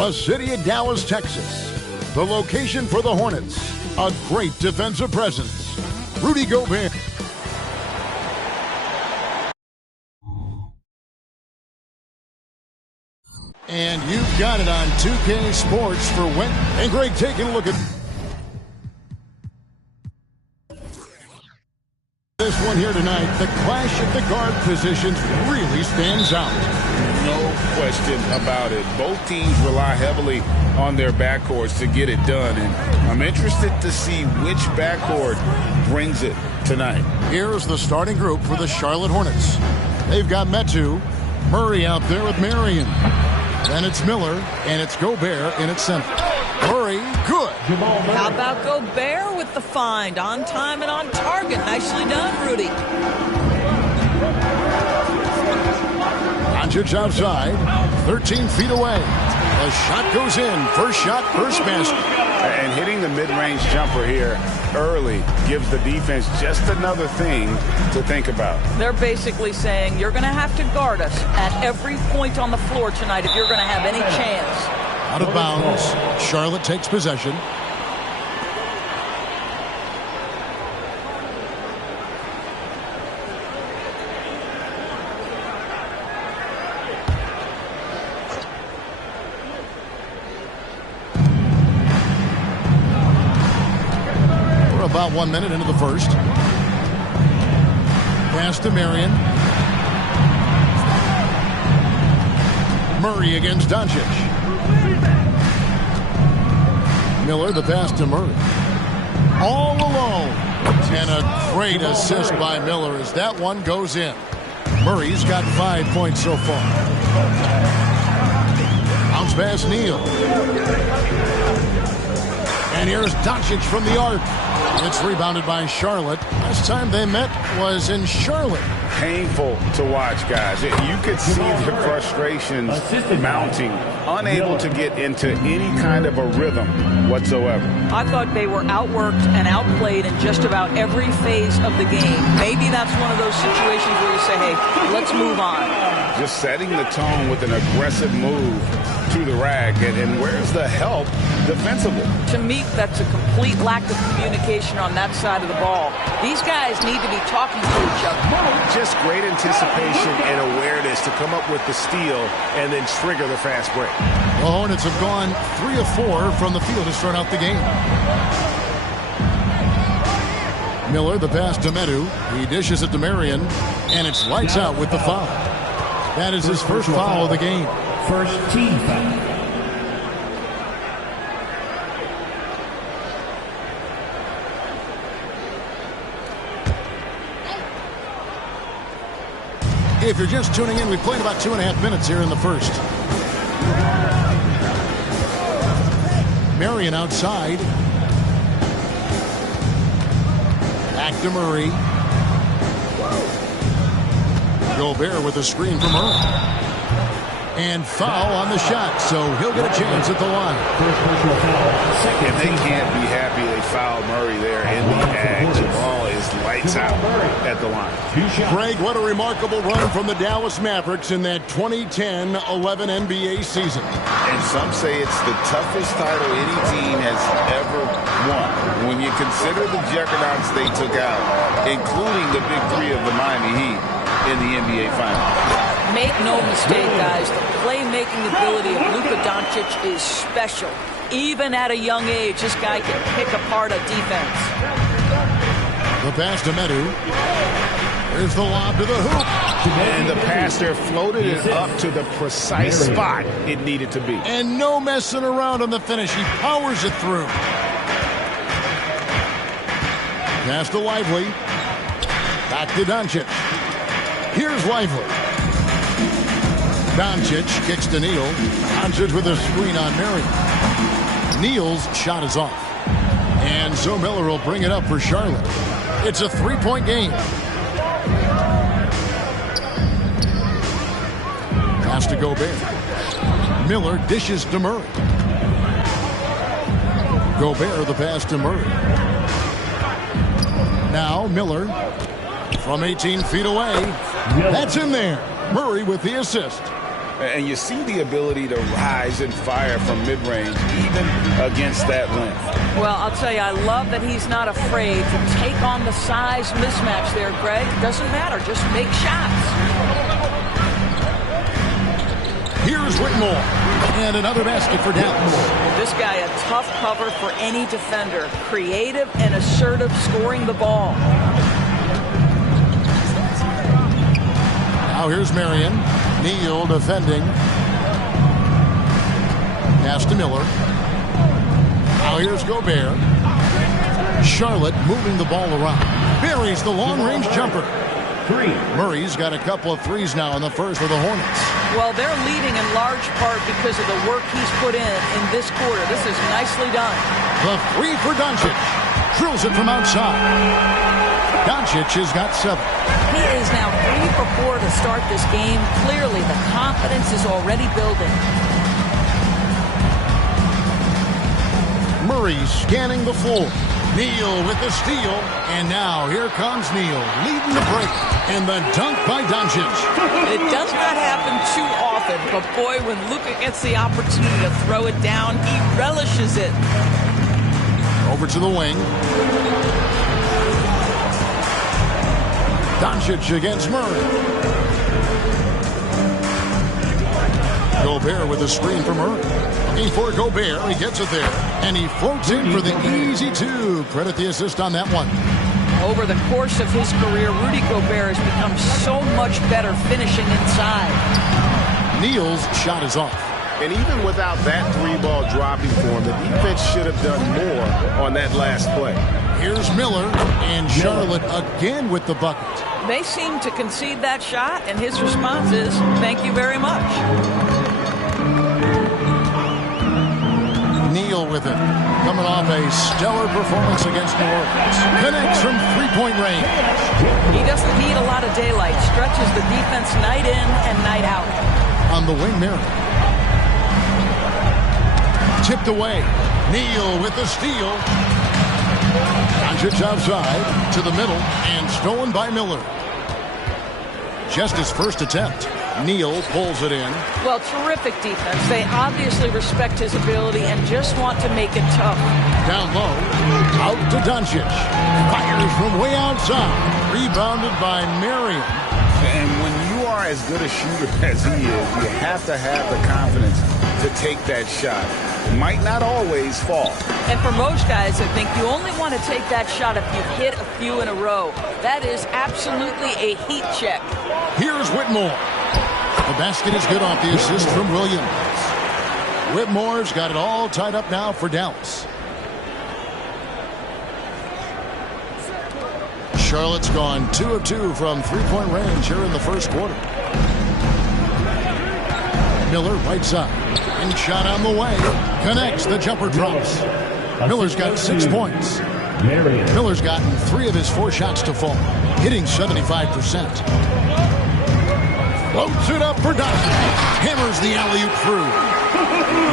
The city of Dallas, Texas. The location for the Hornets. A great defensive presence. Rudy Gobert. And you've got it on 2K Sports for when. And Greg, taking a look at this one here tonight. The clash of the guard positions really stands out. No question about it. Both teams rely heavily on their backcourts to get it done. And I'm interested to see which backcourt brings it tonight. Here's the starting group for the Charlotte Hornets. They've got Metu, Murray out there with Marion. Then it's Miller, and it's Gobert in its center. Murray, good. How about Gobert with the find? On time and on target. Nicely done, Rudy. Doncic outside, 13 feet away. The shot goes in. First shot, first basket. And hitting the mid-range jumper here early gives the defense just another thing to think about. They're basically saying you're going to have to guard us at every point on the floor tonight if you're going to have any chance. Out of bounds. Charlotte takes possession. About 1 minute into the first. Pass to Marion. Murray against Doncic. Miller, the pass to Murray. All alone. And a great assist by Miller as that one goes in. Murray's got 5 points so far. Bounce pass, Neal. And here's Doncic from the arc. It's rebounded by Charlotte. Last time they met was in Charlotte. Painful to watch, guys. You could see the frustrations mounting, unable to get into any kind of a rhythm whatsoever. I thought they were outworked and outplayed in just about every phase of the game. Maybe that's one of those situations where you say, hey, let's move on. Just setting the tone with an aggressive move to the rack. And where's the help defensively? To me, that's a complete lack of communication on that side of the ball. These guys need to be talking to each other. Just great anticipation and awareness to come up with the steal and then trigger the fast break. The Hornets have gone 3 of 4 from the field to start out the game. Miller, the pass to Metu. He dishes it to Marion, and it's lights out with the foul. That is his first foul of the game. First team foul. If you're just tuning in, we've played about 2.5 minutes here in the first. Marion outside. Back to Murray. Gobert with a screen from Murray. And foul on the shot, so he'll get a chance at the line. And they can't be happy they fouled Murray there in the act. The ball is lights out at the line. Greg, what a remarkable run from the Dallas Mavericks in that 2010-11 NBA season. And some say it's the toughest title any team has ever won. When you consider the juggernauts they took out, including the big three of the Miami Heat in the NBA Finals. Make no mistake, guys, the playmaking ability of Luka Doncic is special. Even at a young age, this guy can pick apart a defense. The pass to Metu. Here's the lob to the hoop. And the pass there floated it up to the precise spot it needed to be. And no messing around on the finish. He powers it through. Pass to Lively. Back to Doncic. Here's Lively. Doncic kicks to Neal. Doncic with a screen on Marion. Neal's shot is off. And so Miller will bring it up for Charlotte. It's a 3-point game. Pass to Gobert. Miller dishes to Murray. Gobert the pass to Murray. Now Miller from 18 feet away. That's in there. Murray with the assist. And you see the ability to rise and fire from mid-range, even against that length. Well, I'll tell you, I love that he's not afraid to take on the size mismatch there, Greg. Doesn't matter. Just make shots. Here's Here's Whitmore. And another basket for Dallas. This guy, a tough cover for any defender. Creative and assertive scoring the ball. Now here's Marion. Neal defending. Pass to Miller. Now here's Gobert. Charlotte moving the ball around. Buries the long-range jumper. Murray's got a couple of threes now in the first for the Hornets. Well, they're leading in large part because of the work he's put in this quarter. This is nicely done. The three for Doncic. Drills it from outside. Doncic has got 7. He is now 3 for 4 to start this game. Clearly, the confidence is already building. Murray scanning the floor. Neal with the steal. And now here comes Neal leading the break. And the dunk by Doncic. It does not happen too often, but boy, when Luka gets the opportunity to throw it down, he relishes it. Over to the wing. Doncic against Murray. Gobert with a screen for Murray. Looking for Gobert. He gets it there. And he floats in for the easy 2. Credit the assist on that one. Over the course of his career, Rudy Gobert has become so much better finishing inside. Neal's shot is off. And even without that 3-ball dropping for him, the defense should have done more on that last play. Here's Miller, and Charlotte again with the bucket. They seem to concede that shot, and his response is, thank you very much. Neal with it. Coming off a stellar performance against New Orleans. Connects from three-point range. He doesn't need a lot of daylight. Stretches the defense night in and night out. On the wing, Mary. Tipped away. Neal with the steal. Doncic outside to the middle and stolen by Miller. Just his first attempt. Neal pulls it in. Well, terrific defense. They obviously respect his ability and just want to make it tough. Down low. Out to Doncic. Fires from way outside. Rebounded by Marion. And when you are as good a shooter as he is, you have to have the confidence to take that shot. It might not always fall. And for most guys, I think you only want to take that shot if you've hit a few in a row. That is absolutely a heat check. Here's Whitmore. The basket is good off the assist from Williams. Whitmore's got it all tied up now for Dallas. Charlotte's gone 2 of 2 from three-point range here in the first quarter. Miller right side. And shot on the way. Connects. The jumper drops. Miller's got 6 points. Miller's gotten 3 of his 4 shots to fall. Hitting 75%. Floats it up for Doncic. Hammers the alley-oop through.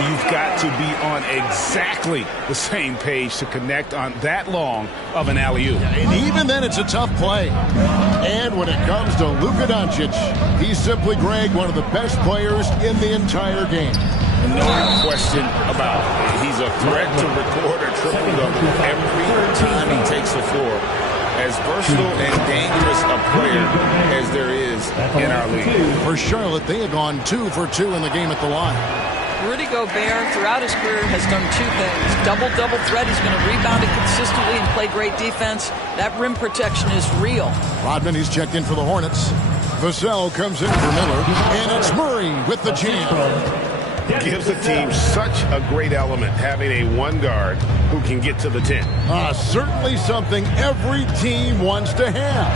You've got to be on exactly the same page to connect on that long of an alley-oop. And even then, it's a tough play. And when it comes to Luka Doncic, he's simply, Greg, one of the best players in the entire game. No question about it. He's a threat to record a triple-double every time he takes the floor. As versatile and dangerous a player as there is in our league. For Charlotte, they have gone 2 for 2 in the game at the line. Rudy Gobert, throughout his career, has done 2 things. Double-double threat. He's going to rebound it consistently and play great defense. That rim protection is real. Rodman, he's checked in for the Hornets. Vassell comes in for Miller. And it's Murray with the jam. Gives the team such a great element having a one guard who can get to the 10. Certainly something every team wants to have.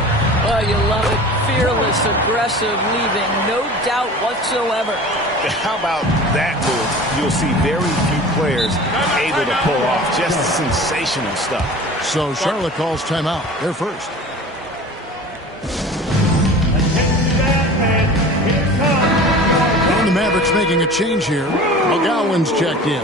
Oh, you love it. Fearless, aggressive, leaving no doubt whatsoever. How about that move? You'll see very few players able to pull off just sensational stuff. So Charlotte calls timeout. They're first. And the Mavericks making a change here. McGowan's checked in.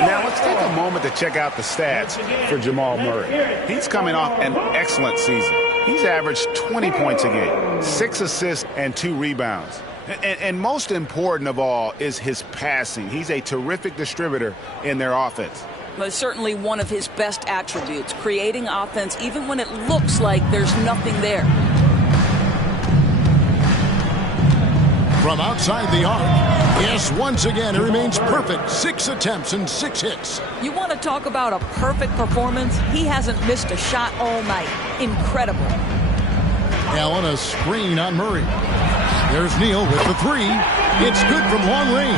Now let's take a moment to check out the stats for Jamal Murray. He's coming off an excellent season. He's averaged 20 points a game, 6 assists, and 2 rebounds. And most important of all is his passing. He's a terrific distributor in their offense. But certainly one of his best attributes, creating offense even when it looks like there's nothing there. From outside the arc, yes, once again, it remains perfect. 6 attempts and 6 hits. You want to talk about a perfect performance? He hasn't missed a shot all night. Incredible. Allen, a screen on Murray. There's Neal with the 3. It's good from long range.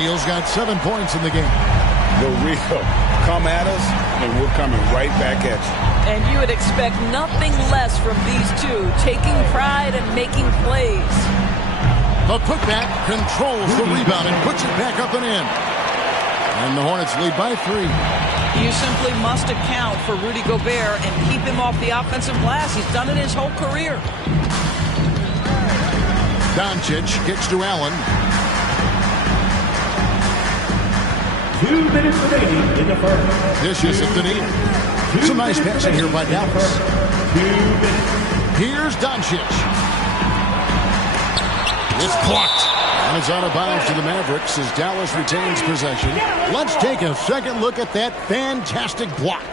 Neal's got 7 points in the game. The Rio, come at us, and we're coming right back at you. And you would expect nothing less from these two, taking pride and making plays. The putback controls the rebound and puts it back up and in. And the Hornets lead by 3. You simply must account for Rudy Gobert and keep him off the offensive glass. He's done it his whole career. Doncic kicks to Allen. 2 minutes remaining in the first. Dishes it to Neal. Some nice passing here by Dallas. 2 minutes. Here's Doncic. It's blocked. And it's out of bounds to the Mavericks as Dallas retains possession. Let's take a second look at that fantastic block.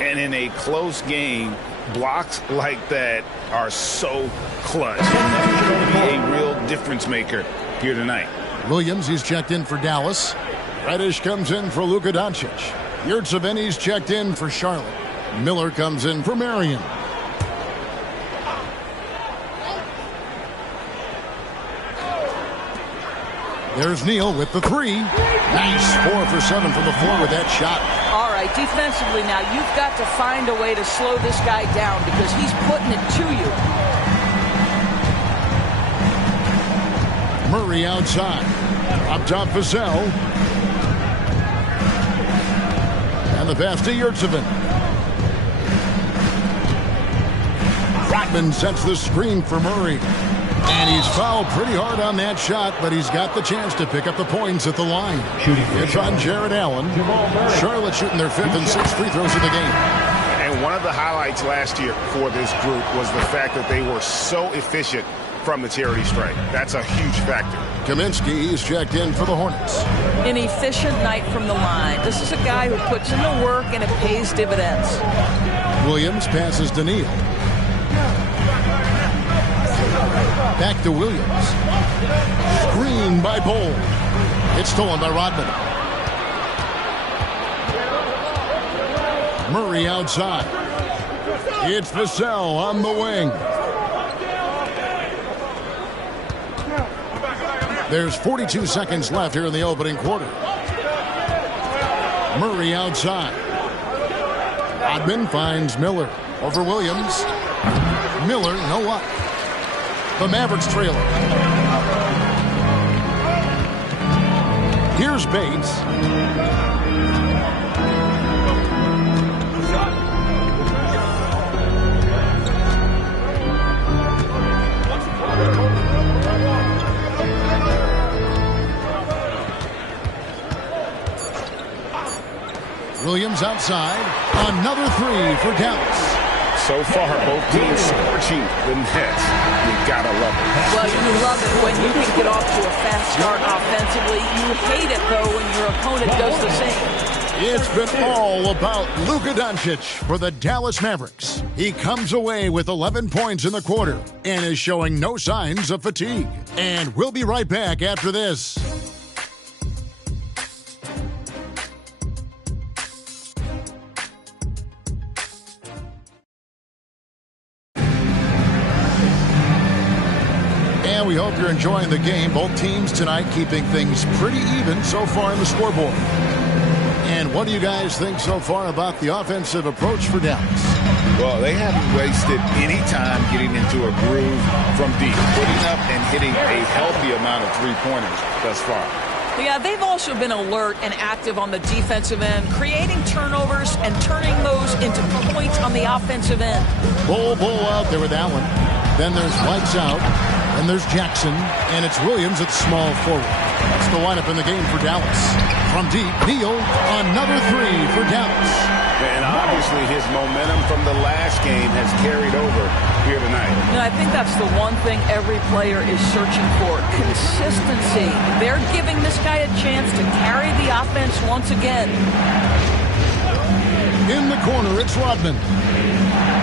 And in a close game, blocks like that are so clutch. Be a real difference maker here tonight. Williams, he's checked in for Dallas. Reddish comes in for Luka Doncic. Yurtseven's checked in for Charlotte. Miller comes in for Marion. There's Neal with the 3. Nice 4 for 7 from the floor with that shot. All right, defensively now, you've got to find a way to slow this guy down because he's putting it to you. Murray outside. Up top, Vassell. And the pass to Yurtseven. Rodman sets the screen for Murray. And he's fouled pretty hard on that shot, but he's got the chance to pick up the points at the line. It's on Jared Allen. Charlotte shooting their 5th and 6th free throws of the game. And one of the highlights last year for this group was the fact that they were so efficient from the charity stripe. That's a huge factor. Kaminsky, he's checked in for the Hornets. An efficient night from the line. This is a guy who puts in the work and it pays dividends. Williams passes to Neal. Back to Williams. Screen by Bol. It's stolen by Rodman. Murray outside. It's Vassell on the wing. There's 42 seconds left here in the opening quarter. Murray outside. Rodman finds Miller over Williams. Miller, no luck. The Mavericks trailer. Here's Bates. Williams outside. Another 3 for Dallas. So far, both teams scorching the nets. You gotta love it. Well, you love it when you can get off to a fast start offensively. You hate it, though, when your opponent does the same. It's been all about Luka Doncic for the Dallas Mavericks. He comes away with 11 points in the quarter and is showing no signs of fatigue. And we'll be right back after this. We hope you're enjoying the game. Both teams tonight keeping things pretty even so far in the scoreboard. And what do you guys think so far about the offensive approach for Dallas? Well, they haven't wasted any time getting into a groove from deep, putting up and hitting a healthy amount of three-pointers thus far. Yeah, they've also been alert and active on the defensive end, creating turnovers and turning those into points on the offensive end. Bol out there with Allen. Then there's Lights out. And there's Jackson, and it's Williams at small forward. That's the lineup in the game for Dallas. From deep, Neal, another three for Dallas. And obviously his momentum from the last game has carried over here tonight. No, I think that's the one thing every player is searching for. Consistency. They're giving this guy a chance to carry the offense once again. In the corner, it's Rodman.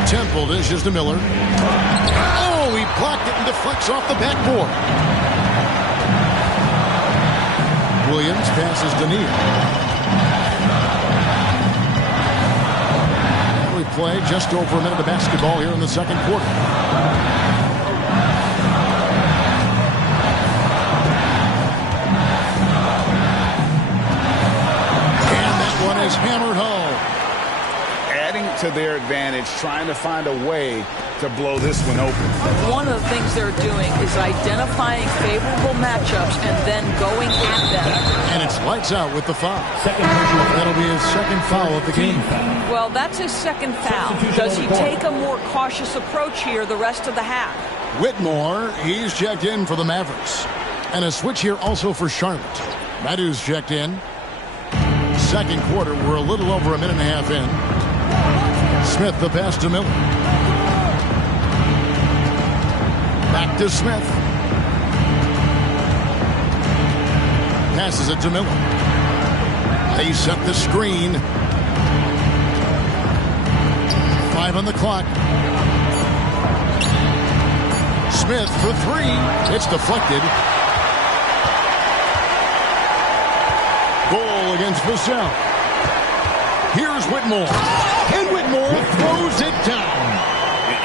Temple dishes to Miller. Oh, he blocked it and deflects off the backboard. Williams passes to Neal. We play just over a minute of basketball here in the second quarter. And that one is hammered home. Adding to their advantage, trying to find a way to blow this one open. One of the things they're doing is identifying favorable matchups and then going at them. And it's lights out with the foul. That'll be his second foul of the game. Well, that's his second foul. Does he take a more cautious approach here the rest of the half? Whitmore, he's checked in for the Mavericks. And a switch here also for Charlotte. Maddu's checked in. Second quarter, we're a little over a minute and a half in. Smith the pass to Miller. Back to Smith. Passes it to Miller. They set the screen. 5 on the clock. Smith for three. It's deflected. Goal against Vassell. Here's Whitmore. And Whitmore throws it down.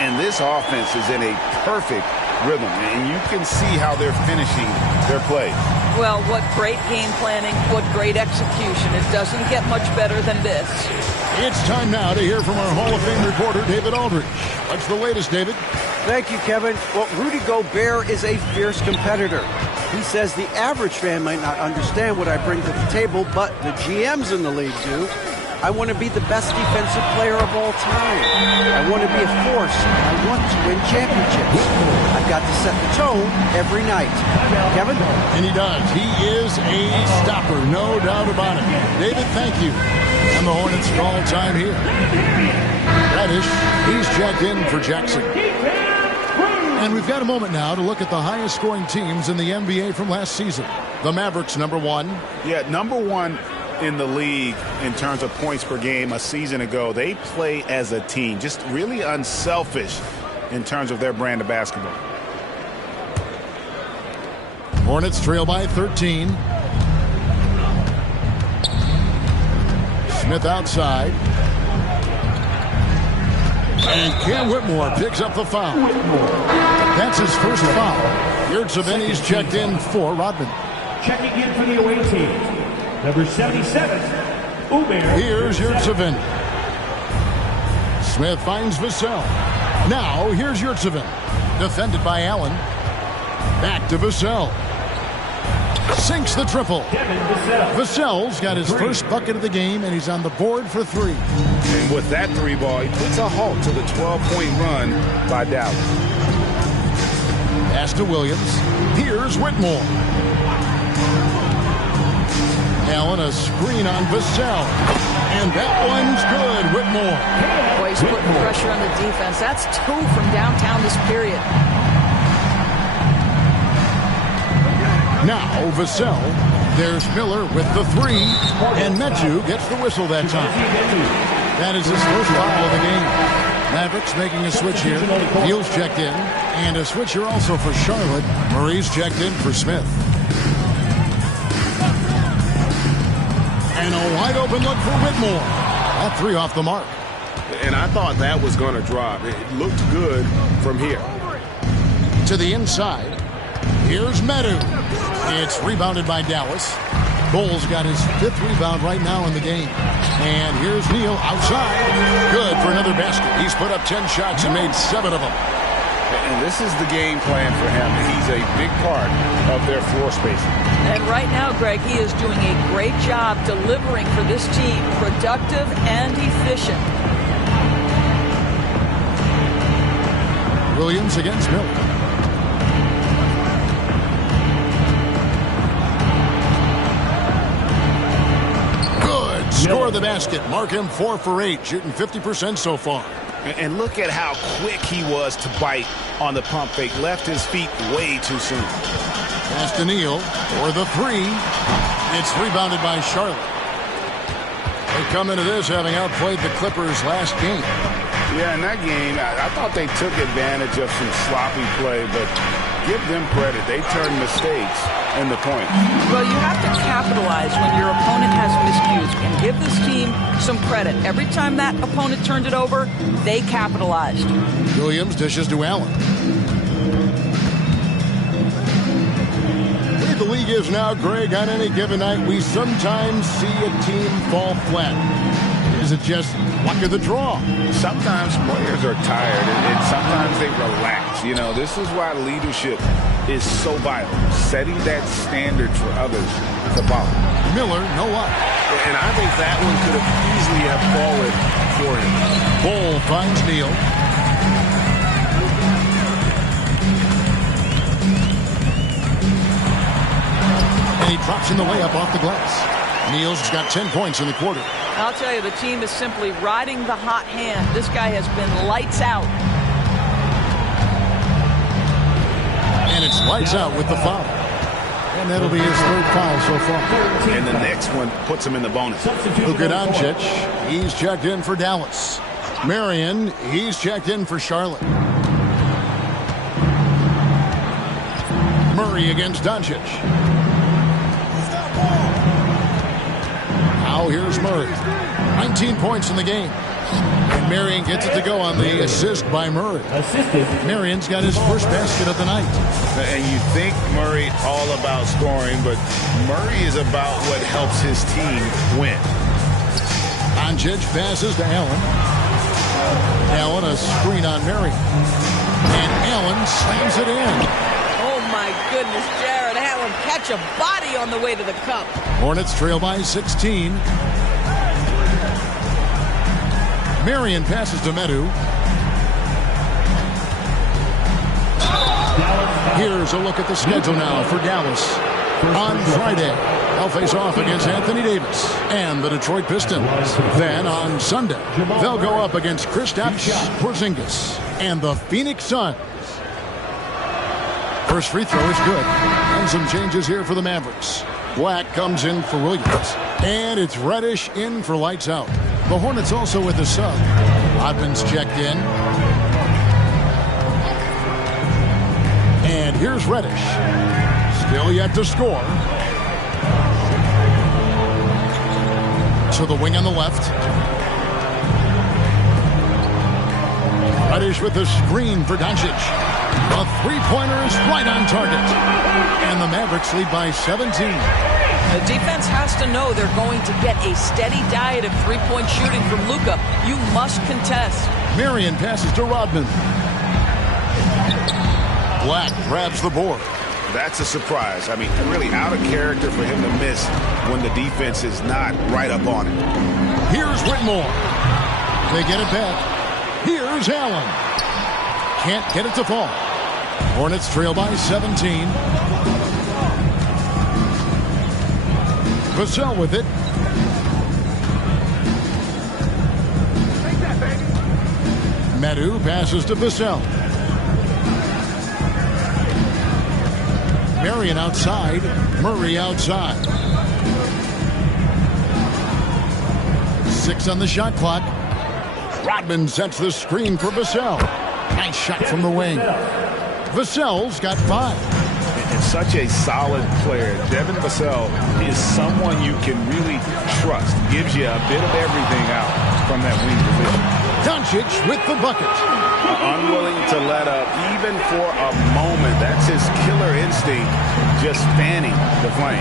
And this offense is in a perfect rhythm, and you can see how they're finishing their play. Well, what great game planning, what great execution. It doesn't get much better than this. It's time now to hear from our Hall of Fame reporter, David Aldridge. What's the latest, David? Thank you, Kevin. Well, Rudy Gobert is a fierce competitor. He says the average fan might not understand what I bring to the table, but the GMs in the league do. I want to be the best defensive player of all time. I want to be a force. I want to win championships. I've got to set the tone every night. Kevin? And he does. He is a stopper, no doubt about it. David, thank you. And the Hornets are all time here. Reddish, he's checked in for Jackson. And we've got a moment now to look at the highest scoring teams in the NBA from last season. The Mavericks, number one. Yeah, number one in the league in terms of points per game a season ago. They play as a team, just really unselfish in terms of their brand of basketball. Hornets trail by 13. Smith outside. And Cam Whitmore picks up the foul. That's his first foul. Yurtseven's checked in for Rodman. Checking in for the away team. Number 77, Uber. Here's Yurtseven. Smith finds Vassell. Now, here's Yurtseven. Defended by Allen. Back to Vassell. Sinks the triple. Vassell's got his first bucket of the game, and he's on the board for three. And with that three ball, he puts a halt to the 12-point run by Dallas. Pass to Williams. Here's Whitmore. Allen, a screen on Vassell. And that one's good, Whitmore. Boy, he's putting pressure on the defense. That's 2 from downtown this period. Now, Vassell. There's Miller with the three. And Metu gets the whistle that time. That is his first foul of the game. Mavericks making a switch here. Neal's checked in. And a switch here also for Charlotte. Murray's checked in for Smith. And a wide open look for Whitmore. That three off the mark. And I thought that was going to drop. It looked good from here. To the inside. Here's Medu. It's rebounded by Dallas. Bull's got his 5th rebound right now in the game. And here's Neal outside. Good for another basket. He's put up 10 shots and made 7 of them. And this is the game plan for him. He's a big part of their floor spacing. And right now, Greg, he is doing a great job delivering for this team. Productive and efficient. Williams against Miller. score the basket. Mark him 4 for 8, shooting 50% so far. And look at how quick he was to bite on the pump fake. Left his feet way too soon. Pass to Neal for the 3. It's rebounded by Charlotte. They come into this having outplayed the Clippers last game. Yeah, in that game, I thought they took advantage of some sloppy play, but give them credit. They turned mistakes into points. Well, you have to capitalize when your opponent has miscues, and give this team some credit. Every time that opponent turned it over, they capitalized. Williams dishes to Allen. The league is now, Greg, on any given night, we sometimes see a team fall flat. Is it just luck of the draw? Sometimes players are tired, and sometimes they relax. You know, this is why leadership is so vital. Setting that standard for others to follow. Miller, no luck. And I think that one could have easily have fallen for him. Bull finds Neal. He drops in the layup off the glass. Neal's got 10 points in the quarter. I'll tell you, the team is simply riding the hot hand. This guy has been lights out. And it's lights out with the foul. And that'll be his 3rd foul so far. And the next one puts him in the bonus. Luka Doncic, he's checked in for Dallas. Marion, he's checked in for Charlotte. Murray against Doncic. Now here's Murray. 19 points in the game. And Marion gets it to go on the assist by Murray. Marion's got his first basket of the night. And you think Murray all about scoring, but Murray is about what helps his team win. Doncic passes to Allen. Allen a screen on Marion. And Allen slams it in. Oh my goodness, Jared Allen catch a body on the way to the cup. Hornets trail by 16. Marion passes to Medu. Here's a look at the schedule now for Dallas. On Friday, they'll face off against Anthony Davis and the Detroit Pistons. Then on Sunday, they'll go up against Kristaps Porzingis and the Phoenix Suns. First free throw is good. And some changes here for the Mavericks. Black comes in for Williams. And it's Reddish in for lights out. The Hornets also with a sub. Rodman's checked in. And here's Reddish. Still yet to score. To the wing on the left. Reddish with the screen for Doncic. The three-pointer is right on target. And the Mavericks lead by 17. The defense has to know they're going to get a steady diet of three-point shooting from Luka. You must contest. Marion passes to Rodman. Black grabs the board. That's a surprise. I mean, really out of character for him to miss when the defense is not right up on it. Here's Whitmore. They get it back. Here's Allen. Can't get it to fall. Hornets trail by 17. Vassell with it. Medu passes to Vassell. Marion outside. Murray outside. 6 on the shot clock. Rodman sets the screen for Vassell. Nice shot from the wing. Vassell's got 5. And such a solid player. Devin Vassell is someone you can really trust. Gives you a bit of everything out from that wing position. Doncic with the bucket. Unwilling to let up even for a moment. That's his killer instinct, just fanning the flame.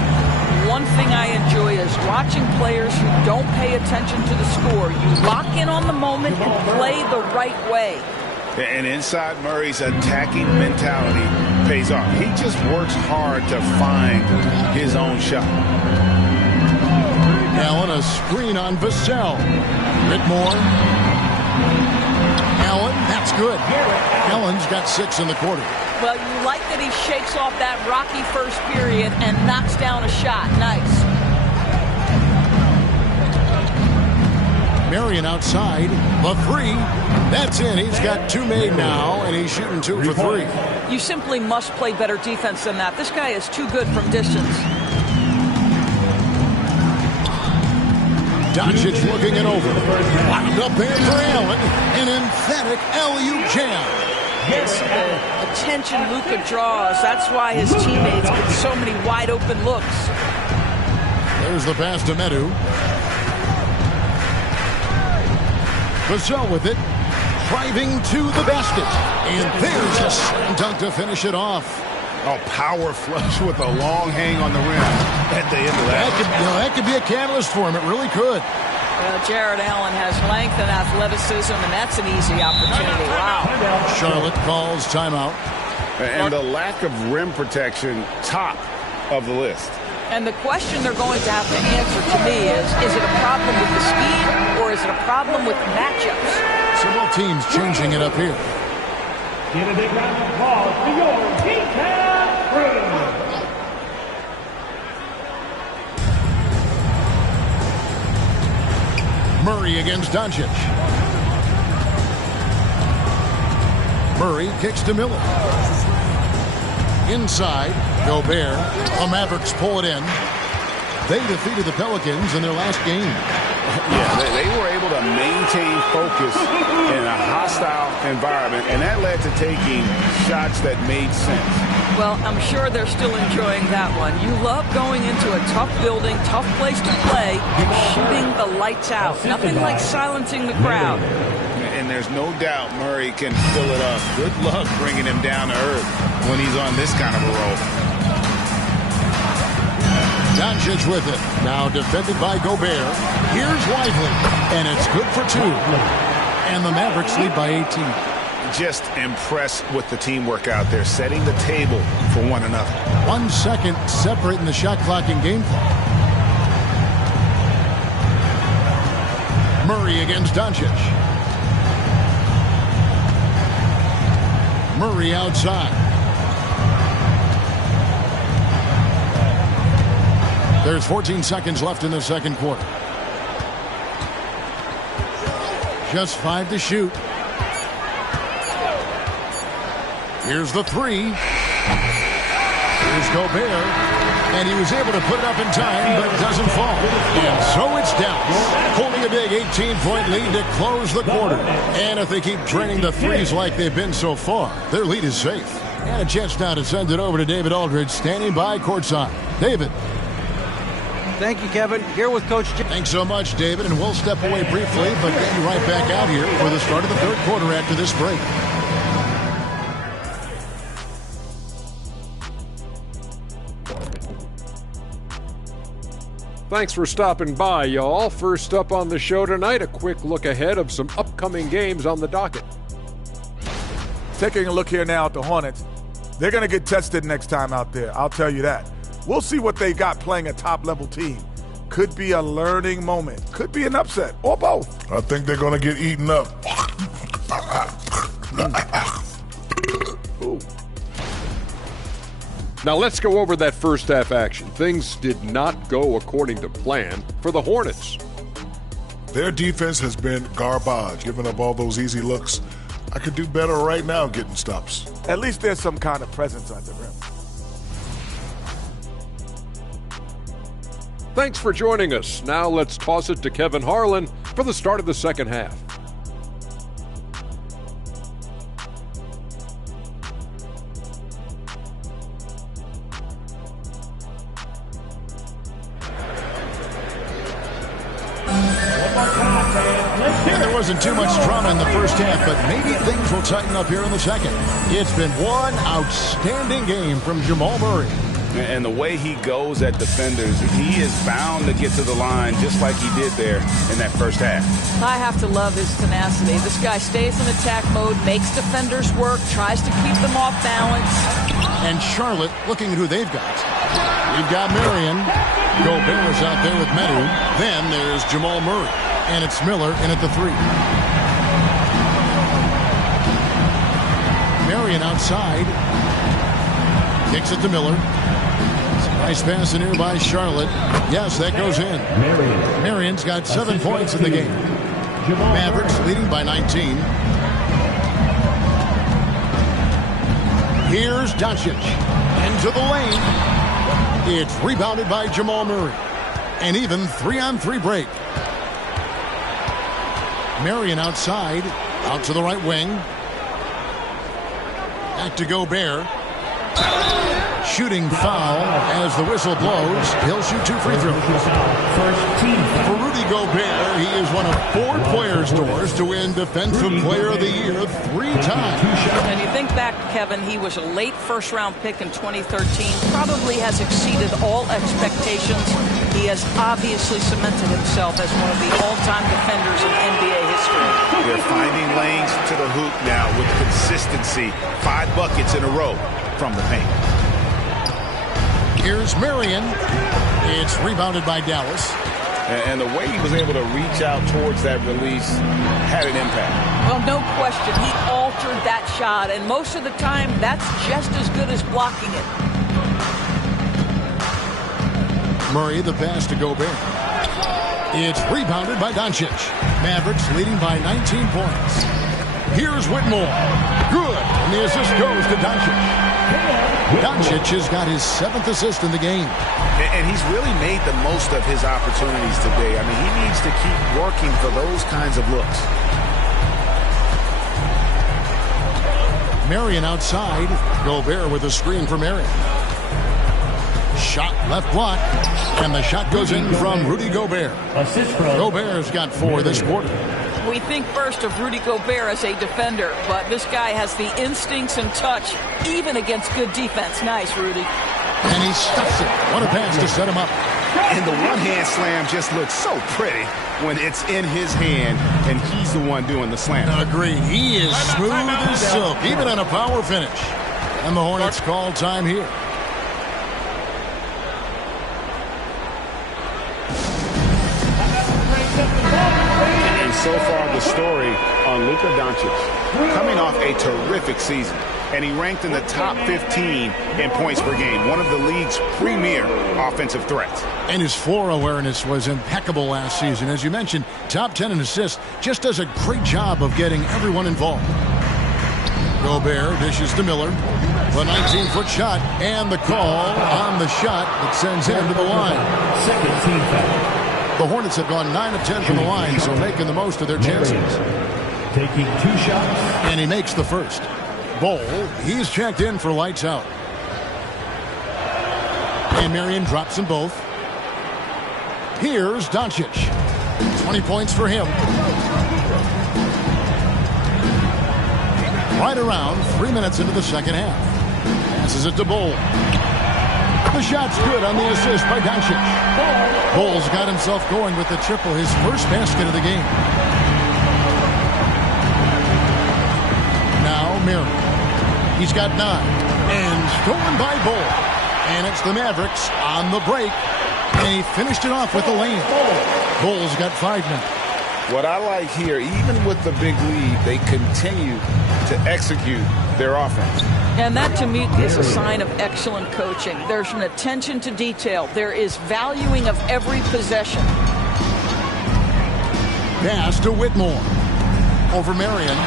One thing I enjoy is watching players who don't pay attention to the score. You lock in on the moment and play the right way. And inside Murray's attacking mentality pays off. He just works hard to find his own shot. Allen a screen on Vassell. Whitmore. Allen, that's good. Allen's got 6 in the quarter. Well, you like that he shakes off that rocky first period and knocks down a shot. Nice. Marion outside. The three. That's in. He's got 2 made now, and he's shooting 2 for 3. You simply must play better defense than that. This guy is too good from distance. Doncic looking it over. Wound up there for Allen. An emphatic alley-oop jam. It's the attention Luka draws. That's why his teammates get so many wide-open looks. There's the pass to Medu. Vassell with it. Driving to the basket. And there's a slam dunk to finish it off. A power flush with a long hang on the rim at the end of that. That could be a catalyst for him. It really could. Jared Allen has length and athleticism, and that's an easy opportunity. Wow. Charlotte calls timeout. And the lack of rim protection, top of the list. And the question they're going to have to answer to me is it a problem with the scheme or is it a problem with matchups? Several teams changing it up here. Give a big round of applause to your defense crew. Murray against Doncic. Murray kicks to Miller. Inside, Gobert. The Mavericks pull it in. They defeated the Pelicans in their last game. Yeah, they were able to maintain focus in a hostile environment, and that led to taking shots that made sense. Well, I'm sure they're still enjoying that one. You love going into a tough building, tough place to play, and shooting the lights out. Nothing like silencing the crowd. And there's no doubt Murray can fill it up. Good luck bringing him down to earth when he's on this kind of a roll. Doncic with it. Now defended by Gobert. Here's Lively. And it's good for 2. And the Mavericks lead by 18. Just impressed with the teamwork out there, setting the table for one another. 1 second separating the shot clock and game clock. Murray against Doncic. Murray outside. There's 14 seconds left in the second quarter. Just 5 to shoot. Here's the 3. Here's Gobert. And he was able to put it up in time, but it doesn't fall. And so it's Dallas, holding a big 18-point lead to close the quarter. And if they keep draining the threes like they've been so far, their lead is safe. And a chance now to send it over to David Aldridge, standing by courtside. David. Thank you, Kevin. Here with Coach Jim. Thanks so much, David. And we'll step away briefly, but get you right back out here for the start of the third quarter after this break. Thanks for stopping by, y'all. First up on the show tonight, a quick look ahead of some upcoming games on the docket. Taking a look here now at the Hornets. They're going to get tested next time out there. I'll tell you that. We'll see what they got playing a top-level team. Could be a learning moment. Could be an upset, or both. I think they're going to get eaten up. Ooh. Now let's go over that first half action. Things did not go according to plan for the Hornets. Their defense has been garbage, giving up all those easy looks. I could do better right now getting stops. At least there's some kind of presence on the rim. Thanks for joining us. Now let's toss it to Kevin Harlan for the start of the second half. Yeah, there wasn't too much drama in the first half, but maybe things will tighten up here in the second. It's been one outstanding game from Jamal Murray. And the way he goes at defenders, he is bound to get to the line just like he did there in that first half. I have to love his tenacity. This guy stays in attack mode, makes defenders work, tries to keep them off balance. And Charlotte looking at who they've got. We've got Marion. Gobert is out there with Medu. Then there's Jamal Murray. And it's Miller in at the 3. Marion outside. Kicks it to Miller. Nice pass in here by Charlotte. Yes, that goes in. Marion's got 7 points in the game. Mavericks leading by 19. Here's Doncic into the lane. It's rebounded by Jamal Murray. An even 3-on-3 break. Marion outside, out to the right wing. Back to Gobert. Shooting foul as the whistle blows. He'll shoot 2 free throws. For Rudy Gobert, he is one of 4 players, Doors, to win Defensive Player of the Year 3 times. And you think back, Kevin, he was a late first-round pick in 2013. Probably has exceeded all expectations. He has obviously cemented himself as one of the all-time defenders in NBA history. They're finding lanes to the hoop now with consistency. 5 buckets in a row from the paint. Here's Marion. It's rebounded by Dallas. And the way he was able to reach out towards that release had an impact. Well, no question. He altered that shot, and most of the time, that's just as good as blocking it. Murray, the pass to Gobert. It's rebounded by Doncic. Mavericks leading by 19 points. Here's Whitmore. Good. And the assist goes to Doncic. Doncic has got his 7th assist in the game. And he's really made the most of his opportunities today. I mean, he needs to keep working for those kinds of looks. Marion outside. Gobert with a screen for Marion. Shot left block. And the shot goes in from Rudy Gobert. Gobert's got 4 this quarter. We think first of Rudy Gobert as a defender, but this guy has the instincts and touch, even against good defense. Nice, Rudy. And he stuffs it. What a pass to set him up. And the one-hand slam just looks so pretty when it's in his hand and he's the one doing the slam. Agreed. He is smooth as silk, even on a power finish. And the Hornets call time here. So far, the story on Luka Doncic, coming off a terrific season, and he ranked in the top 15 in points per game, one of the league's premier offensive threats. And his floor awareness was impeccable last season. As you mentioned, top 10 in assists, just does a great job of getting everyone involved. Gobert dishes to Miller. The 19-foot shot, and the call on the shot that sends him to the line. Second team foul. The Hornets have gone 9 of 10 from the line, so making the most of their chances. Taking 2 shots. And he makes the first. Bol, he's checked in for lights out. And Marion drops them both. Here's Doncic. 20 points for him. Right around 3 minutes into the second half. Passes it to Bol. The shot's good on the assist by Doncic. Bol's got himself going with the triple, his first basket of the game. Now Marion. He's got 9. And stolen by Bol. And it's the Mavericks on the break. And he finished it off with the lane. Bol's got 5 now. What I like here, even with the big lead, they continue to execute their offense. And that, to me, is a sign of excellent coaching. There's an attention to detail. There is valuing of every possession. Pass to Whitmore. Over Marion.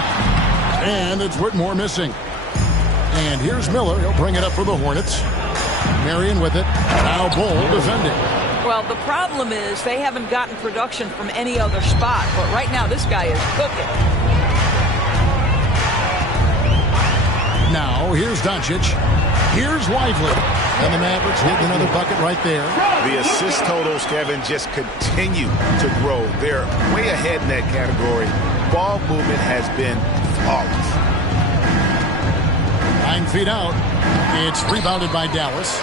And it's Whitmore missing. And here's Miller. He'll bring it up for the Hornets. Marion with it. Now Bol defending. Well, the problem is they haven't gotten production from any other spot. But right now, this guy is cooking. Now, here's Doncic. Here's Lively. And the Mavericks hitting another bucket right there. The assist totals, Kevin, just continue to grow. They're way ahead in that category. Ball movement has been flawless. 9 feet out. It's rebounded by Dallas.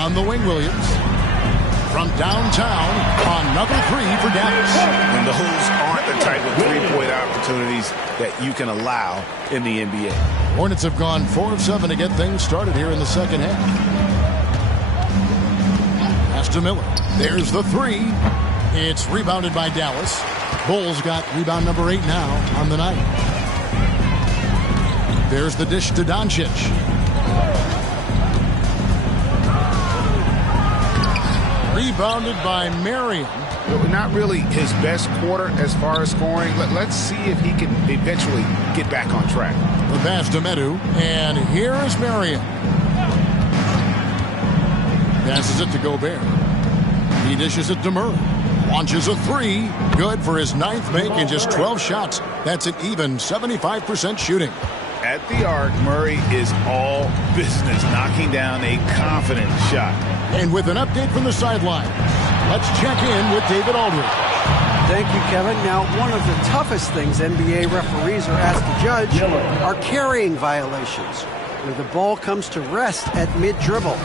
On the wing, Williams. From downtown, another 3 for Dallas. And those aren't the type of three-point opportunities that you can allow in the NBA. Hornets have gone 4 of 7 to get things started here in the second half. Pass to Miller. There's the 3. It's rebounded by Dallas. Bol's got rebound number 8 now on the night. There's the dish to Doncic. Rebounded by Marion. Not really his best quarter as far as scoring. Let's see if he can eventually get back on track. The pass to Medu, and here is Marion. Passes it to Gobert. He dishes it to Murray. Launches a three. Good for his 9th make in just 12 shots. That's an even 75% shooting. At the arc, Murray is all business, knocking down a confident shot. And with an update from the sideline, let's check in with David Aldridge. Thank you, Kevin. Now, one of the toughest things NBA referees are asked to judge are carrying violations, where the ball comes to rest at mid-dribble.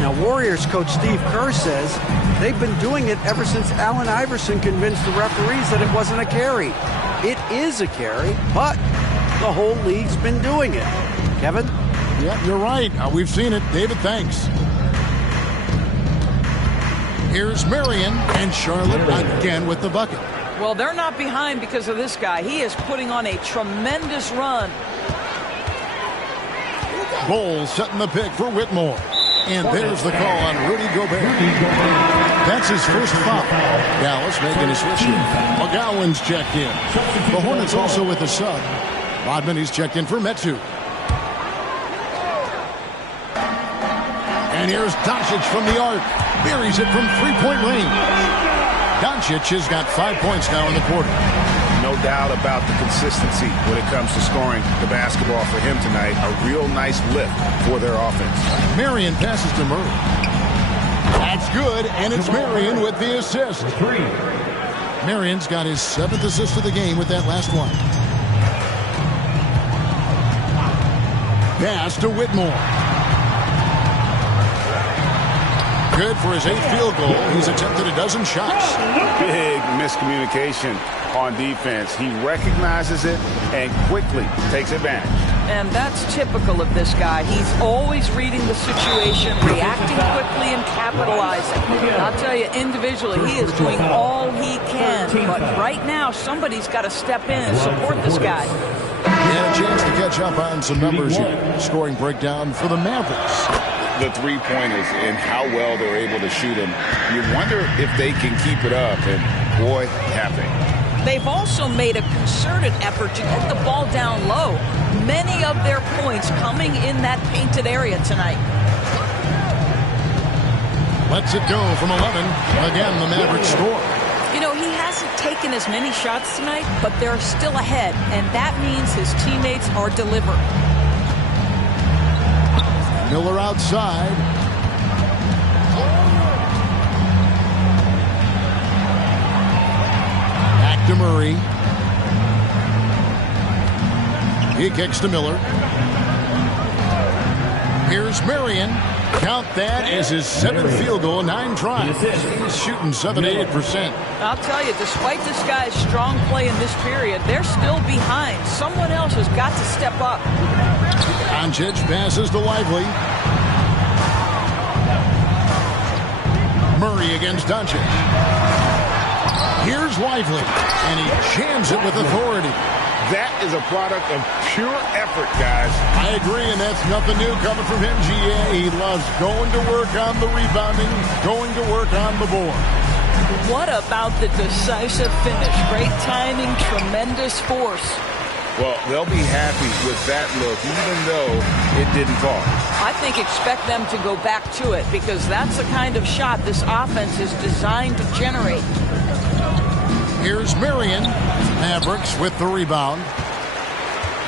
Now, Warriors coach Steve Kerr says they've been doing it ever since Allen Iverson convinced the referees that it wasn't a carry. It is a carry, but the whole league's been doing it. Kevin? Yep, you're right. We've seen it. David, thanks. Here's Marion, and Charlotte again with the bucket. Well, they're not behind because of this guy. He is putting on a tremendous run. Bowles setting the pick for Whitmore. And there's the call on Rudy Gobert. That's his first foul. Dallas making a switch here. McGowan's checked in. The Hornets also with a sub. Rodman, he's checked in for Metu. And here's Doncic from the arc. Buries it from three-point range. Doncic has got 5 points now in the quarter. No doubt about the consistency when it comes to scoring the basketball for him tonight. A real nice lift for their offense. Marion passes to Murray. That's good, and it's Marion with the assist. Marion's got his 7th assist of the game with that last one. Pass to Whitmore. Good for his 8th field goal. He's attempted a dozen shots. Big miscommunication on defense. He recognizes it and quickly takes advantage. And that's typical of this guy. He's always reading the situation, reacting quickly, and capitalizing. I'll tell you, individually, he is doing all he can. But right now, somebody's got to step in and support this guy. He had a chance to catch up on some numbers here. Scoring breakdown for the Mavericks. The three-pointers and how well they're able to shoot them. You wonder if they can keep it up, and boy, have they. They've also made a concerted effort to get the ball down low. Many of their points coming in that painted area tonight. Lets it go from 11. Again, the Mavericks score. You know, he hasn't taken as many shots tonight, but they're still ahead, and that means his teammates are delivering. Miller outside. Back to Murray. He kicks to Miller. Here's Marion. Count that as his 7th field goal, 9 tries. He's shooting 78%. I'll tell you, despite this guy's strong play in this period, they're still behind. Someone else has got to step up. Doncic passes to Lively. Murray against Doncic. Here's Lively, and he jams it with authority. That is a product of pure effort, guys. I agree, and that's nothing new coming from him, GA. He loves going to work on the rebounding, going to work on the board. What about the decisive finish? Great timing, tremendous force. Well, they'll be happy with that look, even though it didn't fall. I think expect them to go back to it because that's the kind of shot this offense is designed to generate. Here's Marion. Mavericks with the rebound.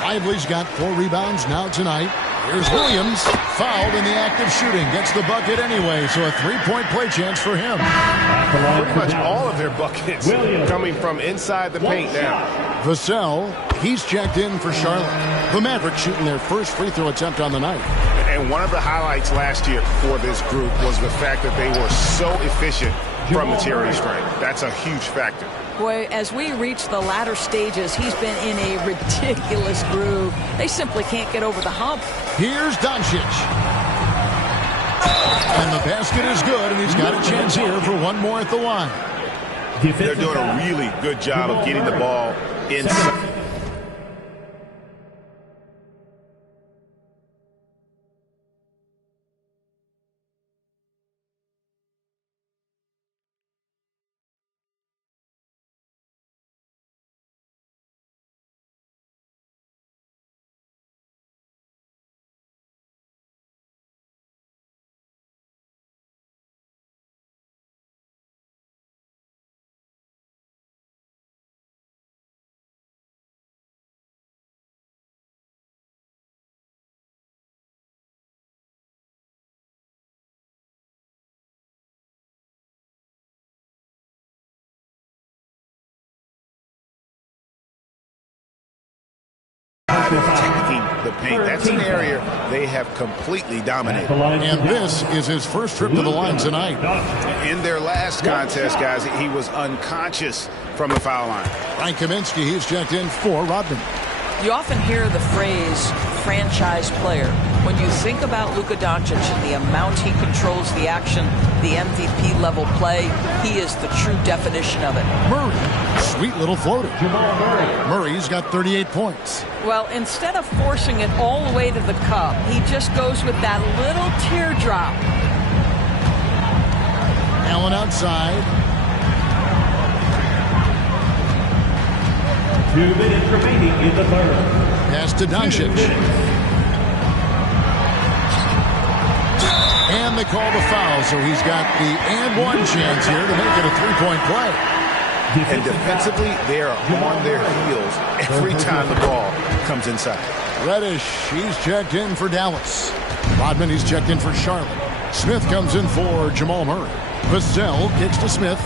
Lively's got 4 rebounds now tonight. Here's Williams. Fouled in the act of shooting. Gets the bucket anyway, so a 3-point play chance for him. Pretty much all of their buckets coming from inside the paint now. Vassell, he's checked in for Charlotte. The Mavericks shooting their first free throw attempt on the night. And one of the highlights last year for this group was the fact that they were so efficient from the Terry strike. That's a huge factor. Boy, as we reach the latter stages, he's been in a ridiculous groove. They simply can't get over the hump. Here's Doncic. And the basket is good, and he's got a chance here for one more at the line. They're doing a really good job of getting the ball inside. attacking the paint. That's an area they have completely dominated. And this is his first trip to the line tonight. In their last contest, guys, he was unconscious from the foul line. Frank Kaminsky, he's checked in for Rodman. You often hear the phrase franchise player. When you think about Luka Doncic and the amount he controls the action, the MVP level play, he is the true definition of it. Murray, sweet little floater. Murray's got 38 points. Well, instead of forcing it all the way to the cup, he just goes with that little teardrop. Allen outside. 2 minutes remaining in the third. Pass to Doncic. And they call the foul, so he's got the and one chance here to make it a three-point play. And defensively, they are on their heels every time the ball comes inside. Reddish, he's checked in for Dallas. Rodman, he's checked in for Charlotte. Smith comes in for Jamal Murray. Vassell kicks to Smith.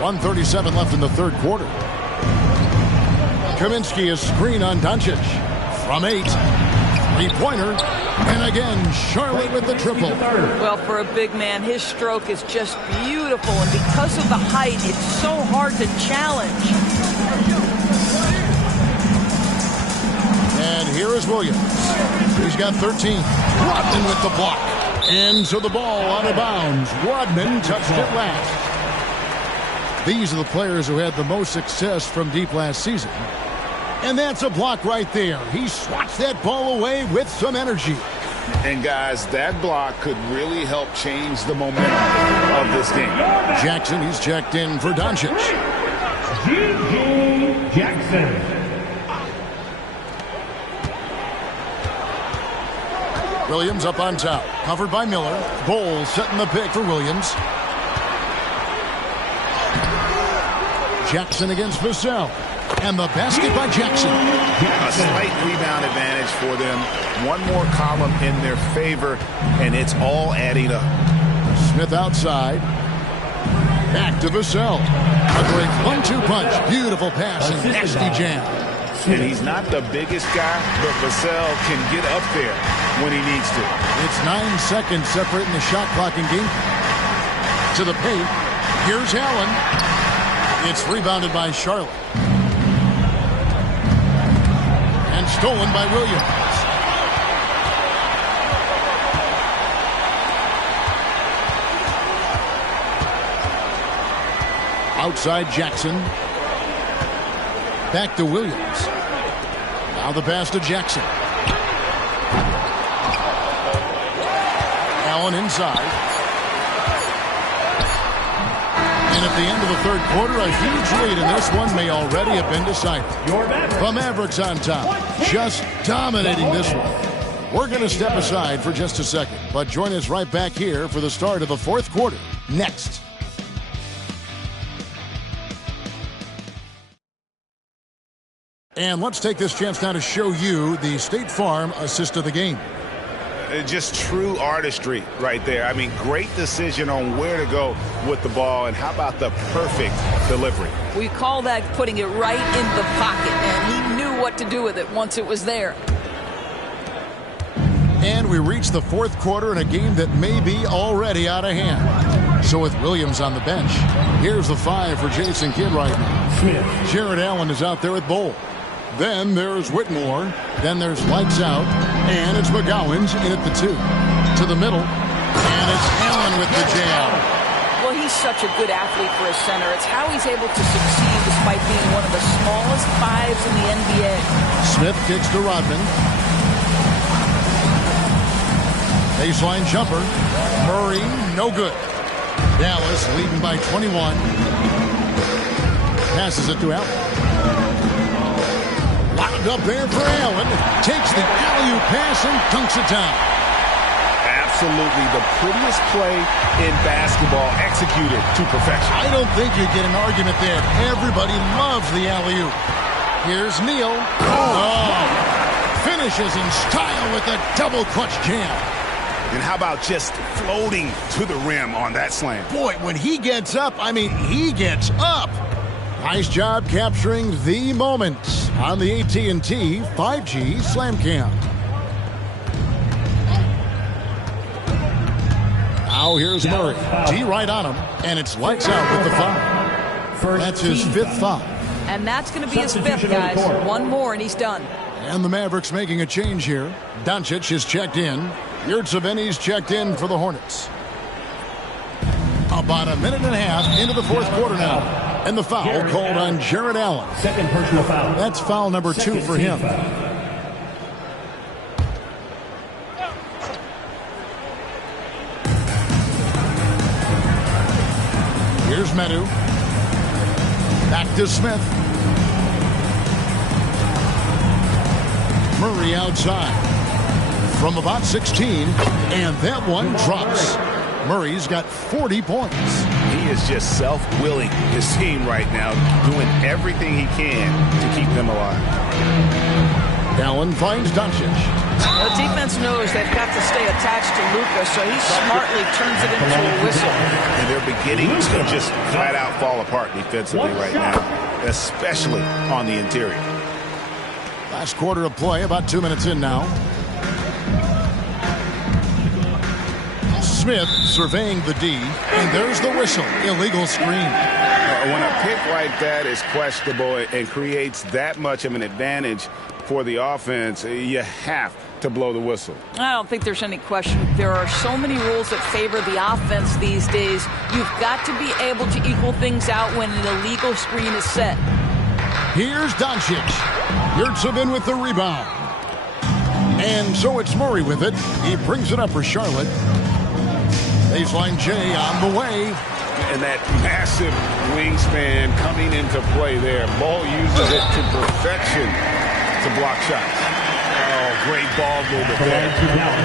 .137 left in the third quarter. Kaminsky is screen on Doncic. From 8. Three-pointer. And again, Charlotte with the triple. Well, for a big man, his stroke is just beautiful. And because of the height, it's so hard to challenge. And here is Williams. He's got 13. Rodman with the block. And so the ball out of bounds. Rodman touched it last. These are the players who had the most success from deep last season. And that's a block right there. He swats that ball away with some energy. And guys, that block could really help change the momentum of this game. Jackson, he's checked in for Doncic. G.G. Jackson. Williams up on top. Covered by Miller. Bowles setting the pick for Williams. Jackson against Vassell. And the basket by Jackson. A slight rebound advantage for them. One more column in their favor, and it's all adding up. Smith outside. Back to Vassell. A great 1-2 punch. Beautiful pass and nasty jam. And he's not the biggest guy, but Vassell can get up there when he needs to. It's 9 seconds separating the shot clock and game. To the paint. Here's Allen. It's rebounded by Charlotte. And stolen by Williams. Outside Jackson. Back to Williams. Now the pass to Jackson. Allen inside. And at the end of the third quarter, a huge lead in this one may already have been decided. The Mavericks on top, just dominating this one. We're going to step aside for just a second, but join us right back here for the start of the fourth quarter next. And let's take this chance now to show you the State Farm assist of the game. Just true artistry right there. I mean, great decision on where to go with the ball, and how about the perfect delivery? We call that putting it right in the pocket, and he knew what to do with it once it was there. And we reach the fourth quarter in a game that may be already out of hand. So with Williams on the bench, here's the 5 for Jason Kidd right now. Jared Allen is out there with Bowles. Then there's Whitmore. Then there's lights out. And it's McGowan's in at the 2. To the middle. And it's Allen with the jam. Well, he's such a good athlete for a center. It's how he's able to succeed despite being one of the smallest 5s in the NBA. Smith kicks to Rodman. Baseline jumper. Murray, no good. Dallas leading by 21. Passes it to Allen. Locked up there for Allen. Takes the alley-oop pass and dunks it down. Absolutely the prettiest play in basketball, executed to perfection. I don't think you get an argument there. Everybody loves the alley-oop. Here's Neal. Oh. Finishes in style with a double clutch jam. And how about just floating to the rim on that slam? Boy, when he gets up, I mean, he gets up. Nice job capturing the moments on the AT&T 5G Slam Cam. Now here's Murray. D right on him, and it's lights out with the foul. That's his 5th foul. And that's going to be his 5th, guys. One more, and he's done. And the Mavericks making a change here. Doncic is checked in. Yurtseven's checked in for the Hornets. About a minute and a half into the 4th quarter now. And the foul called on Jared Allen. Second personal foul. That's foul number 2 for him. Here's Medu. Back to Smith. Murray outside from about 16, and that one drops. Murray's got 40 points. He is just self-willing his team right now, doing everything he can to keep them alive. Allen finds Doncic. The defense knows they've got to stay attached to Luka, so he smartly turns it into a whistle. And they're beginning to just flat out fall apart defensively right now, especially on the interior. Last quarter of play, about 2 minutes in now. Smith surveying the D, and there's the whistle. Illegal screen. When a pick like that is questionable and creates that much of an advantage for the offense, you have to blow the whistle. I don't think there's any question. There are so many rules that favor the offense these days. You've got to be able to equal things out when an illegal screen is set. Here's Doncic. Yurtseven with the rebound. And so it's Murray with it. He brings it up for Charlotte. Baseline J on the way. And that massive wingspan coming into play there. Ball uses it to perfection to block shots. Oh, great ball movement there.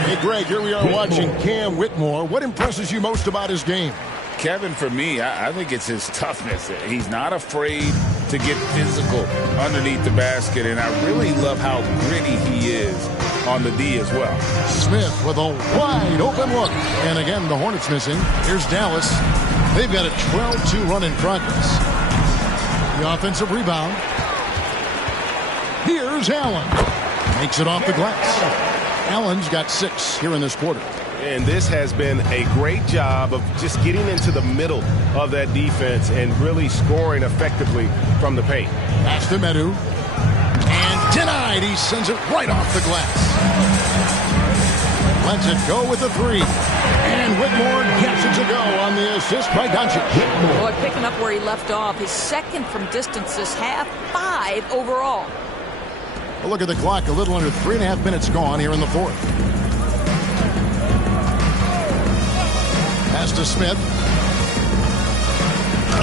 Hey, Greg, here we are watching Cam Whitmore. What impresses you most about his game? Kevin, for me, I think it's his toughness. He's not afraid to get physical underneath the basket, and I really love how gritty he is on the D as well. Smith with a wide open look. And again, the Hornets missing. Here's Dallas. They've got a 12-2 run in progress. The offensive rebound. Here's Allen. Makes it off the glass. Allen's got 6 here in this quarter. And this has been a great job of just getting into the middle of that defense and really scoring effectively from the paint. Pass to Medu. And denied. He sends it right off the glass. Lets it go with the 3. And Whitmore gets it to go on the assist by Doncic. Boy, picking up where he left off. His second from distance this half, 5 overall. Well, look at the clock. A little under 3.5 minutes gone here in the 4th. Pass to Smith.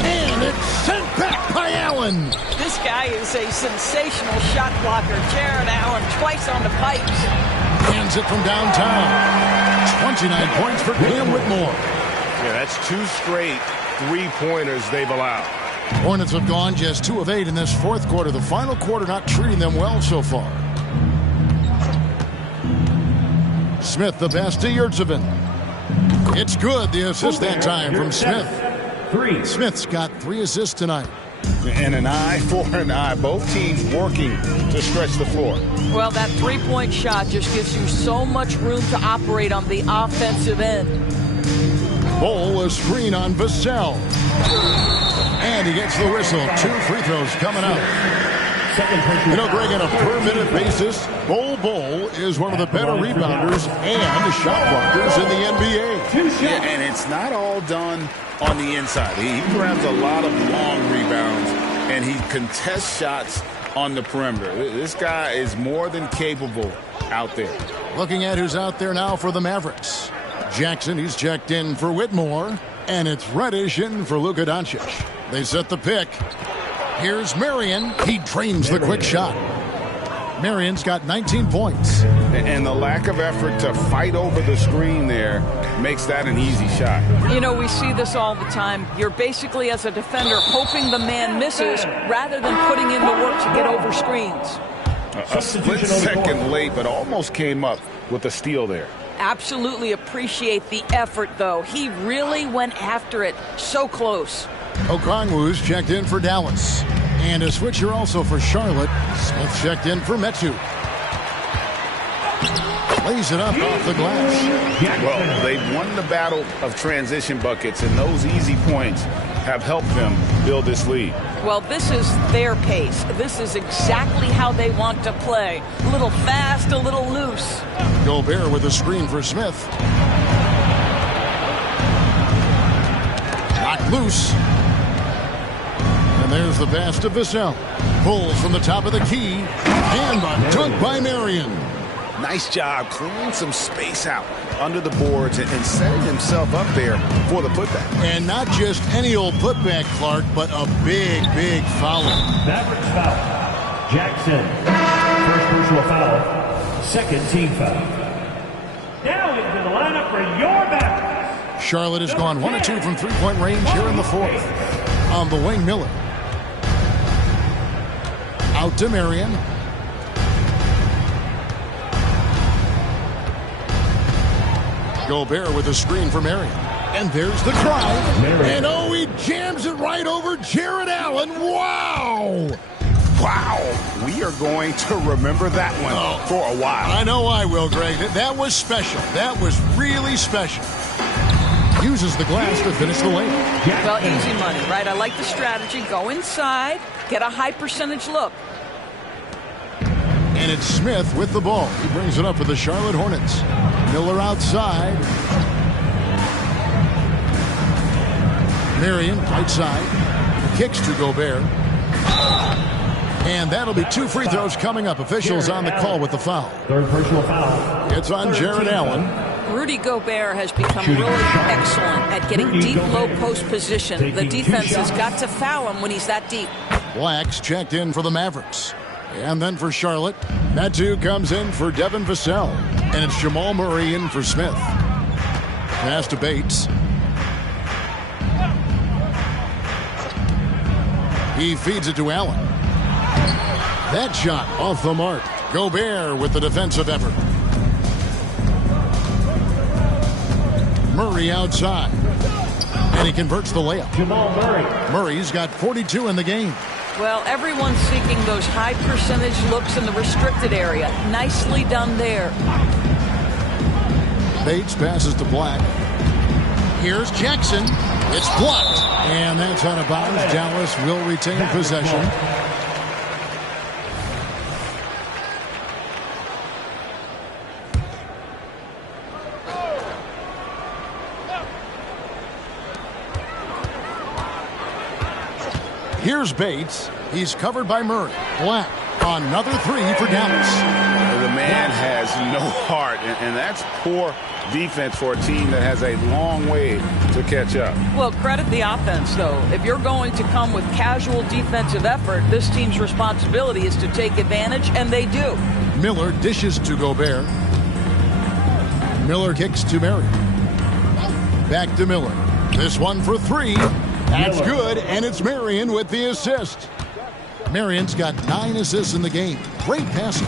And it's sent back by Allen. This guy is a sensational shot blocker. Jared Allen twice on the pipes. Hands it from downtown. 29 points for Cam Whitmore. Yeah, that's 2 straight 3-pointers they've allowed. Hornets have gone just 2 of 8 in this 4th quarter. The final quarter not treating them well so far. Smith the best to Yurtseven. It's good. The assist that time from Smith. 3. Smith's got 3 assists tonight. And an eye for an eye. Both teams working to stretch the floor. Well, that 3-point shot just gives you so much room to operate on the offensive end. Bowl a screen on Vassell. And he gets the whistle. 2 free throws coming up. You know, Greg, on a per-minute basis, Bol is one of the better rebounders and shot blockers in the NBA. Yeah, and it's not all done on the inside. He grabs a lot of long rebounds, and he contests shots on the perimeter. This guy is more than capable out there. Looking at who's out there now for the Mavericks. Jackson, he's checked in for Whitmore, and it's Reddish in for Luka Doncic. They set the pick. Here's Marion. He drains the quick shot. Marion's got 19 points. And the lack of effort to fight over the screen there makes that an easy shot. You know, we see this all the time. You're basically, as a defender, hoping the man misses rather than putting in the work to get over screens. A split second late, but almost came up with a steal there. Absolutely appreciate the effort, though. He really went after it. So close. Okongwu's checked in for Dallas. And a switcher also for Charlotte. Smith checked in for Metu. Lays it up off the glass. Well, they've won the battle of transition buckets, and those easy points have helped them build this lead. Well, this is their pace. This is exactly how they want to play. A little fast, a little loose. Gobert with a screen for Smith. Knocked loose. And there's the pass to Vassell. Pulls from the top of the key. And a dunk by Marion. Nice job clearing some space out under the boards and setting himself up there for the putback. And not just any old putback, Clark, but a big, big foul. Mavericks foul. Jackson. First personal foul. Second team foul. Now into the lineup for your Mavericks. Charlotte has gone 1 of 2 from three-point range here in the fourth. On the wing, Miller. Out to Marion. Gobert with a screen for Marion. And there's the drive. And oh, he jams it right over Jared Allen. Wow! Wow. We are going to remember that one for a while. I know I will, Greg. That was special. That was really special. Uses the glass to finish the lane. Well, easy money, right? I like the strategy. Go inside, get a high percentage look. And it's Smith with the ball. He brings it up for the Charlotte Hornets. Miller outside. Marion, right side. Kicks to Gobert. And that'll be 2 free throws coming up. Officials on the call with the foul. Third personal foul. It's on Jared Allen. Rudy Gobert has become really excellent at getting deep, low post position. The defense has got to foul him when he's that deep. Black's checked in for the Mavericks. And then for Charlotte, Metu comes in for Devin Vassell. And it's Jamal Murray in for Smith. Pass to Bates. He feeds it to Allen. That shot off the mark. Gobert with the defensive effort. Murray outside. And he converts the layup. Jamal Murray. Murray's got 42 in the game. Well, everyone's seeking those high percentage looks in the restricted area. Nicely done there. Bates passes to Black. Here's Jackson. It's blocked. And that's out of bounds. Dallas will retain possession. Here's Bates. He's covered by Murray. Black. Another three for Dallas. The man has no heart, and that's poor defense for a team that has a long way to catch up. Well, credit the offense, though. If you're going to come with casual defensive effort, this team's responsibility is to take advantage, and they do. Miller dishes to Gobert. Miller kicks to Marion. Back to Miller. This one for three. That's good, and it's Marion with the assist. Marion's got 9 assists in the game. Great passing.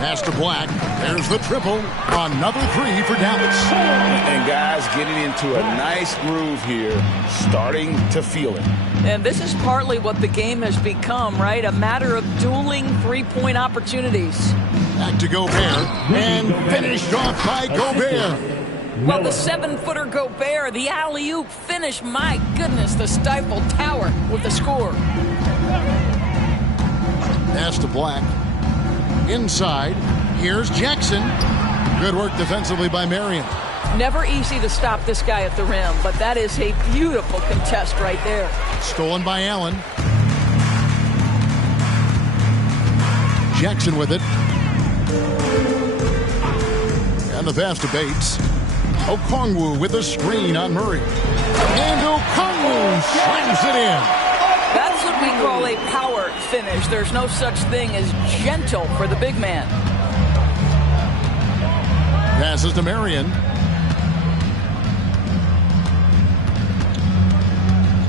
Pass to Black. There's the triple. Another three for Dallas. And guys getting into a nice groove here, starting to feel it. And this is partly what the game has become, right? A matter of dueling three-point opportunities. Back to Gobert. And finished off by Gobert. Well, the 7-footer Gobert, the alley-oop finish. My goodness, the Stifle Tower with the score. Pass to Black. Inside. Here's Jackson. Good work defensively by Marion. Never easy to stop this guy at the rim, but that is a beautiful contest right there. Stolen by Allen. Jackson with it. And the pass to Bates. Okongwu with a screen on Murray. And Okongwu slams it in. That's what we call a power finish. There's no such thing as gentle for the big man. Passes to Marion.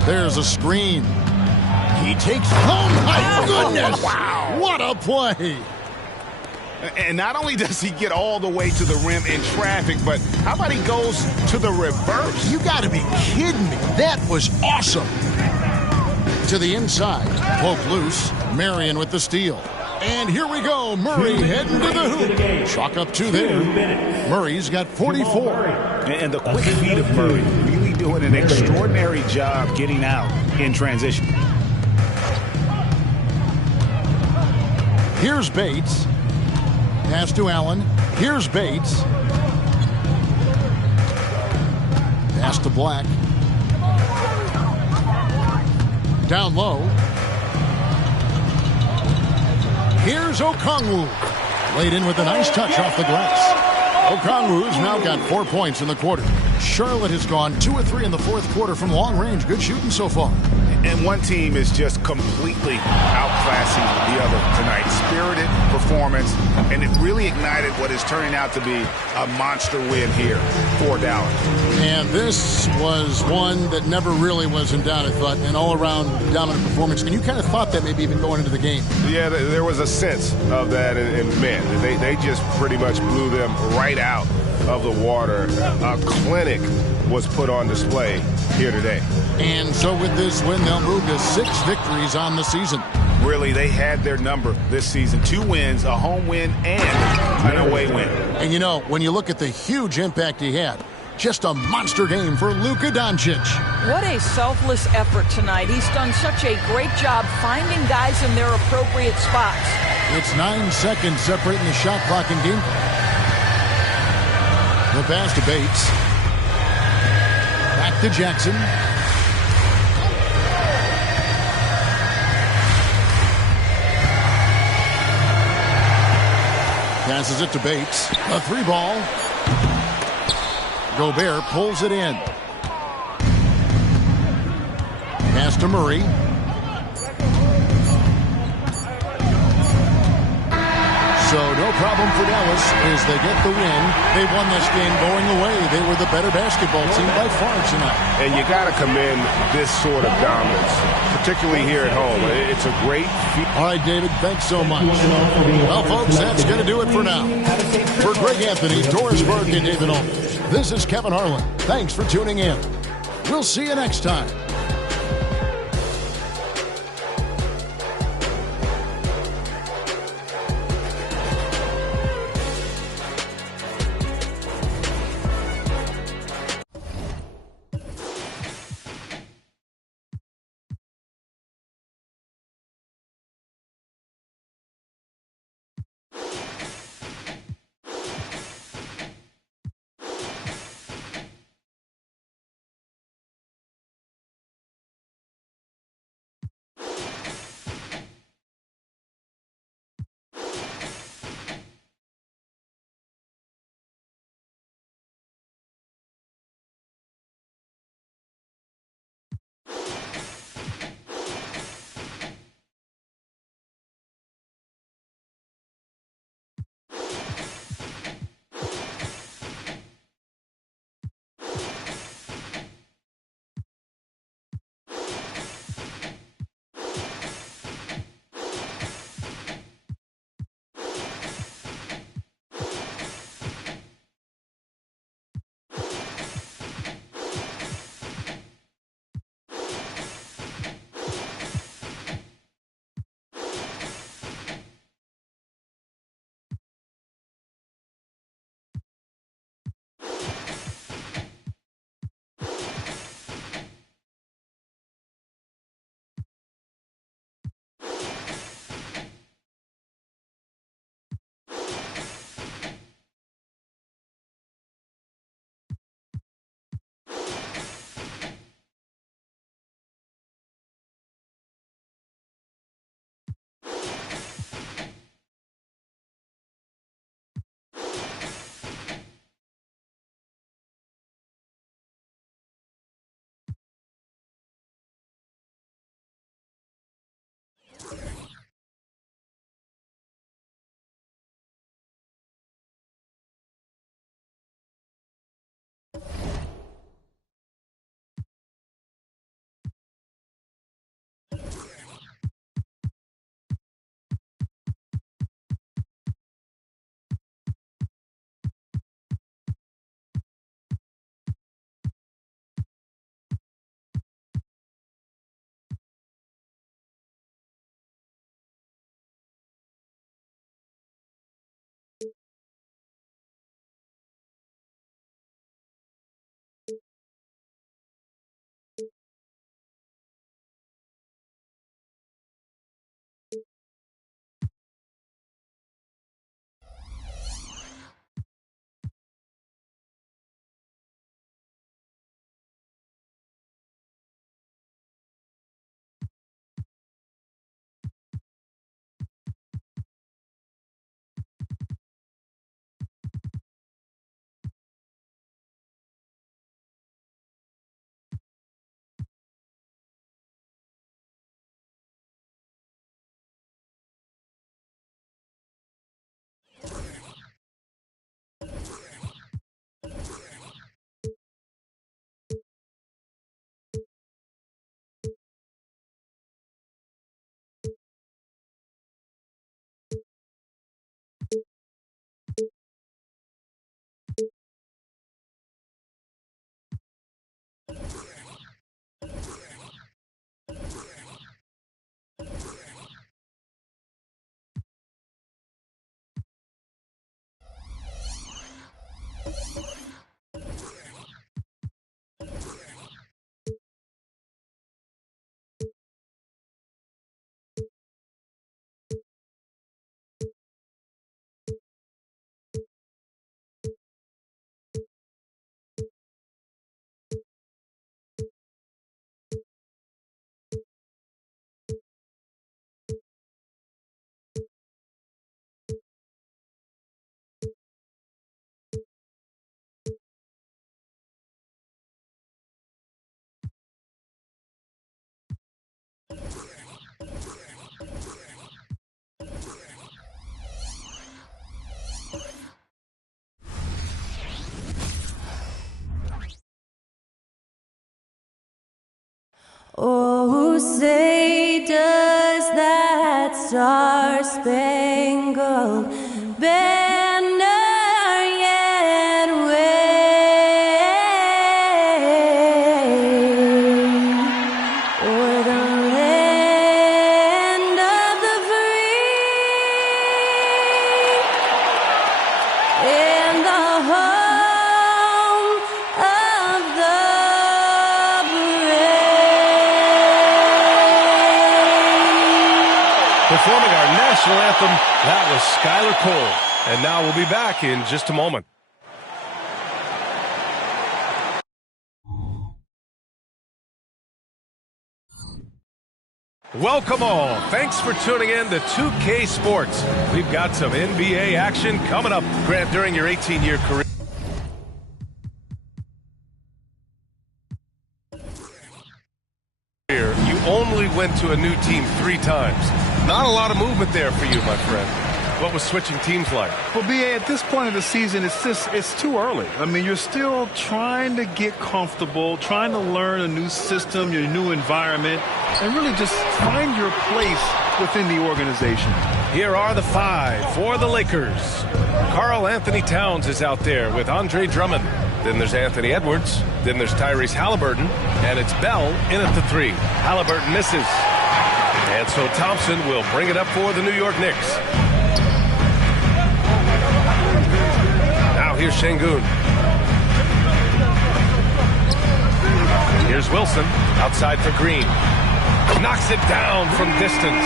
There's a screen. He takes... Oh, my goodness! Wow. What a play! And not only does he get all the way to the rim in traffic, but how about he goes to the reverse? You got to be kidding me. That was awesome. To the inside. Poke loose. Marion with the steal. And here we go. Murray heading to the hoop. Chalk up 2 there. Murray's got 44. And the quick feet of Murray really doing an extraordinary job getting out in transition. Here's Bates. Pass to Allen. Here's Bates. Pass to Black. Down low. Here's Okongwu. Laid in with a nice touch off the glass. Okongwu's now got 4 points in the quarter. Charlotte has gone 2 of 3 in the fourth quarter from long range. Good shooting so far. And one team is just completely outclassing the other tonight. Spirited performance, and it really ignited what is turning out to be a monster win here for Dallas. And this was one that never really was in doubt, I thought, an all-around dominant performance. And you kind of thought that maybe even going into the game. Yeah, there was a sense of that in men. They just pretty much blew them right out of the water. A clinic was put on display here today. And so with this win, they'll move to 6 victories on the season. Really, they had their number this season. 2 wins, a home win, and an away win. And you know, when you look at the huge impact he had, just a monster game for Luka Doncic. What a selfless effort tonight. He's done such a great job finding guys in their appropriate spots. It's 9 seconds separating the shot clock and game clock. The pass to Bates. Back to Jackson. Passes it to Bates. A 3-ball. Gobert pulls it in. Pass to Murray. So no problem for Dallas as they get the win. They won this game going away. They were the better basketball team by far tonight. And you got to commend this sort of dominance, particularly here at home. It's a great feat. All right, David, thanks so much. Well, folks, that's going to do it for now. For Greg Anthony, Doris Burke, and David Aldridge, this is Kevin Harlan. Thanks for tuning in. We'll see you next time. Oh, say does that star-spangled banner yet wave o'er the land of the free and the home of the Performing our national anthem, that was Skylar Cole. And now we'll be back in just a moment. Welcome all. Thanks for tuning in to 2K Sports. We've got some NBA action coming up, Grant, during your 18-year career. You only went to a new team 3 times. Not a lot of movement there for you, my friend. What was switching teams like? Well, B.A., at this point of the season, it's too early. I mean, you're still trying to get comfortable, trying to learn a new system, your new environment, and really just find your place within the organization. Here are the 5 for the Lakers. Karl Anthony Towns is out there with Andre Drummond. Then there's Anthony Edwards. Then there's Tyrese Halliburton. And it's Bell in at the 3. Halliburton misses. And so Thompson will bring it up for the New York Knicks. Now here's Şengün. Here's Wilson outside for Green. Knocks it down from distance.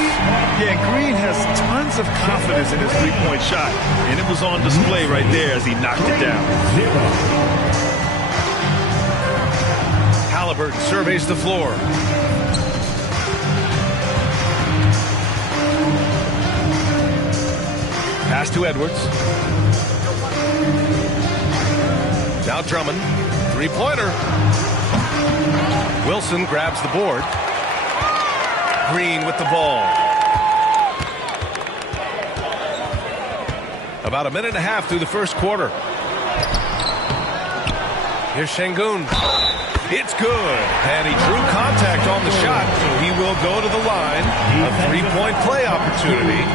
Yeah, Green has tons of confidence in his three-point shot, and it was on display right there as he knocked it down. Halliburton surveys the floor. Pass to Edwards. Now Drummond. Three-pointer. Wilson grabs the board. Green with the ball. About a minute and a half through the first quarter. Here's Şengün. It's good. And he drew contact on the shot, so he will go to the line. A three-point play opportunity.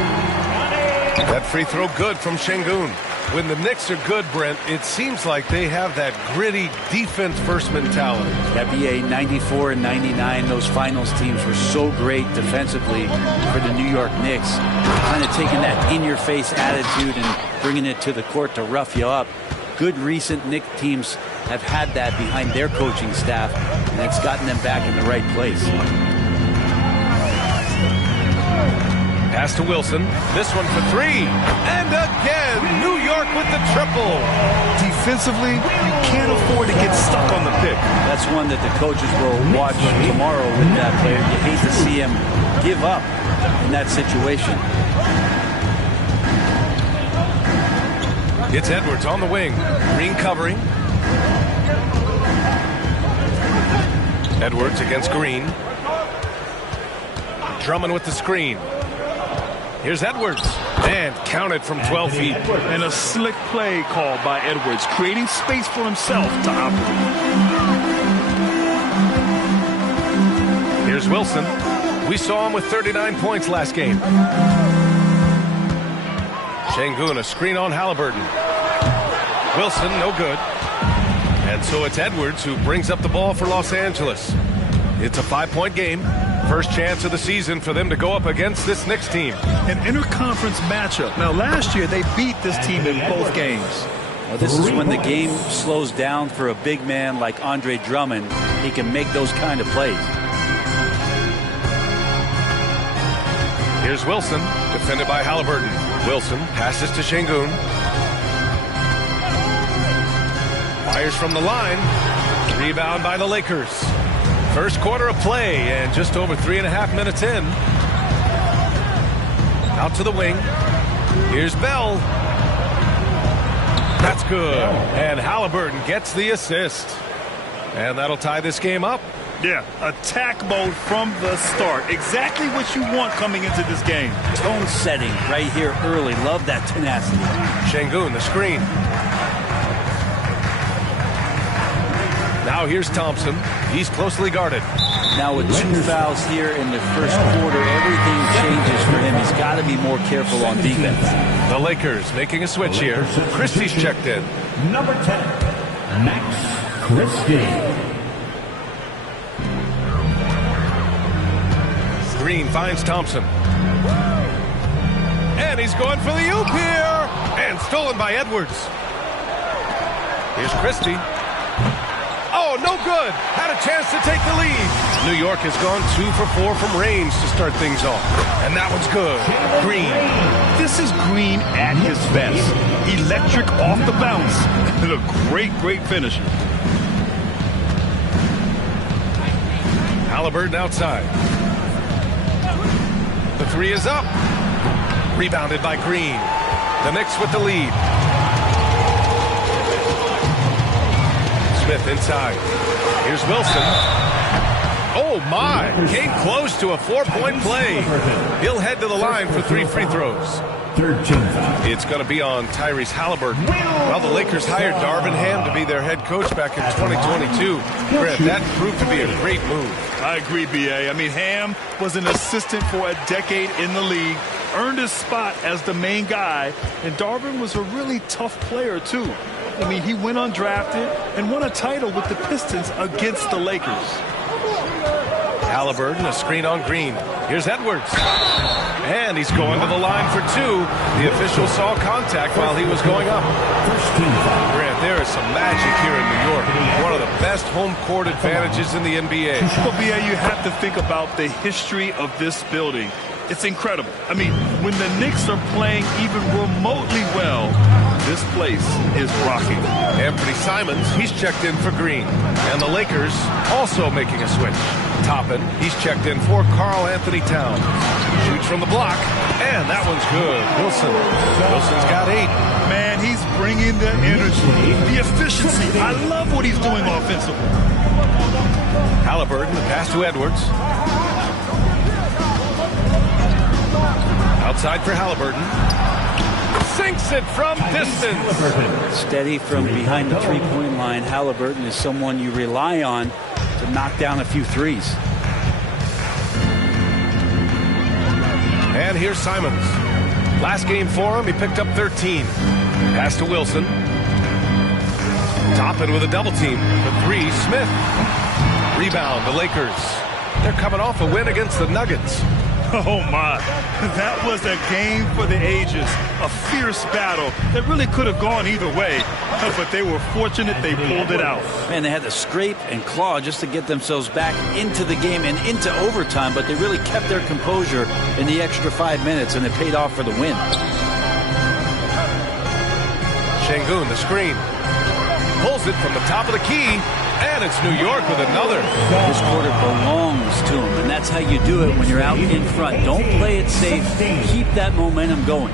That free throw good from Şengün. When the Knicks are good, Brent, it seems like they have that gritty defense-first mentality. NBA 94 and 99, those finals teams were so great defensively for the New York Knicks. Kind of taking that in-your-face attitude and bringing it to the court to rough you up. Good recent Knicks teams have had that behind their coaching staff, and it's gotten them back in the right place. Pass to Wilson. This one for 3. And again, New York with the triple. Defensively, you can't afford to get stuck on the pick. That's one that the coaches will watch tomorrow with that player. You hate to see him give up in that situation. It's Edwards on the wing. Green covering. Edwards against Green. Drummond with the screen. Here's Edwards, and counted from 12 feet. And a slick play called by Edwards, creating space for himself to operate. Here's Wilson. We saw him with 39 points last game. Şengün, a screen on Halliburton. Wilson, no good. And so it's Edwards who brings up the ball for Los Angeles. It's a 5-point game. First chance of the season for them to go up against this Knicks team. An interconference matchup. Now, last year they beat this team in both games. Well, this is when the game slows down for a big man like Andre Drummond. He can make those kind of plays. Here's Wilson, defended by Halliburton. Wilson passes to Şengün. Fires from the line. Rebound by the Lakers. First quarter of play and just over 3.5 minutes in. Out to the wing. Here's Bell. That's good. And Halliburton gets the assist. And that'll tie this game up. Yeah, attack mode from the start. Exactly what you want coming into this game. Tone setting right here early. Love that tenacity. Şengün, the screen. Now here's Thompson. He's closely guarded. Now with 2 fouls here in the first quarter, everything changes for him. He's got to be more careful on defense. The Lakers making a switch here. Christie's checked in. Number 10, Max Christie. Green finds Thompson. And he's going for the oop here. And stolen by Edwards. Here's Christie. Oh, no good. Had a chance to take the lead. New York has gone 2 for 4 from range to start things off. And that one's good. Green. This is Green at his best. Electric off the bounce. And a great finisher. Halliburton outside. The three is up. Rebounded by Green. The Knicks with the lead. Smith inside. Here's Wilson. Oh, my. Came close to a 4-point play. He'll head to the line for 3 free throws. It's going to be on Tyrese Halliburton. Well, the Lakers hired Darvin Ham to be their head coach back in 2022. Grant, that proved to be a great move. I agree, B.A. I mean, Ham was an assistant for a decade in the league, earned his spot as the main guy, and Darvin was a really tough player, too. I mean, he went undrafted and won a title with the Pistons against the Lakers. Halliburton, a screen on Green. Here's Edwards. And he's going to the line for 2. The official saw contact while he was going up. Grant, there is some magic here in New York. One of the best home court advantages in the NBA. Well, B.A., you have to think about the history of this building. It's incredible. I mean, when the Knicks are playing even remotely well, this place is rocking. Anthony Simons, he's checked in for Green. And the Lakers also making a switch. Toppin, he's checked in for Karl Anthony Towns. Shoots from the block, and that one's good. Wilson's got 8. Man, he's bringing the energy, the efficiency. I love what he's doing offensively. Halliburton, the pass to Edwards. Outside for Halliburton. Sinks it from distance. Steady from behind the three-point line. Halliburton is someone you rely on to knock down a few threes. And here's Simons. Last game for him, he picked up 13. Pass to Wilson. Toppin with a double team. For 3, Smith. Rebound, the Lakers. They're coming off a win against the Nuggets. Oh, my. That was a game for the ages. A fierce battle that really could have gone either way. But they were fortunate they pulled it out. Man, they had to scrape and claw just to get themselves back into the game and into overtime, but they really kept their composure in the extra 5 minutes, and it paid off for the win. Şengün, the screen. Pulls it from the top of the key. And it's New York with another. This quarter belongs to him, and that's how you do it when you're out in front. Don't play it safe. Keep that momentum going.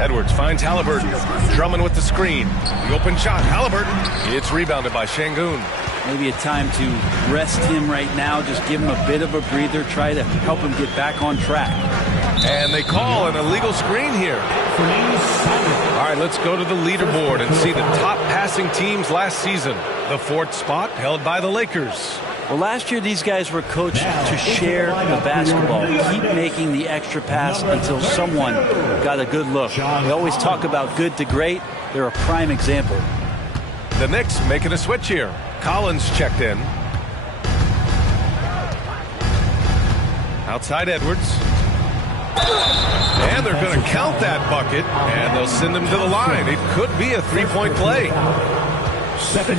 Edwards finds Halliburton. Drummond with the screen. The open shot. Halliburton. It's rebounded by Şengün. Maybe a time to rest him right now. Just give him a bit of a breather. Try to help him get back on track. And they call an illegal screen here. All right, let's go to the leaderboard and see the top passing teams last season. The 4th spot held by the Lakers. Well, last year these guys were coached to share the basketball. Keep making the extra pass until someone got a good look. We always talk about good to great. They're a prime example. The Knicks making a switch here. Collins checked in. Outside Edwards. And they're going to count that bucket, and they'll send him to the line. It could be a three-point play.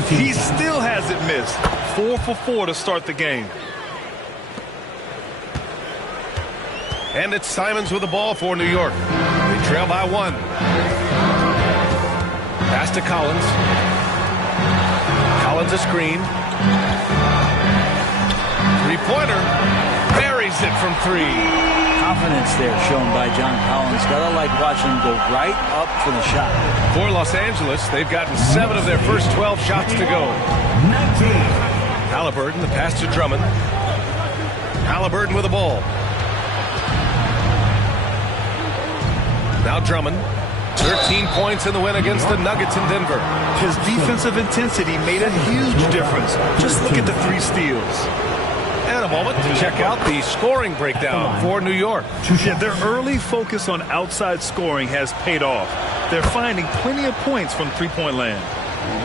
He still hasn't missed. 4 for 4 to start the game. And it's Simons with the ball for New York. They trail by 1. Pass to Collins. Collins a screen. Three-pointer. Buries it from 3. Confidence there shown by John Collins. Gotta like watching him go right up for the shot. For Los Angeles, they've gotten 7 of their first 12 shots to go. Halliburton, the pass to Drummond. Halliburton with the ball. Now Drummond. 13 points in the win against the Nuggets in Denver. His defensive intensity made a huge difference. Just look at the 3 steals. And a moment to check out the scoring breakdown for New York. Yeah, their early focus on outside scoring has paid off. They're finding plenty of points from three-point land.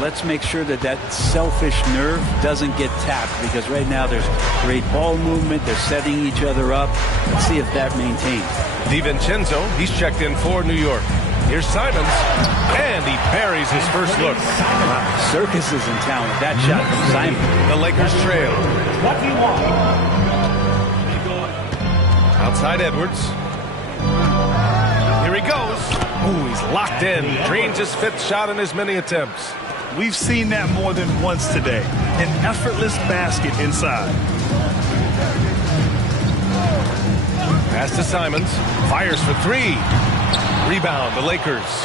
Let's make sure that that selfish nerve doesn't get tapped, because right now there's great ball movement. They're setting each other up. Let's see if that maintains. DiVincenzo, he's checked in for New York. Here's Simons, and he buries his first look. Wow, Circus is in town with that shot from Simon. The Lakers trail. What do you want? Outside Edwards. Here he goes. Ooh, he's locked in. Drains his 5th shot in as many attempts. We've seen that more than once today. An effortless basket inside. Pass to Simons. Fires for 3. Rebound, the Lakers.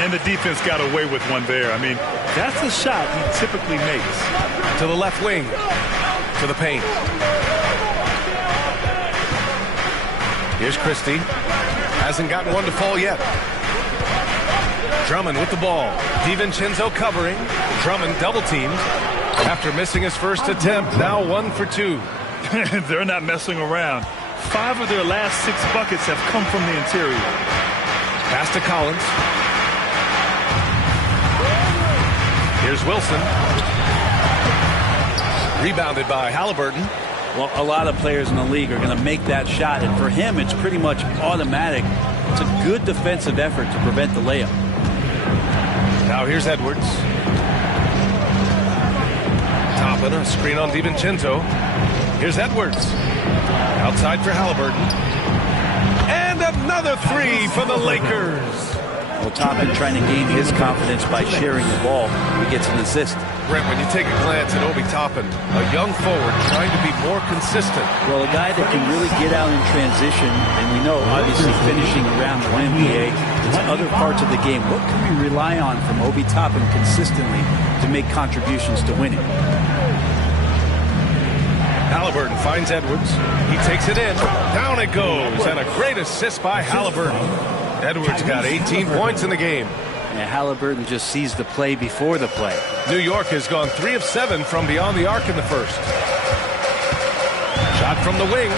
And the defense got away with one there. I mean, that's a shot he typically makes. To the left wing. To the paint. Here's Christie. Hasn't gotten one to fall yet. Drummond with the ball. DiVincenzo covering. Drummond double teamed. After missing his first attempt, now 1 for 2. They're not messing around. 5 of their last 6 buckets have come from the interior. Pass to Collins. Here's Wilson. Rebounded by Halliburton. Well, a lot of players in the league are going to make that shot, and for him, it's pretty much automatic. It's a good defensive effort to prevent the layup. Now here's Edwards. Toppin, a screen on DiVincenzo. Here's Edwards. Outside for Halliburton. And another 3 for the Lakers. Well, Toppin trying to gain his confidence by sharing the ball. He gets an assist. Brent, when you take a glance at Obi Toppin, a young forward trying to be more consistent. Well, a guy that can really get out in transition, and we know, obviously, finishing around the rim, it's other parts of the game. What can we rely on from Obi Toppin consistently to make contributions to winning? Halliburton finds Edwards. He takes it in. Down it goes. And a great assist by Halliburton. Edwards got 18 points in the game. And Halliburton just sees the play before the play. New York has gone 3 of 7 from beyond the arc in the first. Shot from the wing.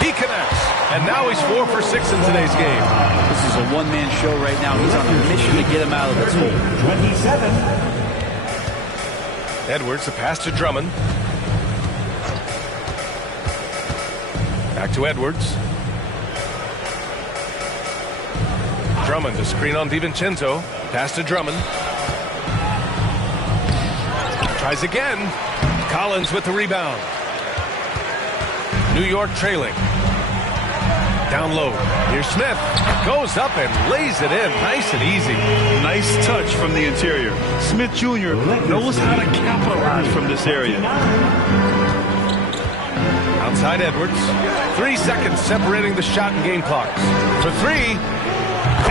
He connects. And now he's 4 for 6 in today's game. This is a one-man show right now. He's on a mission to get him out of this hole. 27. Edwards, the pass to Drummond. Back to Edwards. Drummond, a screen on DiVincenzo. Pass to Drummond. Tries again. Collins with the rebound. New York trailing. Down low. Here's Smith. Goes up and lays it in. Nice and easy. Nice touch from the interior. Smith Jr. knows how to capitalize from this area. Outside Edwards. 3 seconds separating the shot and game clocks. For 3.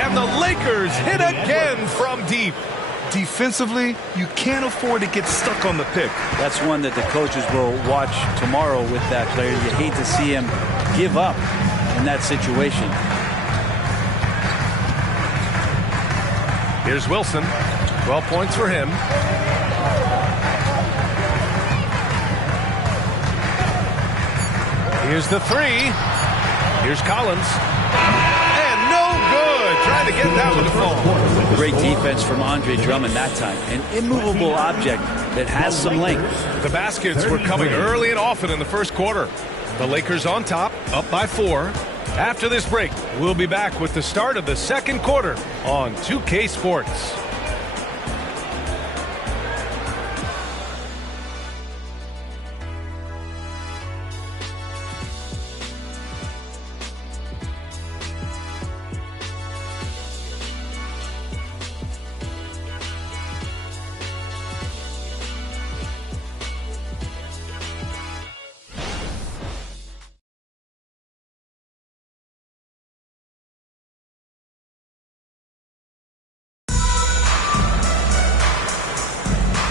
And the Lakers hit again from deep. Defensively, you can't afford to get stuck on the pick. That's one that the coaches will watch tomorrow with that player. You hate to see him give up in that situation. Here's Wilson. 12 points for him. Here's the 3. Here's Collins. And no good. Trying to get that one to fall. Great defense from Andre Drummond that time. An immovable object that has some length. The baskets were coming early and often in the first quarter. The Lakers on top, up by 4. After this break, we'll be back with the start of the second quarter on 2K Sports.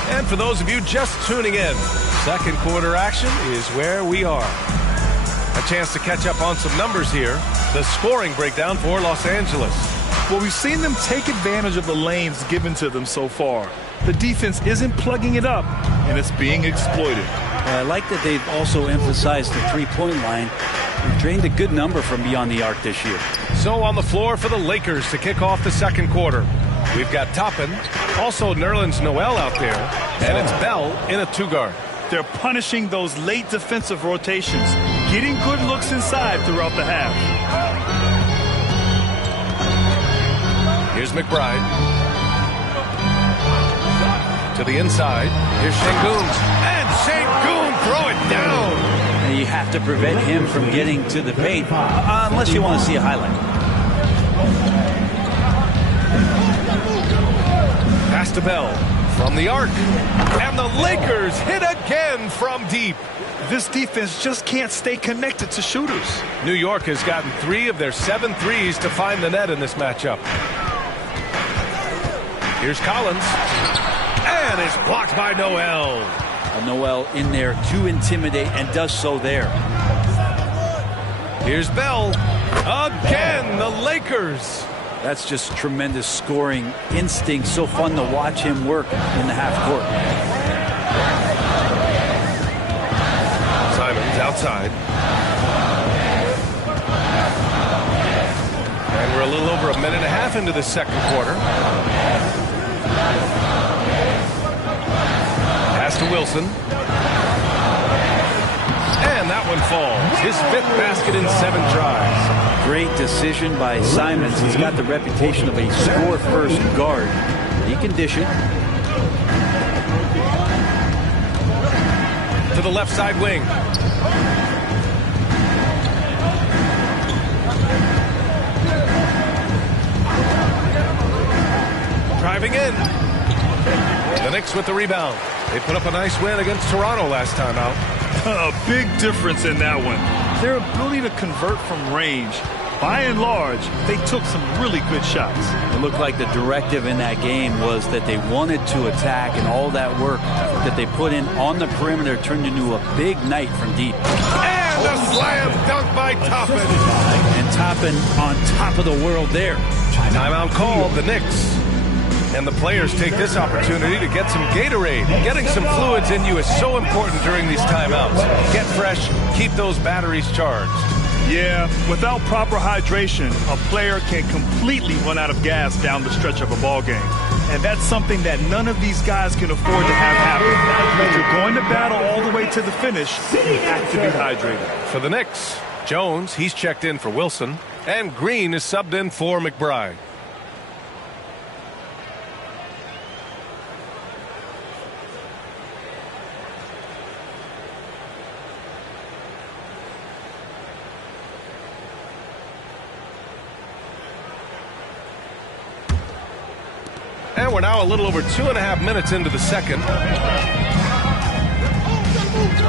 And for those of you just tuning in, second quarter action is where we are. A chance to catch up on some numbers here. The scoring breakdown for Los Angeles. Well, we've seen them take advantage of the lanes given to them so far. The defense isn't plugging it up, and it's being exploited. I like that they've also emphasized the three-point line. They've drained a good number from beyond the arc this year. So on the floor for the Lakers to kick off the second quarter. We've got Toppin, also Nerlens Noel out there, and it's Bell in a two-guard. They're punishing those late defensive rotations, getting good looks inside throughout the half. Here's McBride. To the inside. Here's Şengün. And Şengün throw it down. And you have to prevent him from getting to the paint, unless you want to see a highlight. Pass to Bell from the arc. And the Lakers hit again from deep. This defense just can't stay connected to shooters. New York has gotten 3 of their 7 threes to find the net in this matchup. Here's Collins. And it's blocked by Noel. Noel in there to intimidate and does so there. Here's Bell. Again, the Lakers. That's just tremendous scoring instinct. So fun to watch him work in the half court. Simons outside. And we're a little over a minute and a half into the second quarter. Pass to Wilson. And that one falls. His 5th basket in 7 tries. Great decision by Simons. He's got the reputation of a score-first guard. He can dish it. To the left side wing. Driving in. The Knicks with the rebound. They put up a nice win against Toronto last time out. A big difference in that one. Their ability to convert from range. By and large, they took some really good shots. It looked like the directive in that game was that they wanted to attack, and all that work that they put in on the perimeter turned into a big night from deep. And a slam dunk by Toppin. And Toppin on top of the world there. Timeout called, the Knicks. And the players take this opportunity to get some Gatorade. Getting some fluids in you is so important during these timeouts. Get fresh, keep those batteries charged. Yeah, without proper hydration, a player can completely run out of gas down the stretch of a ball game. And that's something that none of these guys can afford to have happen. If you're going to battle all the way to the finish, you have to be hydrated. For the Knicks, Jones, he's checked in for Wilson. And Green is subbed in for McBride. And we're now a little over 2.5 minutes into the second.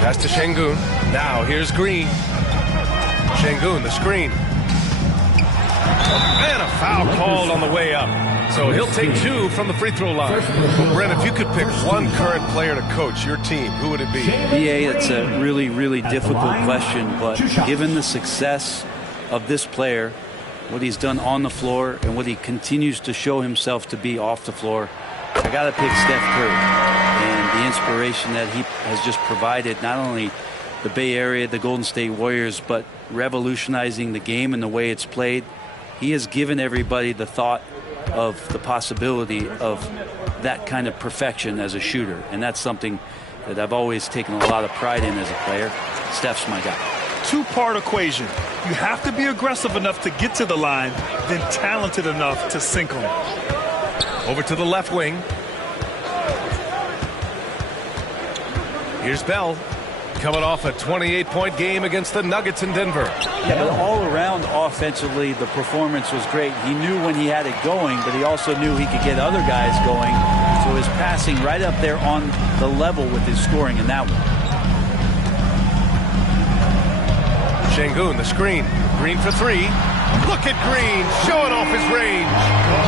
Pass to Şengün. Now here's Green. Şengün, the screen. And a foul called on the way up. So he'll take 2 from the free throw line. Well, Brent, if you could pick one current player to coach your team, who would it be? BA, it's a really, really difficult question, but given the success of this player, what he's done on the floor and what he continues to show himself to be off the floor, I got to pick Steph Curry. And the inspiration that he has just provided, not only the Bay Area, the Golden State Warriors, but revolutionizing the game and the way it's played. He has given everybody the thought of the possibility of that kind of perfection as a shooter. And that's something that I've always taken a lot of pride in as a player. Steph's my guy. two-part equation. You have to be aggressive enough to get to the line, then talented enough to sink them. Over to the left wing. Here's Bell, coming off a 28-point game against the Nuggets in Denver. Yeah, but all around offensively, the performance was great. He knew when he had it going, but he also knew he could get other guys going. So his passing right up there on the level with his scoring in that one. Şengün, the screen. Green for three. Look at Green, showing off his range.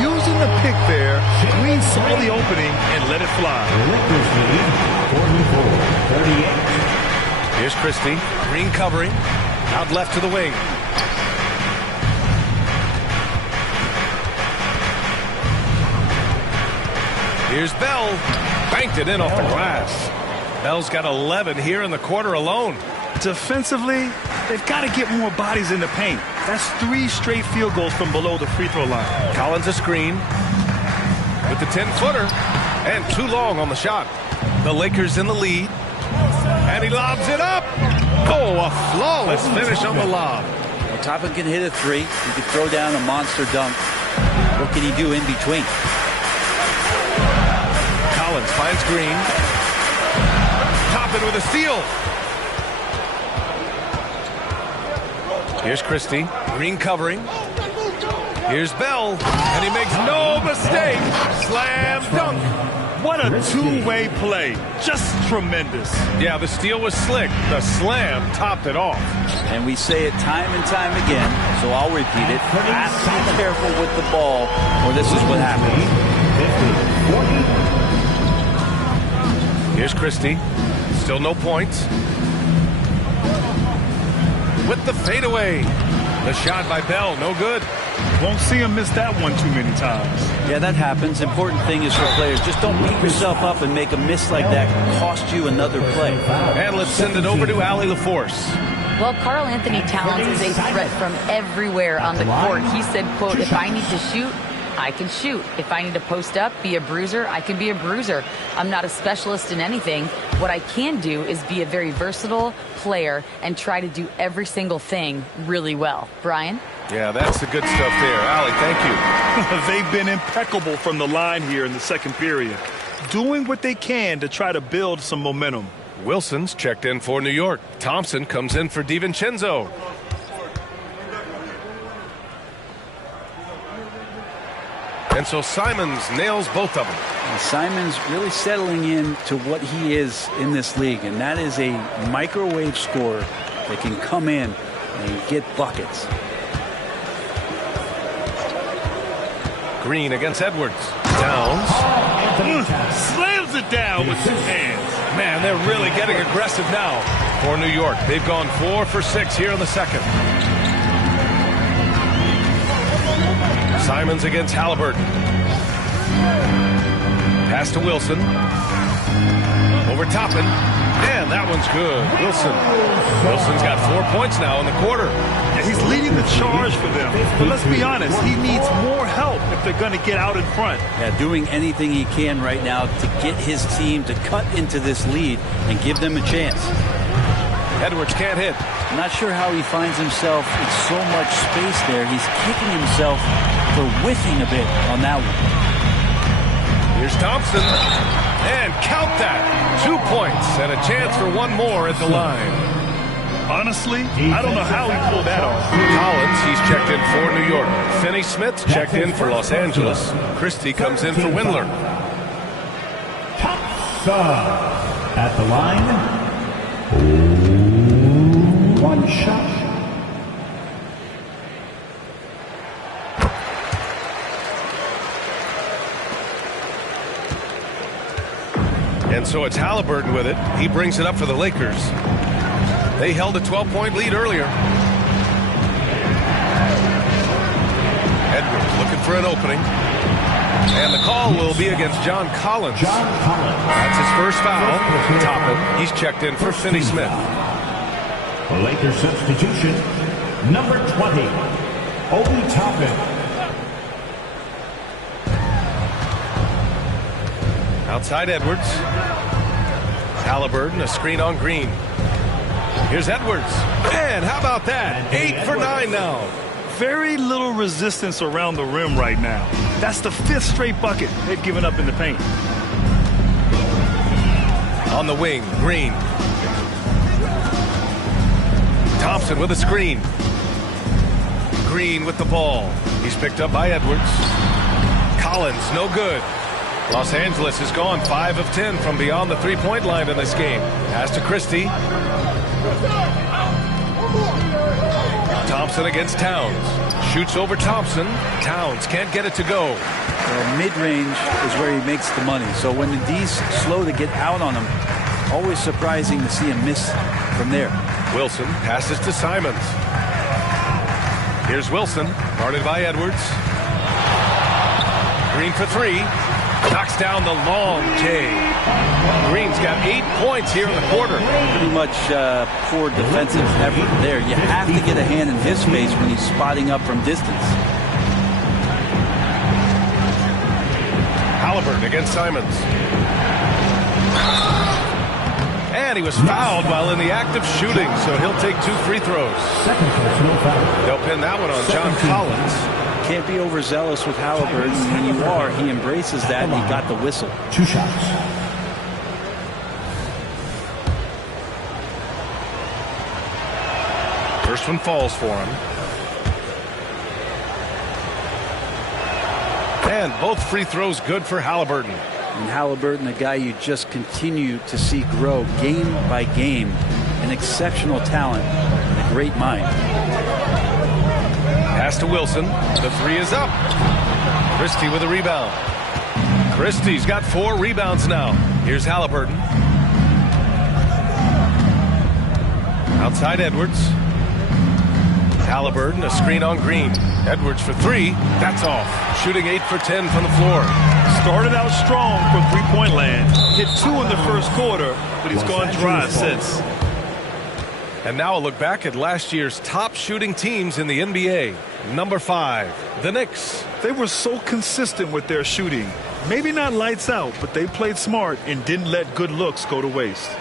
Using the pick there, Green saw the opening and let it fly. 44-38. Here's Christie. Green covering. Out left to the wing. Here's Bell. Banked it in off the glass. Bell's got 11 here in the quarter alone. Defensively, they've got to get more bodies in the paint. That's 3 straight field goals from below the free throw line. Collins a screen with the 10-footer and too long on the shot. The Lakers in the lead. And he lobs it up. Oh, a flawless finish on the lob. Well, Toppin can hit a 3. He can throw down a monster dunk. What can he do in between? Collins finds Green. Toppin with a steal. Here's Christie. Green covering. Here's Bell. And he makes no mistake. Slam dunk. What a two-way play. Just tremendous. Yeah, the steal was slick. The slam topped it off. And we say it time and time again, so I'll repeat it. Have to be careful with the ball, or this is what happens. Here's Christie. Still no points. With the fadeaway. The shot by Bell, no good. Won't see him miss that one too many times. Yeah, that happens. Important thing is for players, just don't beat yourself up and make a miss like that cost you another play. And let's send it over to Allie LaForce. Well, Karl Anthony Towns is a threat from everywhere on the court. He said, quote, if I need to shoot, I can shoot. If I need to post up, be a bruiser, I can be a bruiser. I'm not a specialist in anything. What I can do is be a very versatile player and try to do every single thing really well. Brian? Yeah, that's the good stuff there. Allie, thank you. They've been impeccable from the line here in the second period, doing what they can to try to build some momentum. Wilson's checked in for New York. Thompson comes in for DiVincenzo. And so Simons nails both of them. And Simons really settling in to what he is in this league, and that is a microwave scorer that can come in and get buckets. Green against Edwards. Downs. Slams it down with 2 hands. Man, they're really getting aggressive now for New York. They've gone 4 for 6 here in the second. Simons against Halliburton. Pass to Wilson. Over Toppin. And that one's good. Wilson's got 4 points now in the quarter. Yeah, he's leading the charge for them. But let's be honest, he needs more help if they're going to get out in front. Yeah, doing anything he can right now to get his team to cut into this lead and give them a chance. Edwards can't hit. I'm not sure how he finds himself in so much space there. He's kicking himself for whiffing a bit on that one. Here's Thompson. And count that. 2 points and a chance for one more at the line. Honestly, I don't know how he pulled that off. Collins, he's checked in for New York. Finney-Smith's checked in for Los Angeles. Christie comes in for Windler. At the line, 1 shot. And so it's Halliburton with it. He brings it up for the Lakers. They held a 12-point lead earlier. Edwards looking for an opening. And the call will be against John Collins. That's his first foul. Toppin. He's checked in for Finney-Smith. Lakers substitution, number 20, Obi Toppin. Outside Edwards. Halliburton, a screen on Green. Here's Edwards. And how about that? 8 for 9 now. Very little resistance around the rim right now. That's the 5th straight bucket they've given up in the paint. On the wing, Green. Thompson with a screen. Green with the ball. He's picked up by Edwards. Collins, no good. Los Angeles has gone 5 of 10 from beyond the three-point line in this game. Pass to Christie. Thompson against Towns. Shoots over Thompson. Towns can't get it to go. Well, mid-range is where he makes the money. So when the D's slow to get out on him, always surprising to see him miss from there. Wilson passes to Simons. Here's Wilson, guarded by Edwards. Green for 3. Knocks down the long J. Green's got 8 points here in the quarter. Pretty much poor defensive effort there. You have to get a hand in his face when he's spotting up from distance. Halliburton against Simons. And he was fouled while in the act of shooting, so he'll take 2 free throws. They'll pin that one on John Collins. Can't be overzealous with Halliburton. When you are, he embraces that, and he got the whistle. 2 shots. First one falls for him. And both free throws good for Halliburton. And Halliburton, a guy you just continue to see grow game by game. An exceptional talent and a great mind. Pass to Wilson. The 3 is up. Christie with a rebound. Christie's got 4 rebounds now. Here's Halliburton. Outside Edwards. Halliburton, a screen on Green. Edwards for 3. That's off. Shooting 8 for 10 from the floor. Started out strong from three-point land. Hit 2 in the first quarter, but he's gone dry since. And now a look back at last year's top shooting teams in the NBA. Number 5, the Knicks. They were so consistent with their shooting. Maybe not lights out, but they played smart and didn't let good looks go to waste.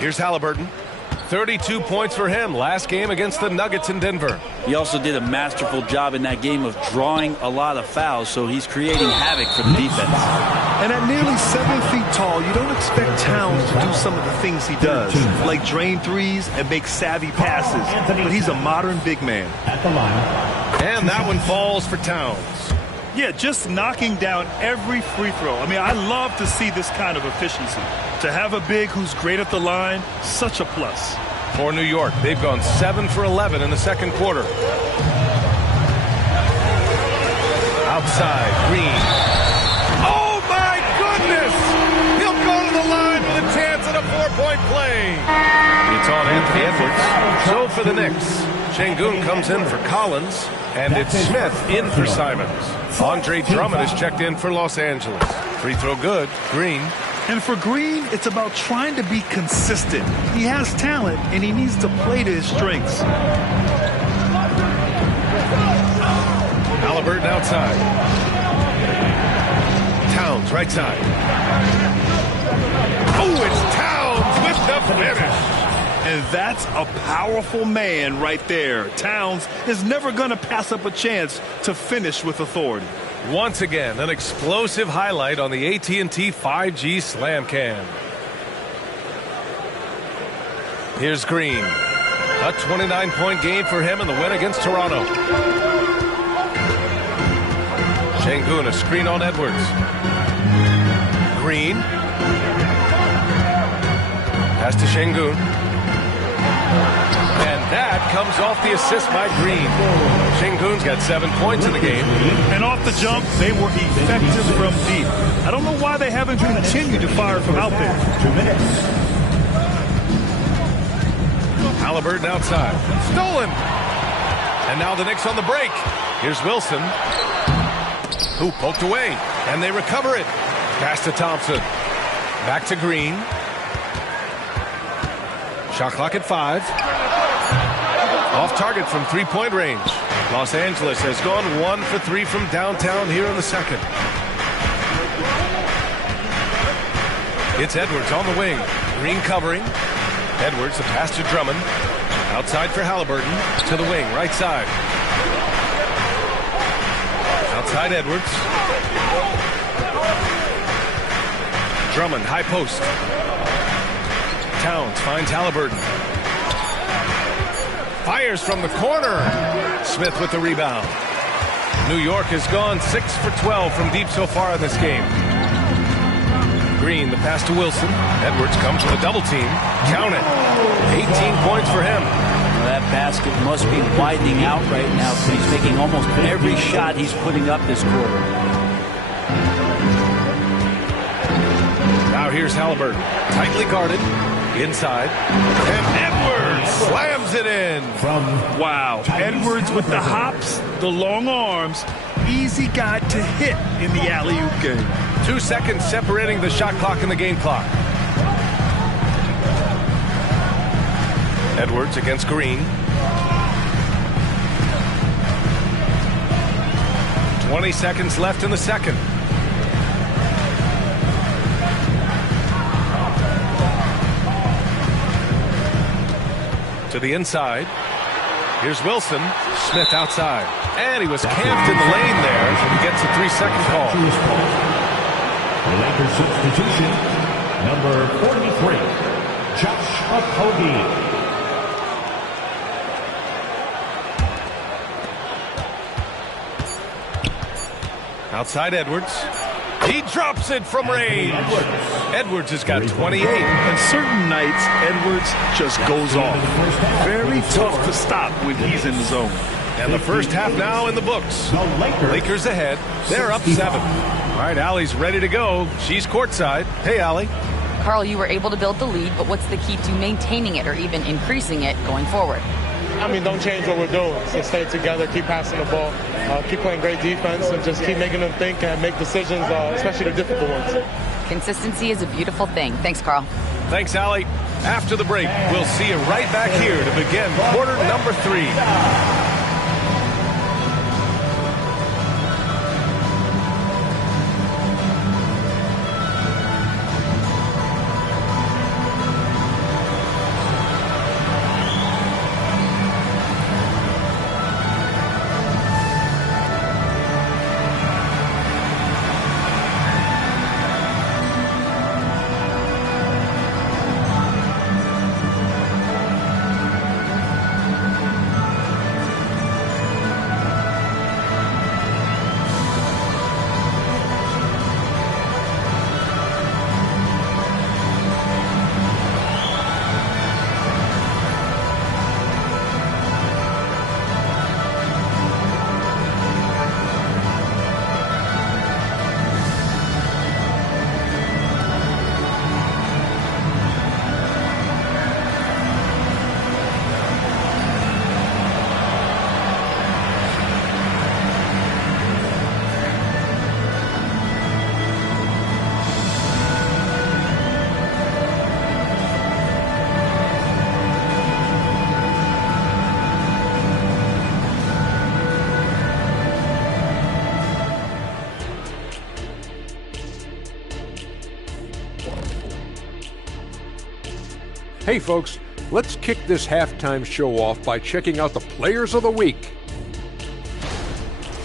Here's Halliburton. 32 points for him last game against the Nuggets in Denver. He also did a masterful job in that game of drawing a lot of fouls, so he's creating havoc for the defense. And at nearly 7 feet tall, you don't expect Towns to do some of the things he does, like drain threes and make savvy passes. But he's a modern big man. And that one falls for Towns. Yeah, just knocking down every free throw. I mean, I love to see this kind of efficiency. To have a big who's great at the line, such a plus. For New York, they've gone 7 for 11 in the second quarter. Outside, Green. Oh, my goodness! He'll go to the line with a chance at a 4-point play. It's on Anthony Edwards. So for the Knicks, Şengün comes in for Collins, and it's Smith in for Simons. Andre Drummond is checked in for Los Angeles. Free throw good, Green. And for Green, it's about trying to be consistent. He has talent, and he needs to play to his strengths. Halliburton outside. Towns right side. Oh, it's Towns with the finish. And that's a powerful man right there. Towns is never going to pass up a chance to finish with authority. Once again, an explosive highlight on the AT&T 5G Slam Cam. Here's Green. A 29-point game for him in the win against Toronto. Şengün, a screen on Edwards. Green. Pass to Şengün. And that comes off the assist by Green. Şengün's got 7 points in the game. And off the jump, they were effective from deep. I don't know why they haven't continued to fire from out there. 2 minutes. Halliburton outside. Stolen! And now the Knicks on the break. Here's Wilson. Who poked away. And they recover it. Pass to Thompson. Back to Green. Shot clock at 5. Off target from three-point range. Los Angeles has gone 1 for 3 from downtown here in the second. It's Edwards on the wing. Green covering. Edwards, the pass to Drummond. Outside for Halliburton. To the wing, right side. Outside Edwards. Drummond, high post. Towns finds Halliburton. Fires from the corner. Smith with the rebound. New York has gone 6 for 12 from deep so far in this game. Green, the pass to Wilson. Edwards comes with a double team. Count it. 18 points for him. Well, that basket must be widening out right now. He's making almost every shot he's putting up this quarter. Now here's Halliburton. Tightly guarded. Inside. And Edwards slams it in. Wow. Edwards with the hops, the long arms. Easy guy to hit in the alley-oop game. 2 seconds separating the shot clock and the game clock. Edwards against Green. 20 seconds left in the second. To the inside. Here's Wilson. Smith outside. And he was camped in the lane there. He gets a 3-second call. Lakers substitution, number 43, Josh Okogie. Outside Edwards. He drops it from range. Edwards has got 28. And certain nights, Edwards just goes off. Very tough to stop when he's in the zone. And the first half now in the books. Lakers ahead. They're up 7. All right, Allie's ready to go. She's courtside. Hey, Allie. Carl, you were able to build the lead, but what's the key to maintaining it or even increasing it going forward? I mean, don't change what we're doing. So stay together, keep passing the ball, keep playing great defense, and just keep making them think and make decisions, especially the difficult ones. Consistency is a beautiful thing. Thanks, Carl. Thanks, Allie. After the break, we'll see you right back here to begin quarter number 3. Hey folks, let's kick this halftime show off by checking out the Players of the Week.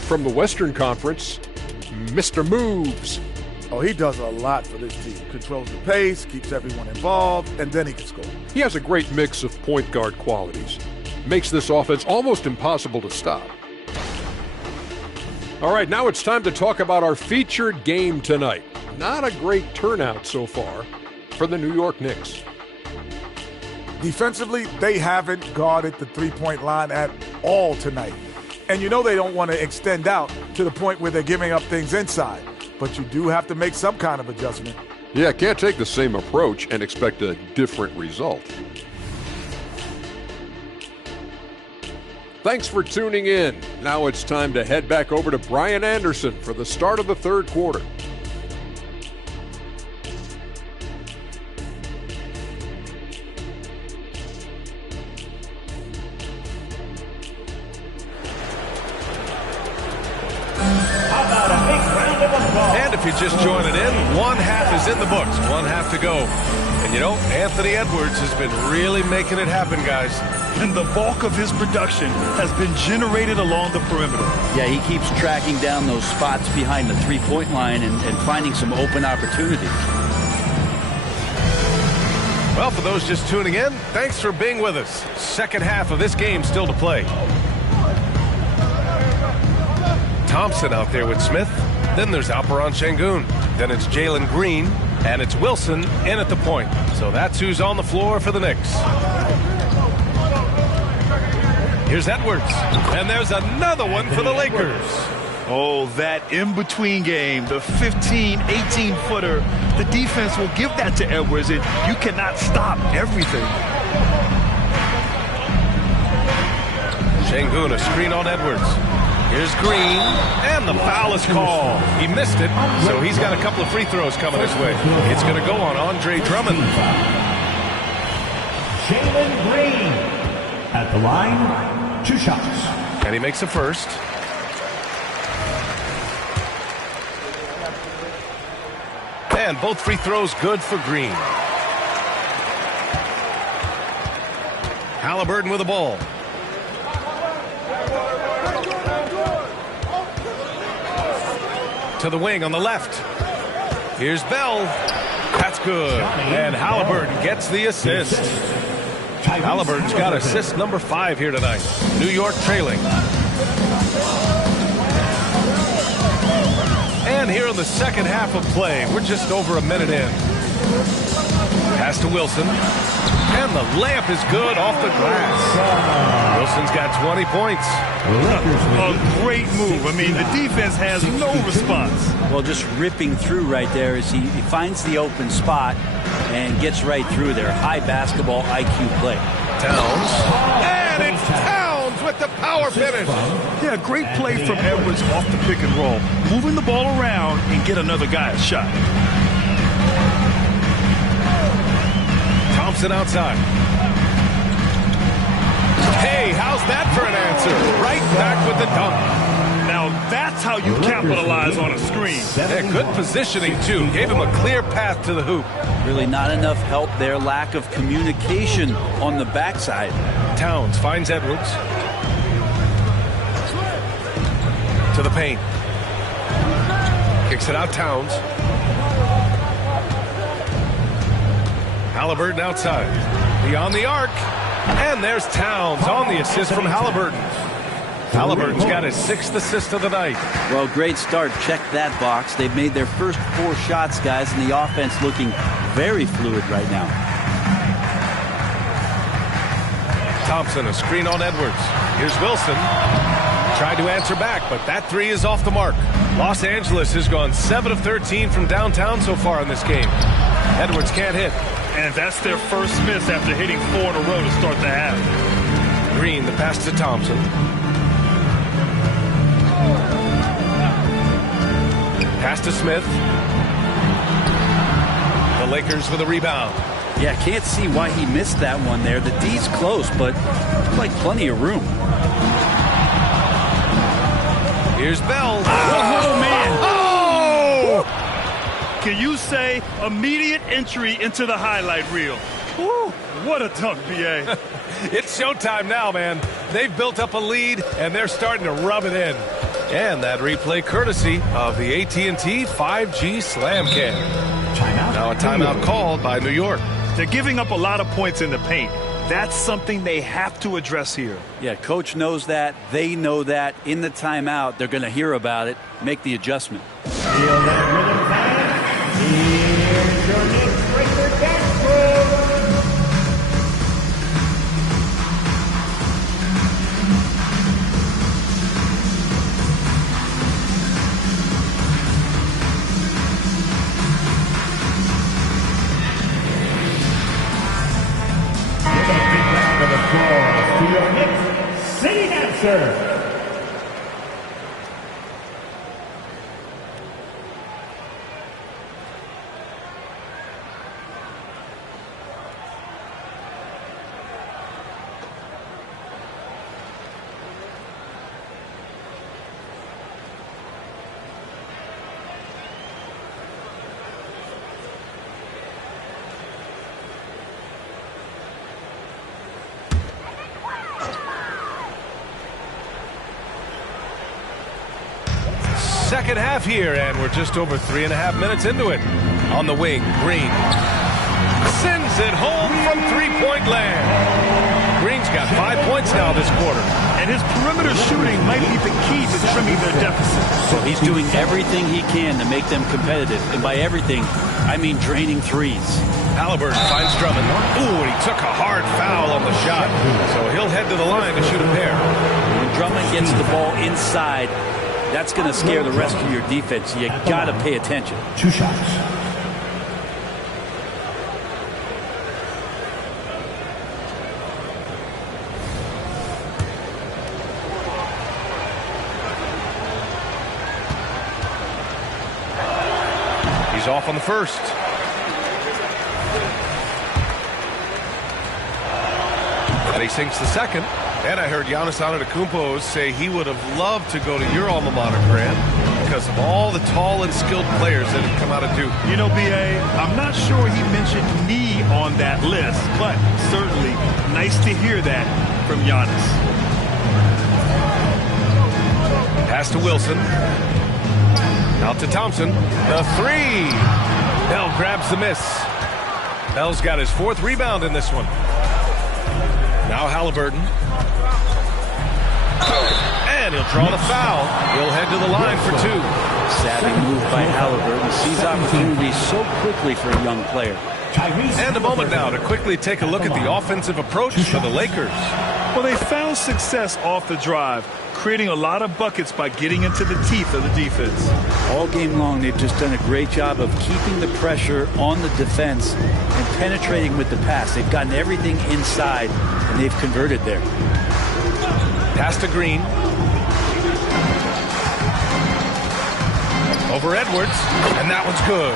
From the Western Conference, Mr. Moves. Oh, he does a lot for this team. Controls the pace, keeps everyone involved, and then he can score. He has a great mix of point guard qualities. Makes this offense almost impossible to stop. All right, now it's time to talk about our featured game tonight. Not a great turnout so far for the New York Knicks. Defensively, they haven't guarded the three-point line at all tonight. And you know they don't want to extend out to the point where they're giving up things inside. But you do have to make some kind of adjustment. Yeah, can't take the same approach and expect a different result. Thanks for tuning in. Now it's time to head back over to Brian Anderson for the start of the third quarter. And if you're just joining in, one half is in the books, one half to go. And you know, Anthony Edwards has been really making it happen, guys. And the bulk of his production has been generated along the perimeter. Yeah, he keeps tracking down those spots behind the three-point line and finding some open opportunities. Well, for those just tuning in, thanks for being with us. Second half of this game still to play. Thompson out there with Smith. Then there's Alperon Şengün. Then it's Jalen Green. And it's Wilson in at the point. So that's who's on the floor for the Knicks. Here's Edwards. And there's another one for the Lakers. Oh, that in-between game, the 15, 18-footer. The defense will give that to Edwards, and you cannot stop everything. Şengün, a screen on Edwards. Here's Green, and the foul is called. He missed it, so he's got a couple of free throws coming his way. It's going to go on Andre Drummond. Jalen Green at the line, 2 shots. And he makes the first. And both free throws good for Green. Halliburton with the ball. To the wing on the left. Here's Bell. That's good. And Halliburton gets the assist. Halliburton's got assist number 5 here tonight. New York trailing. And here in the second half of play, we're just over a minute in. Pass to Wilson. And the layup is good off the glass. Wilson's got 20 points. A great move. I mean, the defense has no response. Well, just ripping through right there as he finds the open spot and gets right through there. High basketball IQ play. Towns. And it's Towns with the power finish. Yeah, great play from Edwards off the pick and roll. Moving the ball around and get another guy a shot. Thompson outside. Hey, how's that for an answer? Right back with the dunk. Now that's how you capitalize on a screen. Yeah, good positioning, too. Gave him a clear path to the hoop. Really not enough help there. Lack of communication on the backside. Towns finds Edwards. To the paint. Kicks it out, Towns. Halliburton outside. Beyond the arc. And there's Towns on the assist from Halliburton. Halliburton's got his 6th assist of the night. Well, great start. Check that box. They've made their first 4 shots, guys, and the offense looking very fluid right now. Thompson, a screen on Edwards. Here's Wilson. Tried to answer back, but that 3 is off the mark. Los Angeles has gone 7 of 13 from downtown so far in this game. Edwards can't hit. And that's their first miss after hitting 4 in a row to start the half. Green, the pass to Thompson. Pass to Smith. The Lakers with a rebound. Yeah, can't see why he missed that one there. The D's close, but like plenty of room. Here's Bell. Oh, man. Oh! Can you say immediate entry into the highlight reel? Woo, what a dunk, B.A. It's showtime now, man. They've built up a lead, and they're starting to rub it in. And that replay courtesy of the AT&T 5G Slam Cam. Now a timeout called by New York. They're giving up a lot of points in the paint. That's something they have to address here. Yeah, coach knows that. They know that. In the timeout, they're going to hear about it, make the adjustment. Feel that rhythm, fans. Here's your Knicks Breaker dance crew. Give a big round of applause to your Knicks City Dancer. second half here, and we're just over 3.5 minutes into it. On the wing, Green sends it home from three-point land. Green's got 5 points now this quarter. And his perimeter shooting might be the key to trimming their deficit. So he's doing everything he can to make them competitive. And by everything, I mean draining threes. Halliburton finds Drummond. Ooh, and he took a hard foul on the shot. So he'll head to the line to shoot a pair. When Drummond gets the ball inside, that's going to scare the rest of your defense. You got to pay attention. 2 shots. He's off on the first. And he sinks the second. And I heard Giannis Antetokounmpo say he would have loved to go to your alma mater, Grant, because of all the tall and skilled players that have come out of Duke. You know, B.A., I'm not sure he mentioned me on that list, but certainly nice to hear that from Giannis. Pass to Wilson. Out to Thompson. The three. Bell grabs the miss. Bell's got his 4th rebound in this one. Now Halliburton. And he'll draw the foul. He'll head to the line for 2. Savvy move by Halliburton. Sees opportunities so quickly for a young player. And a moment now to quickly take a look at the offensive approach for the Lakers. Well, they found success off the drive, creating a lot of buckets by getting into the teeth of the defense. All game long, they've just done a great job of keeping the pressure on the defense and penetrating with the pass. They've gotten everything inside, and they've converted there. Pass to Green. Over Edwards, and that one's good.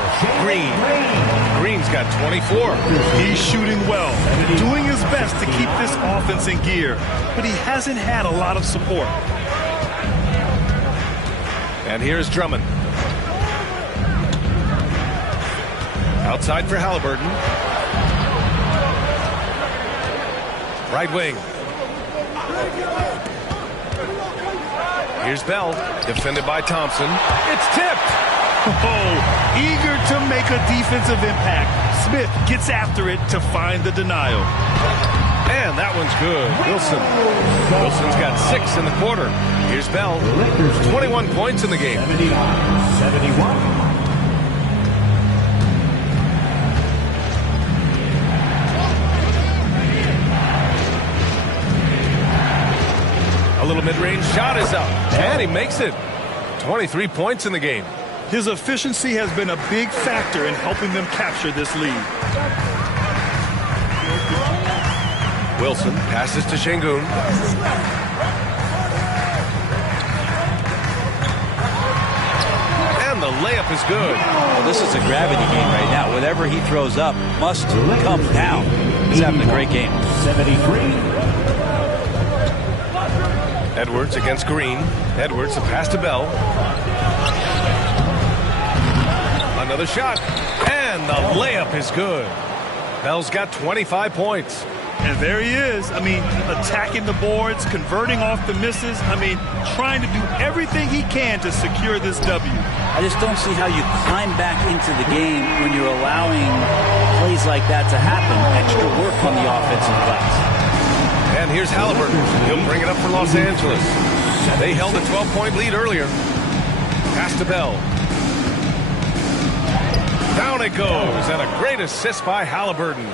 Green's got 24. He's shooting well, doing his best to keep this offense in gear, but he hasn't had a lot of support. And here's Drummond. Outside for Halliburton. Right wing. Here's Bell, defended by Thompson. It's tipped. Oh, eager to make a defensive impact. Smith gets after it to find the denial. And that one's good. Wilson's got 6 in the quarter. Here's Bell. 21 points in the game. 71. A little mid-range shot is up, and he makes it. 23 points in the game. His efficiency has been a big factor in helping them capture this lead. Wilson passes to Şengün. And the layup is good. Well, this is a gravity game right now. Whatever he throws up must come down. He's having a great game. 73. Edwards against Green. Edwards, a pass to Bell. Another shot. And the layup is good. Bell's got 25 points. And there he is. I mean, attacking the boards, converting off the misses. I mean, trying to do everything he can to secure this W. I just don't see how you climb back into the game when you're allowing plays like that to happen. Extra work on the offensive glass. And here's Halliburton. He'll bring it up for Los Angeles. They held a 12-point lead earlier. Pass to Bell. Down it goes, and a great assist by Halliburton.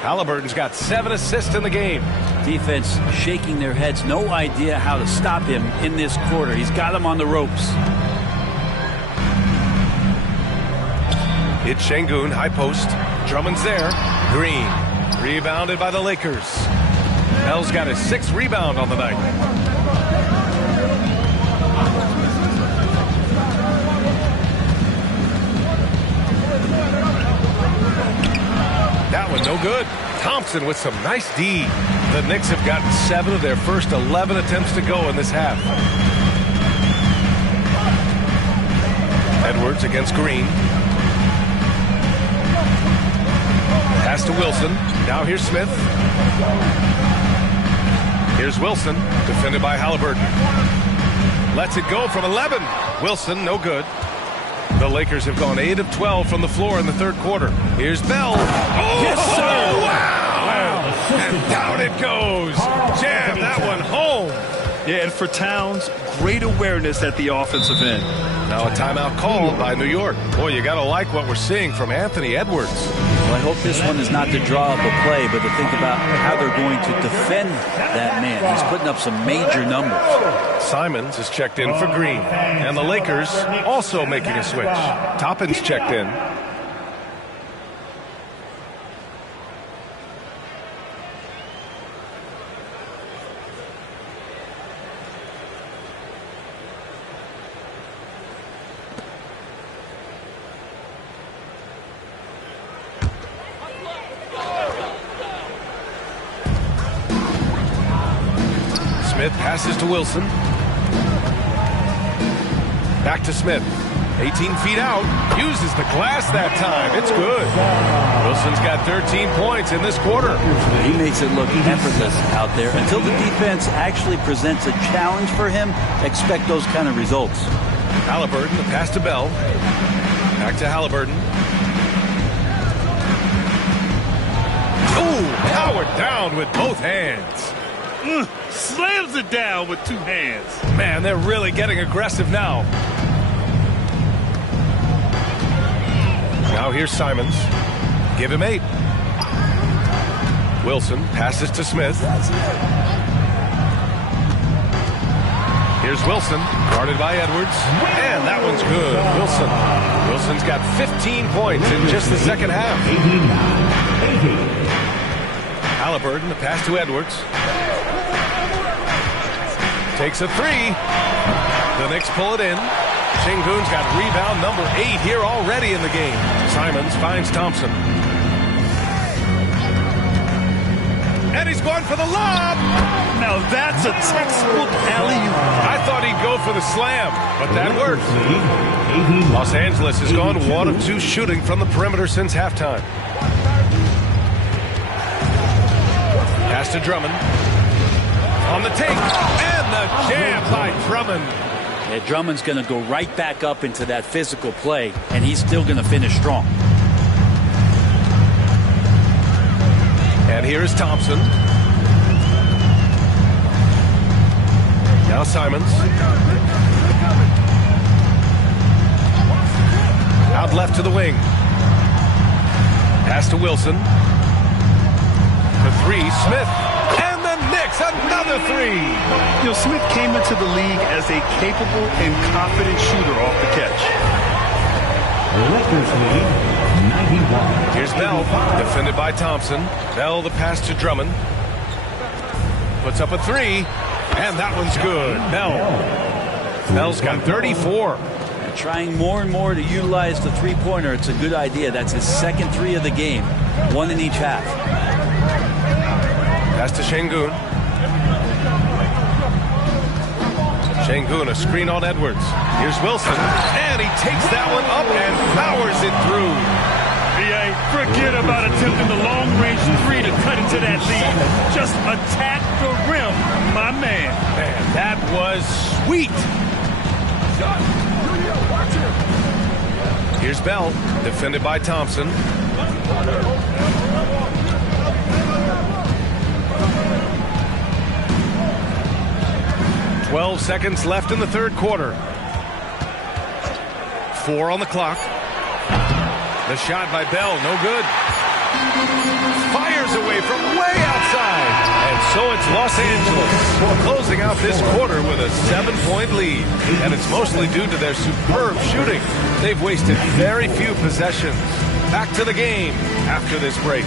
Halliburton's got 7 assists in the game. Defense shaking their heads. No idea how to stop him in this quarter. He's got him on the ropes. It's Şengün, high post. Drummond's there. Green, rebounded by the Lakers. Bell's got his 6th rebound on the night. That one no good. Thompson with some nice D. The Knicks have gotten 7 of their first 11 attempts to go in this half. Edwards against Green. Pass to Wilson. Now here's Smith. Here's Wilson, defended by Halliburton. Lets it go from 11. Wilson, no good. The Lakers have gone 8 of 12 from the floor in the third quarter. Here's Bell. Oh, Yes, sir. Wow. And down it goes. Jam that one home. Yeah, and for Towns, great awareness at the offensive end. Now a timeout called by New York. Boy, you got to like what we're seeing from Anthony Edwards. Well, I hope this one is not to draw up a play, but to think about how they're going to defend that man. He's putting up some major numbers. Simons is checked in for Green. And the Lakers also making a switch. Toppin's checked in. Smith passes to Wilson. Back to Smith. 18 feet out. Uses the glass that time. It's good. Wilson's got 13 points in this quarter. He makes it look effortless out there. Until the defense actually presents a challenge for him, expect those kind of results. Halliburton, the pass to Bell. Back to Halliburton. Ooh, powered down with both hands. Slams it down with two hands. Man, they're really getting aggressive now. Now here's Simons. Give him 8. Wilson passes to Smith. Here's Wilson, guarded by Edwards. And that one's good. Wilson's got 15 points in just the second half. Halliburton, the pass to Edwards. Takes a 3. The Knicks pull it in. Şengün's got rebound number 8 here already in the game. Simons finds Thompson. And he's going for the lob. Now that's a textbook alley-oop. I thought he'd go for the slam, but that worked. Los Angeles has gone 1 of 2 shooting from the perimeter since halftime. Pass to Drummond. On the take. And the jam by Drummond. Yeah, Drummond's going to go right back up into that physical play, and he's still going to finish strong. And here is Thompson. Now Simons. Out left to the wing. Pass to Wilson. The 3, Smith. And the Knicks, another 3. You know, Smith came into the league as a capable and confident shooter off the catch. Lakers lead 91. Here's Bell, defended by Thompson. Bell, the pass to Drummond. Puts up a 3, and that one's good. Bell's got 34. And trying more and more to utilize the three-pointer. It's a good idea. That's his second 3 of the game. 1 in each half. Pass to Şengün. Şengün, a screen on Edwards. Here's Wilson, and he takes that one up and powers it through. Forget about attempting the long-range 3 to cut into that lead. Just attack the rim, my man. Man, that was sweet. Here's Bell, defended by Thompson. 12 seconds left in the third quarter. 4 on the clock. The shot by Bell, no good. Fires away from way outside. And so it's Los Angeles closing out this quarter with a 7-point lead. And it's mostly due to their superb shooting. They've wasted very few possessions. Back to the game after this break.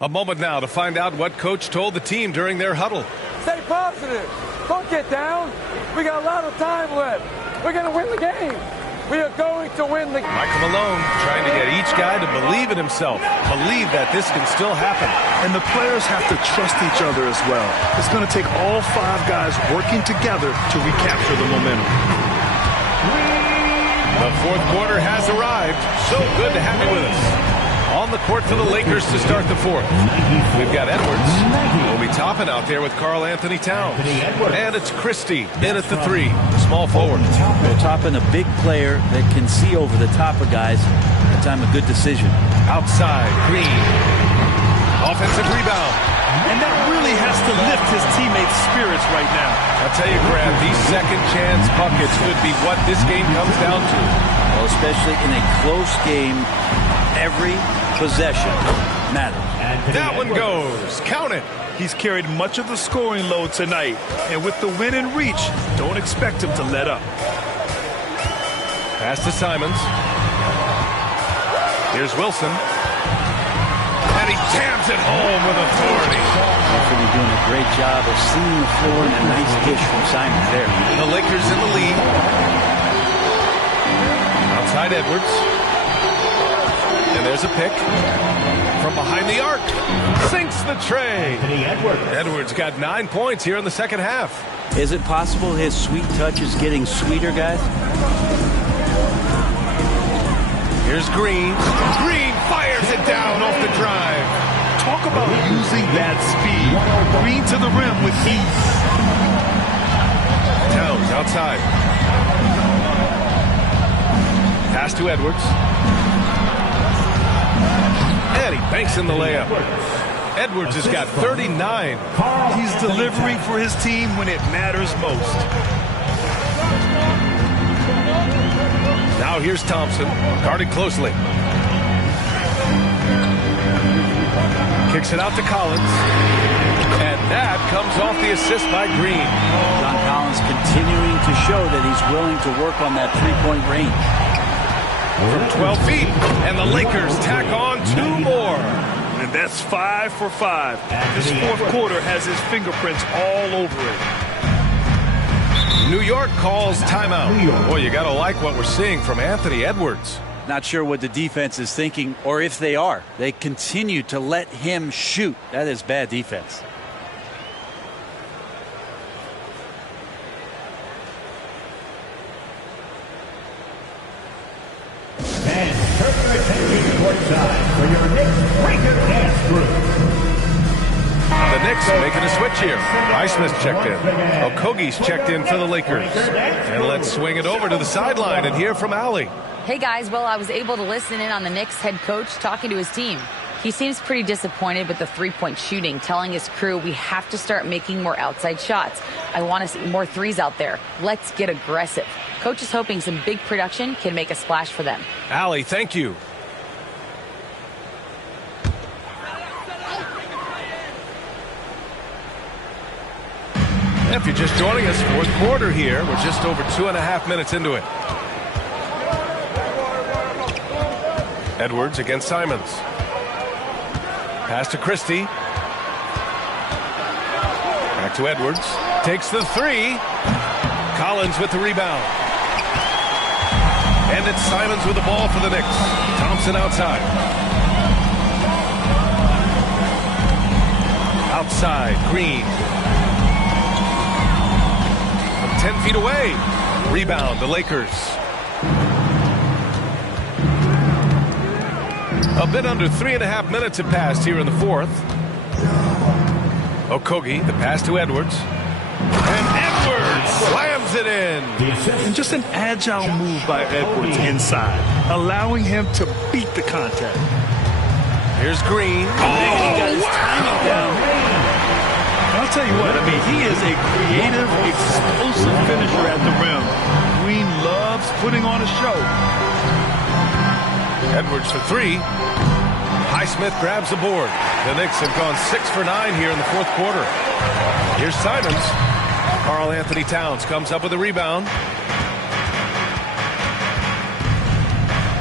A moment now to find out what coach told the team during their huddle. Stay positive. Don't get down. We got a lot of time left. We're going to win the game. We are going to win the game. Michael Malone trying to get each guy to believe in himself, believe that this can still happen. And the players have to trust each other as well. It's going to take all 5 guys working together to recapture the momentum. The fourth quarter has arrived. So good to have you with us. On the court for the Lakers to start the fourth. We've got Edwards. We'll be topping out there with Karl Anthony Towns. And it's Christie in at the 3, small forward. We're topping a big player that can see over the top of guys. That time a good decision. Outside, Green. Offensive rebound. And that really has to lift his teammates' spirits right now. I'll tell you, Graham, these second chance buckets could be what this game comes down to. Well, especially in a close game, every possession matters. That one goes. Count it. He's carried much of the scoring load tonight. And with the win in reach, don't expect him to let up. Pass to Simons. Here's Wilson. And he jams it home with authority. Anthony doing a great job of seeing the floor and a nice dish from Simons there. The Lakers in the lead. Outside Edwards. And there's a pick from behind the arc. Sinks the tray. Edwards got 9 points here in the second half. Is it possible his sweet touch is getting sweeter, guys? Here's Green. Green fires it down off the drive. Talk about using that speed. Green to the rim with ease. Towns outside. Pass to Edwards. And he banks in the layup. Edwards has got 39. He's delivering for his team when it matters most. Now here's Thompson, guarded closely. Kicks it out to Collins. And that comes off the assist by Green. John Collins continuing to show that he's willing to work on that three-point range. From 12 feet, and the Lakers tack on 2 more. And that's 5 for 5. This fourth quarter has his fingerprints all over it. New York calls timeout. Boy, you got to like what we're seeing from Anthony Edwards. Not sure what the defense is thinking, or if they are. They continue to let him shoot. That is bad defense. And turn your attention courtside for your next breaker dance group. The Knicks making a switch here. Highsmith's checked in. Okogie's checked in for the Lakers. And let's swing it over to the sideline and hear from Allie. Hey guys, well, I was able to listen in on the Knicks head coach talking to his team. He seems pretty disappointed with the three-point shooting, telling his crew we have to start making more outside shots. I want to see more threes out there. Let's get aggressive. Coach is hoping some big production can make a splash for them. Allie, thank you. If you're just joining us, fourth quarter here. We're just over 2.5 minutes into it. Edwards against Simons. Pass to Christie. Back to Edwards. Takes the 3. Collins with the rebound. And it's Simons with the ball for the Knicks. Thompson outside. Outside, Green. From 10 feet away. Rebound, the Lakers. A bit under 3.5 minutes have passed here in the fourth. Okogie, the pass to Edwards. And Edwards slams it in. And just an agile move by Edwards inside, allowing him to beat the contact. Here's Green. He got his timing down. I'll tell you what, I mean, he is a creative, explosive finisher at the rim. Green loves putting on a show. Edwards for 3. Highsmith grabs the board. The Knicks have gone 6 for 9 here in the fourth quarter. Here's Simons. Karl Anthony Towns comes up with a rebound.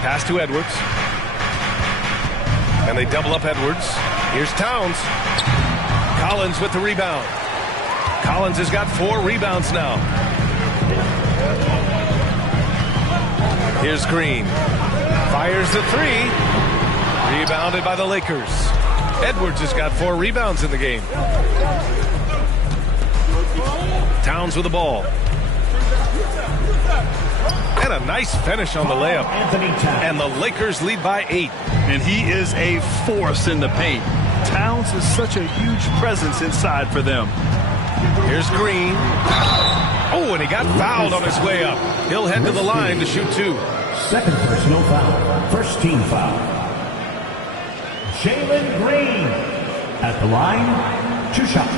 Pass to Edwards. And they double up Edwards. Here's Towns. Collins with the rebound. Collins has got 4 rebounds now. Here's Green. Fires the 3. Rebounded by the Lakers. Edwards has got 4 rebounds in the game. Towns with the ball. And a nice finish on the layup. And the Lakers lead by 8. And he is a force in the paint. Towns is such a huge presence inside for them. Here's Green. Oh, and he got fouled on his way up. He'll head to the line to shoot 2. Second personal foul. First team foul. Jalen Green at the line. 2 shots.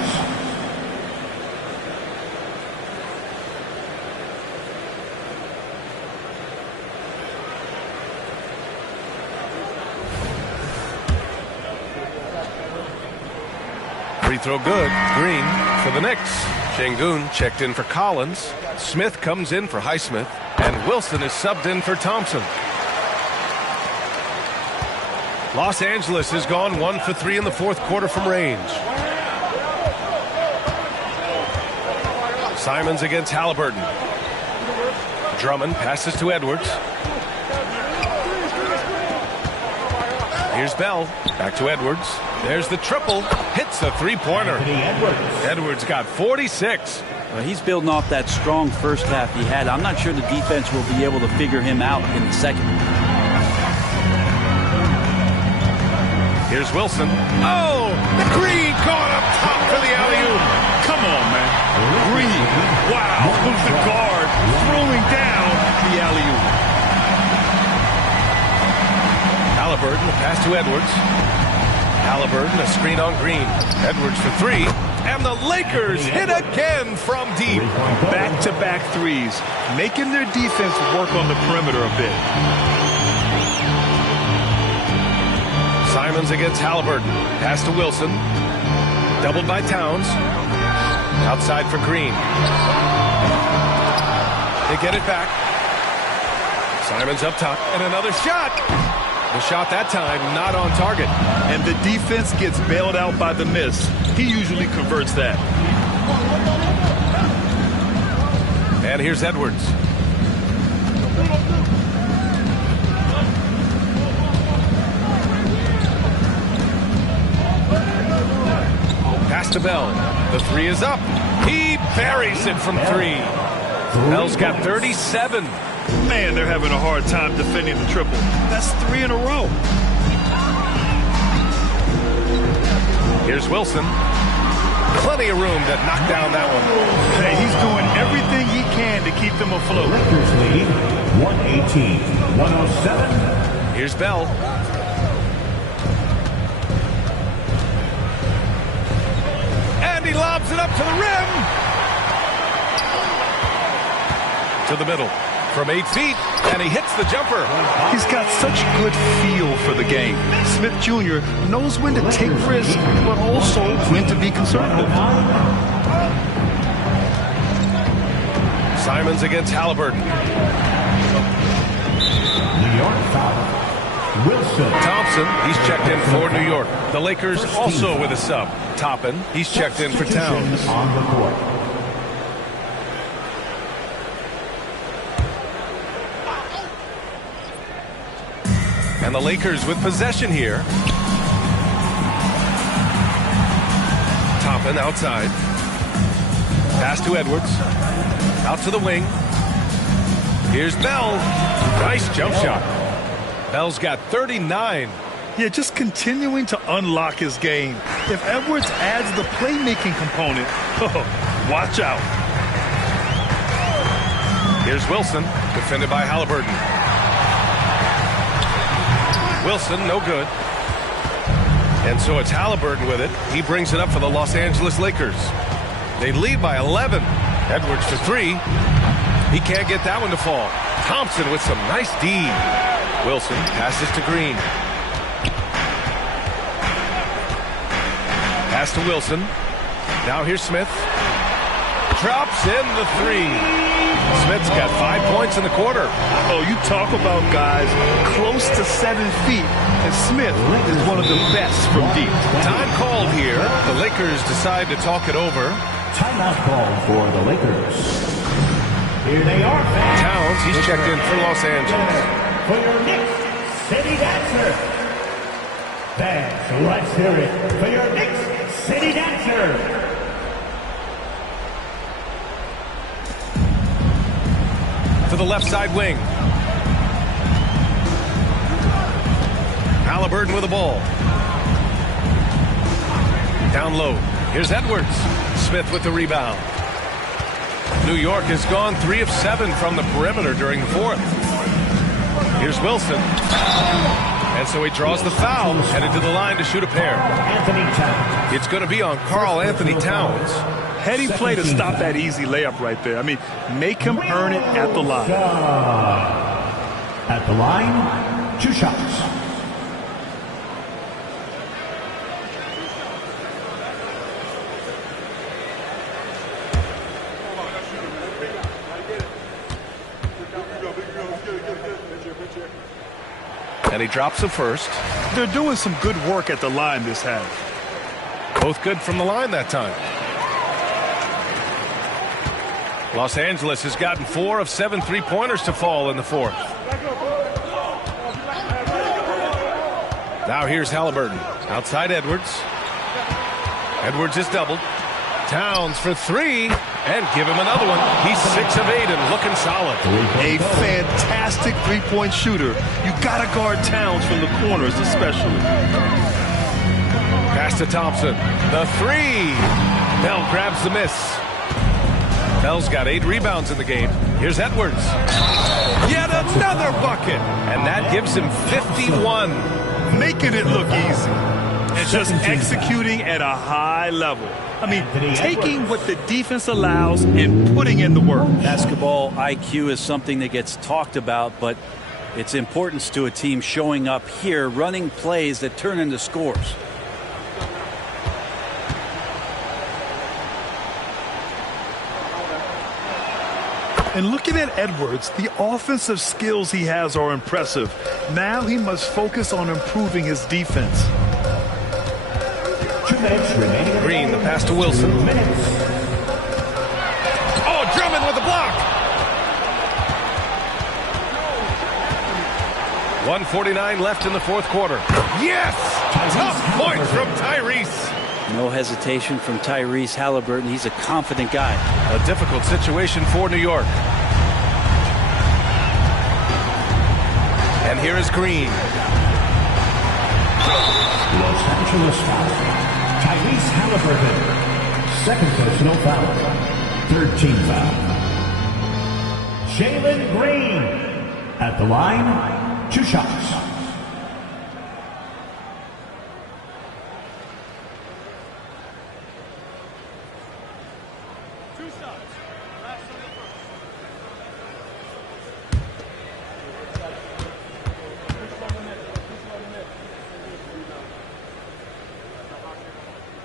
Free throw good. Green for the Knicks. Şengün checked in for Collins. Smith comes in for Highsmith. And Wilson is subbed in for Thompson. Los Angeles has gone 1 for 3 in the 4th quarter from range. Simons against Halliburton. Drummond passes to Edwards. Here's Bell. Back to Edwards. There's the triple. Hits the 3-pointer. Edwards got 46. Well, he's building off that strong first half he had. I'm not sure the defense will be able to figure him out in the second. Here's Wilson. Oh, Green caught up top for the alley-oop. Come on, man. Green. Wow. The guard throwing down the alley-oop. Halliburton, the pass to Edwards. Halliburton, a screen on Green. Edwards for 3. And the Lakers hit again from deep. Back-to-back threes, making their defense work on the perimeter a bit. Simons against Halliburton. Pass to Wilson. Doubled by Towns. Outside for Green. They get it back. Simons up top. And another shot. The shot that time not on target. And the defense gets bailed out by the miss. He usually converts that. And here's Edwards. Pass to Bell. The 3 is up. He buries it from 3. Bell's got 37. Man, they're having a hard time defending the triple. That's 3 in a row. Here's Wilson. Plenty of room to knock down that one. Hey, he's doing everything he can to keep them afloat. Lakers lead 118-107. Here's Bell. And he lobs it up to the rim. To the middle. From 8 feet, and he hits the jumper. He's got such good feel for the game. Smith Jr. knows when to take risks, but also when to be conservative. Simons against Halliburton. New York foul. Wilson. Thompson, he's checked in for New York. The Lakers also with a sub. Toppin, he's checked in for Towns. On the court. And the Lakers with possession here. Toppin outside. Pass to Edwards. Out to the wing. Here's Bell. Nice jump shot. Bell's got 39. Yeah, just continuing to unlock his game. If Edwards adds the playmaking component, watch out. Here's Wilson, defended by Halliburton. Wilson, no good. And so it's Halliburton with it. He brings it up for the Los Angeles Lakers. They lead by 11. Edwards for 3. He can't get that one to fall. Thompson with some nice D. Wilson passes to Green. Pass to Wilson. Now here's Smith. Drops in the 3. Smith's got 5 points in the quarter. Oh, you talk about guys close to 7 feet, and Smith is one of the best from deep. Time called here. The Lakers decide to talk it over. Timeout call for the Lakers. Here they are, fans. Towns, he's checked in for Los Angeles. For your Knicks City Dancer. Fans, let's hear it for your Knicks City Dancer. To the left side wing. Halliburton with the ball. Down low. Here's Edwards. Smith with the rebound. New York has gone 3 of 7 from the perimeter during the fourth. Here's Wilson. And so he draws the foul, headed to the line to shoot a pair. It's going to be on Karl Anthony Towns. Heady play to stop that easy layup right there. I mean, make him earn it at the line. At the line, 2 shots. And he drops the first. They're doing some good work at the line this half. Both good from the line that time. Los Angeles has gotten 4 of 7 3-pointers to fall in the fourth. Now here's Halliburton. Outside Edwards. Edwards is doubled. Towns for 3. And give him another one. He's 6 of 8 and looking solid. A fantastic three-point shooter. You got to guard Towns from the corners especially. Pass to Thompson. The 3. Bell grabs the miss. Bell's got 8 rebounds in the game. Here's Edwards. Yet another bucket. And that gives him 51. Making it look easy. And just executing at a high level. I mean, taking what the defense allows and putting in the work. Basketball IQ is something that gets talked about, but its importance to a team showing up here, running plays that turn into scores. And looking at Edwards, the offensive skills he has are impressive. Now he must focus on improving his defense. 2 minutes remaining. Green, the pass to Wilson. 2 minutes. Oh, Drummond with the block. 1:49 left in the fourth quarter. Yes! Tough point from Tyrese. No hesitation from Tyrese Halliburton. He's a confident guy. A difficult situation for New York. And here is Green. Los Angeles foul. Tyrese Halliburton. 2nd personal foul. 3rd team foul. Jalen Green. At the line, 2 shots.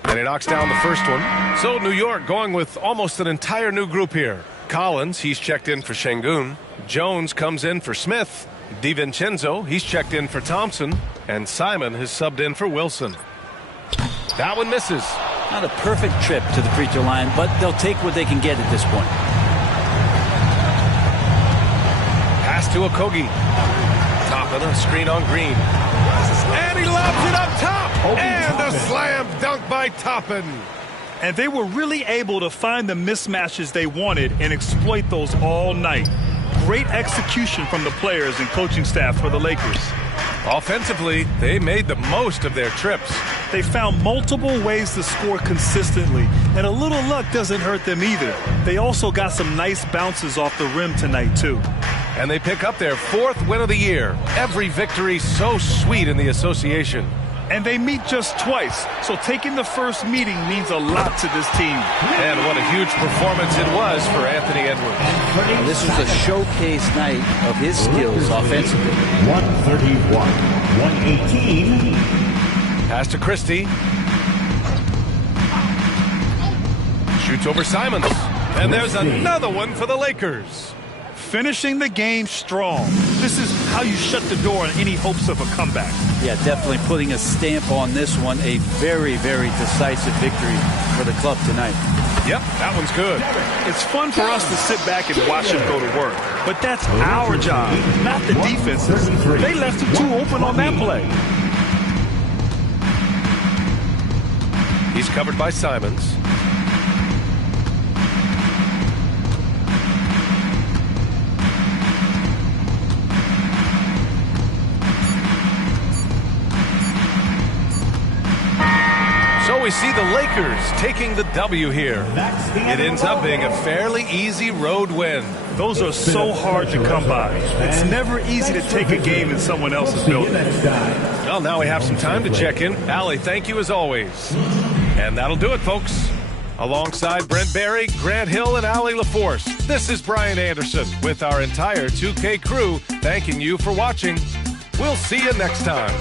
And he knocks down the first one. So New York going with almost an entire new group here. Collins, he's checked in for Şengün. Jones comes in for Smith. DiVincenzo, he's checked in for Thompson. And Simon has subbed in for Wilson. That one misses. Not a perfect trip to the free throw line, but they'll take what they can get at this point. Pass to Okogie. Toppin, a screen on Green. And he lobs it up top. And a slam dunk by Toppin. And they were really able to find the mismatches they wanted and exploit those all night. Great execution from the players and coaching staff for the Lakers. Offensively, they made the most of their trips. They found multiple ways to score consistently, and a little luck doesn't hurt them either. They also got some nice bounces off the rim tonight, too. And they pick up their 4th win of the year. Every victory so sweet in the association. And they meet just twice, so taking the first meeting means a lot to this team. And what a huge performance it was for Anthony Edwards. And this was a showcase night of his skills offensively. 131, 118. Pass to Christie. Shoots over Simons. And there's another one for the Lakers. Finishing the game strong. This is how you shut the door on any hopes of a comeback. Yeah, definitely putting a stamp on this one. A very, very decisive victory for the club tonight. Yep, that one's good. It's fun for us to sit back and watch him go to work. But that's our job, not the defense's. They left him too open on that play. He's covered by Simons. So we see the Lakers taking the W here. It ends up being a fairly easy road win. Those are so hard to come by. It's never easy to take a game in someone else's building. Well, now we have some time to check in. Allie, thank you as always. And that'll do it, folks. Alongside Brent Barry, Grant Hill, and Allie LaForce, this is Brian Anderson with our entire 2K crew thanking you for watching. We'll see you next time.